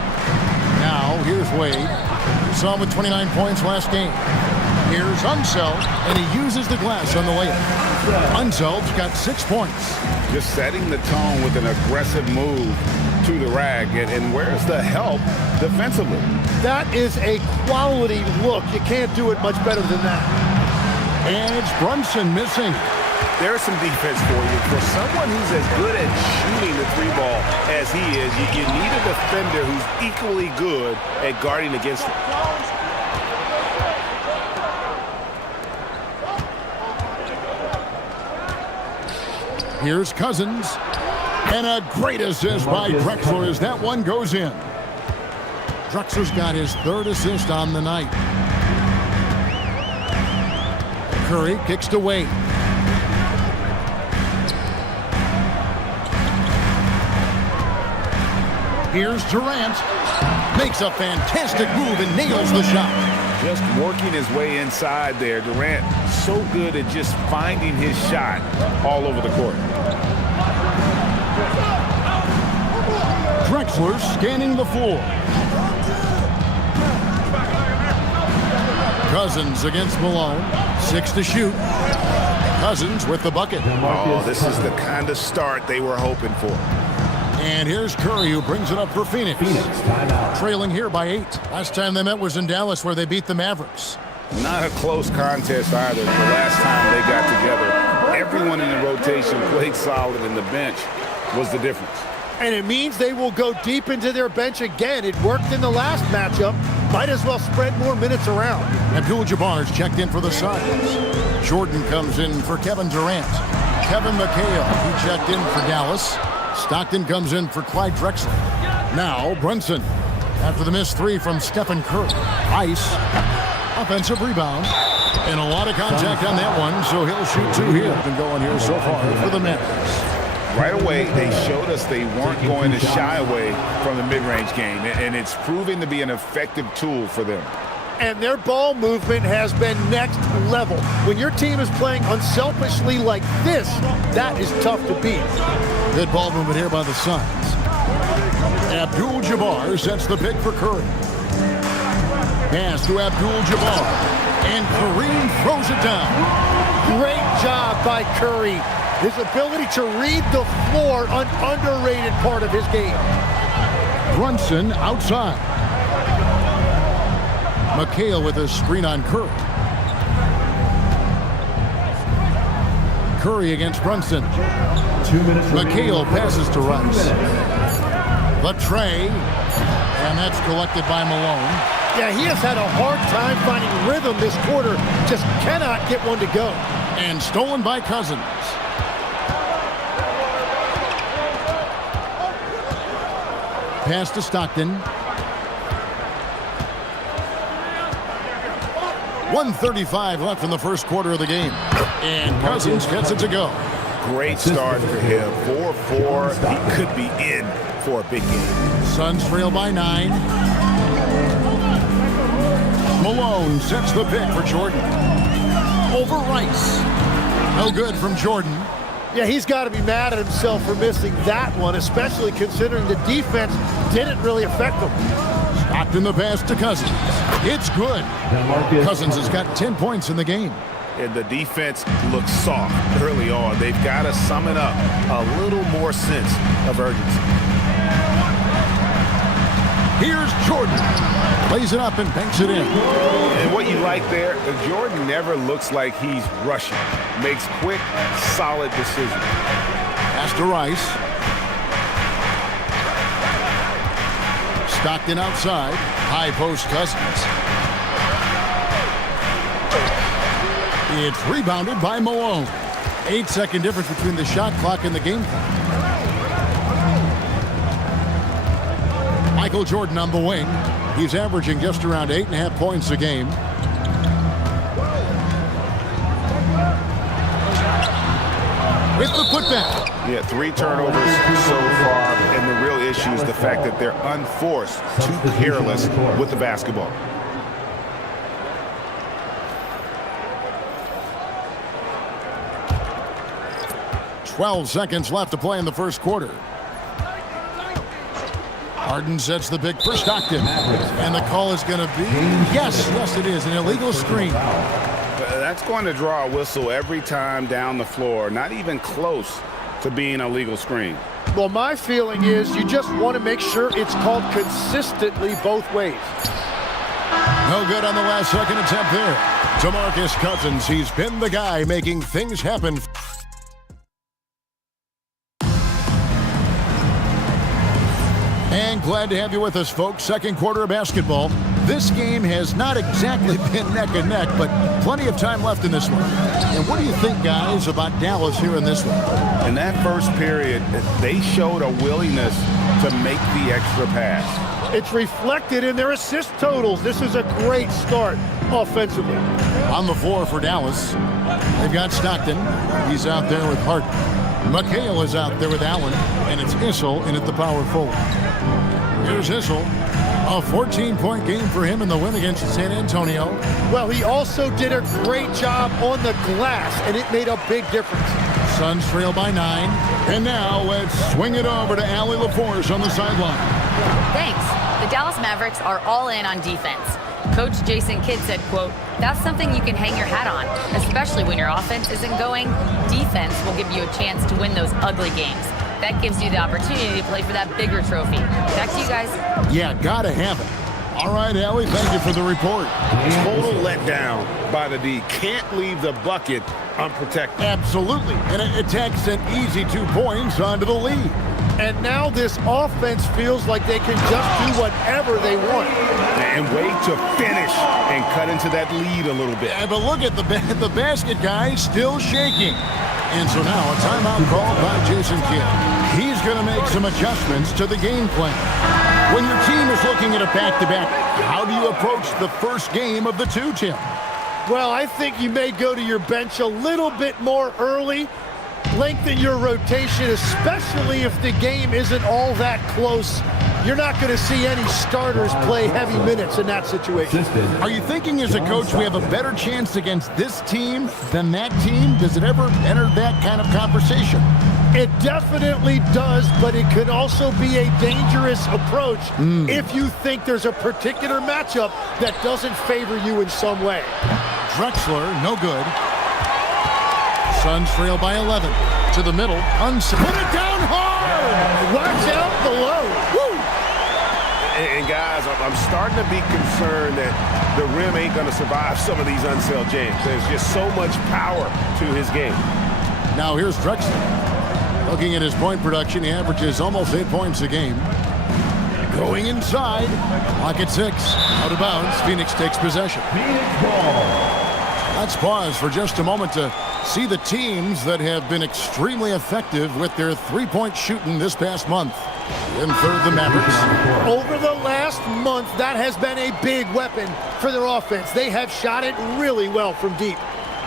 Now, here's Wade. We saw him with 29 points last game. Here's Unseld, and he uses the glass on the layup. Unseld's got 6 points. Just setting the tone with an aggressive move to the rack. And where's the help defensively? That is a quality look. You can't do it much better than that. And it's Brunson missing. There's some defense for you. For someone who's as good at shooting the three ball as he is, you need a defender who's equally good at guarding against him. Here's Cousins. And a great assist by Drexler as that one goes in. Drexler's got his third assist on the night. Curry kicks to Wade. Here's Durant. Makes a fantastic move and nails the shot. Just working his way inside there. Durant so good at just finding his shot all over the court. Drexler scanning the floor. Cousins against Malone. 6 to shoot. Cousins with the bucket. Oh, this is the kind of start they were hoping for. And here's Curry, who brings it up for Phoenix. Trailing here by 8. Last time they met was in Dallas, where they beat the Mavericks. Not a close contest either. The last time they got together, everyone in the rotation played solid, and the bench was the difference. And it means they will go deep into their bench again. It worked in the last matchup. Might as well spread more minutes around. Abdul-Jabbar's checked in for the Suns. Jordan comes in for Kevin Durant. Kevin McHale, he checked in for Dallas. Stockton comes in for Clyde Drexler. Now Brunson. After the missed 3 from Stephen Curry. Ice. Offensive rebound. And a lot of contact on that one, so he'll shoot 2 here. Been going here so far for the Mavs. Right away, they showed us they weren't going to shy away from the mid-range game, and it's proving to be an effective tool for them. And their ball movement has been next level. When your team is playing unselfishly like this, that is tough to beat. Good ball movement here by the Suns. Abdul-Jabbar sets the pick for Curry. Pass to Abdul-Jabbar. And Kareem throws it down. Great job by Curry. His ability to read the floor, an underrated part of his game. Brunson outside. McHale with a screen on Curry. Curry against Brunson. 2 minutes. McHale passes to Rice. The tray. And that's collected by Malone. Yeah, he has had a hard time finding rhythm this quarter. Just cannot get one to go. And stolen by Cousins. Pass to Stockton. 1:35 left in the first quarter of the game. And Cousins gets it to go. Great start for him. 4-4. He could be in for a big game. Suns trail by 9. Malone sets the pick for Jordan. Over Rice. No good from Jordan. Yeah, he's got to be mad at himself for missing that one, especially considering the defense didn't really affect them. Stockton the pass to Cousins. It's good. Cousins has got 10 points in the game. And the defense looks soft early on. They've got to summon up a little more sense of urgency. Here's Jordan. Plays it up and banks it in. And what you like there, Jordan never looks like he's rushing. Makes quick, solid decisions. Pass to Rice. Stockton outside. High post Cousins. It's rebounded by Malone. 8-second difference between the shot clock and the game clock. Michael Jordan on the wing. He's averaging just around 8.5 points a game. With the putback. Yeah, 3 turnovers so far, and the real issue is the fact that they're unforced, too careless with the basketball. .12 seconds left to play in the first quarter. Harden sets the pick for Stockton. And the call is going to be, yes, it is, an illegal screen. That's going to draw a whistle every time down the floor, not even close to being a legal screen. Well, my feeling is you just want to make sure it's called consistently both ways. No good on the last second attempt there. DeMarcus Cousins, he's been the guy making things happen. And glad Glad to have you with us, folks. Second quarter of basketball. This game has not exactly been neck and neck, but plenty of time left in this one. And what do you think, guys, about Dallas here in this one? In that first period, they showed a willingness to make the extra pass. It's reflected in their assist totals. This is a great start offensively. On the floor for Dallas, they've got Stockton. He's out there with Hart. McHale is out there with Allen, and it's Issel in at the power forward. Here's Issel. A 14-point game for him in the win against San Antonio. Well, he also did a great job on the glass, and it made a big difference. Suns trail by 9. And now let's swing it over to Allie LaForce on the sideline. Thanks. The Dallas Mavericks are all in on defense. Coach Jason Kidd said, quote, "That's something you can hang your hat on, especially when your offense isn't going. Defense will give you a chance to win those ugly games. That gives you the opportunity to play for that bigger trophy." Back to you guys. Yeah, gotta have it. All right, Allie, thank you for the report. Total letdown by the D. Can't leave the bucket unprotected. Absolutely. And it takes an easy 2 points onto the lead. And now this offense feels like they can just do whatever they want. And wait to finish and cut into that lead a little bit. Yeah, but look at the basket guy still shaking. And so now a timeout called by Jason Kidd. He's going to make some adjustments to the game plan. When your team is looking at a back-to-back, how do you approach the first game of the 2, Tim? Well, I think you may go to your bench a little bit more early. Lengthen your rotation, especially if the game isn't all that close. You're not going to see any starters play heavy minutes in that situation. Are you thinking as a coach we have a better chance against this team than that team? Does it ever enter that kind of conversation? It definitely does, but it could also be a dangerous approach if you think there's a particular matchup that doesn't favor you in some way. Drexler, no good. Suns trail by 11. To the middle. Put it down hard! Watch out below. Woo! And guys, I'm starting to be concerned that the rim ain't going to survive some of these unsealed jams. There's just so much power to his game. Now here's Drexler. Looking at his point production, he averages almost 8 points a game. Going inside. Clock at 6. Out of bounds. Phoenix takes possession. Let's pause for just a moment to see the teams that have been extremely effective with their three-point shooting this past month. In third, the Mavericks. Over the last month, that has been a big weapon for their offense. They have shot it really well from deep.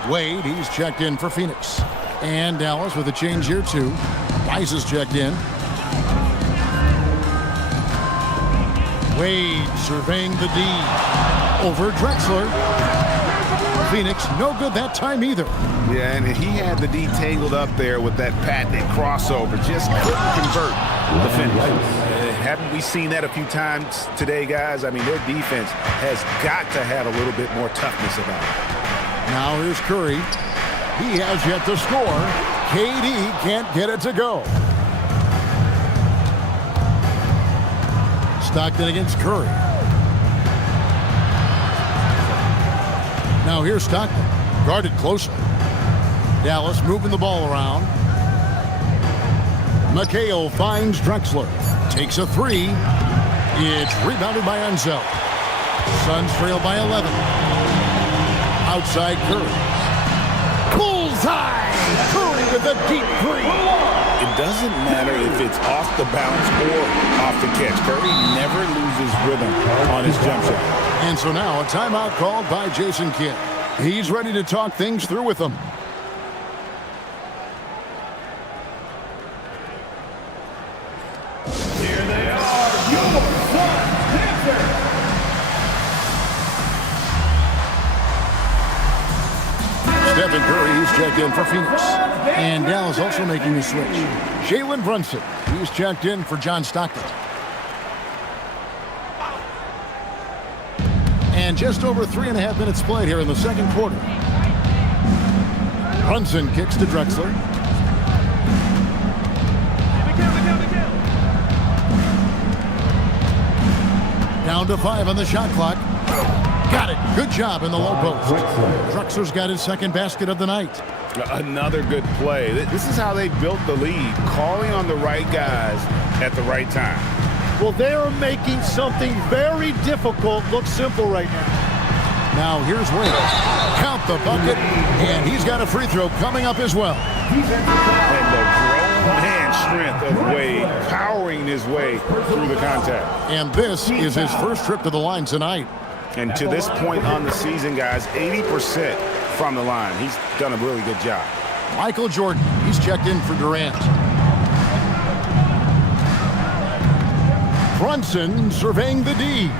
Wade, he's checked in for Phoenix. And Dallas with a change here, too. Rice is checked in. Wade surveying the D. Over Drexler. Phoenix, no good that time either. Yeah, and he had the D tangled up there with that patented crossover. Just couldn't convert the finish. Haven't we seen that a few times today, guys? I mean, their defense has got to have a little bit more toughness about it. Now here's Curry. He has yet to score. KD can't get it to go. Stockton against Curry. Now here's Stockton, guarded closely. Dallas moving the ball around. McHale finds Drexler. Takes a 3. It's rebounded by Enzel. Suns trail by 11. Outside Curry. Bullseye! Curry with a deep 3. It doesn't matter if it's off the bounce or off the catch. Curry never loses rhythm on his jump shot. And so now a timeout called by Jason Kidd. He's ready to talk things through with them. Here they are, your Suns Panthers. Stephen Curry, he's checked in for Phoenix. And Dallas also making a switch. Jalen Brunson, he's checked in for John Stockton. And just over 3.5 minutes played here in the second quarter. Brunson kicks to Drexler. Down to 5 on the shot clock. Got it. Good job in the low post. Drexler's got his second basket of the night. Another good play. This is how they built the lead, calling on the right guys at the right time. Well, they are making something very difficult look simple right now. Now here's Wade. Count the bucket, and he's got a free throw coming up as well. And the grown man strength of Wade powering his way through the contact. And this is his first trip to the line tonight. And to this point on the season, guys, 80% from the line. He's done a really good job. Michael Jordan, he's checked in for Durant. Brunson surveying the D.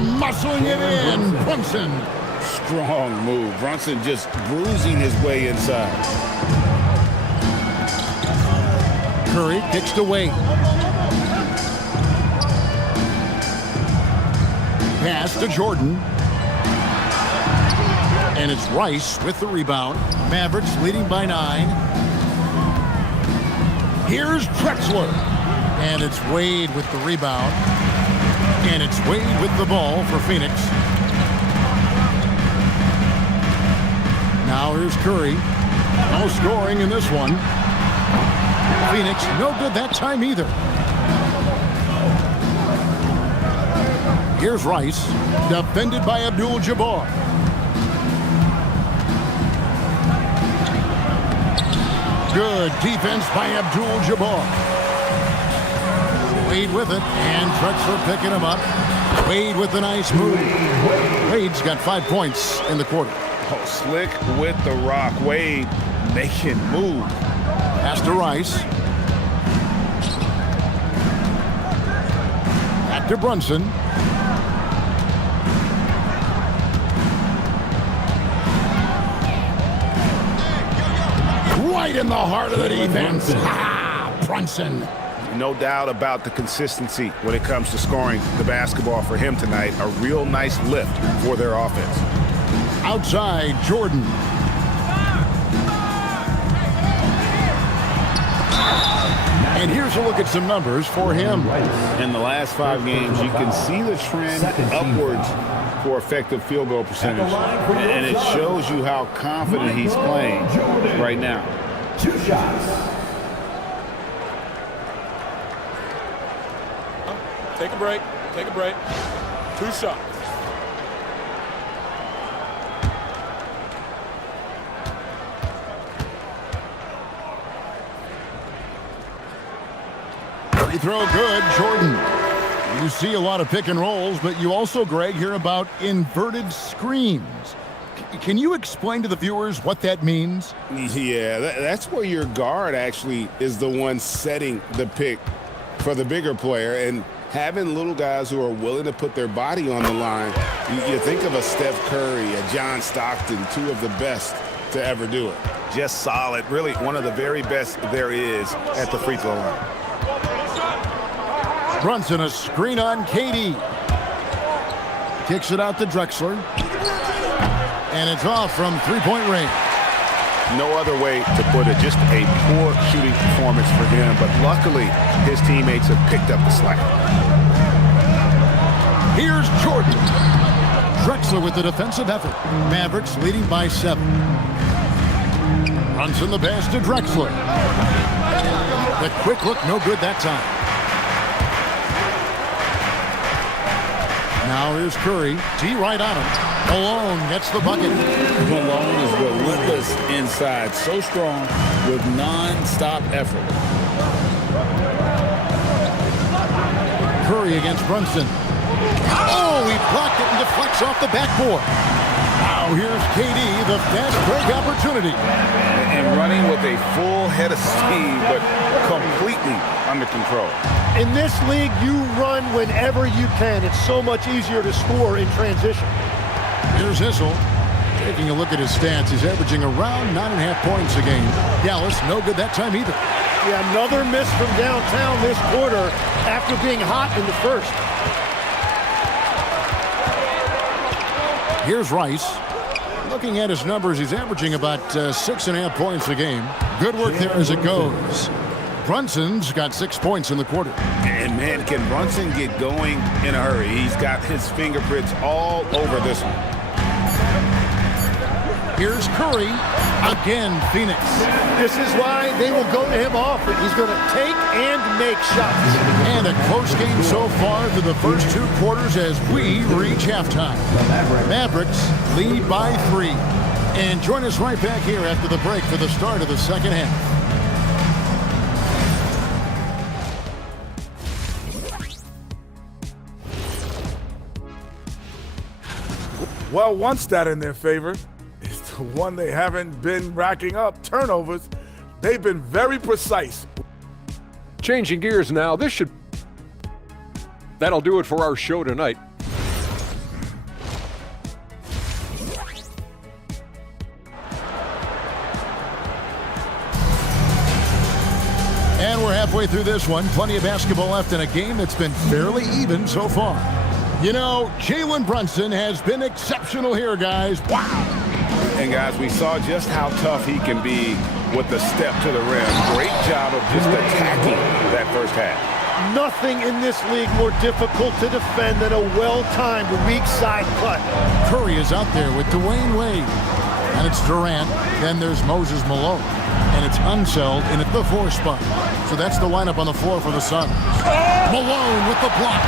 Muscling it in. Brunson. Strong move. Brunson just bruising his way inside. Curry kicks to Wade. Pass to Jordan. And it's Rice with the rebound. Mavericks leading by 9. Here's Drexler. And it's Wade with the rebound. And it's Wade with the ball for Phoenix. Now here's Curry. No scoring in this one. Phoenix no good that time either. Here's Rice. Defended by Abdul-Jabbar. Good defense by Abdul-Jabbar. Wade with it, and Drexler picking him up. Wade with a nice move. Wade's got 5 points in the quarter. Oh, slick with the rock. Wade making move. Pass to Rice. Back to Brunson. Right in the heart of the defense. Brunson. No doubt about the consistency when it comes to scoring the basketball for him tonight. A real nice lift for their offense. Outside, Jordan. And here's a look at some numbers for him. In the last 5 games, you can see the trend upwards for effective field goal percentage. And it shows you how confident he's playing right now. 2 shots. Take a break. Take a break. 2 shots. Free throw good, Jordan. You see a lot of pick and rolls, but you also, Greg, hear about inverted screens. Can you explain to the viewers what that means? Yeah, that's where your guard actually is the one setting the pick for the bigger player, and having little guys who are willing to put their body on the line. You think of a Steph Curry, a John Stockton, 2 of the best to ever do it. Just solid, really one of the very best there is at the free throw line. Brunson, a screen on KD. Kicks it out to Drexler. And it's off from 3-point range. No other way to put it, just a poor shooting performance for him, but luckily his teammates have picked up the slack. Here's Jordan. Drexler with the defensive effort. Mavericks leading by 7. Runs in the pass to Drexler. The quick look, no good that time. Now here's Curry. T right on him. Malone gets the bucket. Malone is relentless inside, so strong with non-stop effort. Curry against Brunson. Oh, he blocked it and deflects off the backboard. Now here's KD, the fast break opportunity. And running with a full head of steam, but completely under control. In this league, you run whenever you can. It's so much easier to score in transition. Here's Hissel. Taking a look at his stats, he's averaging around 9.5 points a game. Dallas, no good that time either. Yeah, another miss from downtown this quarter after being hot in the first. Here's Rice. Looking at his numbers, he's averaging about 6.5 points a game. Good work there as it goes. Brunson's got 6 points in the quarter. And man, can Brunson get going in a hurry? He's got his fingerprints all over this one. Here's Curry. Again, Phoenix. This is why they will go to him often. He's going to take and make shots. And a close game so far through the first 2 quarters as we reach halftime. Mavericks lead by 3. And join us right back here after the break for the start of the second half. Well, one stat in their favor is the one they haven't been racking up, turnovers. They've been very precise. Changing gears now, that'll do it for our show tonight. And we're halfway through this one. Plenty of basketball left in a game that's been fairly even so far. You know, Jalen Brunson has been exceptional here, guys. Wow. And, guys, we saw just how tough he can be with the step to the rim. Great job of just attacking that first half. Nothing in this league more difficult to defend than a well-timed weak side cut. Curry is out there with Dwayne Wade. And it's Durant. Then there's Moses Malone. And it's Unseld in at the 4 spot. So that's the lineup on the floor for the Suns. Malone with the block.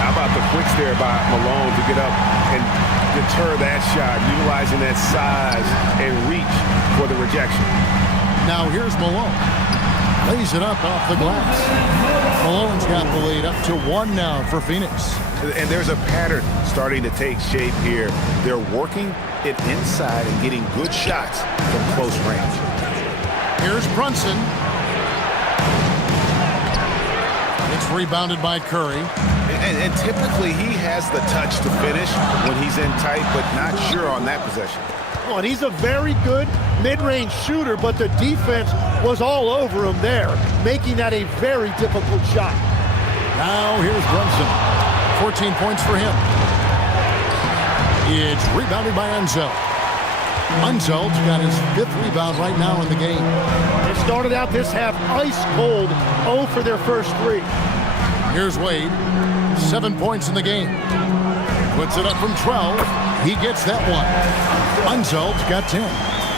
How about the quicks there by Malone to get up and deter that shot, utilizing that size and reach for the rejection. Now here's Malone. Lays it up off the glass. Malone's got the lead up to 1 now for Phoenix. And there's a pattern starting to take shape here. They're working it inside and getting good shots from close range. Here's Brunson. It's rebounded by Curry. And typically he has the touch to finish when he's in tight, but not sure on that possession. Oh, and he's a very good mid-range shooter, but the defense was all over him there, making that a very difficult shot. Now here's Brunson. 14 points for him. It's rebounded by Unseld. Unseld's got his 5th rebound right now in the game. They started out this half ice cold, 0 for their first 3. Here's Wade. 7 points in the game. Puts it up from 12. He gets that one. Unseld's got 10.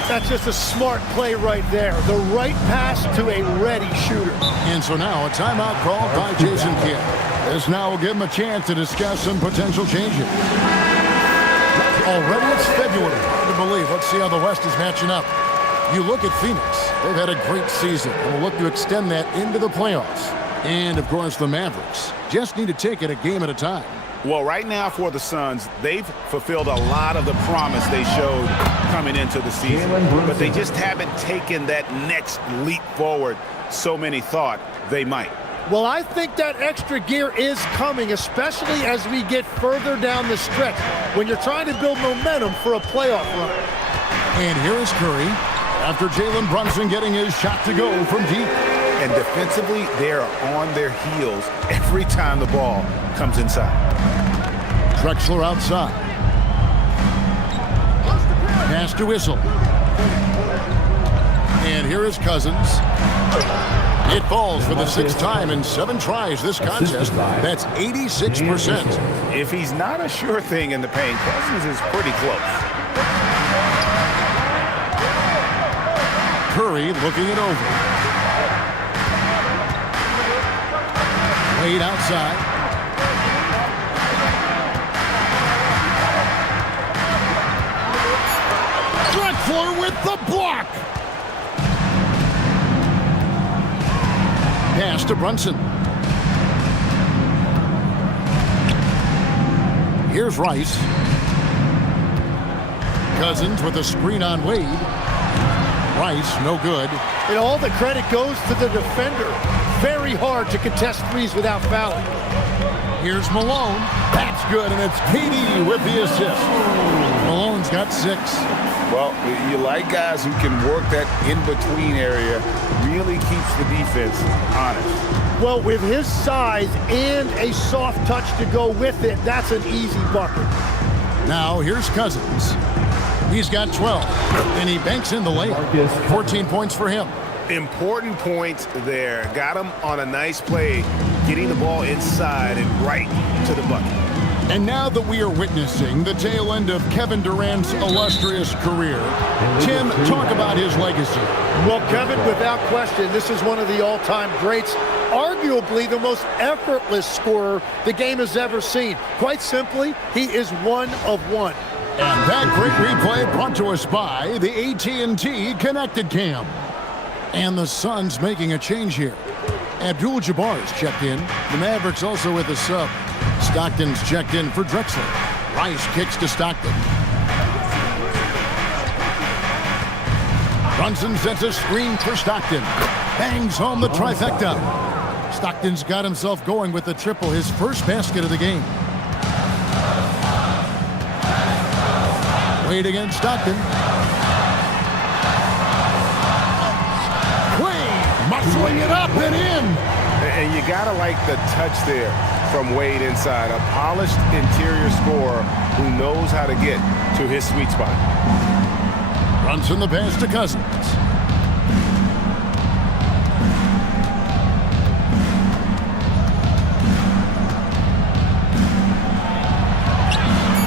That's just a smart play right there. The right pass to a ready shooter. And so now a timeout called by Jason Kidd. This now will give him a chance to discuss some potential changes. Already it's February. Hard to believe. Let's see how the West is matching up. You look at Phoenix. They've had a great season and will look to extend that into the playoffs. And, of course, the Mavericks just need to take it a game at a time. Well, right now for the Suns, they've fulfilled a lot of the promise they showed coming into the season. But they just haven't taken that next leap forward so many thought they might. Well, I think that extra gear is coming, especially as we get further down the stretch, when you're trying to build momentum for a playoff run. And here is Curry, after Jalen Brunson getting his shot to go from deep. And defensively, they are on their heels every time the ball comes inside. Drexler outside. Pass to Whistle. And here is Cousins. It falls for the 6th time in 7 tries this contest. That's 86%. If he's not a sure thing in the paint, Cousins is pretty close. Curry looking it over. Wade outside. Drexler with the block. Pass to Brunson. Here's Rice. Cousins with a screen on Wade. Rice, no good. And all the credit goes to the defender. Very hard to contest threes without fouling. Here's Malone. That's good, and it's KD with the assist. Malone's got 6. Well, you like guys who can work that in-between area, really keeps the defense honest. Well, with his size and a soft touch to go with it, that's an easy bucket. Now here's Cousins. He's got 12, and he banks in the layup. 14 points for him. Important points there. Got him on a nice play, getting the ball inside and right to the bucket. And now that we are witnessing the tail end of Kevin Durant's illustrious career, Tim, talk about his legacy. Well, Kevin, without question, this is one of the all-time greats, arguably the most effortless scorer the game has ever seen. Quite simply, he is one of one. And that great replay brought to us by the AT&T Connected Cam. And the Suns making a change here. Abdul-Jabbar's checked in. The Mavericks also with a sub. Stockton's checked in for Drexler. Rice kicks to Stockton. Brunson sets a screen for Stockton. Bangs home the trifecta. Stockton's got himself going with the triple, his first basket of the game. Wade against Stockton. Quay muscling it up and in. And you gotta like the touch there from Wade inside. A polished interior scorer who knows how to get to his sweet spot. Brunson the pass to Cousins.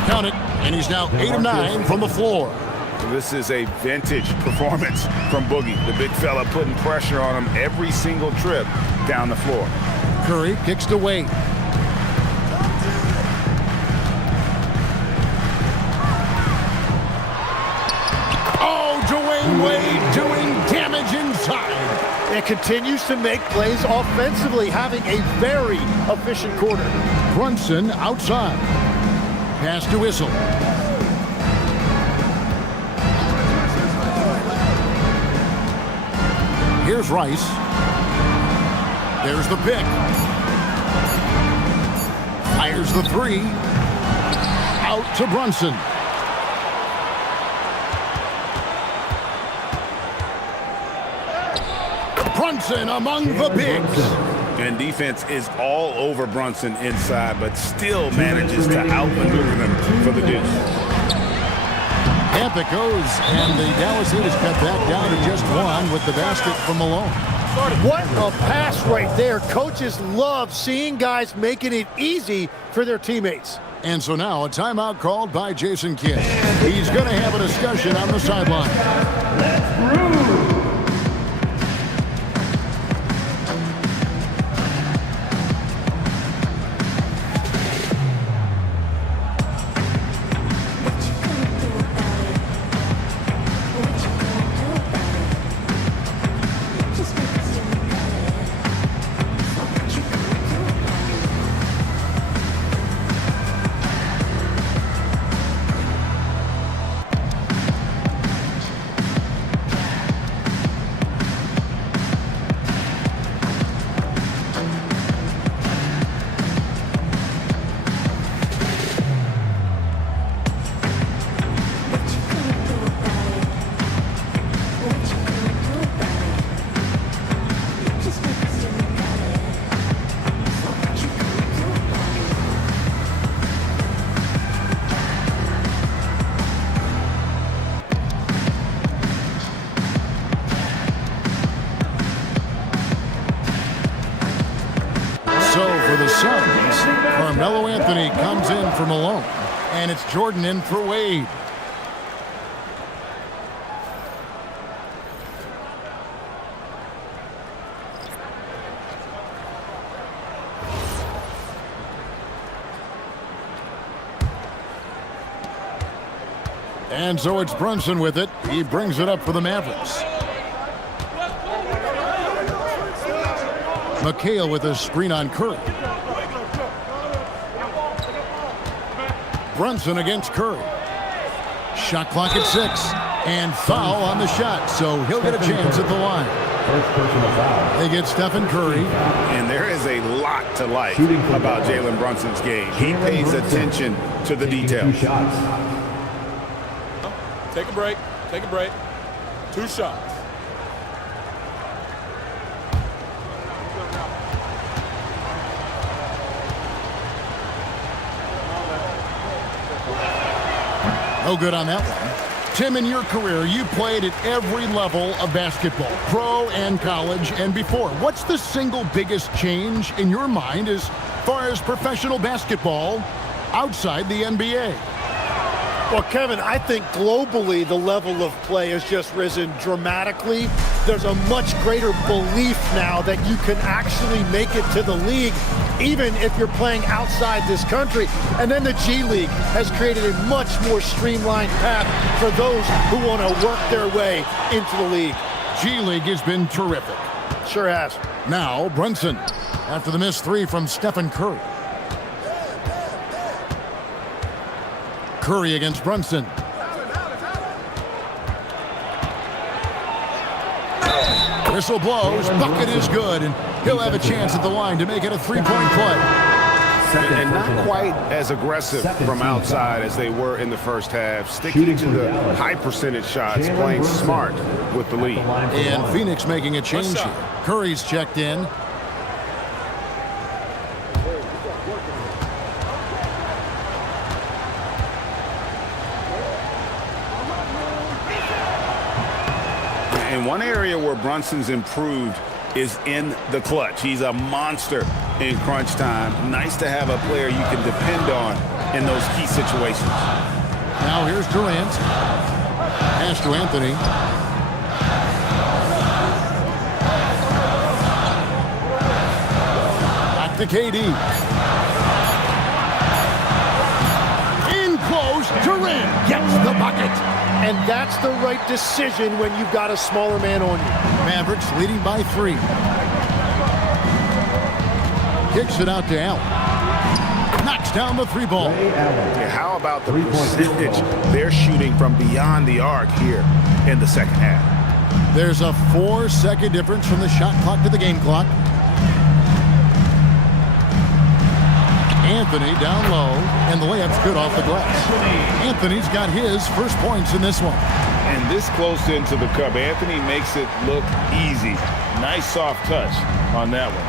Count it, and he's now 8 of 9 from the floor. This is a vintage performance from Boogie. The big fella putting pressure on him every single trip down the floor. Curry kicks to Wade. Oh, Dwayne Wade doing damage inside. And continues to make plays offensively, having a very efficient quarter. Brunson outside. Pass to Whistle. Here's Rice. There's the pick. Fires the three. Out to Brunson. Brunson among the bigs. And defense is all over Brunson inside, but still manages to outmaneuver them for the deuce. Camp it goes, and the Dallas Heat is cut back down to just one with the basket from Malone. What a pass right there. Coaches love seeing guys making it easy for their teammates. And so now a timeout called by Jason Kidd. He's going to have a discussion on the sideline. Let's groove. For the Suns, Carmelo Anthony comes in for Malone, and it's Jordan in for Wade. And so it's Brunson with it. He brings it up for the Mavericks. McHale with a screen on Curry. Brunson against Curry. Shot clock at 6. And foul on the shot, so he'll get a chance at the line. First personal foul. They get Stephen Curry. And there is a lot to like about Jalen Brunson's game. He pays attention to the details. Take a break. Take a break. 2 shots. No good on that one. Tim, in your career, you played at every level of basketball, pro and college and before. What's the single biggest change in your mind as far as professional basketball outside the NBA. Well, Kevin, I think globally the level of play has just risen dramatically. There's a much greater belief now that you can actually make it to the league, even if you're playing outside this country. And then the G League has created a much more streamlined path for those who want to work their way into the league. G League has been terrific. Sure has. Now Brunson, after the missed three from Stephen Curry. Curry against Brunson. Whistle blows, bucket is good, and he'll have a chance at the line to make it a three-point play. And not quite as aggressive from outside as they were in the first half, sticking to the high percentage shots, playing smart with the lead. And Phoenix making a change here. Curry's checked in. And one area where Brunson's improved is in the clutch. He's a monster in crunch time. Nice to have a player you can depend on in those key situations. Now here's Durant. Pass to Anthony. Back to KD. In close, Durant gets the bucket. And that's the right decision when you've got a smaller man on you. Mavericks leading by 3. Kicks it out to Allen. Knocks down the three ball. Yeah, how about the percentage they're shooting from beyond the arc here in the second half? There's a 4-second difference from the shot clock to the game clock. Anthony down low, and the layup's good off the glass. Anthony's got his first points in this one. And this close into the cup, Anthony makes it look easy. Nice soft touch on that one.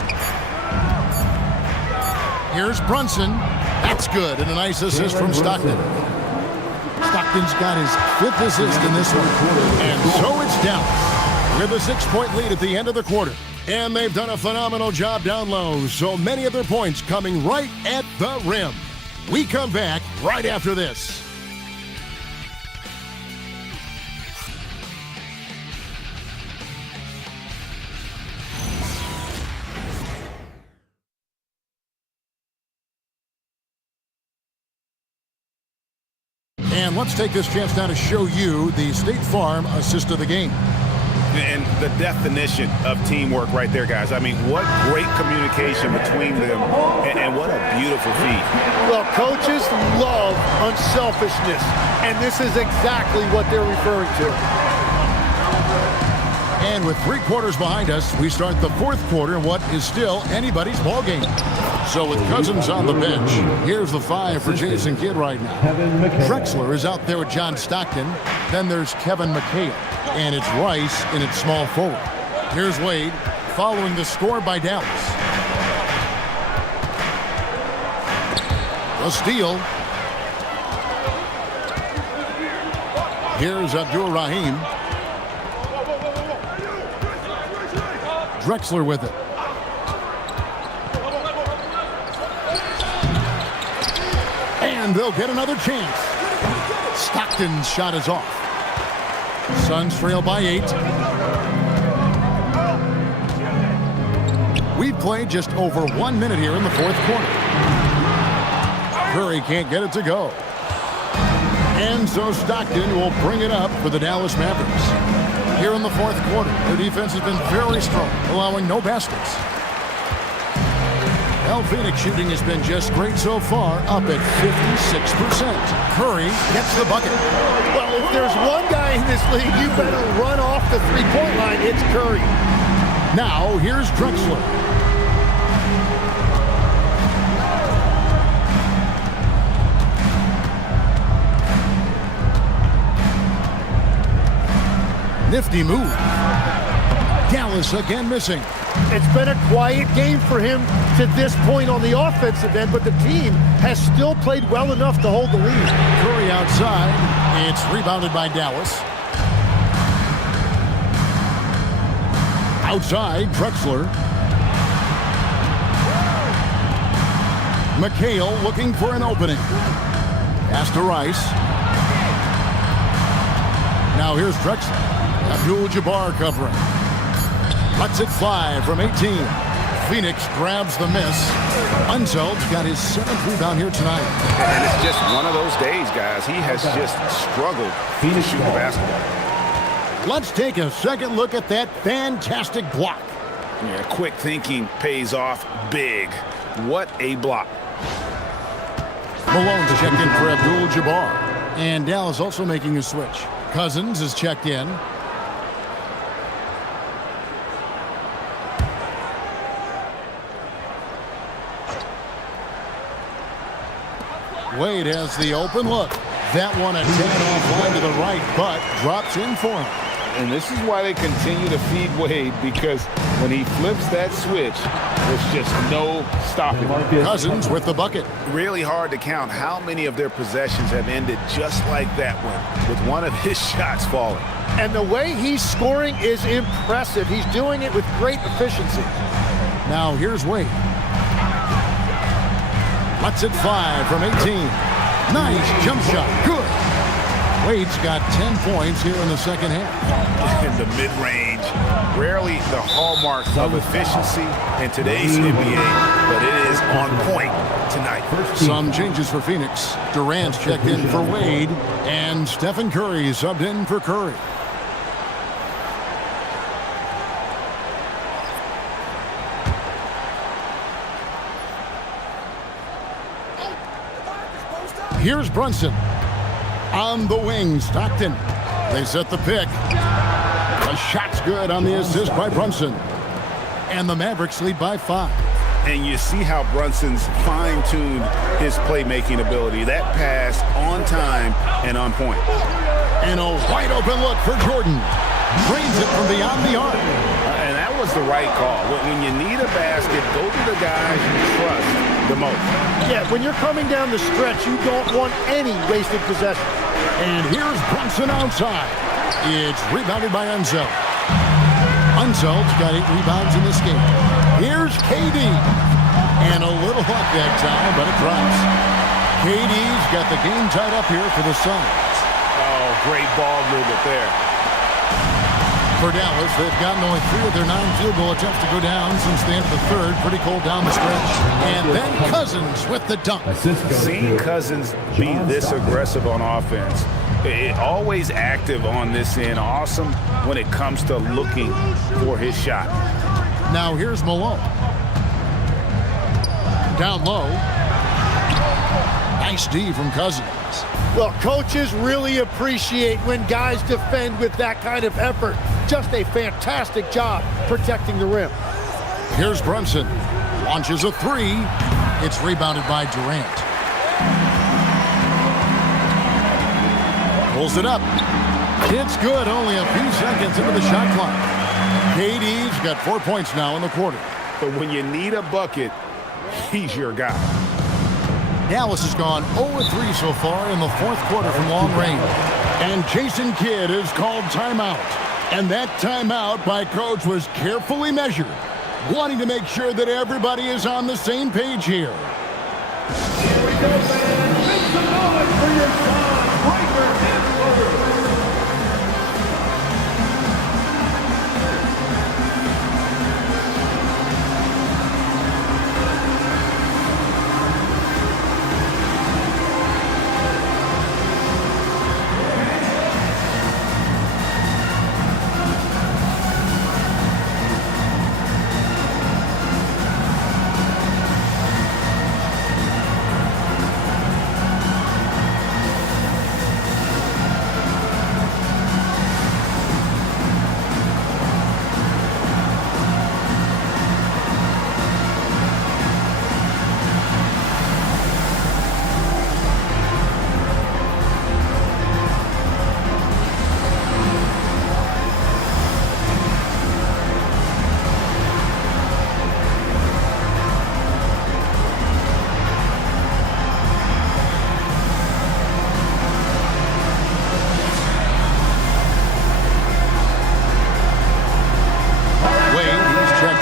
Here's Brunson. That's good, and a nice assist from Stockton. Stockton's got his 5th assist in this one. And so it's Dallas with a 6-point lead at the end of the quarter. And they've done a phenomenal job down low, so many of their points coming right at the rim. We come back right after this. And let's take this chance now to show you the State Farm assist of the game. And the definition of teamwork right there, guys. I mean, what great communication between them, and what a beautiful feat. Well, coaches love unselfishness, and this is exactly what they're referring to. And with 3 quarters behind us, we start the 4th quarter in what is still anybody's ball game. So with Cousins on the bench, here's the 5 for Jason Kidd right now. Drexler is out there with John Stockton. Then there's Kevin McHale. And it's Rice in its small forward. Here's Wade following the score by Dallas. A steal. Here's Abdul Rahim. Drexler with it. And they'll get another chance. Stockton's shot is off. Suns trail by 8. We've played just over 1 minute here in the 4th quarter. Curry can't get it to go. And so Stockton will bring it up for the Dallas Mavericks. Here in the 4th quarter, their defense has been very strong, allowing no baskets. Phoenix shooting has been just great so far, up at 56%. Curry gets the bucket. Well, if there's one guy in this league you better run off the three-point line, it's Curry. Now, here's Drexler. Nifty move. Dallas again missing. It's been a quiet game for him to this point on the offensive end, but the team has still played well enough to hold the lead. Curry outside. It's rebounded by Dallas. Outside, Drexler. McHale looking for an opening. Pass to Rice. Now here's Drexler. Abdul-Jabbar covering. Lets it fly from 18. Phoenix grabs the miss. Unzeld's got his 7th rebound here tonight. And it's just one of those days, guys. He has just struggled to shoot the basketball. Let's take a second look at that fantastic block. Yeah, quick thinking pays off big. What a block. Malone's checked in for Abdul-Jabbar. And Dallas also making a switch. Cousins is checked in. Wade has the open look. That one a tad offline to the right, but drops in for him. And this is why they continue to feed Wade, because when he flips that switch, there's just no stopping. Cousins with the bucket. Really hard to count how many of their possessions have ended just like that one, with one of his shots falling. And the way he's scoring is impressive. He's doing it with great efficiency. Now here's Wade. Lets it fly from 18. Nice jump shot. Good. Wade's got 10 points here in the second half. In the mid-range, rarely the hallmark of efficiency in today's NBA, but it is on point tonight. Some changes for Phoenix. Durant's checked in for Wade, and Stephen Curry subbed in for Curry. Here's Brunson. On the wing, Stockton. They set the pick. The shot's good on the assist by Brunson. And the Mavericks lead by 5. And you see how Brunson's fine-tuned his playmaking ability. That pass on time and on point. And a wide open look for Jordan. Drains it from beyond the arc. And that was the right call. When you need a basket, go to the guys you trust the most. Yeah, when you're coming down the stretch, you don't want any wasted possession. And here's Brunson outside. It's rebounded by Unzeld. Unzeld's got 8 rebounds in this game. Here's KD. And a little luck that time, but it drops. KD's got the game tied up here for the Suns. Oh, great ball movement there. For Dallas, they've gotten only 3 of their 9 field goal attempts to go down since the end of the third. Pretty cold down the stretch. And then Cousins with the dunk. Seeing Cousins be this aggressive on offense, always active on this end, awesome when it comes to looking for his shot. Now here's Malone. Down low. Nice D from Cousins. Well, coaches really appreciate when guys defend with that kind of effort. Just a fantastic job protecting the rim. Here's Brunson. Launches a 3. It's rebounded by Durant. Pulls it up. It's good. Only a few seconds into the shot clock. KD's got 4 points now in the quarter. But when you need a bucket, he's your guy. Dallas has gone 0-3 so far in the 4th quarter from long range. And Jason Kidd is called timeout. And that timeout by coach was carefully measured, wanting to make sure that everybody is on the same page here. Here we go, fans. Make some noise for your son, Breaker Hamburger.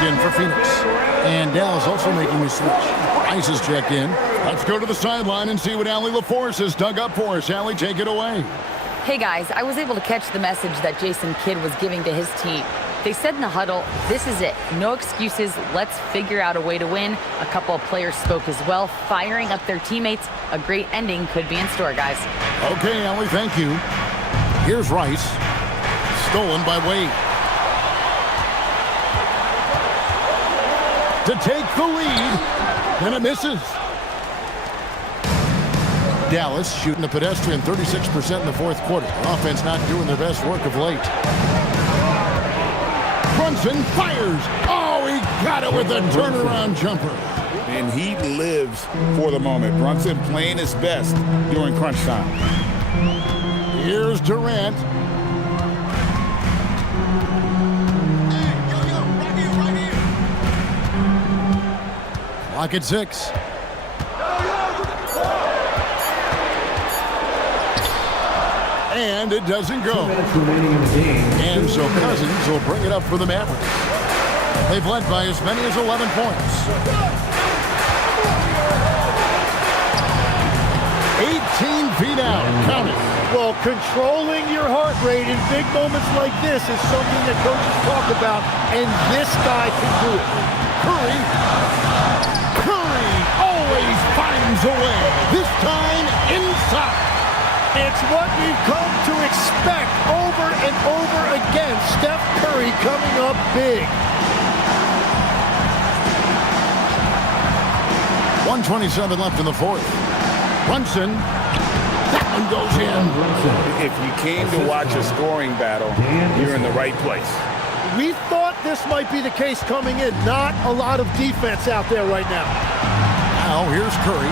In for Phoenix. And Dallas also making a switch. Rice is checked in. Let's go to the sideline and see what Allie LaForce has dug up for us. Allie, take it away. Hey guys, I was able to catch the message that Jason Kidd was giving to his team. They said in the huddle, this is it. No excuses. Let's figure out a way to win. A couple of players spoke as well, firing up their teammates. A great ending could be in store, guys. Okay, Allie, thank you. Here's Rice. Stolen by Wade. To take the lead, and it misses. Dallas shooting a pedestrian 36% in the fourth quarter. Offense not doing their best work of late. Brunson fires. Oh, he got it with a turnaround jumper. And he lives for the moment. Brunson playing his best during crunch time. Here's Durant. Clock at 6. And it doesn't go. And so Cousins will bring it up for the Mavericks. They've led by as many as 11 points. 18 feet out. Count it. Well, controlling your heart rate in big moments like this is something that coaches talk about, and this guy can do it. Curry always finds a way. This time inside. It's what we've come to expect over and over again. Steph Curry coming up big. 1:27 left in the fourth. Brunson. That one goes in. If you came to watch a scoring battle, you're in the right place. We thought this might be the case coming in. Not a lot of defense out there right now. Now here's Curry.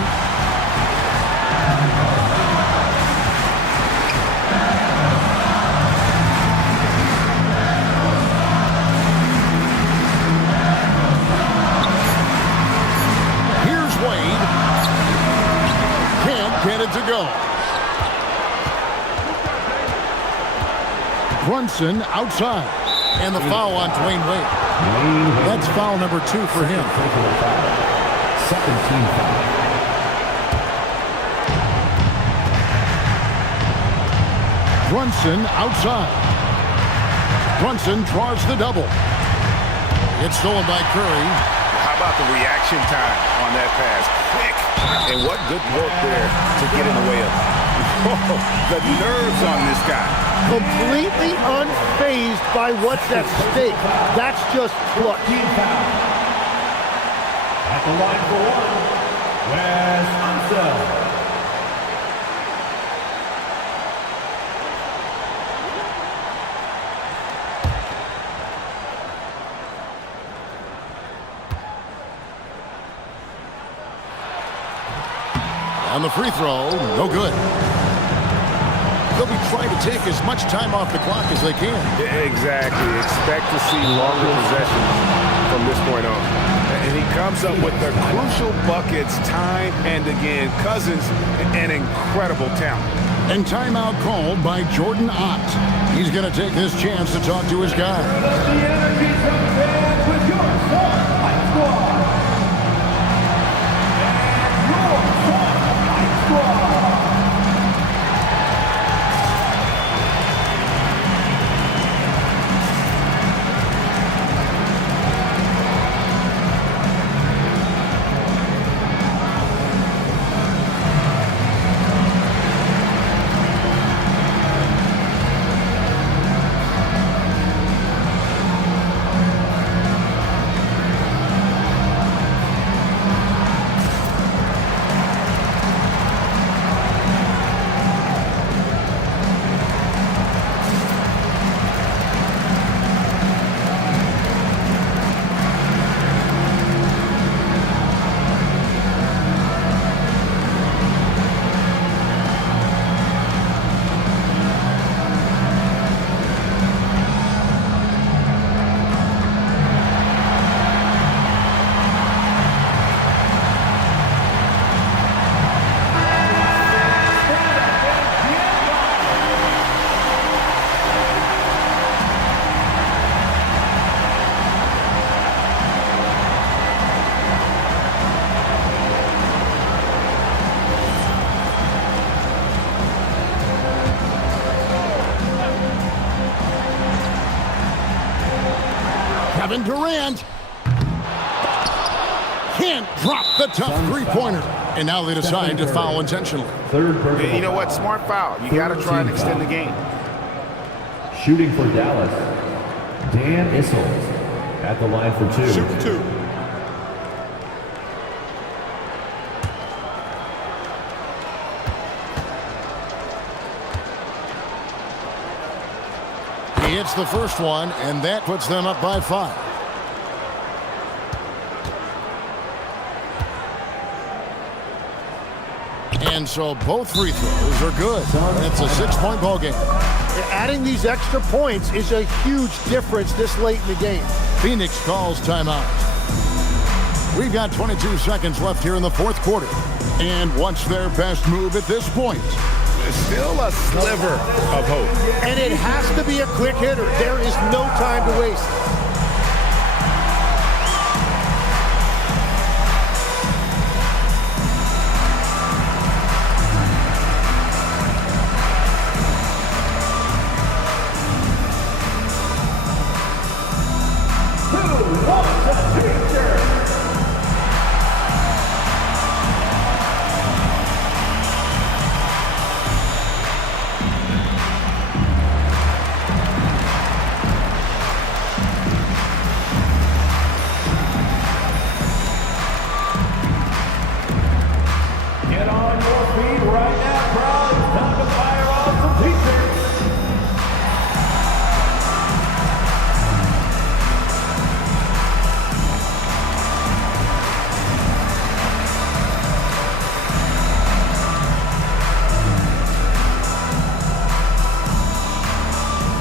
Get it to go. Brunson outside. And the foul on Dwayne Wade. That's foul number 2 for him. Second team foul. Brunson outside. Brunson draws the double. It's stolen by Curry. How about the reaction time on that pass? Quick. And what good work there to get in the way of it. The nerves on this guy. Completely unfazed by what's at stake. That's just clutch. At the line for one, Wes Unseld. On the free throw, no good. They'll be trying to take as much time off the clock as they can. Exactly. Expect to see longer possessions from this point on. And he comes up with the crucial buckets time and again. Cousins, an incredible talent. And timeout called by Jordan Ott. He's going to take this chance to talk to his guy. Kevin Durant can't drop the tough three-pointer. And now they decide to foul intentionally. You know what? Smart foul. You got to try and extend the game. Shooting for Dallas, Dan Issel at the line for two. Shooting two. He hits the first one, and that puts them up by 5. And so both free throws are good. And it's a 6-point ball game. Adding these extra points is a huge difference this late in the game. Phoenix calls timeout. We've got 22 seconds left here in the fourth quarter. And what's their best move at this point? Still a sliver of hope. And it has to be a quick hitter. There is no time to waste.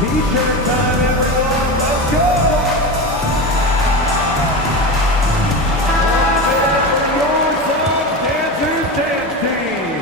T-shirt time, everyone. Let's go. Your Song Dancers Dance Team.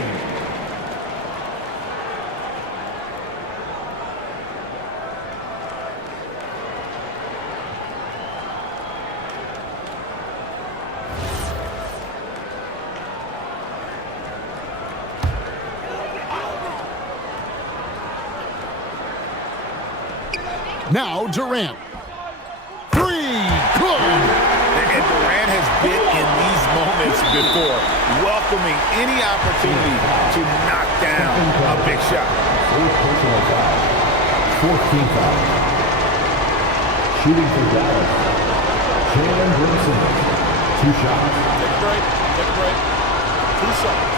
Now Durant. 3, good. And Durant has been in these moments before, welcoming any opportunity to knock down a big shot. 14th foul. Shooting for Dallas, Jalen Brunson. 2 shots. Take a break. Take a break. 2 shots.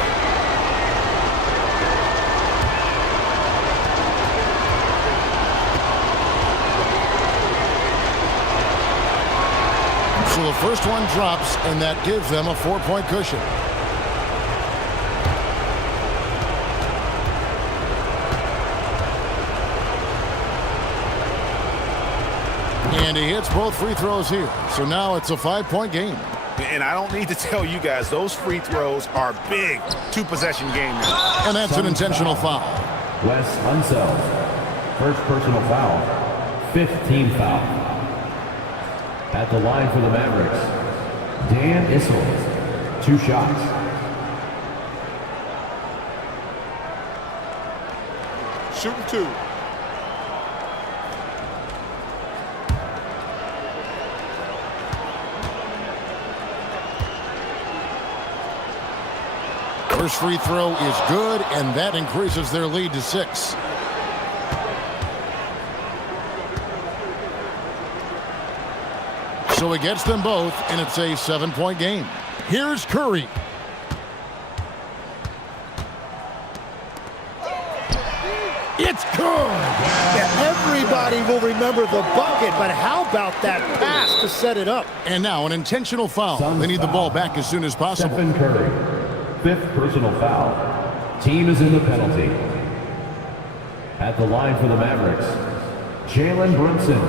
So the first one drops, and that gives them a 4-point cushion. And he hits both free throws here. So now it's a 5-point game. And I don't need to tell you guys, those free throws are big 2-possession game now. And that's an intentional foul. Wes Unseld. First personal foul. 5th team foul. At the line for the Mavericks, Dan Issel. 2 shots. Shooting 2. First free throw is good, and that increases their lead to 6. So he gets them both, and it's a 7-point game. Here's Curry. It's good. Everybody will remember the bucket, but how about that pass to set it up? And now an intentional foul. They need the ball back as soon as possible. Stephen Curry. 5th personal foul. Team is in the penalty. At the line for the Mavericks, Jalen Brunson.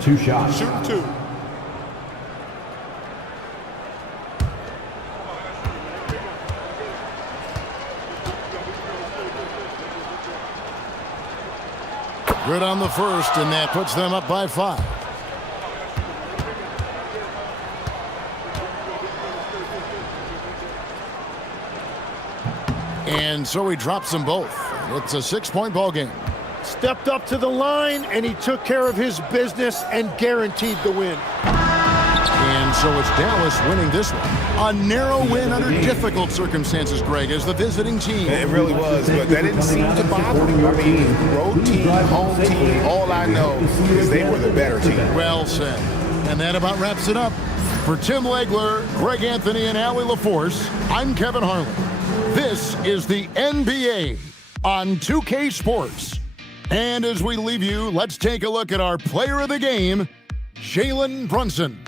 2 shots. Shooting 2. Good on the first, and that puts them up by 5. And so he drops them both. It's a 6-point ball game. stepped up to the line, and he took care of his business and guaranteed the win. And so it's Dallas winning this one. A narrow win under difficult circumstances, Greg, as the visiting team. It really was, but that didn't seem to bother me. I mean, road team, home team, all I know is they were the better team. Well said. And that about wraps it up. For Tim Legler, Greg Anthony, and Allie LaForce, I'm Kevin Harlan. This is the NBA on 2K Sports. And as we leave you, let's take a look at our player of the game, Jalen Brunson.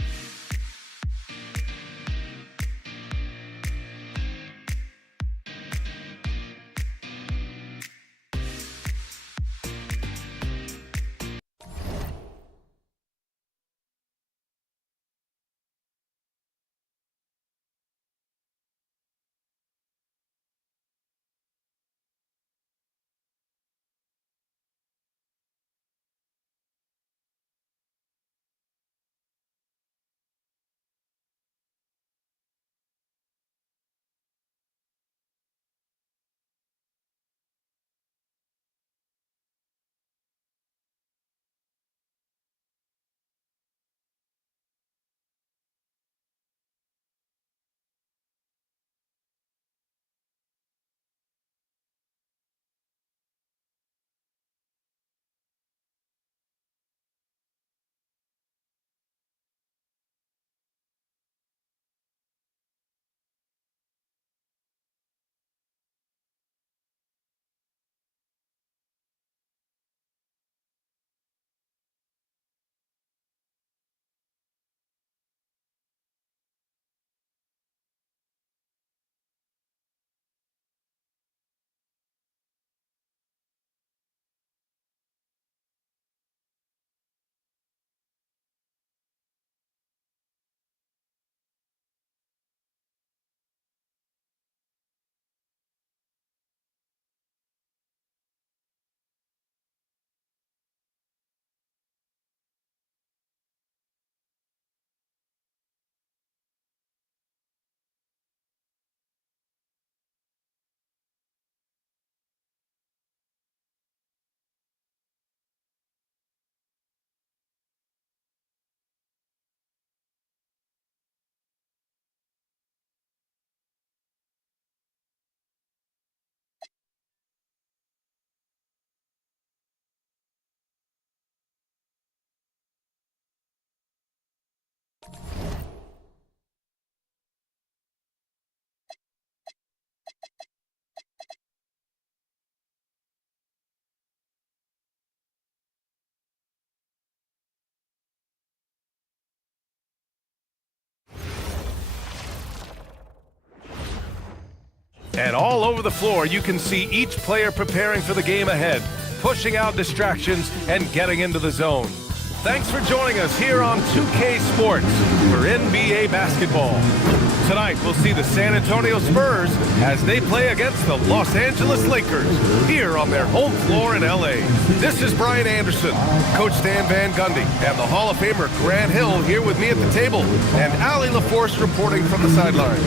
And all over the floor, you can see each player preparing for the game ahead, pushing out distractions and getting into the zone. Thanks for joining us here on 2K Sports for NBA basketball. Tonight, we'll see the San Antonio Spurs as they play against the Los Angeles Lakers here on their home floor in LA. This is Brian Anderson, Coach Stan Van Gundy, and the Hall of Famer Grant Hill here with me at the table, and Allie LaForce reporting from the sideline.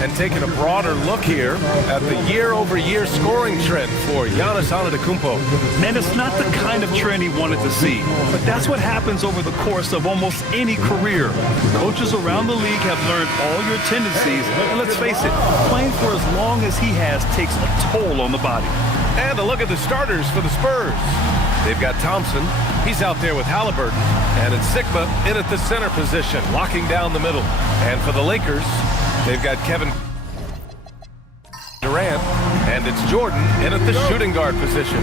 And taking a broader look here at the year-over-year scoring trend for Giannis Antetokounmpo. Man, it's not the kind of trend he wanted to see, but that's what happens over the course of almost any career. Coaches around the league have learned all your tendencies, and let's face it, playing for as long as he has takes a toll on the body. And a look at the starters for the Spurs. They've got Thompson, he's out there with Halliburton, and it's Sigma in at the center position, locking down the middle. And for the Lakers, they've got Kevin Durant, and it's Jordan in at the shooting guard position.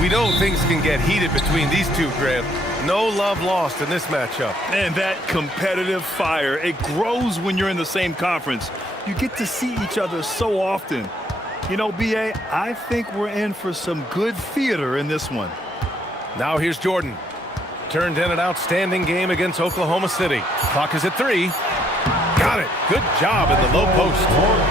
We know things can get heated between these two, Grant. No love lost in this matchup. And that competitive fire, it grows when you're in the same conference. You get to see each other so often. You know, B.A., I think we're in for some good theater in this one. Now here's Jordan. Turned in an outstanding game against Oklahoma City. Clock is at 3. Got it. Good job in the low post.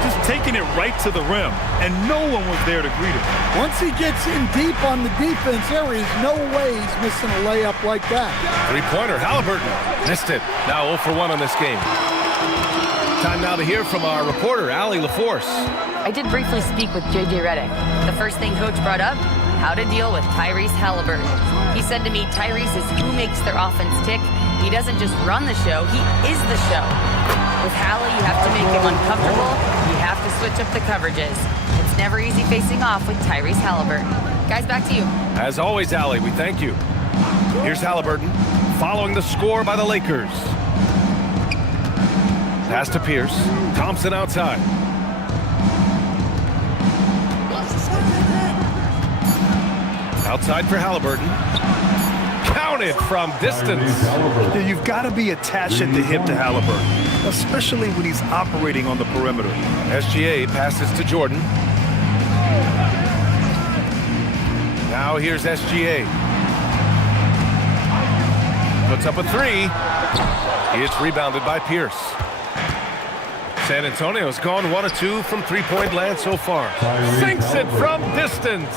Just taking it right to the rim, and no one was there to greet him. Once he gets in deep on the defense, there is no way he's missing a layup like that. Three-pointer, Halliburton. Missed it. Now 0 for 1 on this game. Time now to hear from our reporter, Allie LaForce. I did briefly speak with J.J. Redick. The first thing Coach brought up, how to deal with Tyrese Halliburton. He said to me, Tyrese is who makes their offense tick. He doesn't just run the show, he is the show. With Halla, you have to make him uncomfortable. You have to switch up the coverages. It's never easy facing off with Tyrese Halliburton. Guys, back to you. As always, Allie, we thank you. Here's Halliburton following the score by the Lakers. Pass to Pierce. Thompson outside. Outside for Halliburton. Counted from distance. Yeah, you've got to be attached at the hip to Halliburton, especially when he's operating on the perimeter. SGA passes to Jordan. Now here's SGA. Puts up a three. It's rebounded by Pierce. San Antonio's gone 1 of 2 from three-point land so far. Sinks it from distance.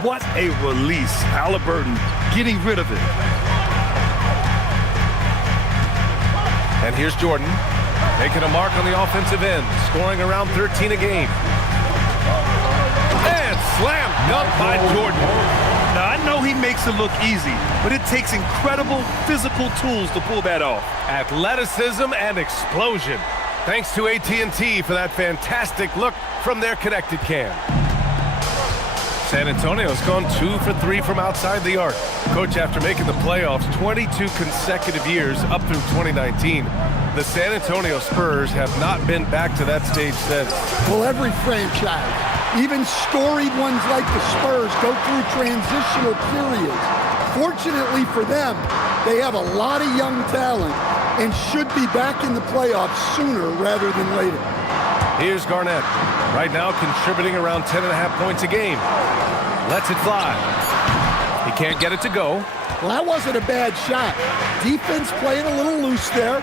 What a release. Halliburton getting rid of it. And here's Jordan making a mark on the offensive end, scoring around 13 a game. And slam dunk by Jordan. Now, I know he makes it look easy, but it takes incredible physical tools to pull that off. Athleticism and explosion. Thanks to AT&T for that fantastic look from their connected cam. San Antonio's gone 2 for 3 from outside the arc. Coach, after making the playoffs 22 consecutive years up through 2019, the San Antonio Spurs have not been back to that stage since. Well, every franchise, even storied ones like the Spurs, go through transitional periods. Fortunately for them, they have a lot of young talent and should be back in the playoffs sooner rather than later. Here's Garnett, right now contributing around 10.5 points a game. Lets it fly. He can't get it to go. Well, that wasn't a bad shot. Defense playing a little loose there.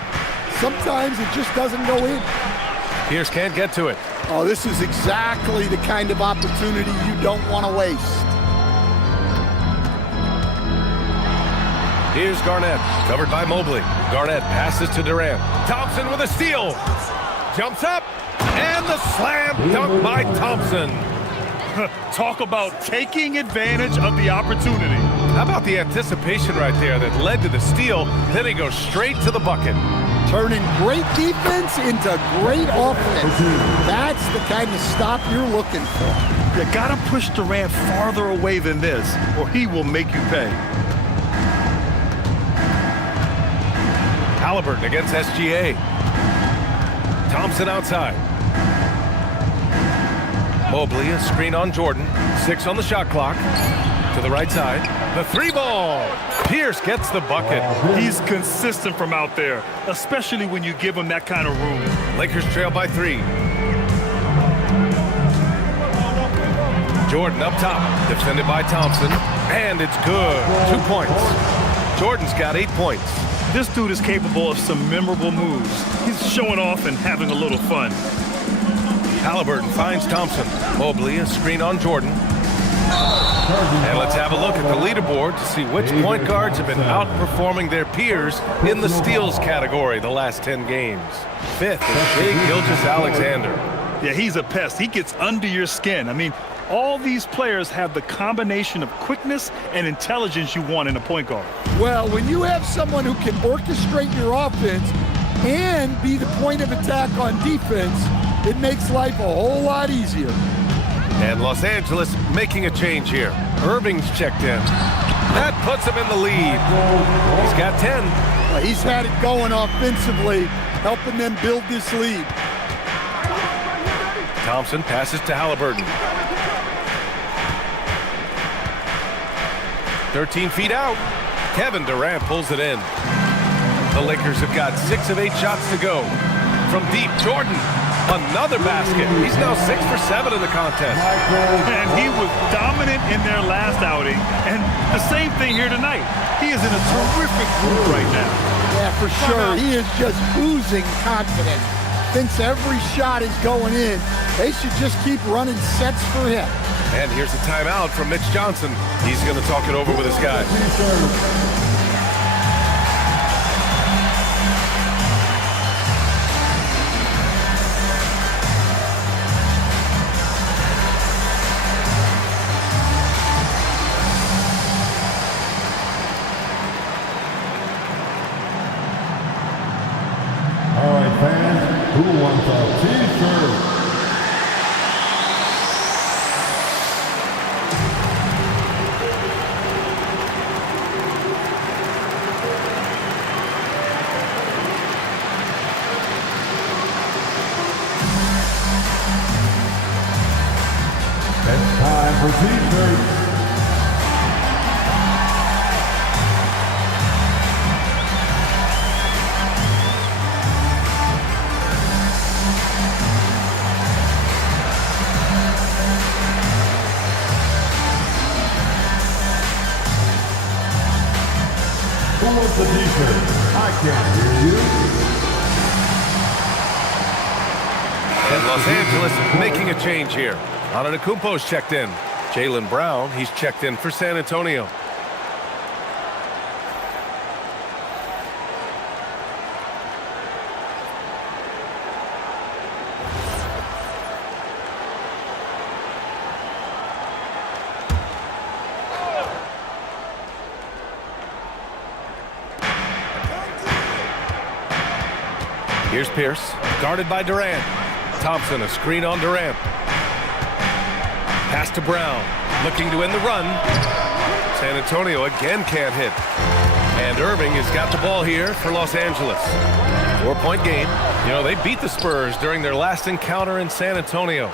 Sometimes it just doesn't go in. Pierce can't get to it. Oh, this is exactly the kind of opportunity you don't want to waste. Here's Garnett, covered by Mobley. Garnett passes to Durant. Thompson with a steal. Jumps up, and the slam dunk by Thompson. Talk about taking advantage of the opportunity. How about the anticipation right there that led to the steal? Then he goes straight to the bucket. Turning great defense into great offense. That's the kind of stop you're looking for. You gotta push Durant farther away than this, or he will make you pay. Halliburton against SGA. Thompson outside. Mobley, a screen on Jordan. 6 on the shot clock. To the right side. The 3-ball. Pierce gets the bucket. He's consistent from out there, especially when you give him that kind of room. Lakers trail by 3. Jordan up top. Defended by Thompson. And it's good. 2 points. Jordan's got 8 points. This dude is capable of some memorable moves. He's showing off and having a little fun. Halliburton finds Thompson. Mobley, a screen on Jordan. And let's have a look at the leaderboard to see which point guards have been outperforming their peers in the steals category the last 10 games. 5th is Shai Gilgeous-Alexander. Yeah, he's a pest. He gets under your skin. I mean, all these players have the combination of quickness and intelligence you want in a point guard. Well, when you have someone who can orchestrate your offense and be the point of attack on defense, it makes life a whole lot easier. And Los Angeles making a change here. Irving's checked in. That puts him in the lead. He's got 10. Well, he's had it going offensively, helping them build this lead. Thompson passes to Halliburton. 13 feet out. Kevin Durant pulls it in. The Lakers have got 6 of 8 shots to go. From deep, Jordan. Another basket. He's now 6 for 7 in the contest. And he was dominant in their last outing. And the same thing here tonight. He is in a terrific mood right now. Yeah, for sure. He is just oozing confidence. Thinks every shot is going in. They should just keep running sets for him. And here's a timeout from Mitch Johnson. He's going to talk it over with his guys. The defense. I can't hear you. And Los Angeles making a change here. Antetokounmpo's checked in. Jaylen Brown, he's checked in for San Antonio. Here's Pierce, guarded by Durant. Thompson, a screen on Durant. Pass to Brown, looking to end the run. San Antonio again can't hit. And Irving has got the ball here for Los Angeles. 4-point game. You know, they beat the Spurs during their last encounter in San Antonio.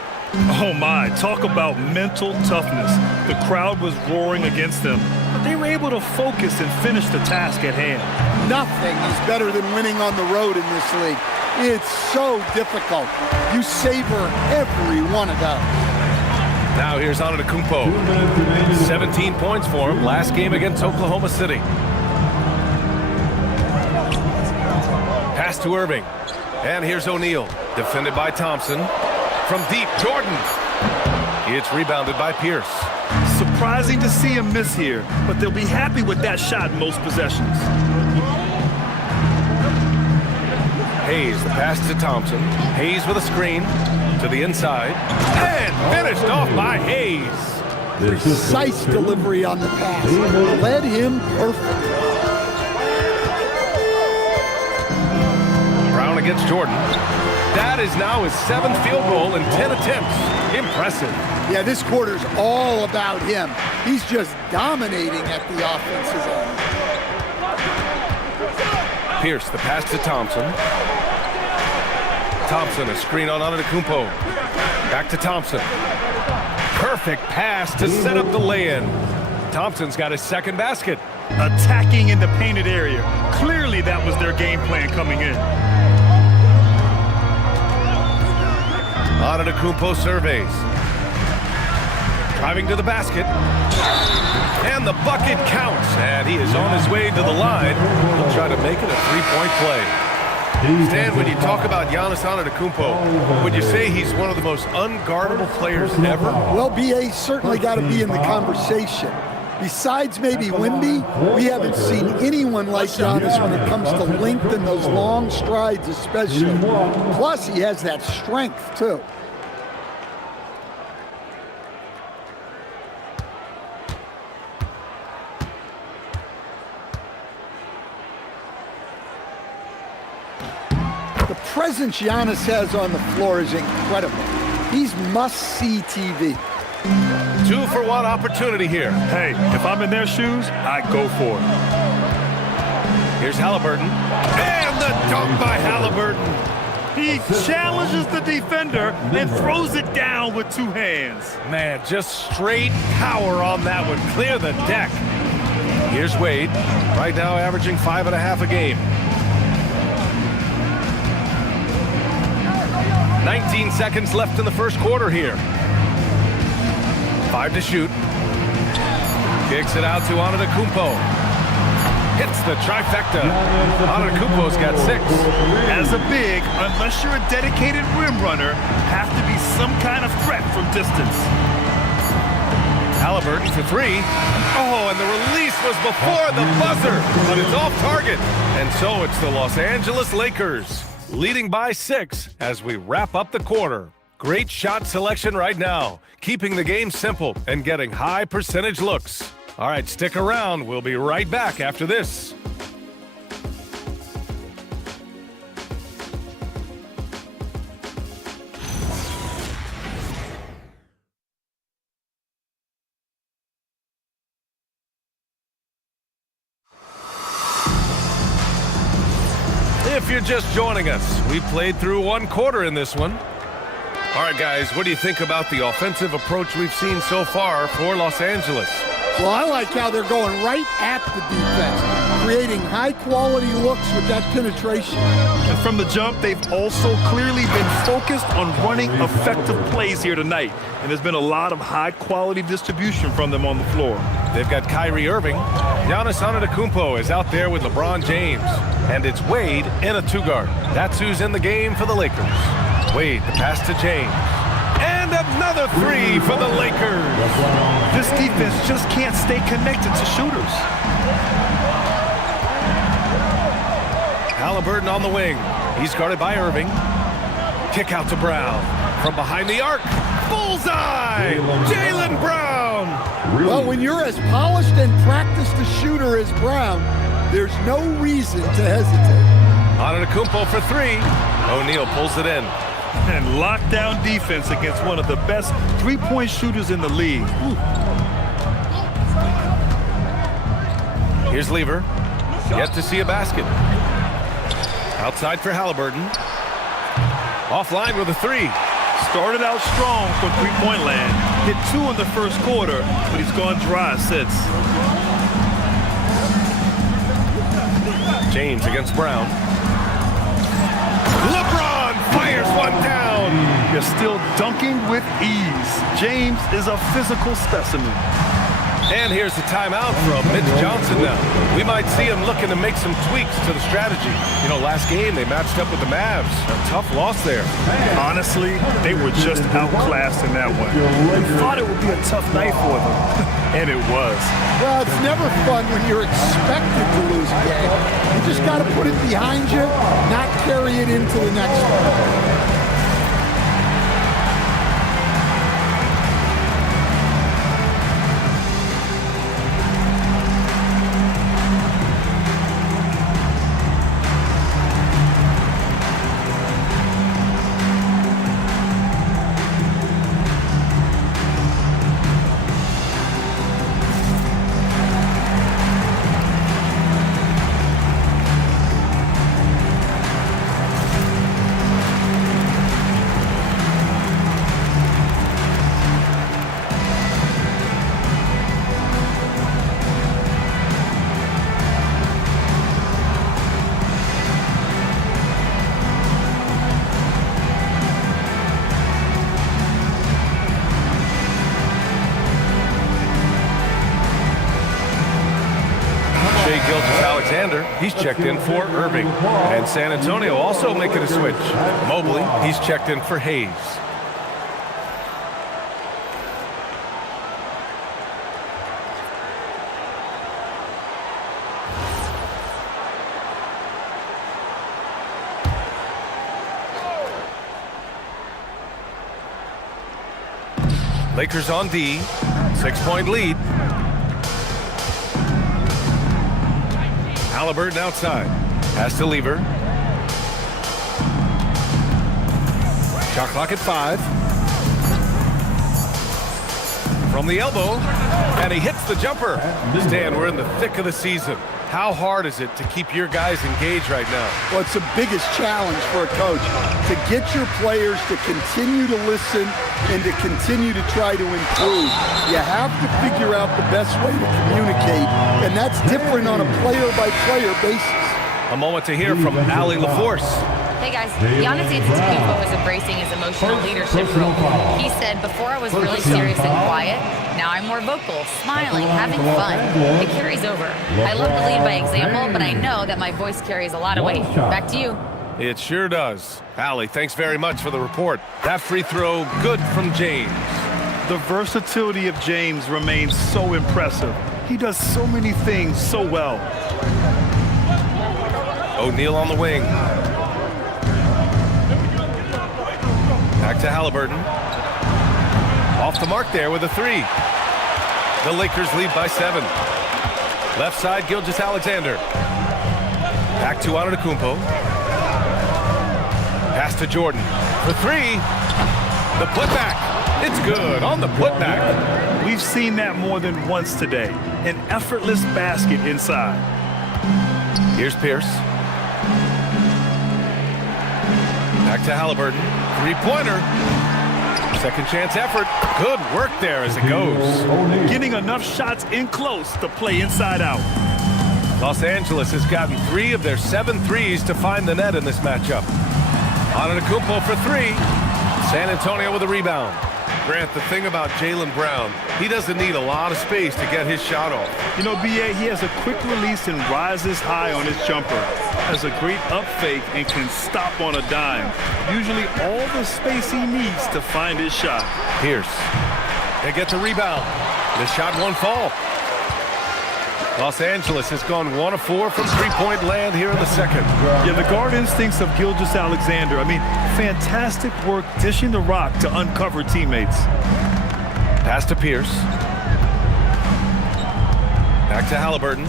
Oh my, talk about mental toughness. The crowd was roaring against them, but they were able to focus and finish the task at hand. Nothing is better than winning on the road in this league. It's so difficult. You savor every one of those. Now here's Antetokounmpo. 17 points for him last game against Oklahoma City. Pass to Irving. And here's O'Neal, defended by Thompson. From deep, Jordan. It's rebounded by Pierce. Surprising to see him miss here, but they'll be happy with that shot in most possessions. Hayes, the pass to Thompson. Hayes with a screen to the inside. And finished off by Hayes. Precise delivery on the pass. Led him perfect. Brown against Jordan. That is now his 7th field goal in 10 attempts. Impressive. Yeah, this quarter's all about him. He's just dominating at the offensive end. Pierce, the pass to Thompson. Thompson, a screen on Antetokounmpo. Back to Thompson. Perfect pass to set up the lay-in. Thompson's got his second basket. Attacking in the painted area. Clearly that was their game plan coming in. Antetokounmpo surveys. Driving to the basket. And the bucket counts. And he is on his way to the line. He'll try to make it a three-point play. Stan, when you talk about Giannis Antetokounmpo, would you say he's one of the most unguardable players ever? Well, BA's certainly got to be in the conversation. Besides maybe Wemby, we haven't seen anyone like Giannis when it comes to length and those long strides especially. Plus, he has that strength, too. The presence Giannis has on the floor is incredible. He's must-see TV. 2-for-1 opportunity here. Hey, if I'm in their shoes, I go for it. Here's Halliburton. And the dunk by Halliburton. He challenges the defender and throws it down with two hands. Man, just straight power on that one. Clear the deck. Here's Wade. Right now averaging 5.5 a game. 19 seconds left in the first quarter here. 5 to shoot. Kicks it out to Antetokounmpo. Hits the trifecta. Antetokounmpo's got 6. As a big, unless you're a dedicated rim runner, have to be some kind of threat from distance. Halliburton for 3. Oh, and the release was before the buzzer, but it's off target. And so it's the Los Angeles Lakers leading by 6 as we wrap up the quarter. Great shot selection right now, keeping the game simple and getting high percentage looks. All right, stick around. We'll be right back after this. If you're just joining us, we played through one quarter in this one. All right, guys, what do you think about the offensive approach we've seen so far for Los Angeles? Well, I like how they're going right at the defense, creating high-quality looks with that penetration. And from the jump, they've also clearly been focused on running effective plays here tonight. And there's been a lot of high-quality distribution from them on the floor. They've got Kyrie Irving. Giannis Antetokounmpo is out there with LeBron James. And it's Wade in a two-guard. That's who's in the game for the Lakers. Wade, the pass to James. And another three for the Lakers. This defense just can't stay connected to shooters. Halliburton on the wing. He's guarded by Irving. Kick out to Brown. From behind the arc. Bullseye! Jaylen Brown! Well, when you're as polished and practiced a shooter as Brown, there's no reason to hesitate. Antetokounmpo for three. O'Neal pulls it in. And lockdown defense against one of the best three-point shooters in the league. Ooh. Here's Lever. Yet to see a basket. Outside for Halliburton. Offline with a three. Started out strong from three-point land. Hit two in the first quarter, but he's gone dry since. James against Brown. LeBron fires one down. You're still dunking with ease. James is a physical specimen. And here's the timeout from Mitch Johnson now. We might see him looking to make some tweaks to the strategy. You know, last game they matched up with the Mavs. A tough loss there. Honestly, they were just outclassed in that one. I thought it would be a tough night for them. And it was. Well, it's never fun when you're expected to lose a game. You just got to put it behind you, not carry it into the next one. He's checked in for Irving. And San Antonio also making a switch. Mobley, he's checked in for Hayes. Lakers on D. 6-point lead. Halliburton outside. Pass to Lever. Shot clock at 5. From the elbow. And he hits the jumper. Stan, we're in the thick of the season. How hard is it to keep your guys engaged right now? Well, it's the biggest challenge for a coach, to get your players to continue to listen and to continue to try to improve. You have to figure out the best way to communicate, and that's different on a player-by-player basis. A moment to hear from Allie LaForce. Hey guys, Giannis Antetokounmpo is embracing his emotional leadership role. He said, before I was really serious and quiet, now I'm more vocal, smiling, having fun. It carries over. I love to lead by example, but I know that my voice carries a lot of weight. Back to you. It sure does. Allie, thanks very much for the report. That free throw, good from James. The versatility of James remains so impressive. He does so many things so well. O'Neal on the wing. Back to Halliburton. Off the mark there with a three. The Lakers lead by 7. Left side, Gilgeous-Alexander. Back to Antetokounmpo. Pass to Jordan for 3. The putback. It's good on the putback. We've seen that more than once today. An effortless basket inside. Here's Pierce. Back to Halliburton. 3-pointer. Second chance effort. Good work there as it goes. Getting enough shots in close to play inside out. Los Angeles has gotten 3 of their 7 threes to find the net in this matchup. Antetokounmpo for 3. San Antonio with a rebound. Grant, the thing about Jaylen Brown, he doesn't need a lot of space to get his shot off. You know, B.A., he has a quick release and rises high on his jumper. Has a great up fake and can stop on a dime. Usually all the space he needs to find his shot. Pierce. They get the rebound. The shot won't fall. Los Angeles has gone 1 of 4 from three-point land here in the second. Yeah, the guard instincts of Gilgeous-Alexander. I mean, fantastic work dishing the rock to uncover teammates. Pass to Pierce. Back to Halliburton.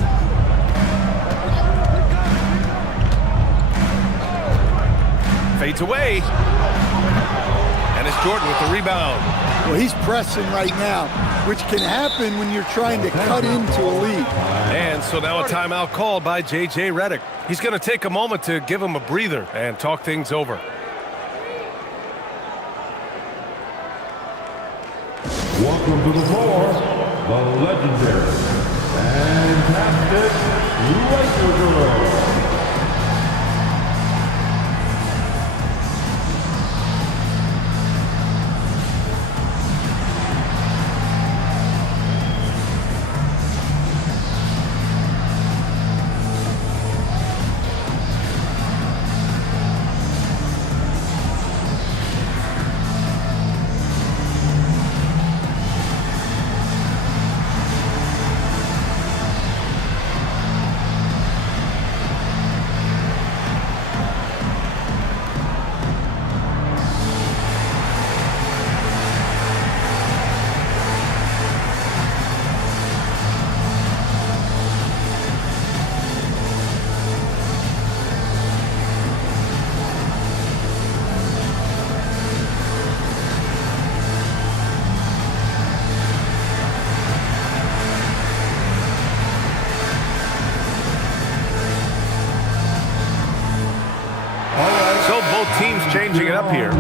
Fades away. And it's Jordan with the rebound. Well, he's pressing right now, which can happen when you're trying to cut into a lead. And so now a timeout called by J.J. Redick. He's going to take a moment to give him a breather and talk things over. Welcome to the floor, the legendary, fantastic Lakers. Teams changing it up here. All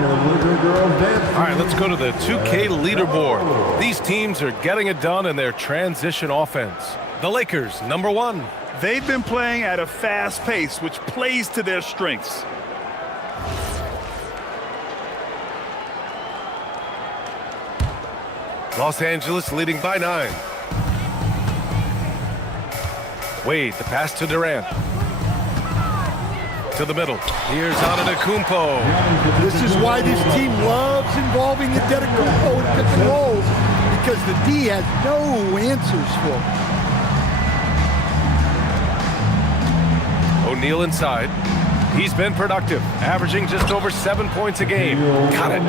right, let's go to the 2K leaderboard. These teams are getting it done in their transition offense. The Lakers, number 1. They've been playing at a fast pace, which plays to their strengths. Los Angeles leading by 9. Wade, the pass to Durant. To the middle. Here's Antetokounmpo. This is why this team loves involving Antetokounmpo in pick and rolls, because the D has no answers for him. O'Neal inside. He's been productive, averaging just over 7 points a game. Got it.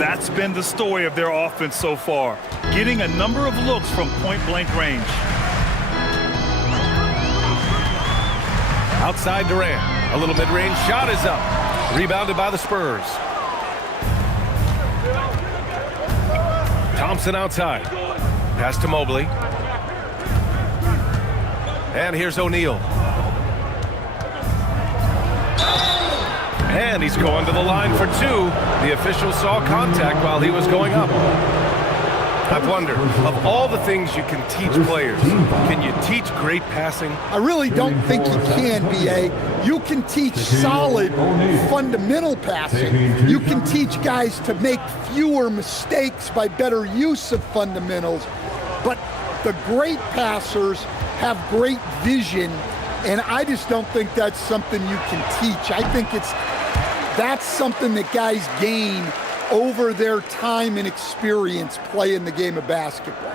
That's been the story of their offense so far, getting a number of looks from point-blank range. Outside Durant. A little mid-range shot is up. Rebounded by the Spurs. Thompson outside. Pass to Mobley. And here's O'Neal. And he's going to the line for 2. The official saw contact while he was going up. I wonder, of all the things you can teach players, can you teach great passing? I really don't think you can, B.A. You can teach solid fundamental passing. You can teach guys to make fewer mistakes by better use of fundamentals. But the great passers have great vision, and I just don't think that's something you can teach. I think that's something that guys gain over their time and experience playing the game of basketball.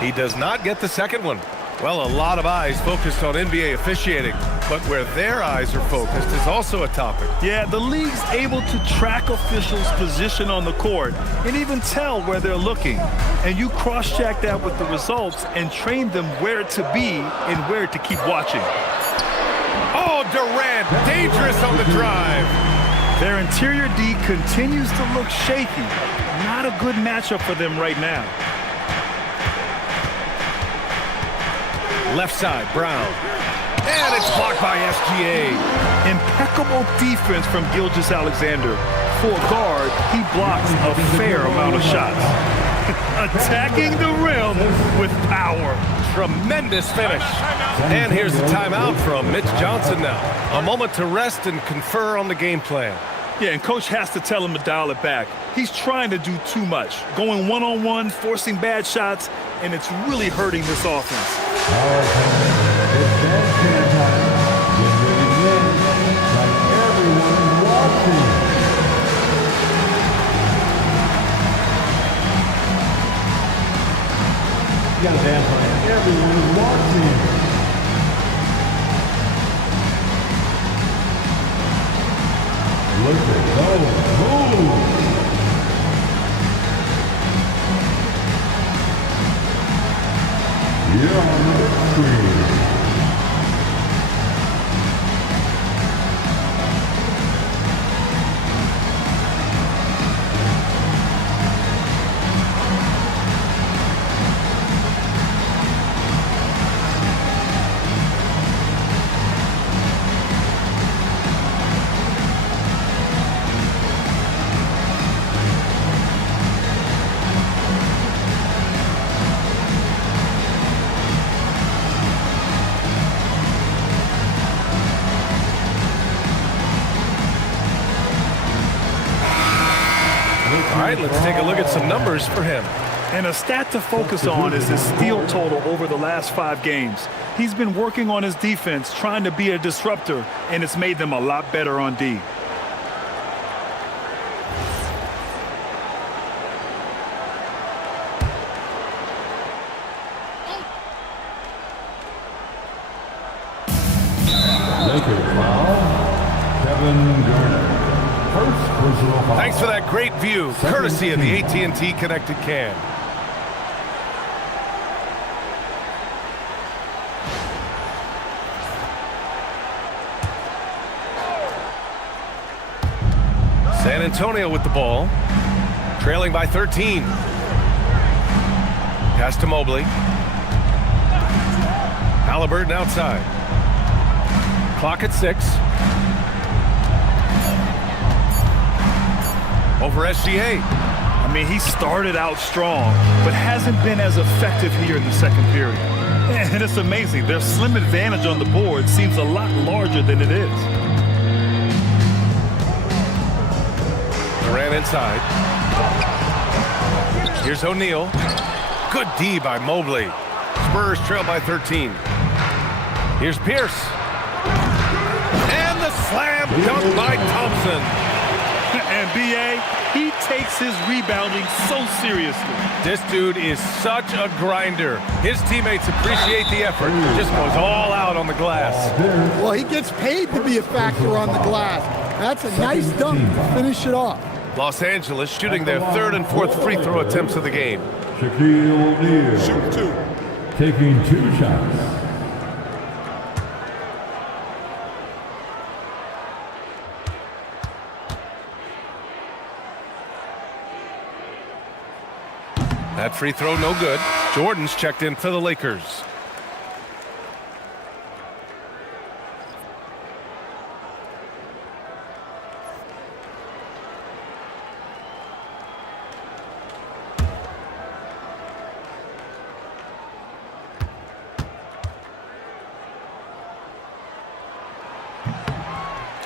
He does not get the second one. Well, a lot of eyes focused on NBA officiating, but where their eyes are focused is also a topic. Yeah, the league's able to track officials' position on the court and even tell where they're looking. And you cross-check that with the results and train them where to be and where to keep watching. Oh, Durant, dangerous on the drive. Their interior D continues to look shaky. Not not a good matchup for them right now. Left side, Brown. And it's blocked by SGA. Impeccable defense from Gilgeous-Alexander. For a guard, he blocks a fair amount of shots. Attacking the rim with power. Tremendous finish. And here's the timeout from Mitch Johnson now. A moment to rest and confer on the game plan. Yeah, and coach has to tell him to dial it back. He's trying to do too much. Going one-on-one, forcing bad shots, and it's really hurting this offense. You got a band playing. Everyone is watching. Look at those moves. You're on the screen. All right, let's take a look at some numbers for him. And a stat to focus on is his steal total over the last 5 games. He's been working on his defense, trying to be a disruptor, and it's made them a lot better on D. Thanks for that great view, courtesy of the AT&T Connected Cam. San Antonio with the ball, trailing by 13. Pass to Mobley. Halliburton outside. Clock at 6. Over SGA. I mean, he started out strong, but hasn't been as effective here in the second period. And it's amazing. Their slim advantage on the board seems a lot larger than it is. Durant inside. Here's O'Neal. Good D by Mobley. Spurs trail by 13. Here's Pierce. And the slam dunk by Thompson. And B.A., he takes his rebounding so seriously. This dude is such a grinder. His teammates appreciate the effort. Just goes all out on the glass. Well, he gets paid to be a factor on the glass. That's a nice dunk to finish it off. Los Angeles shooting their 3rd and 4th free throw attempts of the game. Shaquille O'Neal. Shooting 2. Taking 2 shots. That free throw no good. Jordan's checked in for the Lakers.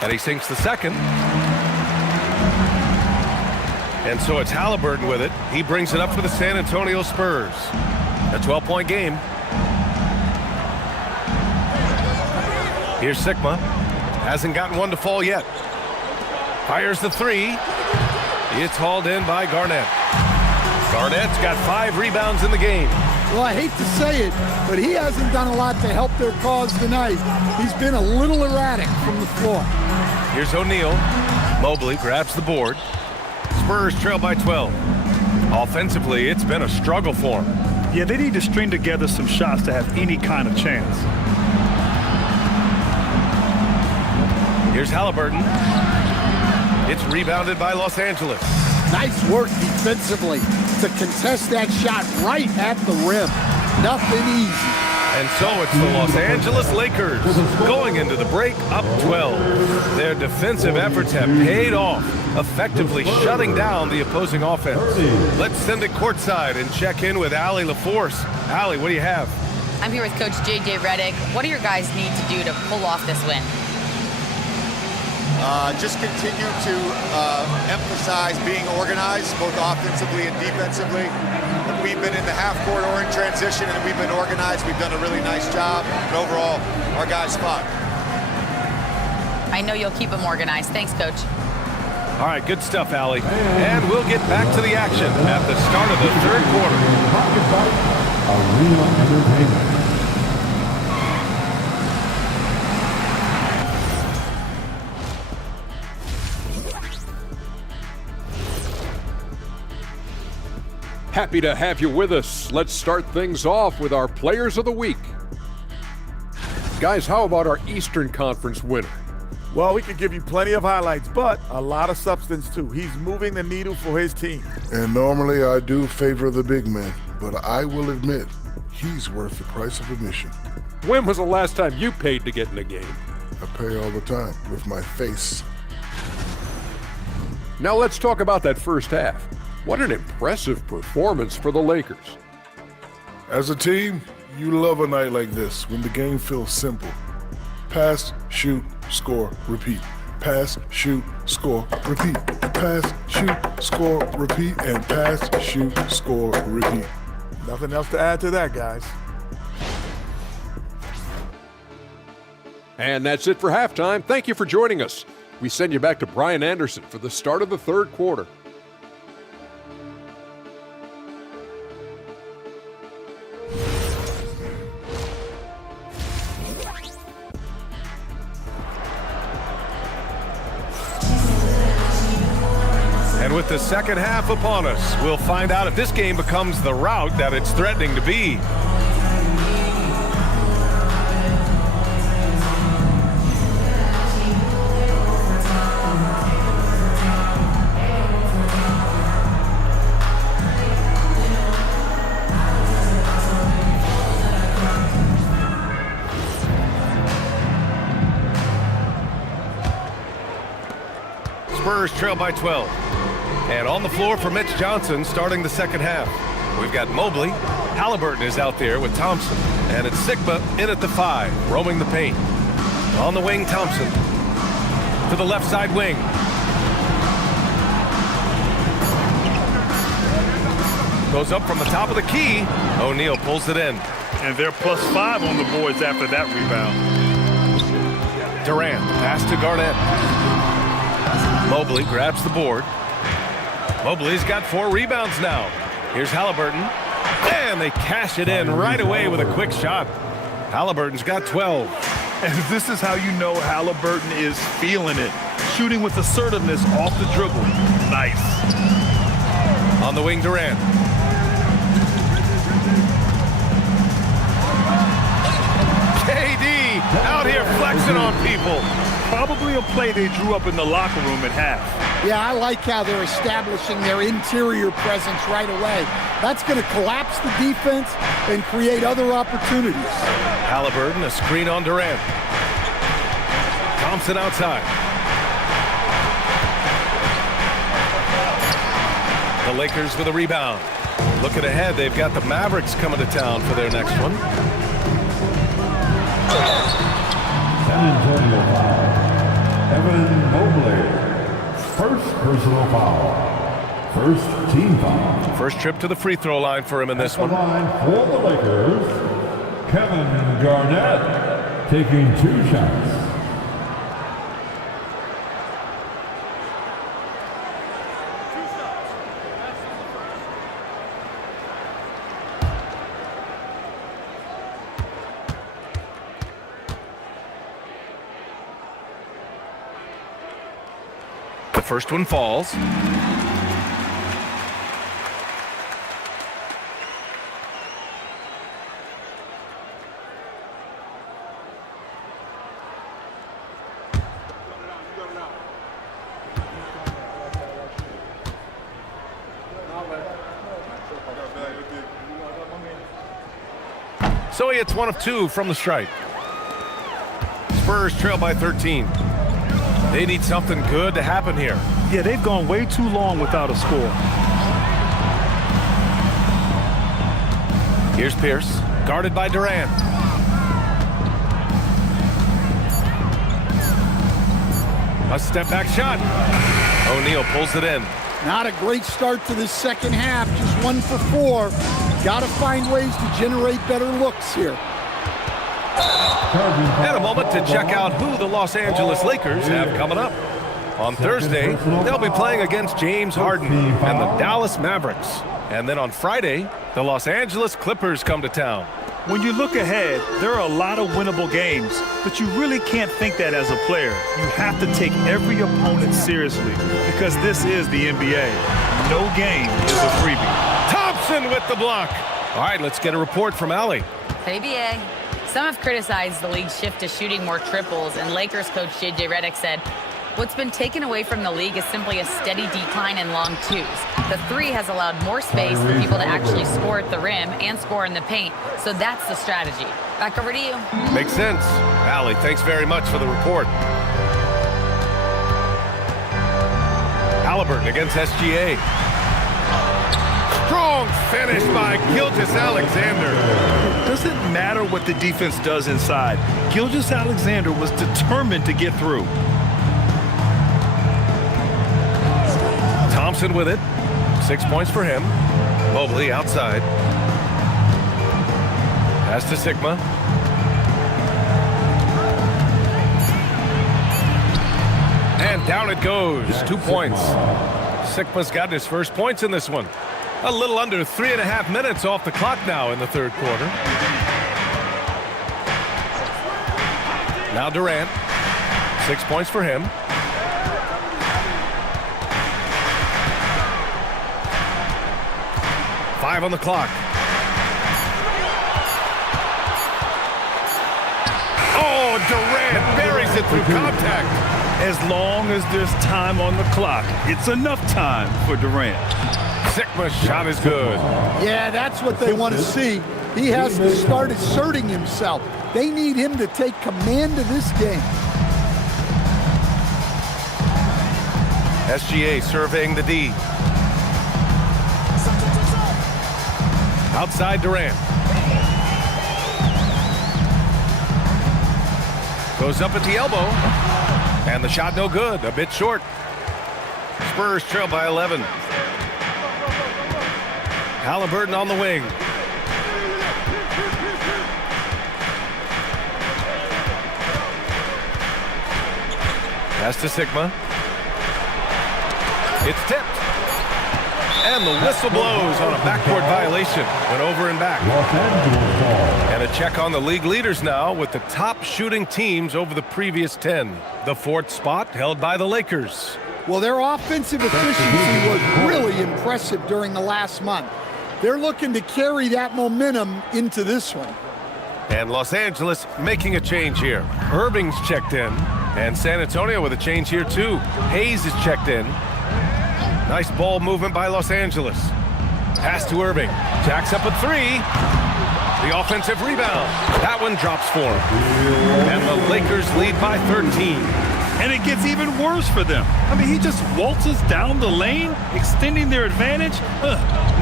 And he sinks the second. And so it's Halliburton with it. He brings it up for the San Antonio Spurs. A 12-point game. Here's Sigma. Hasn't gotten one to fall yet. Fires the 3. It's hauled in by Garnett. Garnett's got 5 rebounds in the game. Well, I hate to say it, but he hasn't done a lot to help their cause tonight. He's been a little erratic from the floor. Here's O'Neal. Mobley grabs the board. Spurs trail by 12. Offensively, it's been a struggle for them. Yeah, they need to string together some shots to have any kind of chance. Here's Halliburton. It's rebounded by Los Angeles. Nice work defensively to contest that shot right at the rim. Nothing easy. And so it's the Los Angeles Lakers going into the break up 12. Their defensive efforts have paid off, effectively shutting down the opposing offense. Let's send it courtside and check in with Allie LaForce. Allie, what do you have? I'm here with Coach J.J. Redick. What do your guys need to do to pull off this win? Just continue to emphasize being organized, both offensively and defensively. We've been in the half-court or in transition, and we've been organized. We've done a really nice job. And overall, our guys fought. I know you'll keep them organized. Thanks, Coach. All right, good stuff, Allie. And we'll get back to the action at the start of the third quarter. Arena Entertainment. Happy to have you with us. Let's start things off with our Players of the Week. Guys, how about our Eastern Conference winner? Well, we could give you plenty of highlights, but a lot of substance too. He's moving the needle for his team. And normally I do favor the big man, but I will admit he's worth the price of admission. When was the last time you paid to get in a game? I pay all the time with my face. Now let's talk about that first half. What an impressive performance for the Lakers. As a team, you love a night like this when the game feels simple. Pass, shoot, score, repeat. Pass, shoot, score, repeat. Pass, shoot, score, repeat, and pass, shoot, score, repeat. Nothing else to add to that, guys. And that's it for halftime. Thank you for joining us. We send you back to Brian Anderson for the start of the third quarter. And with the second half upon us, we'll find out if this game becomes the rout that it's threatening to be. Spurs trail by 12. And on the floor for Mitch Johnson starting the second half. We've got Mobley. Halliburton is out there with Thompson. And it's Sigma in at the 5, roaming the paint. On the wing, Thompson. To the left side wing. Goes up from the top of the key. O'Neal pulls it in. And they're +5 on the boards after that rebound. Durant, pass to Garnett. Mobley grabs the board. Mobley's got 4 rebounds now. Here's Halliburton. And they cash it in right away with a quick shot. Halliburton's got 12. And this is how you know Halliburton is feeling it. Shooting with assertiveness off the dribble. Nice. On the wing, Durant. KD out here flexing on people. Probably a play they drew up in the locker room at half. Yeah, I like how they're establishing their interior presence right away. That's going to collapse the defense and create other opportunities. Halliburton, a screen on Durant. Thompson outside. The Lakers with a rebound. Looking ahead, they've got the Mavericks coming to town for their next one. San Antonio foul. Evan Mobley. First personal foul. First team foul. First trip to the free throw line for him in this one. Line for the Lakers, Kevin Garnett taking 2 shots. The first one falls. so he hits 1 of 2 from the stripe. Spurs trail by 13. They need something good to happen here. Yeah, they've gone way too long without a score. Here's Pierce, guarded by Durant. A step-back shot. O'Neal pulls it in. Not a great start to this second half, just 1 for 4. Got to find ways to generate better looks here. And a moment to check out who the Los Angeles Lakers have coming up. On Thursday, they'll be playing against James Harden and the Dallas Mavericks. And then on Friday, the Los Angeles Clippers come to town. When you look ahead, there are a lot of winnable games, but you really can't think that as a player. You have to take every opponent seriously because this is the NBA. No game is a freebie. Thompson with the block. All right, let's get a report from Allie. Hey, BA. Some have criticized the league's shift to shooting more triples, and Lakers coach J.J. Redick said, what's been taken away from the league is simply a steady decline in long twos. The 3 has allowed more space for people to actually score at the rim and score in the paint, so that's the strategy. Back over to you. Makes sense. Allie, thanks very much for the report. Halliburton against SGA. Strong finish by Gilgeous-Alexander. It doesn't matter what the defense does inside. Gilgeous-Alexander was determined to get through. Thompson with it. 6 points for him. Mobley outside. Pass to Sigma. And down it goes. 2 points. Sigma's gotten his first points in this one. A little under 3.5 minutes off the clock now in the third quarter. Now Durant. 6 points for him. Five on the clock. Oh, Durant buries it through contact. As long as there's time on the clock, it's enough time for Durant. Sigma's shot is good. Yeah, that's what they want to see. He has to start asserting himself. They need him to take command of this game. SGA surveying the D. Outside Durant. Goes up at the elbow. And the shot no good. A bit short. Spurs trail by 11. Halliburton on the wing. Pass to Sigma. It's tipped. And the whistle blows on a backcourt violation. Went over and back. And a check on the league leaders now with the top shooting teams over the previous 10. The 4th spot held by the Lakers. Well, their offensive efficiency was really impressive during the last month. They're looking to carry that momentum into this one. And Los Angeles making a change here. Irving's checked in. And San Antonio with a change here too. Hayes is checked in. Nice ball movement by Los Angeles. Pass to Irving. Jacks up a 3. The offensive rebound. That one drops for him. And the Lakers lead by 13. And it gets even worse for them. I mean, he just waltzes down the lane, extending their advantage.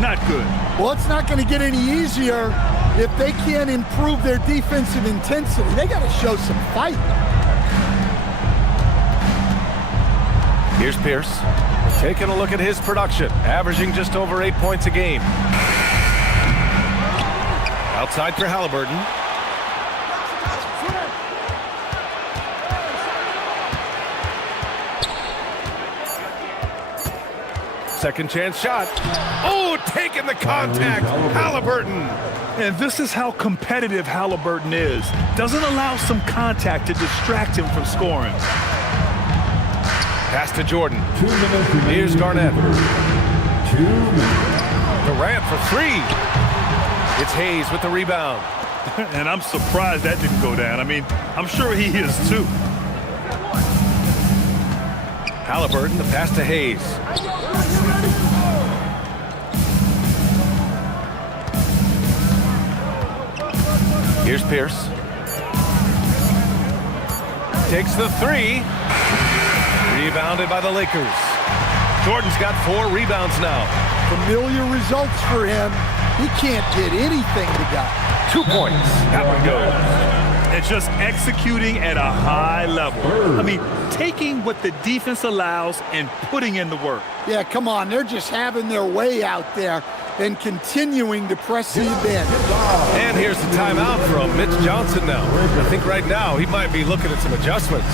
Not good. Well, it's not going to get any easier if they can't improve their defensive intensity. They got to show some fight. Here's Pierce. Taking a look at his production, averaging just over 8 points a game. Outside for Halliburton. Second chance shot. Oh, taking the contact. Halliburton. And this is how competitive Halliburton is. Doesn't allow some contact to distract him from scoring. Pass to Jordan. Here's Garnett. Durant for 3. It's Hayes with the rebound. And I'm surprised that didn't go down. I mean, I'm sure he is too. Halliburton, the pass to Hayes. Here's Pierce. Takes the three. Rebounded by the Lakers. Jordan's got 4 rebounds now. Familiar results for him. He can't get anything to go. 2 points. That one goes. And just executing at a high level. I mean, taking what the defense allows and putting in the work. Yeah, come on. They're just having their way out there and continuing to press the advantage. And here's the timeout from Mitch Johnson now. I think right now he might be looking at some adjustments.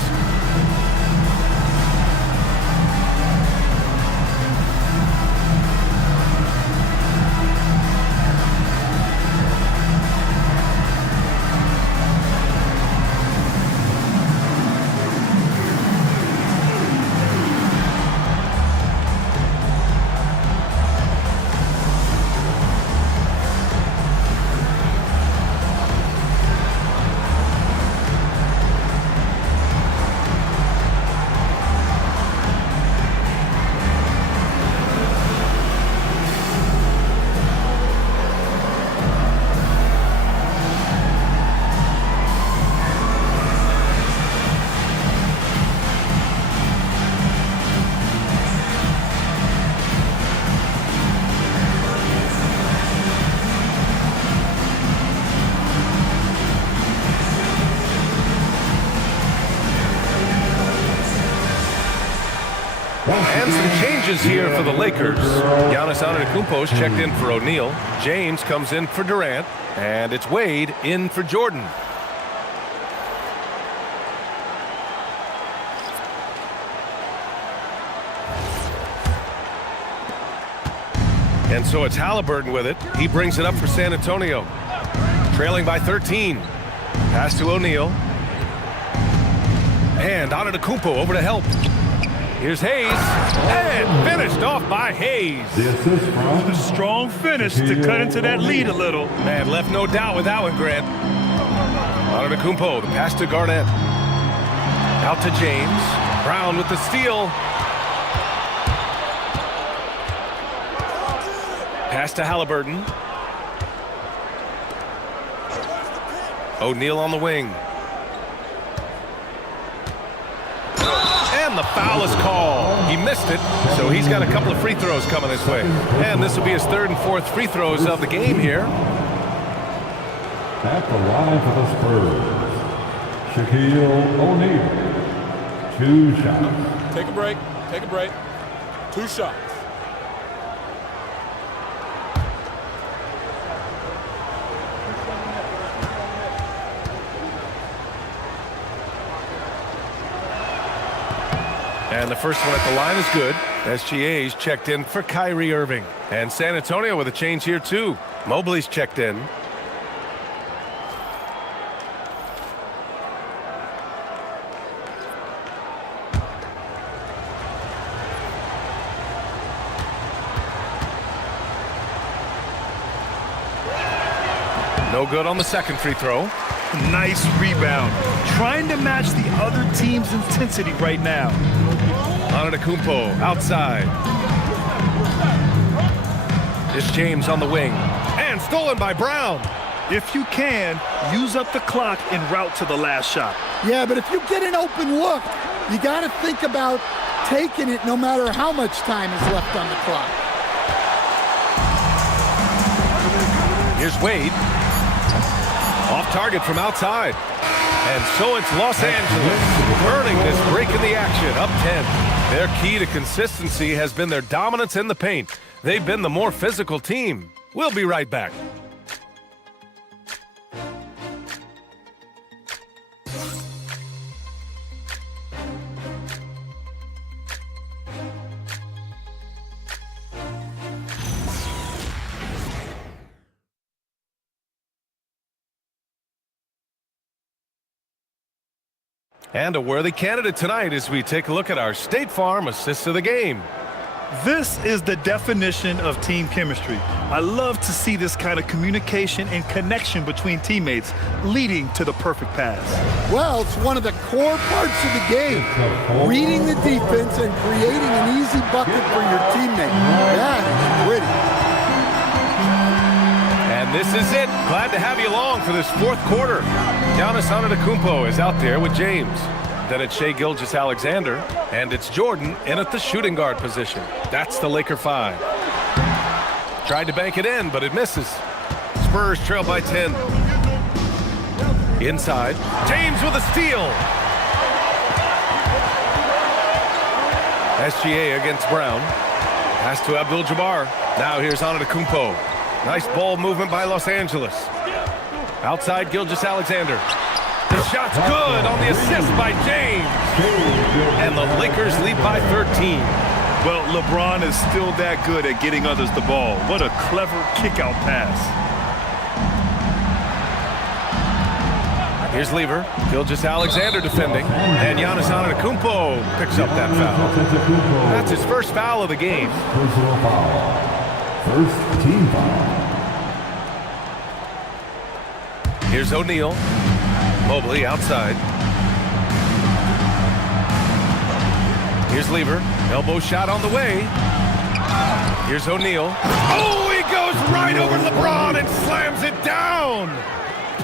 And some changes here for the Lakers. Giannis Antetokounmpo's checked in for O'Neal. James comes in for Durant. And it's Wade in for Jordan. And so it's Halliburton with it. He brings it up for San Antonio. Trailing by 13. Pass to O'Neal. And Antetokounmpo over to help. Here's Hayes, and finished off by Hayes. A strong finish to cut into that lead a little. Man, left no doubt with that one, Grant. Antetokounmpo, the pass to Garnett. Out to James. Brown with the steal. Pass to Halliburton. O'Neal on the wing. And the foul is called. He missed it, so he's got a couple of free throws coming his way. And this will be his 3rd and 4th free throws of the game here. At the line for the Spurs, Shaquille O'Neal. 2 shots. Take a break. Take a break. 2 shots. And the first one at the line is good. SGA's checked in for Kyrie Irving. And San Antonio with a change here too. Mobley's checked in. No good on the second free throw. Nice rebound. Trying to match the other team's intensity right now. Antetokounmpo outside. It's James on the wing. And stolen by Brown. If you can, use up the clock en route to the last shot. Yeah, but if you get an open look, you got to think about taking it no matter how much time is left on the clock. Here's Wade. Off target from outside. And so it's Los Angeles earning this break in the action, up 10. Their key to consistency has been their dominance in the paint. They've been the more physical team. We'll be right back. And a worthy candidate tonight as we take a look at our State Farm Assist of the Game. This is the definition of team chemistry. I love to see this kind of communication and connection between teammates leading to the perfect pass. Well, it's one of the core parts of the game. Reading the defense and creating an easy bucket for your teammate. That is pretty. And And this is it. Glad to have you along for this fourth quarter. Giannis Antetokounmpo is out there with James. Then it's Shai Gilgeous-Alexander, and it's Jordan in at the shooting guard position. That's the Laker 5. Tried to bank it in, but it misses. Spurs trail by 10. Inside, James with a steal. SGA against Brown. Pass to Abdul-Jabbar. Now here's Antetokounmpo. Nice ball movement by Los Angeles. Outside, Gilgeous-Alexander. The shot's good on the assist by James. And the Lakers lead by 13. Well, LeBron is still that good at getting others the ball. What a clever kick-out pass. Here's Lever. Gilgeous-Alexander defending. And Giannis Antetokounmpo picks up that foul. That's his first foul of the game. Personal foul. First team foul. Here's O'Neal. Mobley outside. Here's Lever. Elbow shot on the way. Here's O'Neal. Oh, he goes right over LeBron and slams it down.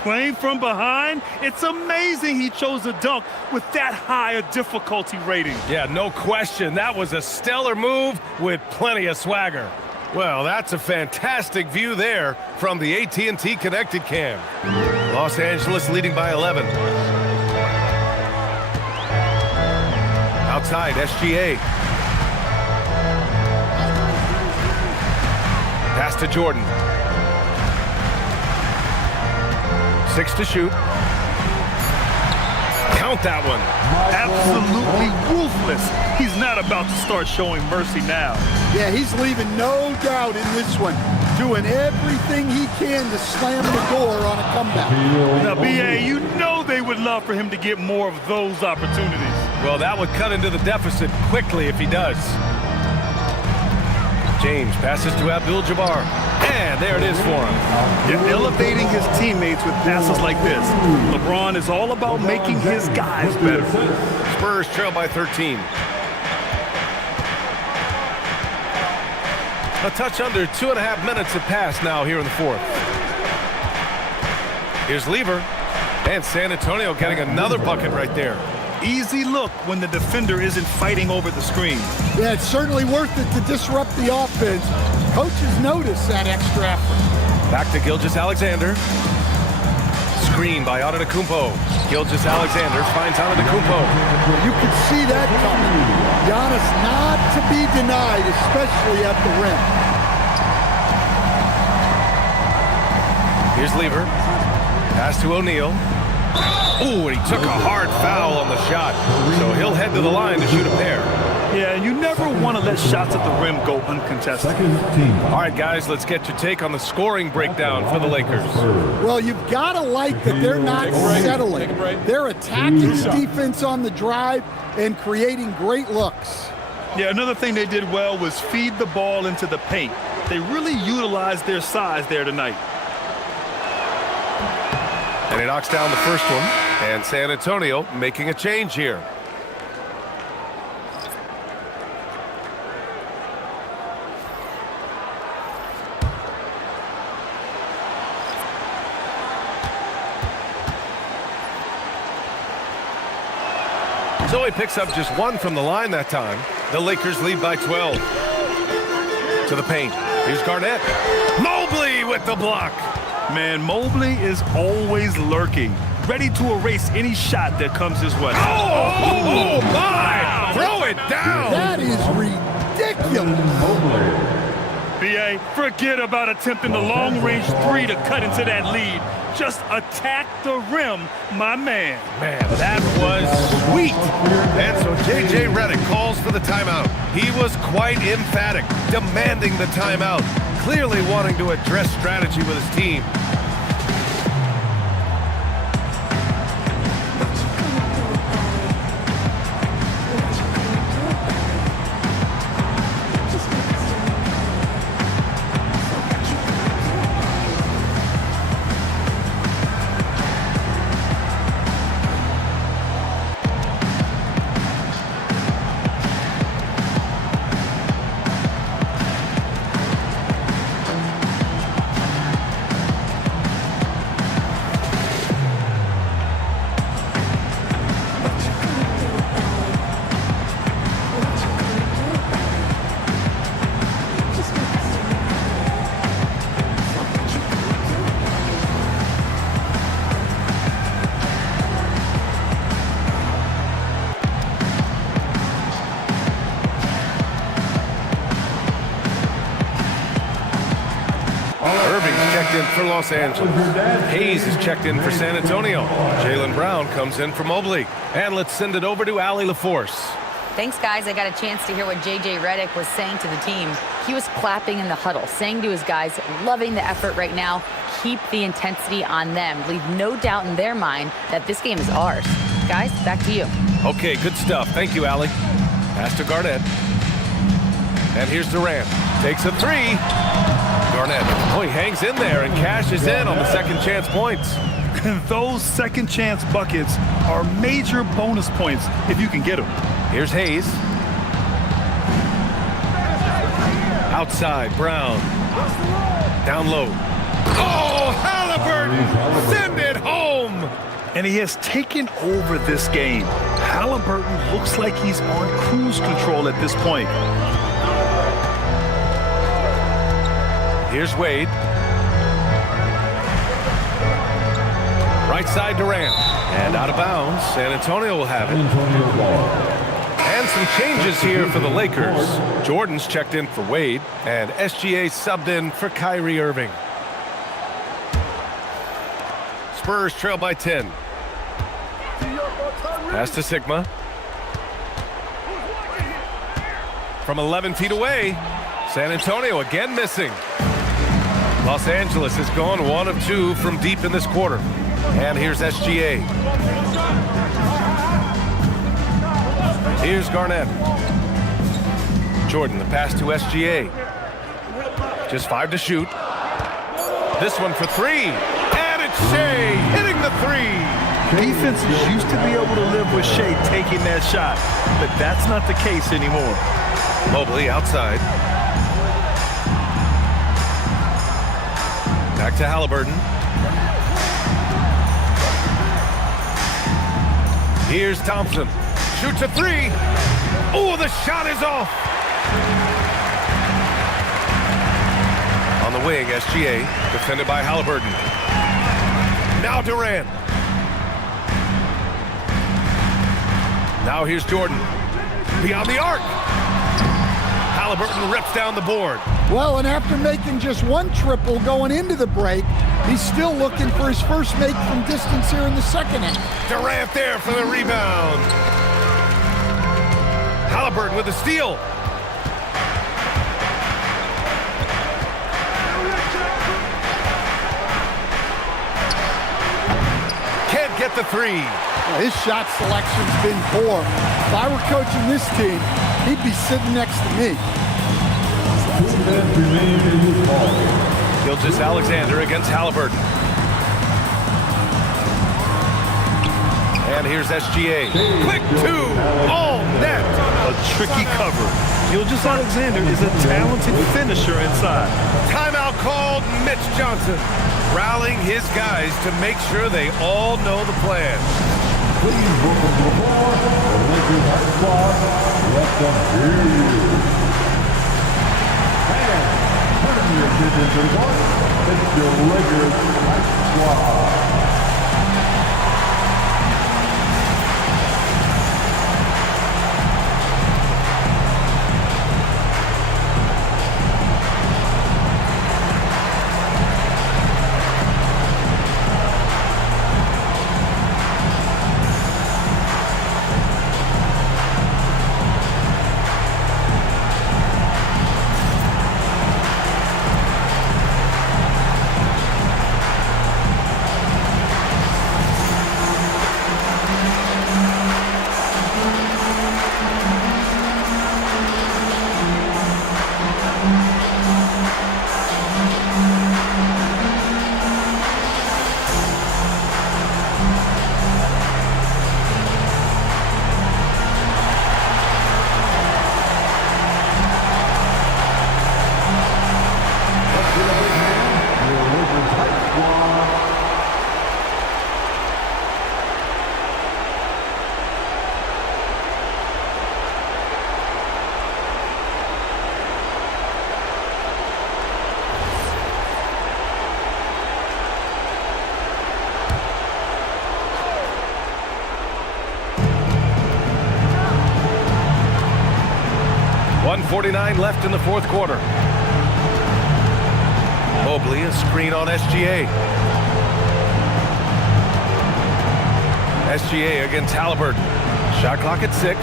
Playing from behind, it's amazing he chose a dunk with that high a difficulty rating. Yeah, no question. That was a stellar move with plenty of swagger. Well, that's a fantastic view there from the AT&T Connected Cam. Los Angeles leading by 11. Outside, SGA. Pass to Jordan. 6 to shoot. Count that one. Absolutely ruthless. He's not about to start showing mercy now. Yeah, he's leaving no doubt in this one. Doing everything he can to slam the door on a comeback. Now, B.A., you know they would love for him to get more of those opportunities. Well, that would cut into the deficit quickly if he does. James passes to Abdul-Jabbar. And there it is for him. Yeah, elevating his teammates with passes like this. LeBron is all about making his guys better. Spurs trail by 13. A touch under 2.5 minutes have passed now here in the fourth. Here's Lever. And San Antonio getting another bucket right there. Easy look when the defender isn't fighting over the screen. Yeah, it's certainly worth it to disrupt the offense. Coaches notice that extra effort. Back to Gilgeous-Alexander. Screen by Antetokounmpo. Gilgeous-Alexander finds Antetokounmpo. You could see that coming. Giannis not to be denied, especially at the rim. Here's Lever. Pass to O'Neal. Ooh, and he took a hard foul on the shot. So he'll head to the line to shoot a pair. Yeah, you never want to let shots at the rim go uncontested. All right, guys, let's get your take on the scoring breakdown for the Lakers. Well, you've got to like that they're not settling. They're attacking defense on the drive and creating great looks. Yeah, another thing they did well was feed the ball into the paint. They really utilized their size there tonight. And he knocks down the first one. And San Antonio making a change here. So he picks up just one from the line that time. The Lakers lead by 12. To the paint. Here's Garnett. Mobley with the block. Man, Mobley is always lurking, ready to erase any shot that comes his way. Oh, my! Wow. Throw it down! That is ridiculous. B.A., forget about attempting the long-range three to cut into that lead. Just attack the rim, my man. Man, that was sweet. And so J.J. Redick calls for the timeout. He was quite emphatic, demanding the timeout, clearly wanting to address strategy with his team. in for Los Angeles. Hayes is checked in for San Antonio. Jaylen Brown comes in for Mobley. And let's send it over to Allie LaForce. Thanks, guys. I got a chance to hear what J.J. Redick was saying to the team. He was clapping in the huddle, saying to his guys, loving the effort right now. Keep the intensity on them. Leave no doubt in their mind that this game is ours. Guys, back to you. Okay, good stuff. Thank you, Allie. Pass to Garnett. And here's Durant. Takes a three. Garnett. Oh, he hangs in there and cashes in on the second chance points. Those second chance buckets are major bonus points if you can get them. Here's Hayes. Outside, Brown. Down low. Oh, Halliburton! Send it home! And he has taken over this game. Halliburton looks like he's on cruise control at this point. Here's Wade. Right side Durant. And out of bounds. San Antonio will have it. And some changes here for the Lakers. Jordan's checked in for Wade. And SGA subbed in for Kyrie Irving. Spurs trail by 10. Pass to Sigma. From 11 feet away. San Antonio again missing. Los Angeles has gone 1 of 2 from deep in this quarter. And here's SGA. Here's Garnett. Jordan, the pass to SGA. Just 5 to shoot. This one for 3. And it's Shea hitting the 3. Defenses used to be able to live with Shea taking that shot, but that's not the case anymore. Mobley outside. Back to Halliburton. Here's Thompson. Shoots a 3. Oh, the shot is off. On the wing, SGA. Defended by Halliburton. Now Durant. Now here's Jordan. Beyond the arc. Halliburton rips down the board. Well, and after making just 1 triple going into the break, he's still looking for his first make from distance here in the second half. Durant there for the rebound. Halliburton with the steal. Can't get the 3. Well, his shot selection's been poor. If I were coaching this team, he'd be sitting next to me. Gilgeous-Alexander against Halliburton. And here's SGA. Quick 2. All net. A tricky cover. Gilgeous-Alexander is a talented finisher inside. Timeout called. Mitch Johnson rallying his guys to make sure they all know the plan. Please welcome to the floor, the Lakers Heart Squad. Let them hear you. And turn your attention to the court. It's the Lakers Heart Squad. .49 left in the fourth quarter. Mobley, a screen on SGA. SGA against Halliburton. Shot clock at 6.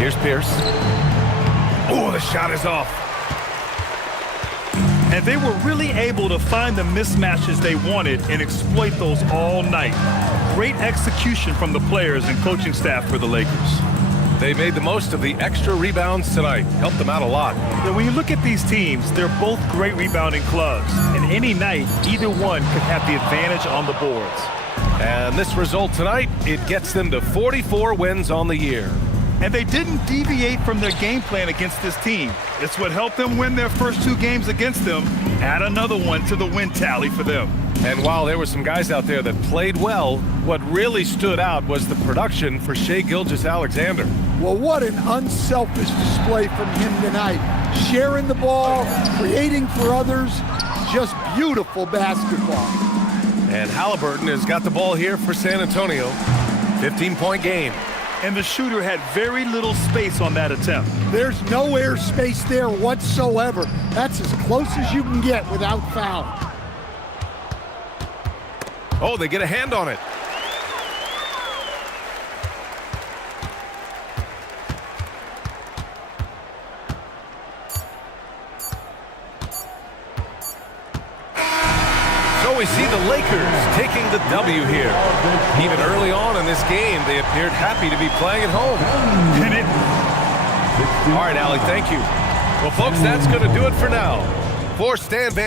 Here's Pierce. Oh, the shot is off. And they were really able to find the mismatches they wanted and exploit those all night. Great execution from the players and coaching staff for the Lakers. They made the most of the extra rebounds tonight. Helped them out a lot. Yeah, when you look at these teams, they're both great rebounding clubs. And any night, either one could have the advantage on the boards. And this result tonight, it gets them to 44 wins on the year. And they didn't deviate from their game plan against this team. It's what helped them win their first 2 games against them. Add another one to the win tally for them. And while there were some guys out there that played well, what really stood out was the production for Shai Gilgeous-Alexander. Well, what an unselfish display from him tonight. Sharing the ball, creating for others, just beautiful basketball. And Halliburton has got the ball here for San Antonio. 15-point game. And the shooter had very little space on that attempt. There's no air space there whatsoever. That's as close as you can get without foul. Oh, they get a hand on it. So we see the Lakers taking the W here. Even early on in this game, they appeared happy to be playing at home. All right, Allie, thank you. Well, folks, that's going to do it for now. For Stan Van